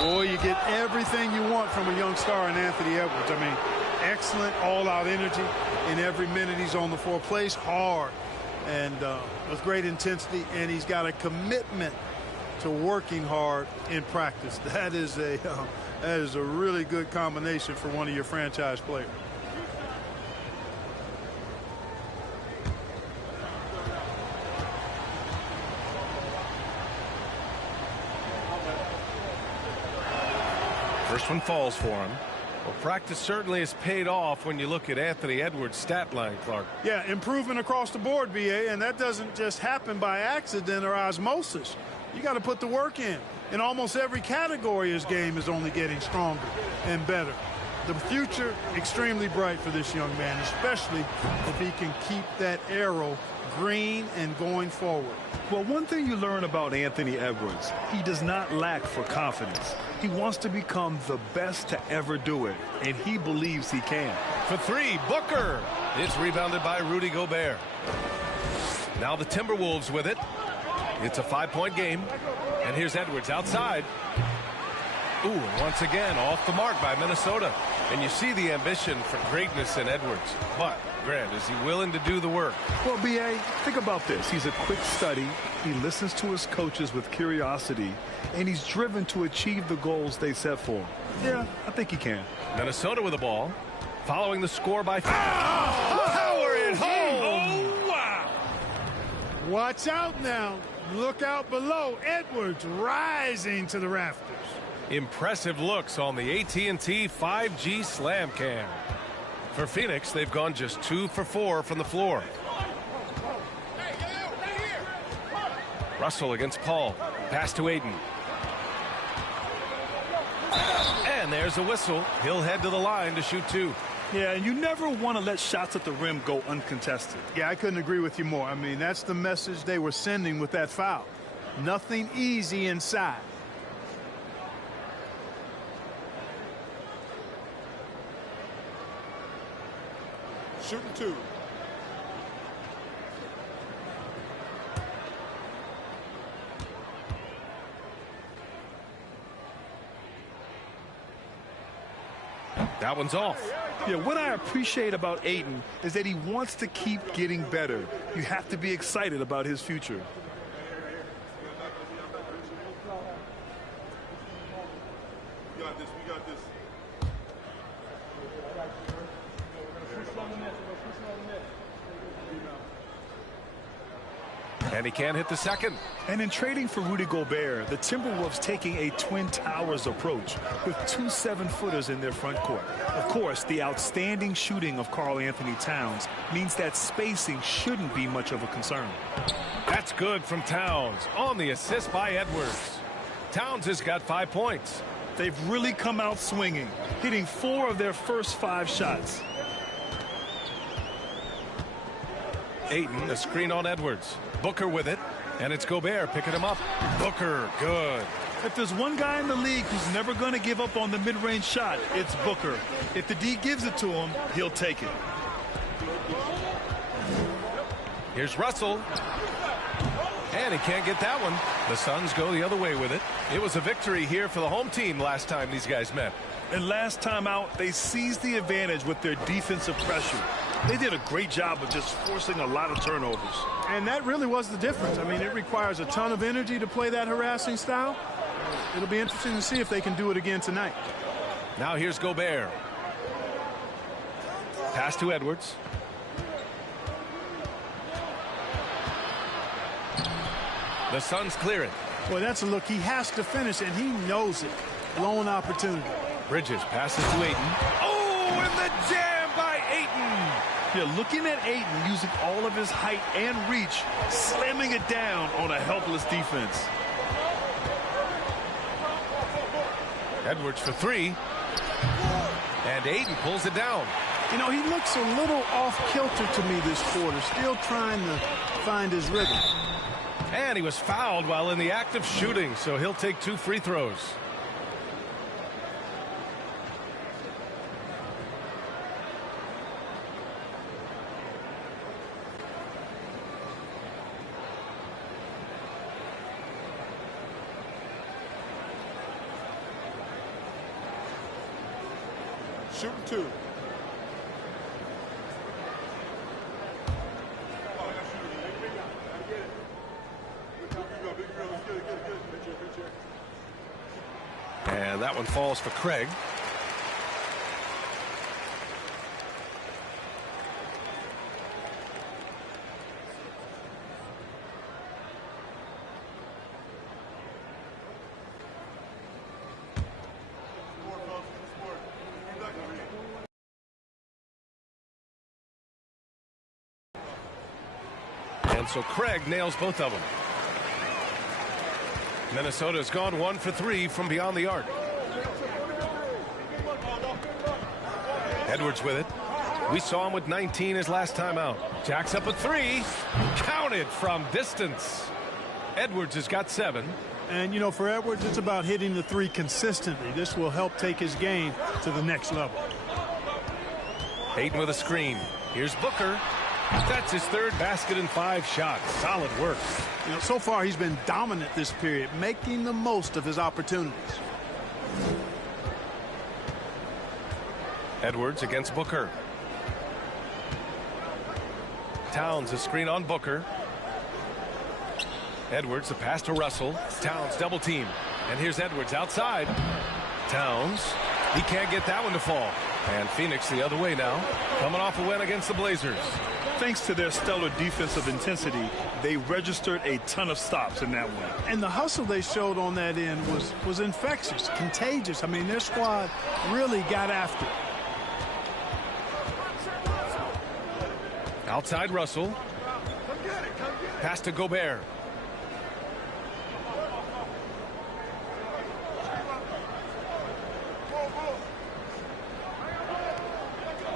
Boy, you get everything you want from a young star in Anthony Edwards. I mean, excellent all-out energy in every minute he's on the floor. Plays hard and with great intensity, and he's got a commitment to working hard in practice. That is a really good combination for one of your franchise players. First one falls for him. Well, practice certainly has paid off when you look at Anthony Edwards' stat line, Clark. Yeah, improvement across the board, BA, and that doesn't just happen by accident or osmosis. You got to put the work in. In almost every category, his game is only getting stronger and better. The future, extremely bright for this young man, especially if he can keep that arrow green and going forward. Well, one thing you learn about Anthony Edwards, he does not lack for confidence. He wants to become the best to ever do it, and he believes he can. For 3, Booker. It's rebounded by Rudy Gobert. Now the Timberwolves with it. It's a 5-point game. And here's Edwards outside. Ooh, and once again, off the mark by Minnesota. And you see the ambition for greatness in Edwards. But, Grant, is he willing to do the work? Well, B.A., think about this. He's a quick study. He listens to his coaches with curiosity. And he's driven to achieve the goals they set for him. Yeah, I think he can. Minnesota with the ball. Following the score by... Power it home! Oh, wow! Watch out now. Look out below. Edwards rising to the rafters. Impressive looks on the AT&T 5G Slam Cam. For Phoenix, they've gone just 2 for 4 from the floor. Russell against Paul. Pass to Ayton. And there's a whistle. He'll head to the line to shoot 2. Yeah, and you never want to let shots at the rim go uncontested. Yeah, I couldn't agree with you more. I mean, that's the message they were sending with that foul. Nothing easy inside. Shooting 2. That one's off. Yeah, what I appreciate about Ayton is that he wants to keep getting better. You have to be excited about his future. We got this. And he can't hit the second. And in trading for Rudy Gobert, the Timberwolves taking a Twin Towers approach with 2 7-footers in their front court. Of course, the outstanding shooting of Karl Anthony Towns means that spacing shouldn't be much of a concern. That's good from Towns on the assist by Edwards. Towns has got 5 points. They've really come out swinging, hitting 4 of their first 5 shots. Ayton, a screen on Edwards. Booker with it, and it's Gobert picking him up. Booker, good. If there's one guy in the league who's never going to give up on the mid-range shot, it's Booker. If the D gives it to him, he'll take it. Here's Russell. And he can't get that one. The Suns go the other way with it. It was a victory here for the home team last time these guys met. And last time out, they seized the advantage with their defensive pressure. They did a great job of just forcing a lot of turnovers. And that really was the difference. I mean, it requires a ton of energy to play that harassing style. It'll be interesting to see if they can do it again tonight. Now here's Gobert. Pass to Edwards. The Suns clear it. Boy, that's a look he has to finish, and he knows it. Lone opportunity. Bridges passes to Ayton. Oh, and the jam by Ayton. You're looking at Ayton using all of his height and reach, slamming it down on a helpless defense. Edwards for 3. And Ayton pulls it down. You know, he looks a little off-kilter to me this quarter, still trying to find his rhythm. And he was fouled while in the act of shooting, so he'll take 2 free throws. Shooting 2. And that one falls for Craig. And so Craig nails both of them. Minnesota's gone 1 for 3 from beyond the arc. Edwards with it. We saw him with 19 his last time out. Jacks up a 3. Counted from distance. Edwards has got 7. And, you know, for Edwards, it's about hitting the 3 consistently. This will help take his game to the next level. Ayton with a screen. Here's Booker. That's his 3rd basket in 5 shots. Solid work. You know, so far he's been dominant this period, making the most of his opportunities. Edwards against Booker. Towns a screen on Booker. Edwards, the pass to Russell. Towns double team. And here's Edwards outside. Towns. He can't get that one to fall. And Phoenix the other way now. Coming off a win against the Blazers. Thanks to their stellar defensive intensity, they registered a ton of stops in that one. And the hustle they showed on that end was infectious, contagious. I mean, their squad really got after it. Outside Russell. Pass to Gobert.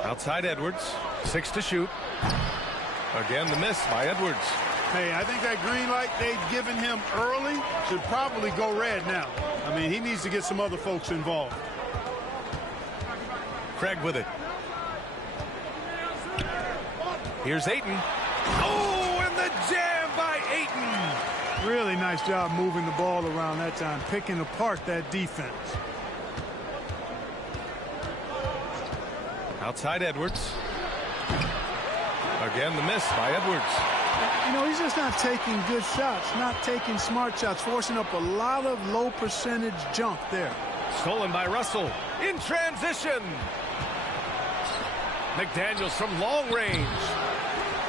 Outside Edwards. 6 to shoot. Again, the miss by Edwards. Hey, I think that green light they'd given him early should probably go red now. I mean, he needs to get some other folks involved. Craig with it. Here's Ayton. Oh, and the jam by Ayton. Really nice job moving the ball around that time, picking apart that defense. Outside Edwards. Again, the miss by Edwards. You know, he's just not taking good shots, not taking smart shots, forcing up a lot of low percentage junk there. Stolen by Russell in transition. McDaniels from long range.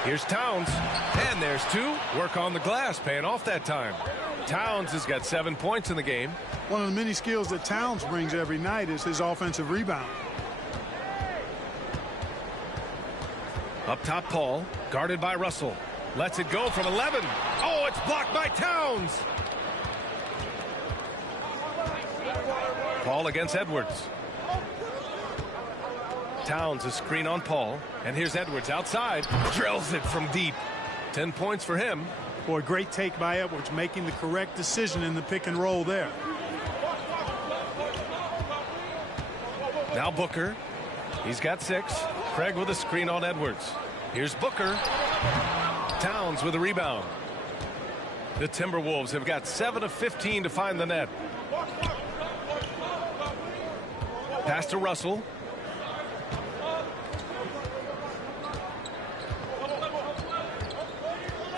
Here's Towns, and there's 2. Work on the glass, paying off that time. Towns has got 7 points in the game. One of the many skills that Towns brings every night is his offensive rebound. Up top, Paul, guarded by Russell. Lets it go from 11. Oh, it's blocked by Towns. Paul against Edwards. Towns, a screen on Paul. And here's Edwards outside. Drills it from deep. 10 points for him. Boy, great take by Edwards, making the correct decision in the pick and roll there. Now Booker. He's got 6. Craig with a screen on Edwards. Here's Booker. Towns with a rebound. The Timberwolves have got 7 of 15 to find the net. Pass to Russell.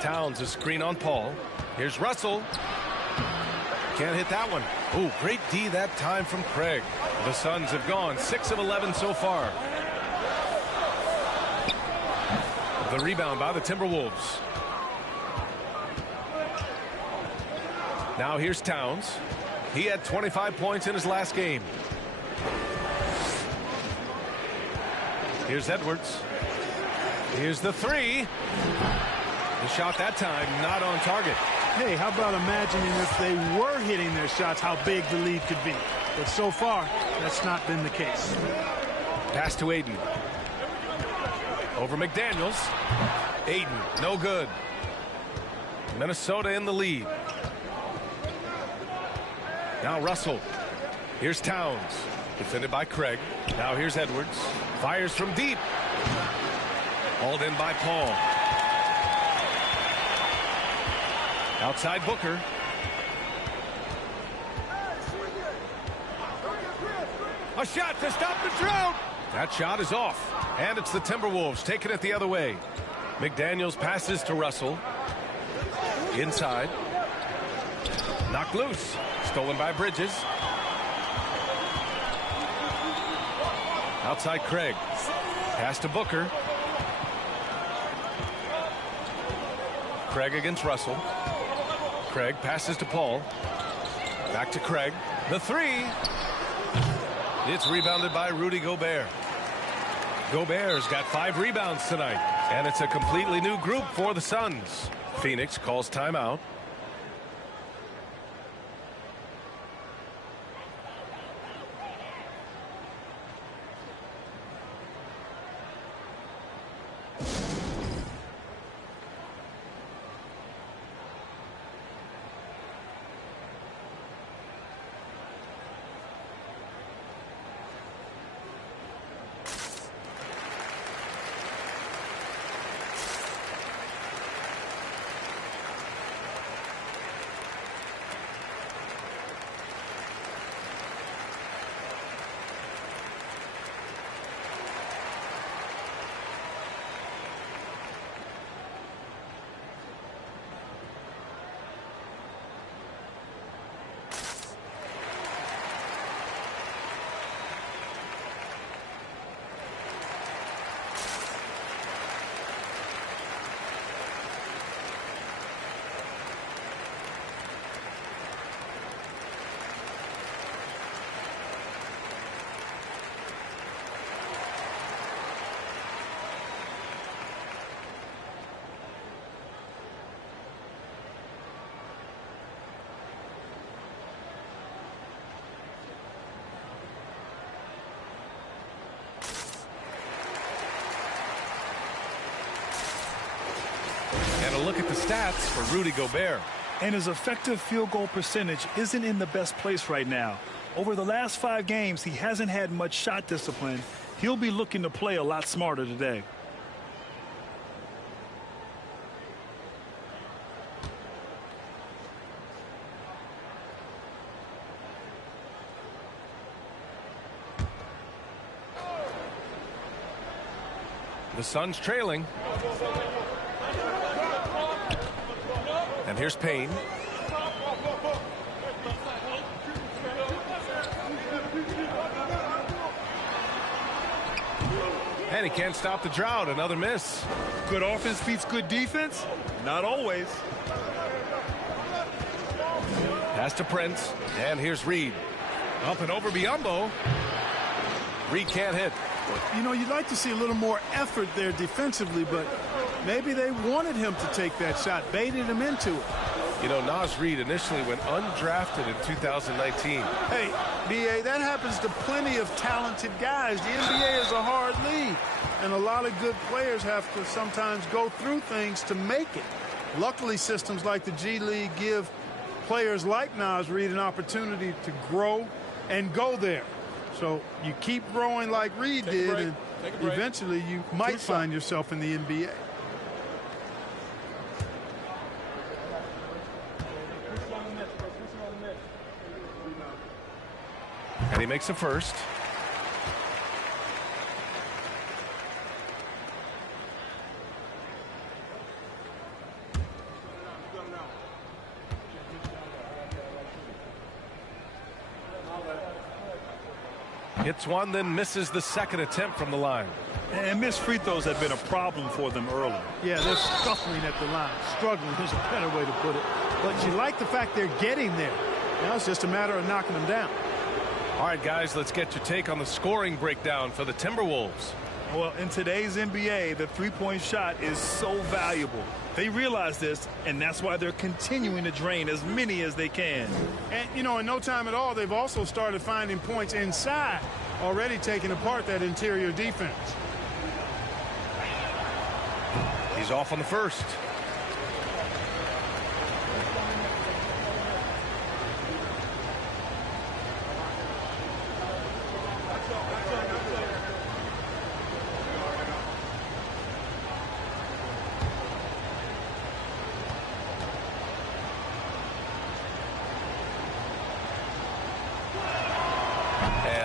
Towns, a screen on Paul. Here's Russell. Can't hit that one. Oh, great D that time from Craig. The Suns have gone 6 of 11 so far. The rebound by the Timberwolves. Now here's Towns. He had 25 points in his last game. Here's Edwards. Here's the 3. The shot that time not on target. Hey, how about imagining if they were hitting their shots, how big the lead could be. But so far, that's not been the case. Pass to Aiden. Over McDaniels. Aiden, no good. Minnesota in the lead. Now Russell. Here's Towns. Defended by Craig. Now here's Edwards. Fires from deep. Hauled in by Paul. Outside Booker. A shot to stop the drought. That shot is off. And it's the Timberwolves taking it the other way. McDaniels passes to Russell. Inside. Knocked loose. Stolen by Bridges. Outside Craig. Pass to Booker. Craig against Russell. Craig passes to Paul. Back to Craig. The 3. It's rebounded by Rudy Gobert. Gobert's got 5 rebounds tonight. And it's a completely new group for the Suns. Phoenix calls timeout. And a look at the stats for Rudy Gobert. And his effective field goal percentage isn't in the best place right now. Over the last 5 games, he hasn't had much shot discipline. He'll be looking to play a lot smarter today. The Suns trailing. And here's Payne. And he can't stop the drought. Another miss. Good offense beats good defense? Not always. Pass to Prince. And here's Reed. Up and over Biyombo. Reed can't hit. You know, you'd like to see a little more effort there defensively, but maybe they wanted him to take that shot, baited him into it. You know, Naz Reid initially went undrafted in 2019. Hey, B.A., that happens to plenty of talented guys. The NBA is a hard league, and a lot of good players have to sometimes go through things to make it. Luckily, systems like the G League give players like Naz Reid an opportunity to grow and go there. So you keep growing like Reed did, and eventually you might find yourself in the NBA. And he makes the first. Hits one, then misses the second attempt from the line. And missed free throws have been a problem for them early. Yeah, they're scuffling at the line. Struggling is a better way to put it. But you like the fact they're getting there. Now it's just a matter of knocking them down. All right, guys, let's get your take on the scoring breakdown for the Timberwolves. Well, in today's NBA, the three-point shot is so valuable. They realize this, and that's why they're continuing to drain as many as they can. And, you know, in no time at all, they've also started finding points inside, already taking apart that interior defense. He's off on the first.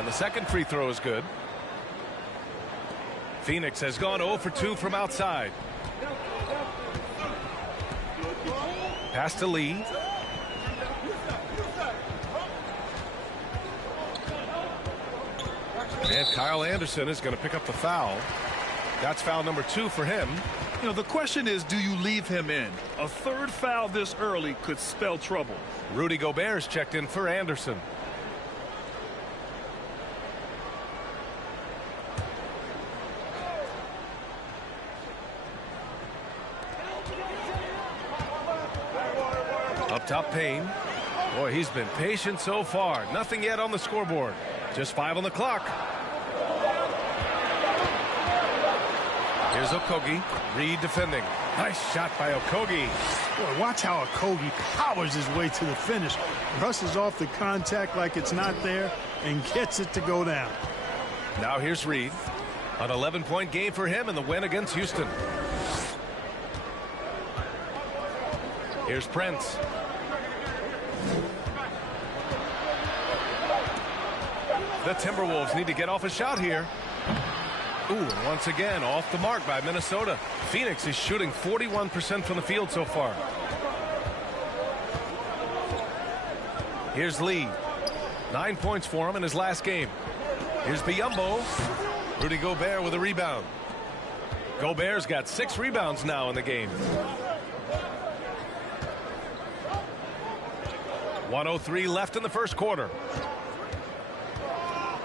The second free throw is good. Phoenix has gone 0 for 2 from outside. Pass to Lee. And Kyle Anderson is going to pick up the foul. That's foul number 2 for him. You know, the question is, do you leave him in? A third foul this early could spell trouble. Rudy Gobert's checked in for Anderson. Up top, Payne. Boy, he's been patient so far. Nothing yet on the scoreboard. Just 5 on the clock. Here's Okogie. Reed defending. Nice shot by Okogie. Boy, watch how Okogie powers his way to the finish. Rushes off the contact like it's not there and gets it to go down. Now here's Reed. An 11-point game for him in the win against Houston. Here's Prince. The Timberwolves need to get off a shot here. Ooh, and once again, off the mark by Minnesota. Phoenix is shooting 41% from the field so far. Here's Lee. 9 points for him in his last game. Here's Biyombo. Rudy Gobert with a rebound. Gobert's got 6 rebounds now in the game. 1:03 left in the first quarter.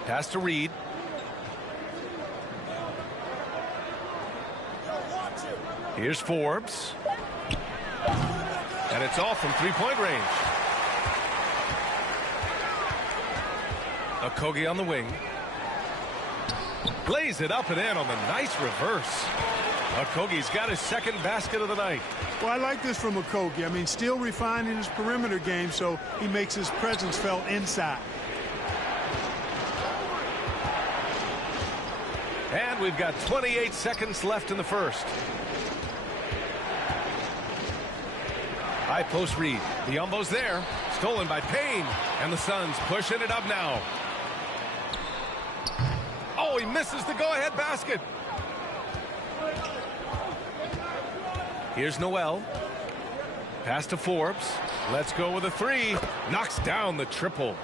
Pass to Reed. Here's Forbes. And it's off from three-point range. Okogie on the wing. Lays it up and in on the nice reverse. Okogie's got his second basket of the night. Well, I like this from Okogie. I mean, still refining his perimeter game, so he makes his presence felt inside. And we've got 28 seconds left in the first. High post Reed. Biyombo's there. Stolen by Payne. And the Suns pushing it up now. Oh, he misses the go-ahead basket. Here's Noel. Pass to Forbes. Let's go with a 3. Knocks down the triple.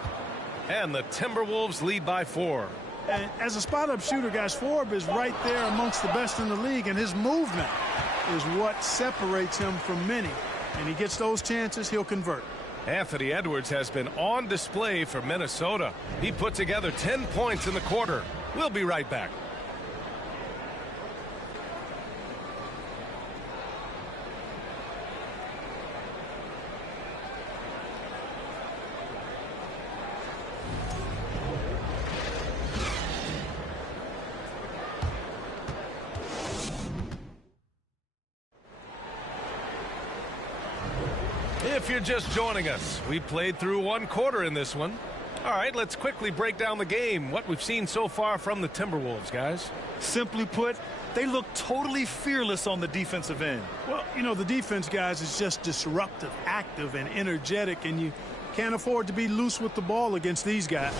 And the Timberwolves lead by 4. And as a spot-up shooter, guys, Forbes is right there amongst the best in the league, and his movement is what separates him from many. And he gets those chances, he'll convert. Anthony Edwards has been on display for Minnesota. He put together 10 points in the quarter. We'll be right back. If you're just joining us, we played through one quarter in this one. All right, let's quickly break down the game, what we've seen so far from the Timberwolves, guys. Simply put, they look totally fearless on the defensive end. Well, you know, the defense, guys, is just disruptive, active, and energetic, and you can't afford to be loose with the ball against these guys.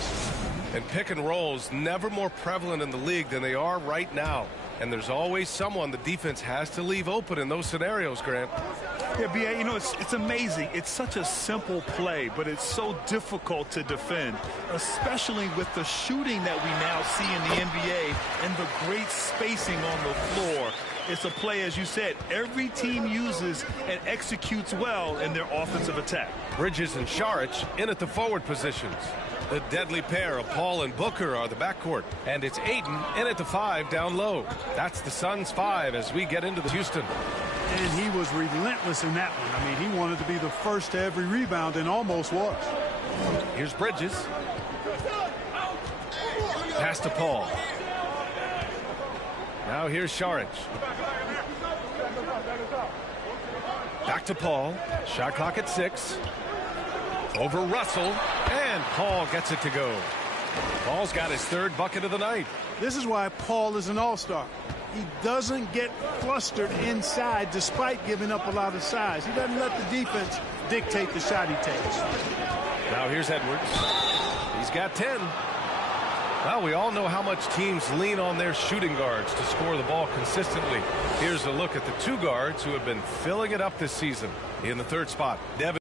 And pick and rolls never more prevalent in the league than they are right now. And there's always someone the defense has to leave open in those scenarios, Grant. Yeah, B.A., you know, it's amazing. It's such a simple play, but it's so difficult to defend, especially with the shooting that we now see in the NBA and the great spacing on the floor. It's a play, as you said, every team uses and executes well in their offensive attack. Bridges and Saric in at the forward positions. The deadly pair of Paul and Booker are the backcourt. And it's Ayton in at the 5 down low. That's the Suns' 5 as we get into the Houston. And he was relentless in that one. I mean, he wanted to be the first to every rebound and almost was. Here's Bridges. Pass to Paul. Now here's Saric. Back to Paul. Shot clock at 6. Over Russell. And Paul gets it to go. Paul's got his 3rd bucket of the night. This is why Paul is an all-star. He doesn't get flustered inside despite giving up a lot of size. He doesn't let the defense dictate the shot he takes. Now here's Edwards. He's got 10. Well, we all know how much teams lean on their shooting guards to score the ball consistently. Here's a look at the 2 guards who have been filling it up this season. In the 3rd spot, Devin.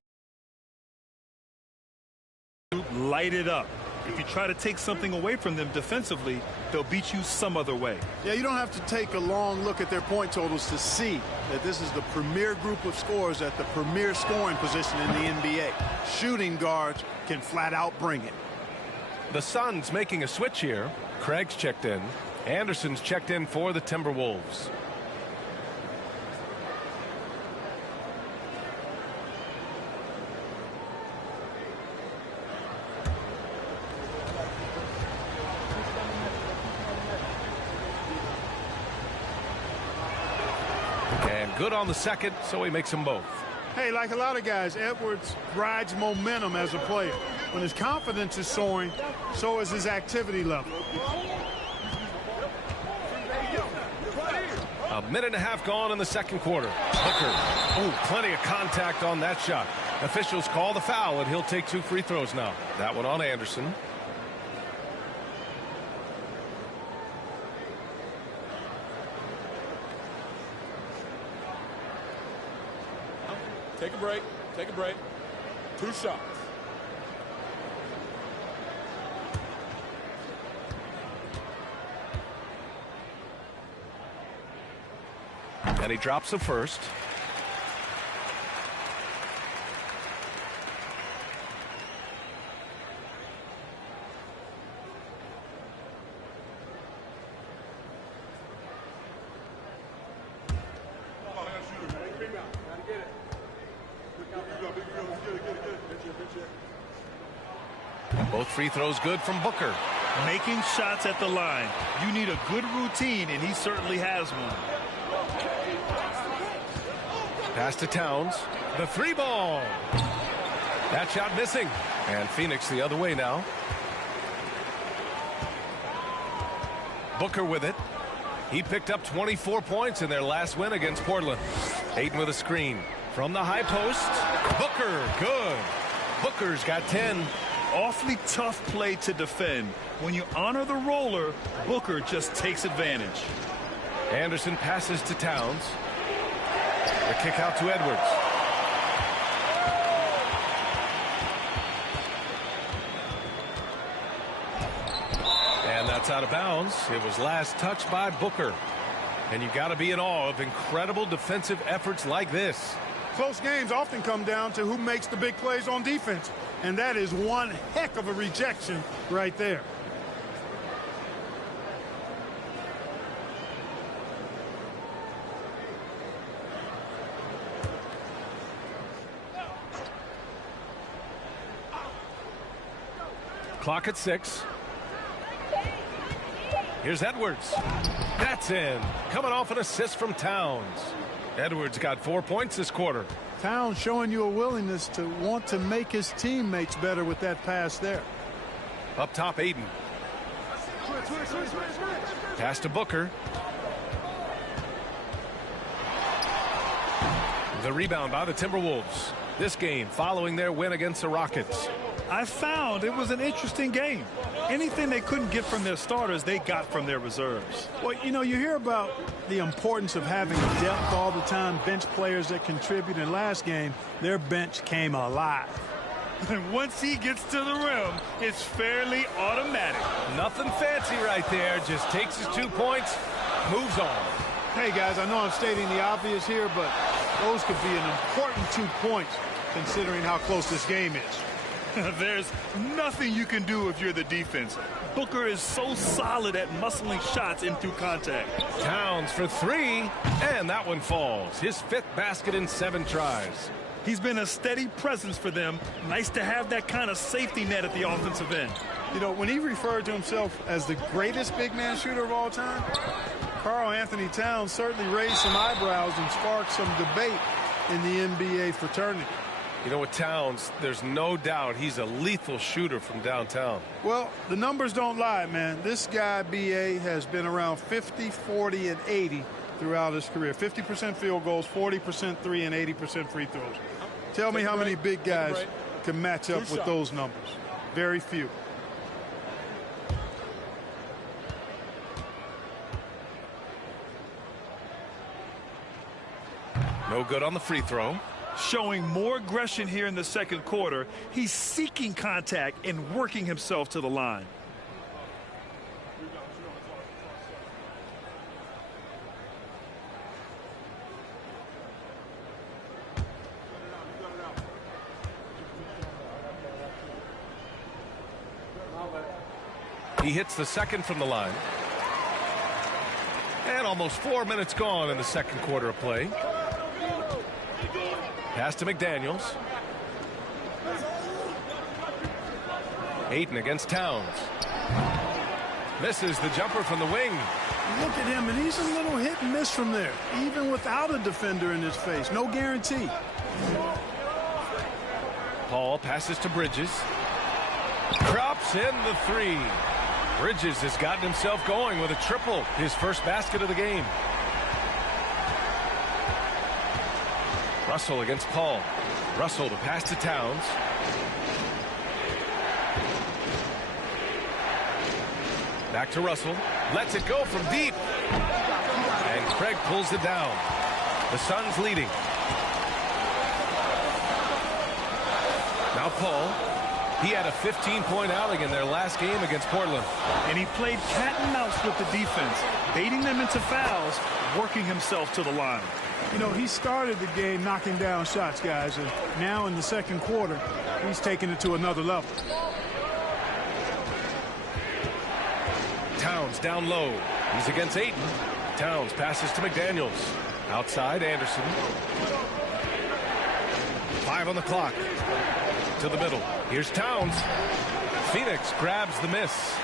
Light it up. If you try to take something away from them defensively, they'll beat you some other way. Yeah, you don't have to take a long look at their point totals to see that this is the premier group of scorers at the premier scoring position in the NBA. Shooting guards can flat out bring it. The Suns making a switch here. Craig's checked in. Anderson's checked in for the Timberwolves. And good on the second, so he makes them both. Hey, like a lot of guys, Edwards rides momentum as a player. When his confidence is soaring, so is his activity level. A minute and a half gone in the second quarter. Booker. Oh, plenty of contact on that shot. Officials call the foul, and he'll take 2 free throws now. That one on Anderson. Take a break. Take a break. 2 shots. And he drops the first. Both free throws good from Booker. Making shots at the line. You need a good routine, and he certainly has one. Pass to Towns. The 3 ball. That shot missing. And Phoenix the other way now. Booker with it. He picked up 24 points in their last win against Portland. Ayton with a screen. From the high post. Booker, good. Booker's got 10. Awfully tough play to defend. When you honor the roller, Booker just takes advantage. Anderson passes to Towns. The kick out to Edwards. And that Shot's out of bounds. It was last touched by Booker. And you got to be in awe of incredible defensive efforts like this. Close games often come down to who makes the big plays on defense. And that is one heck of a rejection right there. Clock at 6. Here's Edwards. That's in. Coming off an assist from Towns. Edwards got 4 points this quarter. Towns showing you a willingness to want to make his teammates better with that pass there. Up top, Aiden. Pass to Booker. The rebound by the Timberwolves. This game following their win against the Rockets. I found it was an interesting game. Anything they couldn't get from their starters, they got from their reserves. Well, you know, you hear about the importance of having depth all the time, bench players that contribute. In last game, their bench came alive. And once he gets to the rim, it's fairly automatic. Nothing fancy right there. Just takes his 2 points, moves on. Hey, guys, I know I'm stating the obvious here, but those could be an important 2 points considering how close this game is. There's nothing you can do if you're the defense. Booker is so solid at muscling shots in through contact. Towns for 3, and that one falls. His 5th basket in 7 tries. He's been a steady presence for them. Nice to have that kind of safety net at the offensive end. You know, when he referred to himself as the greatest big man shooter of all time, Karl Anthony Towns certainly raised some eyebrows and sparked some debate in the NBA fraternity. You know, with Towns, there's no doubt he's a lethal shooter from downtown. Well, the numbers don't lie, man. This guy, B.A., has been around 50, 40, and 80 throughout his career. 50% field goals, 40% three, and 80% free throws. Tell me how many big guys can match up with those numbers. Very few. No good on the free throw. Showing more aggression here in the second quarter. He's seeking contact and working himself to the line. He hits the second from the line. And almost 4 minutes gone in the second quarter of play. Pass to McDaniels. Ayton against Towns. Misses the jumper from the wing. Look at him, and he's a little hit and miss from there, even without a defender in his face. No guarantee. Paul passes to Bridges. Drops in the 3. Bridges has gotten himself going with a triple, his first basket of the game. Russell against Paul. Russell to pass to Towns. Back to Russell. Lets it go from deep. And Craig pulls it down. The Suns leading. Now Paul. He had a 15-point outing in their last game against Portland. And he played cat and mouse with the defense, baiting them into fouls, working himself to the line. You know, he started the game knocking down shots, guys, and now in the second quarter, he's taking it to another level. Towns down low. He's against Ayton. Towns passes to McDaniels. Outside, Anderson. 5 on the clock. To the middle. Here's Towns. Phoenix grabs the miss.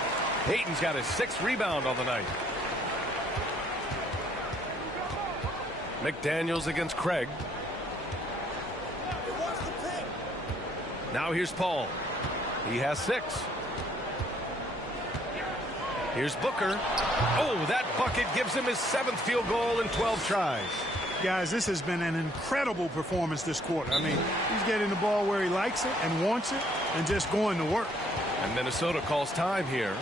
Ayton's got his 6th rebound on the night. McDaniels against Craig. Now here's Paul. He has 6. Here's Booker. Oh, that bucket gives him his 7th field goal in 12 tries. Guys, this has been an incredible performance this quarter. I mean, he's getting the ball where he likes it and wants it and just going to work. And Minnesota calls time here.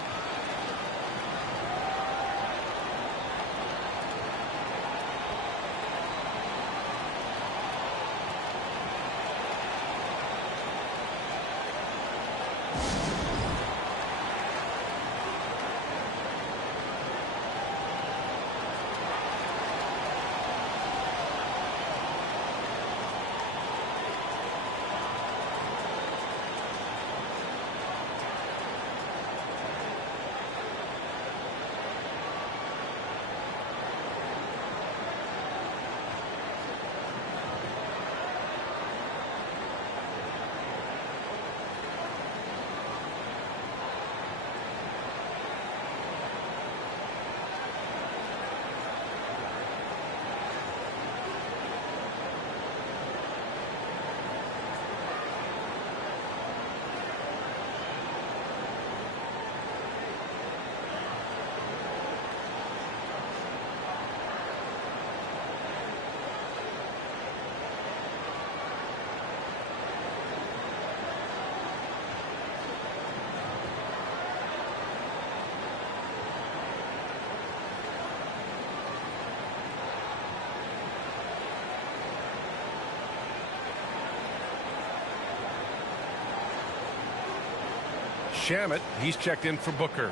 Shamet. He's checked in for Booker.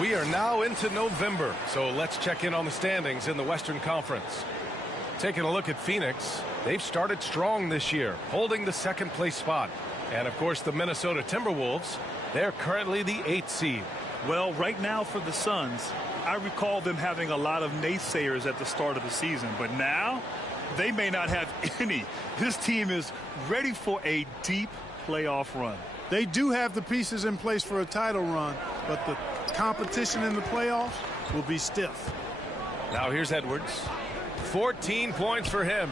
We are now into November, so let's check in on the standings in the Western Conference. Taking a look at Phoenix, they've started strong this year, holding the second place spot. And of course the Minnesota Timberwolves, they're currently the 8th seed. Well, right now for the Suns, I recall them having a lot of naysayers at the start of the season, but now they may not have any. This team is ready for a deep playoff run. They do have the pieces in place for a title run, but the competition in the playoffs will be stiff. Now here's Edwards. 14 points for him.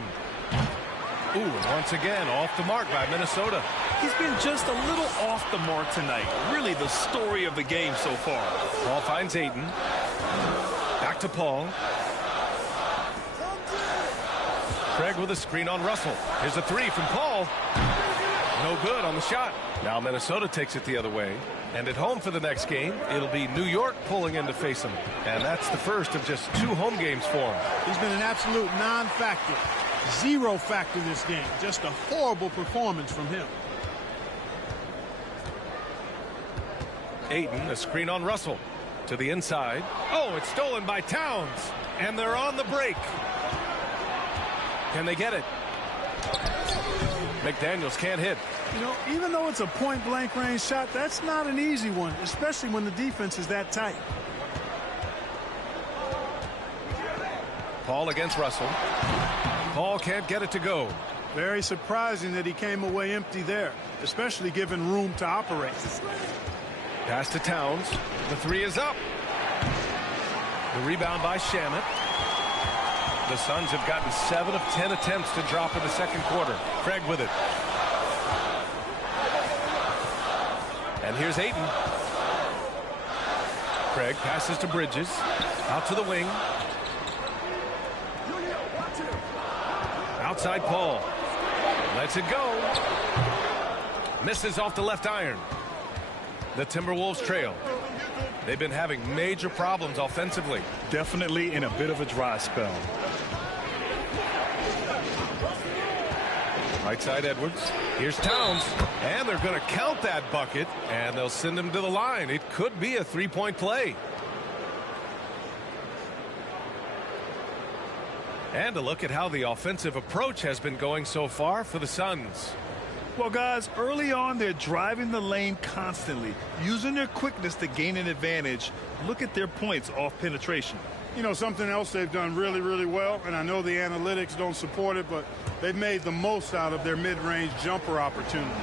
Ooh, and once again off the mark by Minnesota. He's been just a little off the mark tonight. Really the story of the game so far. Paul finds Ayton. Back to Paul. Craig with a screen on Russell. Here's a three from Paul. No good on the shot. Now Minnesota takes it the other way. And at home for the next game, it'll be New York pulling in to face him. And that's the first of just 2 home games for him. He's been an absolute non-factor. Zero factor this game. Just a horrible performance from him. Ayton, a screen on Russell. To the inside. Oh, it's stolen by Towns. And they're on the break. Can they get it? McDaniels can't hit. You know, even though it's a point-blank range shot, that's not an easy one, especially when the defense is that tight. Paul against Russell. Paul can't get it to go. Very surprising that he came away empty there, especially given room to operate. Pass to Towns. The three is up. The rebound by Shamet. The Suns have gotten 7 of 10 attempts to drop in the second quarter. Craig with it. And here's Ayton. Craig passes to Bridges. Out to the wing. Outside Paul. Lets it go. Misses off the left iron. The Timberwolves trail. They've been having major problems offensively. Definitely in a bit of a dry spell. Right side Edwards. Here's Towns. And they're going to count that bucket. And they'll send him to the line. It could be a 3-point play. And a look at how the offensive approach has been going so far for the Suns. Well, guys, early on, they're driving the lane constantly, using their quickness to gain an advantage. Look at their points off penetration. You know, something else they've done really, really well, and I know the analytics don't support it, but they've made the most out of their mid-range jumper opportunities.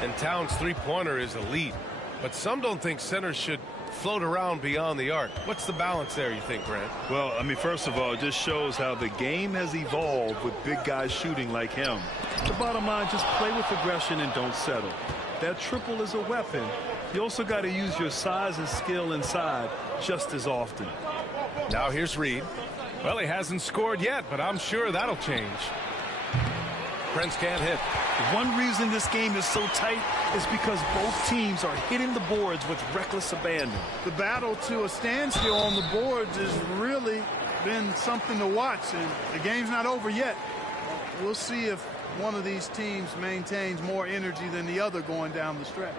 And Towns' three-pointer is elite, but some don't think centers should float around beyond the arc. What's the balance there, you think, Grant? Well, I mean, first of all, it just shows how the game has evolved with big guys shooting like him. The bottom line, just play with aggression and don't settle. That triple is a weapon. You also got to use your size and skill inside just as often. Now here's Reed. Well, he hasn't scored yet, but I'm sure that'll change. Prince can't hit. One reason this game is so tight is because both teams are hitting the boards with reckless abandon. The battle to a standstill on the boards has really been something to watch, and the game's not over yet. We'll see if one of these teams maintains more energy than the other going down the stretch.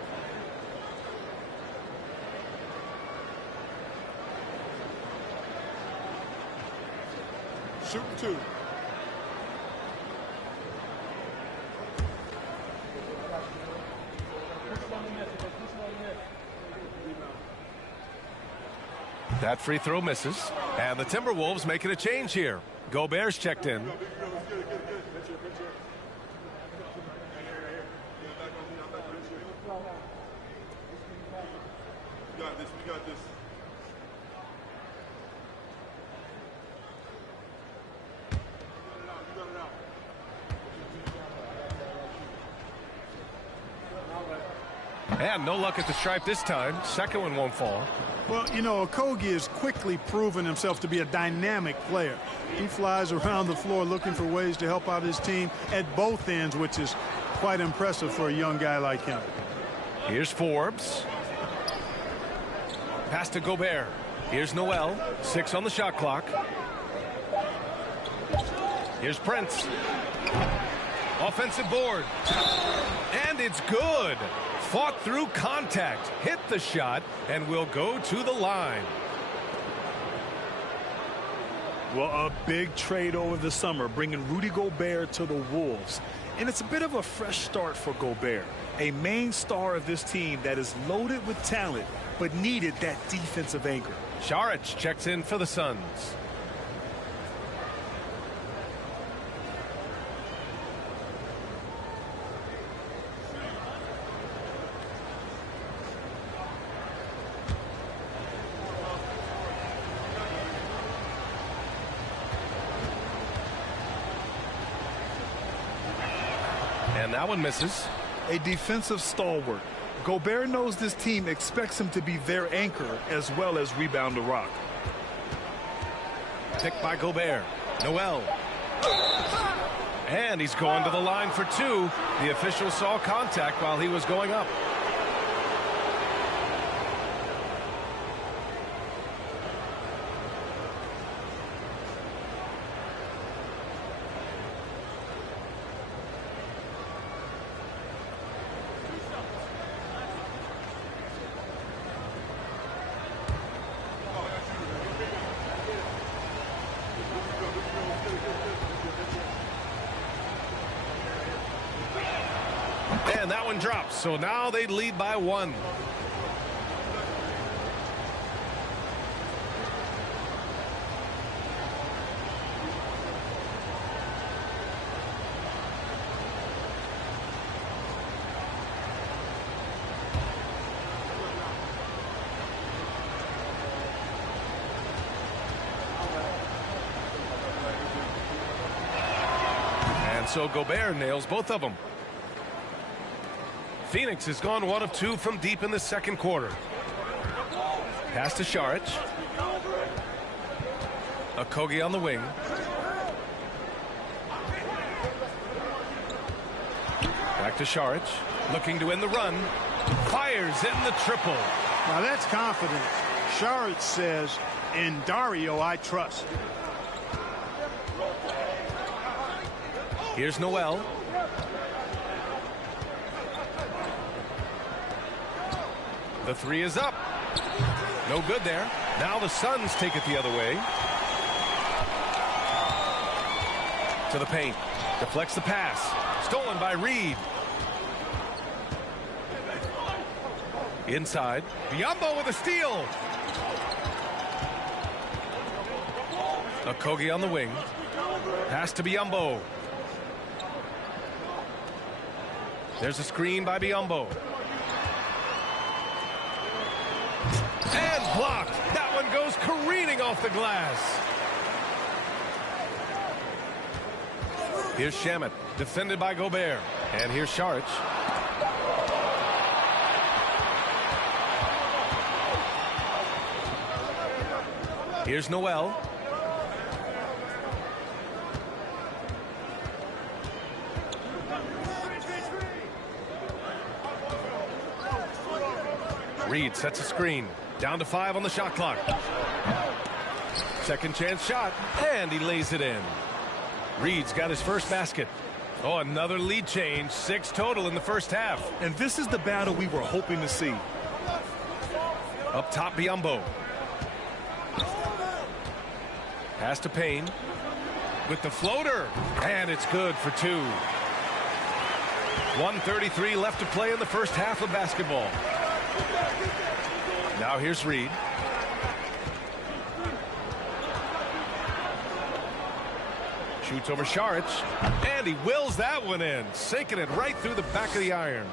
Shooting 2. That free throw misses. And the Timberwolves making a change here. Gobert's checked in. We got this. And no luck at the stripe this time. Second one won't fall. Well, you know, Okogie has quickly proven himself to be a dynamic player. He flies around the floor looking for ways to help out his team at both ends, which is quite impressive for a young guy like him. Here's Forbes. Pass to Gobert. Here's Noel. 6 on the shot clock. Here's Prince. Offensive board. And it's good. Fought through contact, hit the shot, and will go to the line. Well, a big trade over the summer, bringing Rudy Gobert to the Wolves. And it's a bit of a fresh start for Gobert, a main star of this team that is loaded with talent, but needed that defensive anchor. Saric checks in for the Suns. And that one misses. A defensive stalwart. Gobert knows this team expects him to be their anchor as well as rebound the rock. Picked by Gobert. Noel. And he's going to the line for two. The official saw contact while he was going up. And that one drops. So now they lead by one. And so Gobert nails both of them. Phoenix has gone 1 of 2 from deep in the second quarter. Pass to Saric. Okogie on the wing. Back to Saric. Looking to win the run. Fires in the triple. Now that's confident. Saric says, in Dario I trust. Here's Noel. The three is up. No good there. Now the Suns take it the other way. To the paint. Deflects the pass. Stolen by Reed. Inside. Biyombo with a steal. Okogie on the wing. Pass to Biyombo. There's a screen by Biyombo. And blocked. That one goes careening off the glass. Here's Shamet, defended by Gobert. And here's Saric. Here's Noel. Reed sets a screen. Down to 5 on the shot clock. Second chance shot, and he lays it in. Reed's got his first basket. Oh, another lead change. 6 total in the first half. And this is the battle we were hoping to see. Up top, Biyombo. Pass to Payne. With the floater. And it's good for 2. 1:33 left to play in the first half of basketball. Now here's Reed. Shoots over Saric. And he wills that one in. Sinking it right through the back of the iron.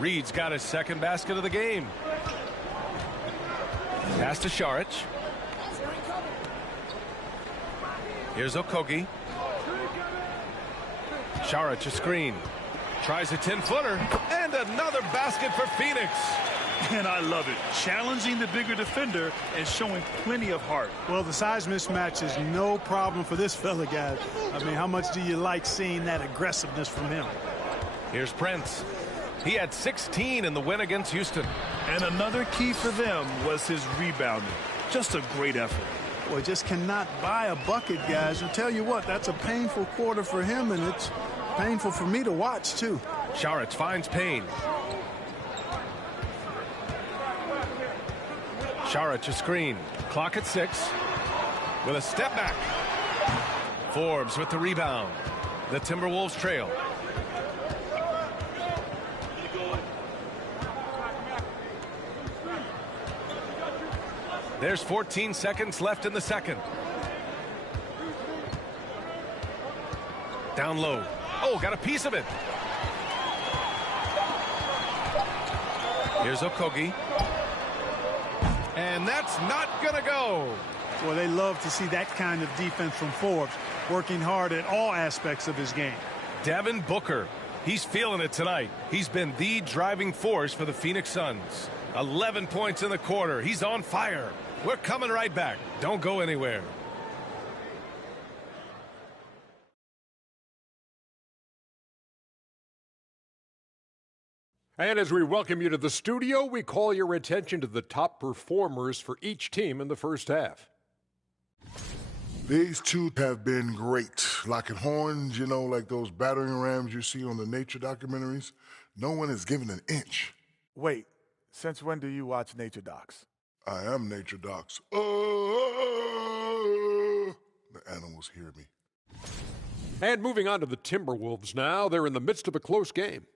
Reed's got his second basket of the game. Pass to Saric. Here's Okogie. Saric a screen. Tries a 10-footer. And another basket for Phoenix. And I love it. Challenging the bigger defender and showing plenty of heart. Well, the size mismatch is no problem for this fella, guys. I mean, how much do you like seeing that aggressiveness from him? Here's Prince. He had 16 in the win against Houston. And another key for them was his rebounding. Just a great effort. Boy, just cannot buy a bucket, guys. I'll tell you what, that's a painful quarter for him, and it's painful for me to watch, too. Sharich finds Payne. Sharich a screen. Clock at 6. With a step back. Forbes with the rebound. The Timberwolves trail. There's 14 seconds left in the second. Down low. Oh, got a piece of it. Here's Okogie. And that's not going to go. Well, they love to see that kind of defense from Forbes, working hard at all aspects of his game. Devin Booker. He's feeling it tonight. He's been the driving force for the Phoenix Suns. 11 points in the quarter. He's on fire. We're coming right back. Don't go anywhere. And as we welcome you to the studio, we call your attention to the top performers for each team in the first half. These two have been great. Locking horns, you know, like those battering rams you see on the nature documentaries. No one is given an inch. Wait, since when do you watch nature docs? I am nature docs. The animals hear me. And moving on to the Timberwolves now. They're in the midst of a close game.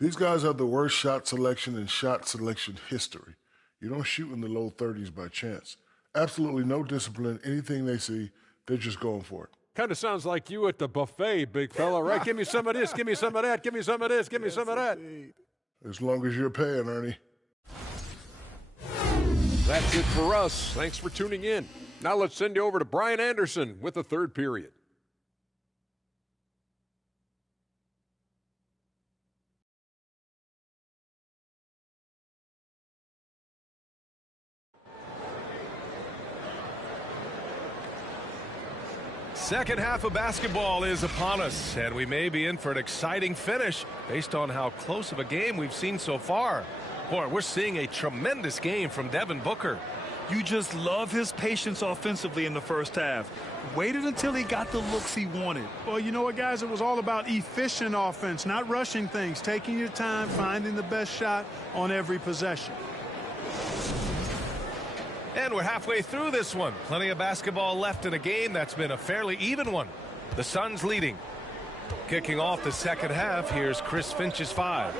These guys have the worst shot selection in shot selection history. You don't shoot in the low 30s by chance. Absolutely no discipline. Anything they see, they're just going for it. Kind of sounds like you at the buffet, big fella, right? Give me some of this, give me some of that, give me some of this, give me some of that. As long as you're paying, Ernie. That's it for us. Thanks for tuning in. Now let's send you over to Brian Anderson with the third period. Second half of basketball is upon us, and we may be in for an exciting finish based on how close of a game we've seen so far. Boy, we're seeing a tremendous game from Devin Booker. You just love his patience offensively in the first half. Waited until he got the looks he wanted. Well, you know what, guys? It was all about efficient offense, not rushing things, taking your time, finding the best shot on every possession. And we're halfway through this one. Plenty of basketball left in a game that's been a fairly even one. The Suns leading. Kicking off the second half, here's Chris Finch's 5.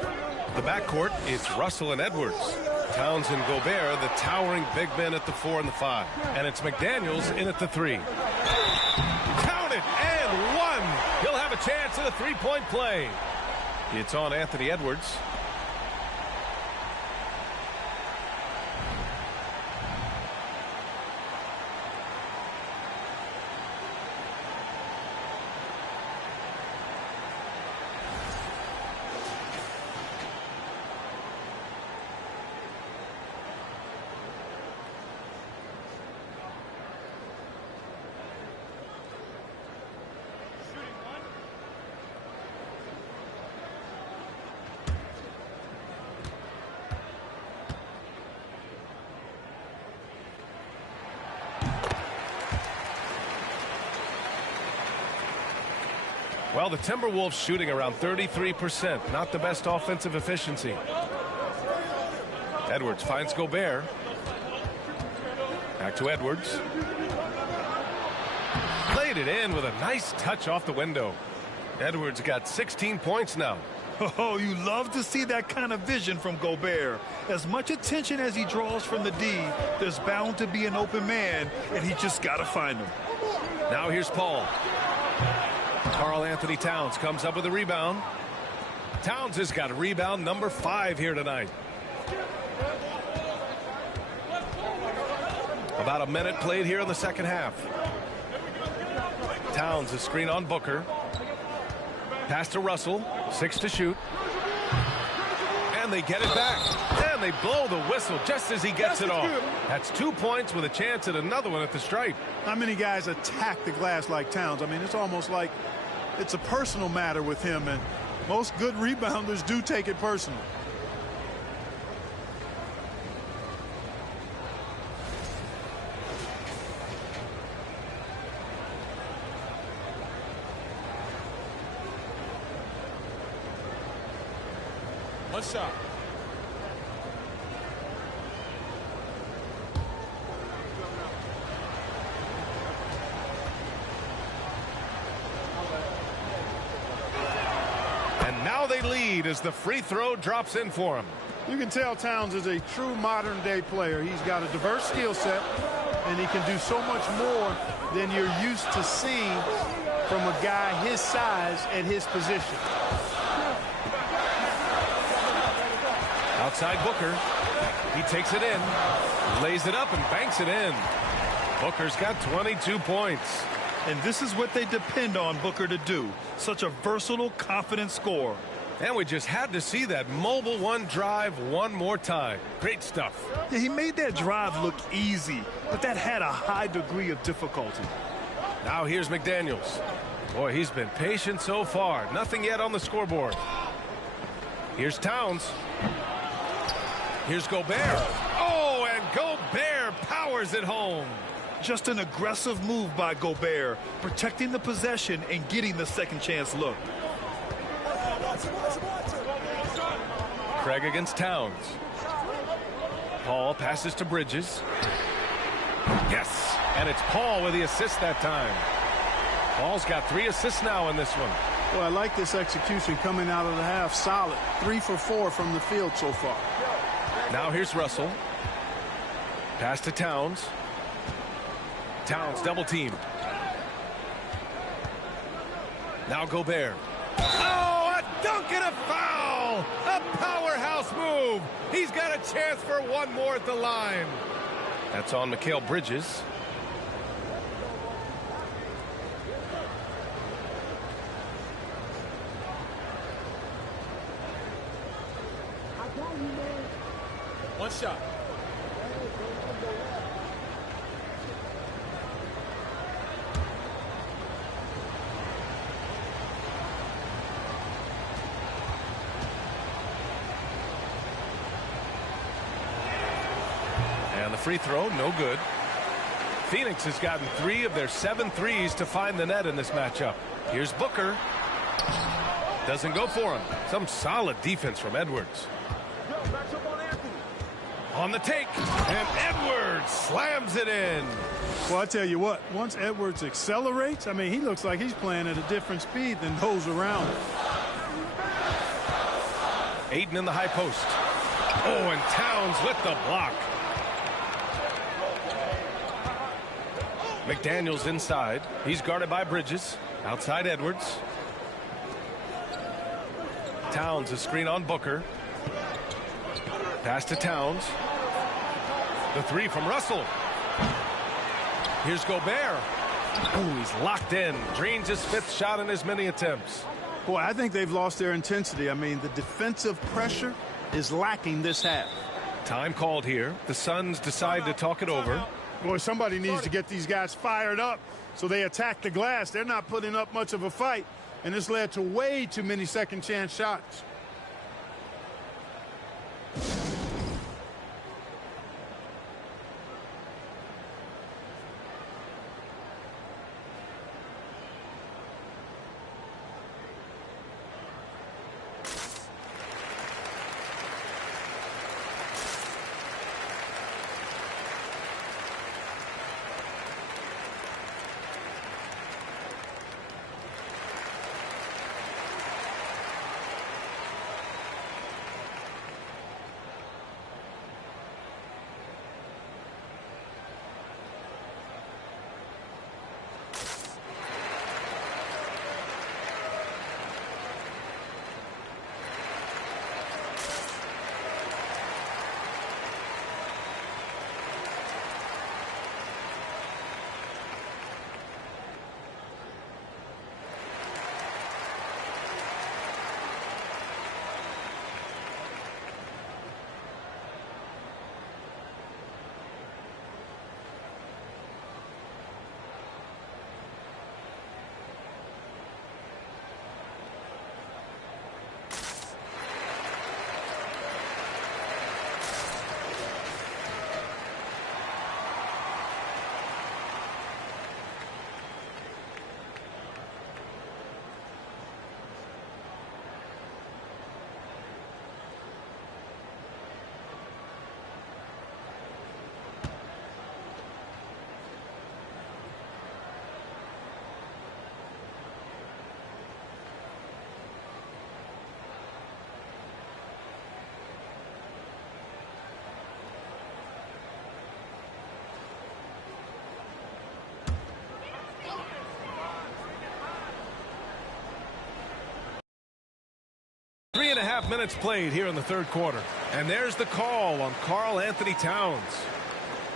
The backcourt, it's Russell and Edwards. Towns and Gobert, the towering big men at the 4 and the 5. And it's McDaniels in at the 3. Count it, and 1. He'll have a chance at a three-point play. It's on Anthony Edwards. Well, the Timberwolves shooting around 33%. Not the best offensive efficiency. Edwards finds Gobert. Back to Edwards. Played it in with a nice touch off the window. Edwards got 16 points now. Oh, you love to see that kind of vision from Gobert. As much attention as he draws from the D, there's bound to be an open man, and he just got to find him. Now here's Paul. Karl Anthony Towns comes up with a rebound. Towns has got a rebound number 5 here tonight. About a minute played here in the second half. Towns a screen on Booker. Pass to Russell. 6 to shoot. And they get it back. And they blow the whistle just as he gets it off. That's 2 points with a chance at another one at the stripe. How many guys attack the glass like Towns? I mean, it's almost like it's a personal matter with him, and most good rebounders do take it personal. One shot. And now they lead as the free throw drops in for him. You can tell Towns is a true modern-day player. He's got a diverse skill set, and he can do so much more than you're used to seeing from a guy his size at his position. Outside Booker. He takes it in, lays it up, and banks it in. Booker's got 22 points. And this is what they depend on Booker to do. Such a versatile, confident scorer. And we just had to see that mobile one drive one more time. Great stuff. Yeah, he made that drive look easy, but that had a high degree of difficulty. Now here's McDaniels. Boy, he's been patient so far. Nothing yet on the scoreboard. Here's Towns. Here's Gobert. Oh, and Gobert powers it home. Just an aggressive move by Gobert, protecting the possession and getting the second chance look. Craig against Towns. Paul passes to Bridges. Yes, and it's Paul with the assist that time. Paul's got 3 assists now in this one. Well, I like this execution coming out of the half. Solid. 3 for 4 from the field so far. Now here's Russell. Pass to Towns. Towns double teamed. Now Gobert. Oh, a dunk and a foul! A powerhouse move. He's got a chance for one more at the line. That's on Mikal Bridges. One shot. And the free throw, no good. Phoenix has gotten 3 of their 7 threes to find the net in this matchup. Here's Booker. Doesn't go for him. Some solid defense from Edwards. On the take, and Edwards slams it in. Well, I tell you what, once Edwards accelerates, I mean, he looks like he's playing at a different speed than those around him. Ayton in the high post. Oh, and Towns with the block. McDaniels inside. He's guarded by Bridges. Outside Edwards. Towns a screen on Booker. Pass to Towns. The 3 from Russell. Here's Gobert. Oh, he's locked in. Drains his 5th shot in as many attempts. Boy, I think they've lost their intensity. I mean, the defensive pressure is lacking this half. Time called here. The Suns decide to talk it over. Boy, somebody needs to get these guys fired up so they attack the glass. They're not putting up much of a fight, and this led to way too many second chance shots. 3.5 minutes played here in the third quarter. And there's the call on Karl Anthony Towns.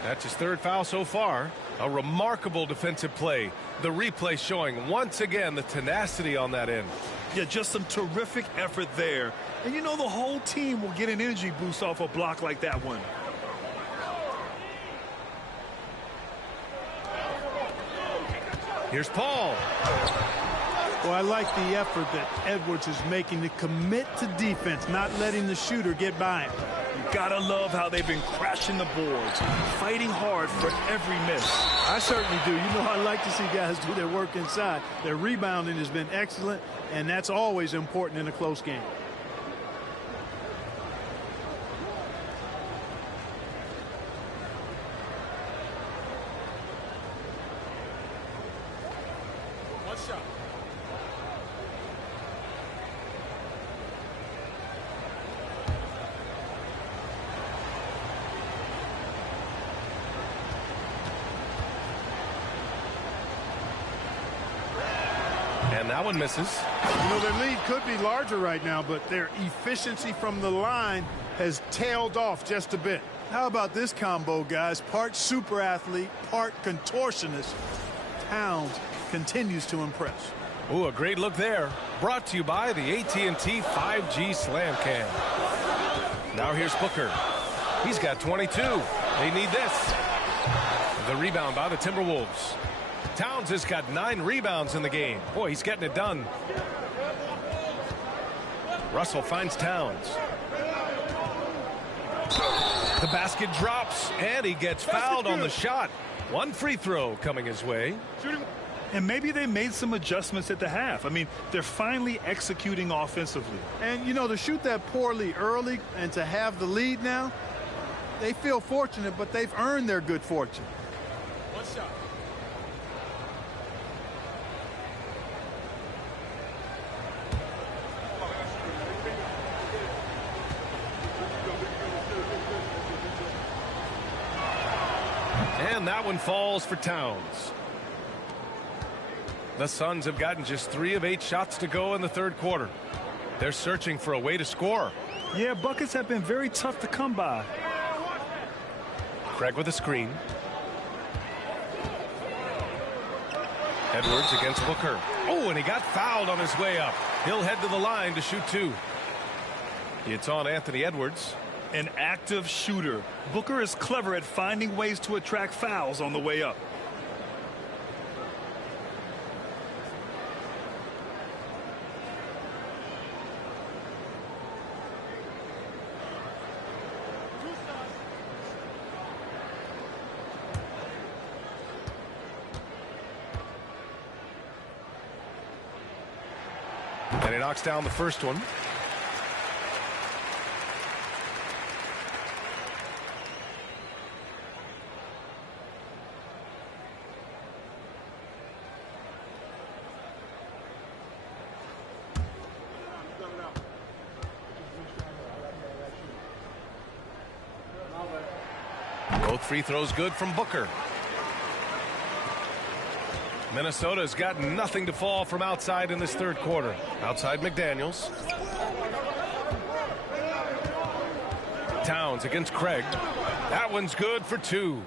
That's his third foul so far. A remarkable defensive play. The replay showing once again the tenacity on that end. Yeah, just some terrific effort there. And you know the whole team will get an energy boost off a block like that one. Here's Paul. Well, I like the effort that Edwards is making to commit to defense, not letting the shooter get by him. You gotta love how they've been crashing the boards, fighting hard for every miss. I certainly do. You know, I like to see guys do their work inside. Their rebounding has been excellent, and that's always important in a close game. And that one misses. You know, their lead could be larger right now, but their efficiency from the line has tailed off just a bit. How about this combo, guys? Part super athlete, part contortionist. Towns continues to impress. Ooh, a great look there. Brought to you by the AT&T 5G Slam Cam. Now here's Booker. He's got 22. They need this. The rebound by the Timberwolves. Towns has got 9 rebounds in the game. Boy, he's getting it done. Russell finds Towns. The basket drops, and he gets fouled on the shot. One free throw coming his way. And maybe they made some adjustments at the half. I mean, they're finally executing offensively. And, you know, to shoot that poorly early and to have the lead now, they feel fortunate, but they've earned their good fortune. One shot. And that one falls for Towns. The Suns have gotten just 3 of 8 shots to go in the third quarter. They're searching for a way to score. Yeah, buckets have been very tough to come by. Craig with a screen. Edwards against Booker. Oh, and he got fouled on his way up. He'll head to the line to shoot 2. It's on Anthony Edwards. An active shooter. Booker is clever at finding ways to attract fouls on the way up. And he knocks down the first one. Both free throws good from Booker. Minnesota's got nothing to fall from outside in this third quarter. Outside McDaniels. Towns against Craig. That one's good for 2.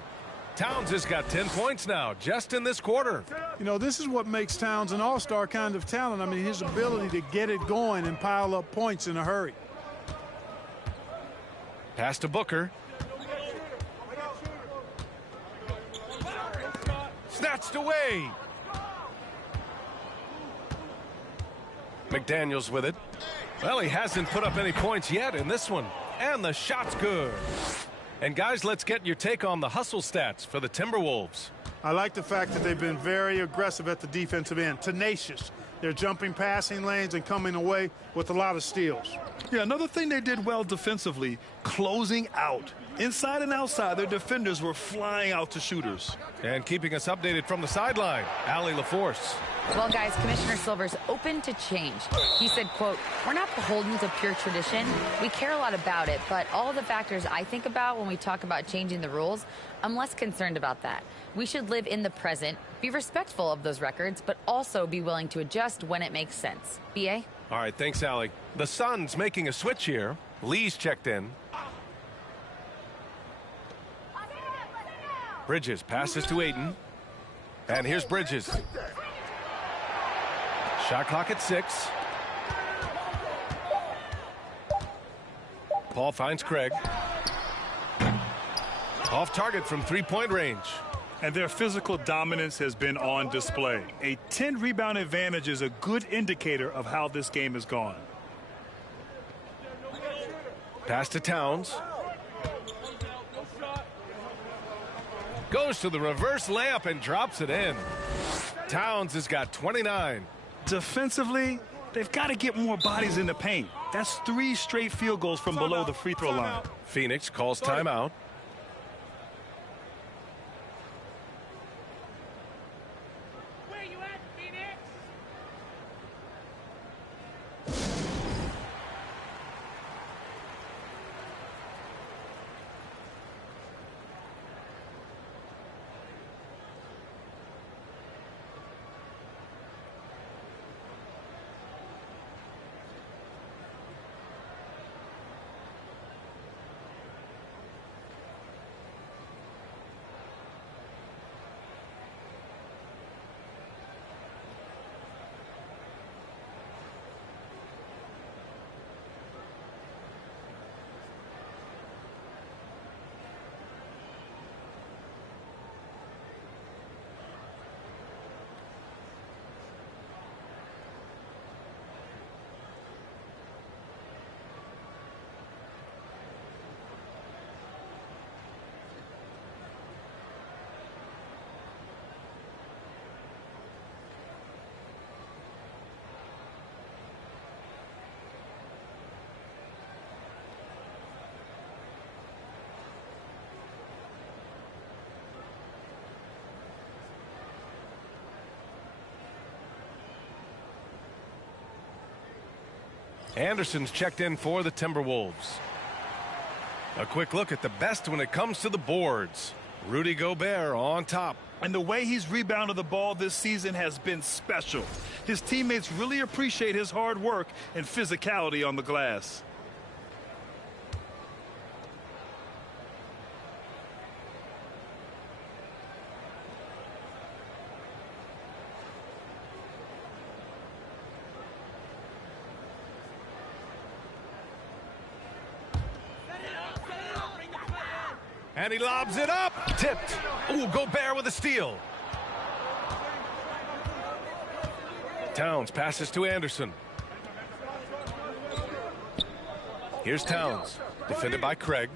Towns has got 10 points now just in this quarter. You know, this is what makes Towns an all-star kind of talent. I mean, his ability to get it going and pile up points in a hurry. Pass to Booker. Snatched away. McDaniels with it. Well, he hasn't put up any points yet in this one. And the shot's good. And guys, let's get your take on the hustle stats for the Timberwolves. I like the fact that they've been very aggressive at the defensive end. Tenacious. They're jumping passing lanes and coming away with a lot of steals. Yeah, another thing they did well defensively, closing out. Inside and outside, their defenders were flying out to shooters. And keeping us updated from the sideline, Allie LaForce. Well, guys, Commissioner Silver's open to change. He said, quote, "We're not beholden to pure tradition. We care a lot about it, but all the factors I think about when we talk about changing the rules, I'm less concerned about that. We should live in the present, be respectful of those records, but also be willing to adjust when it makes sense." B.A.? All right, thanks, Allie. The Suns making a switch here. Lee's checked in. Bridges passes to Ayton. And here's Bridges. Shot clock at 6. Paul finds Craig. Off target from three-point range. And their physical dominance has been on display. A 10-rebound advantage is a good indicator of how this game has gone. Pass to Towns. Goes to the reverse layup and drops it in. Towns has got 29. Defensively, they've got to get more bodies in the paint. That's 3 straight field goals from below the free throw line. Phoenix calls timeout. Anderson's checked in for the Timberwolves. A quick look at the best when it comes to the boards. Rudy Gobert on top. And the way he's rebounded the ball this season has been special. His teammates really appreciate his hard work and physicality on the glass. And he lobs it up. Tipped. Ooh, Gobert with a steal. Towns passes to Anderson. Here's Towns. Defended by Craig.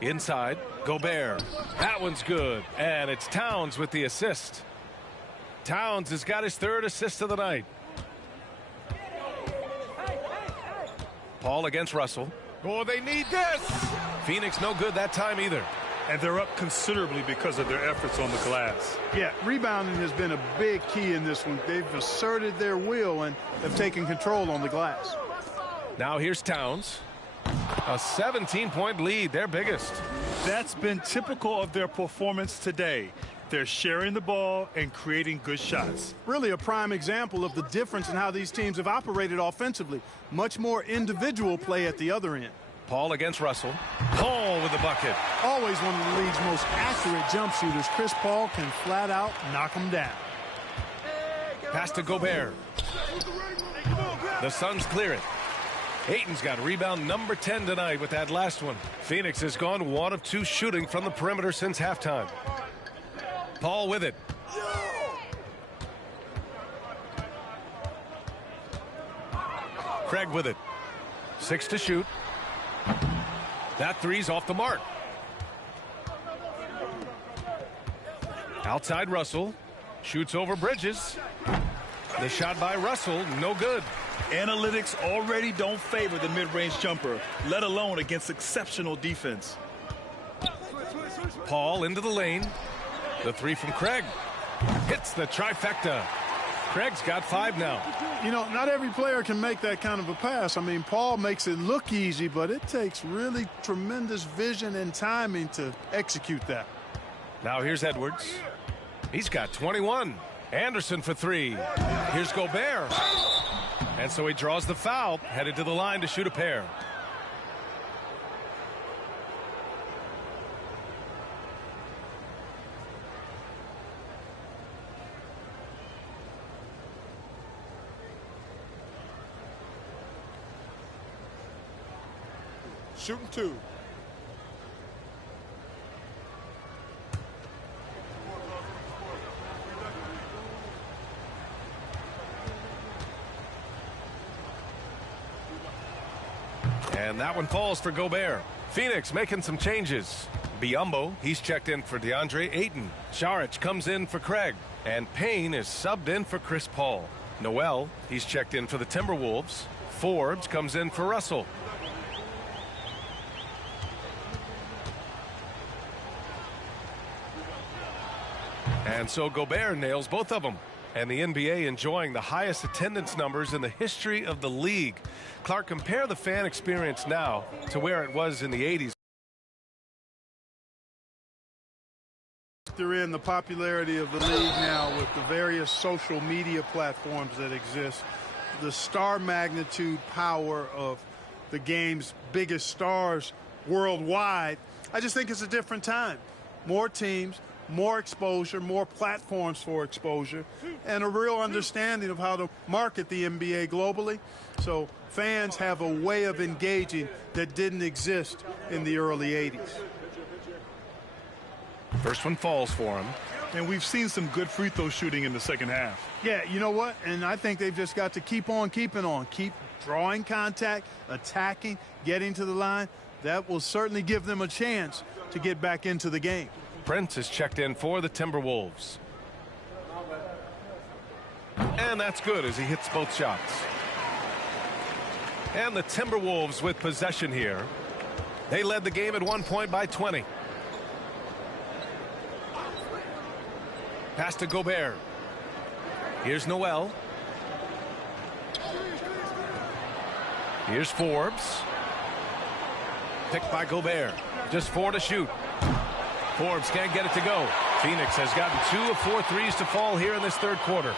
Inside. Gobert. That one's good. And it's Towns with the assist. Towns has got his 3rd assist of the night. Paul against Russell. Oh, they need this. Phoenix no good that time either. And they're up considerably because of their efforts on the glass. Yeah, rebounding has been a big key in this one. They've asserted their will and have taken control on the glass. Now here's Towns. A 17-point lead, their biggest. That's been typical of their performance today. They're sharing the ball and creating good shots. Really a prime example of the difference in how these teams have operated offensively. Much more individual play at the other end. Paul against Russell. Paul with the bucket. Always one of the league's most accurate jump shooters. Chris Paul can flat out knock him down. Pass to Gobert. The Suns clear it. Ayton's got rebound number 10 tonight with that last one. Phoenix has gone 1 of 2 shooting from the perimeter since halftime. Paul with it. Craig with it. 6 to shoot. That three's off the mark. Outside Russell. Shoots over Bridges. The shot by Russell, no good. Analytics already don't favor the mid-range jumper, let alone against exceptional defense. Paul into the lane. The three from Craig. Hits the trifecta. Craig's got 5 now. You know, not every player can make that kind of a pass. I mean, Paul makes it look easy, but it takes really tremendous vision and timing to execute that. Now here's Edwards. He's got 21. Anderson for three. Here's Gobert. And so he draws the foul, headed to the line to shoot a pair. Shooting two. And that one falls for Gobert. Phoenix making some changes. Biyombo, he's checked in for DeAndre Ayton. Saric comes in for Craig. And Payne is subbed in for Chris Paul. Noel, he's checked in for the Timberwolves. Forbes comes in for Russell. And so Gobert nails both of them. And the NBA enjoying the highest attendance numbers in the history of the league. Clark, compare the fan experience now to where it was in the 80s. They're in the popularity of the league now with the various social media platforms that exist. The star magnitude power of the game's biggest stars worldwide. I just think it's a different time. More teams, more exposure, more platforms for exposure, and a real understanding of how to market the NBA globally. So fans have a way of engaging that didn't exist in the early 80s. First one falls for him. And we've seen some good free throw shooting in the second half. Yeah, you know what? And I think they've just got to keep on keeping on. Keep drawing contact, attacking, getting to the line. That will certainly give them a chance to get back into the game. Prince is checked in for the Timberwolves. And that's good as he hits both shots. And the Timberwolves with possession here. They led the game at 1 point by 20. Pass to Gobert. Here's Noel. Here's Forbes. Picked by Gobert. Just 4 to shoot. Forbes can't get it to go. Phoenix has gotten 2 of 4 threes to fall here in this third quarter.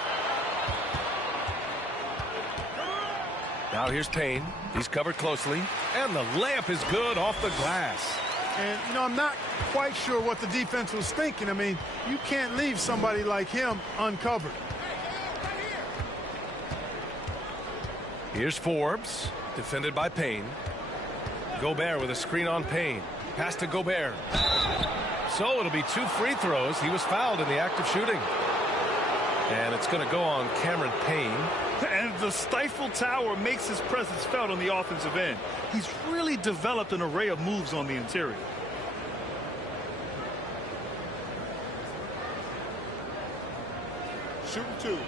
Now here's Payne. He's covered closely. And the layup is good off the glass. And, you know, I'm not quite sure what the defense was thinking. I mean, you can't leave somebody like him uncovered. Here's Forbes, defended by Payne. Gobert with a screen on Payne. Pass to Gobert. So it'll be 2 free throws. He was fouled in the act of shooting. And it's going to go on Cameron Payne. And the stifled tower makes his presence felt on the offensive end. He's really developed an array of moves on the interior. Shooting two.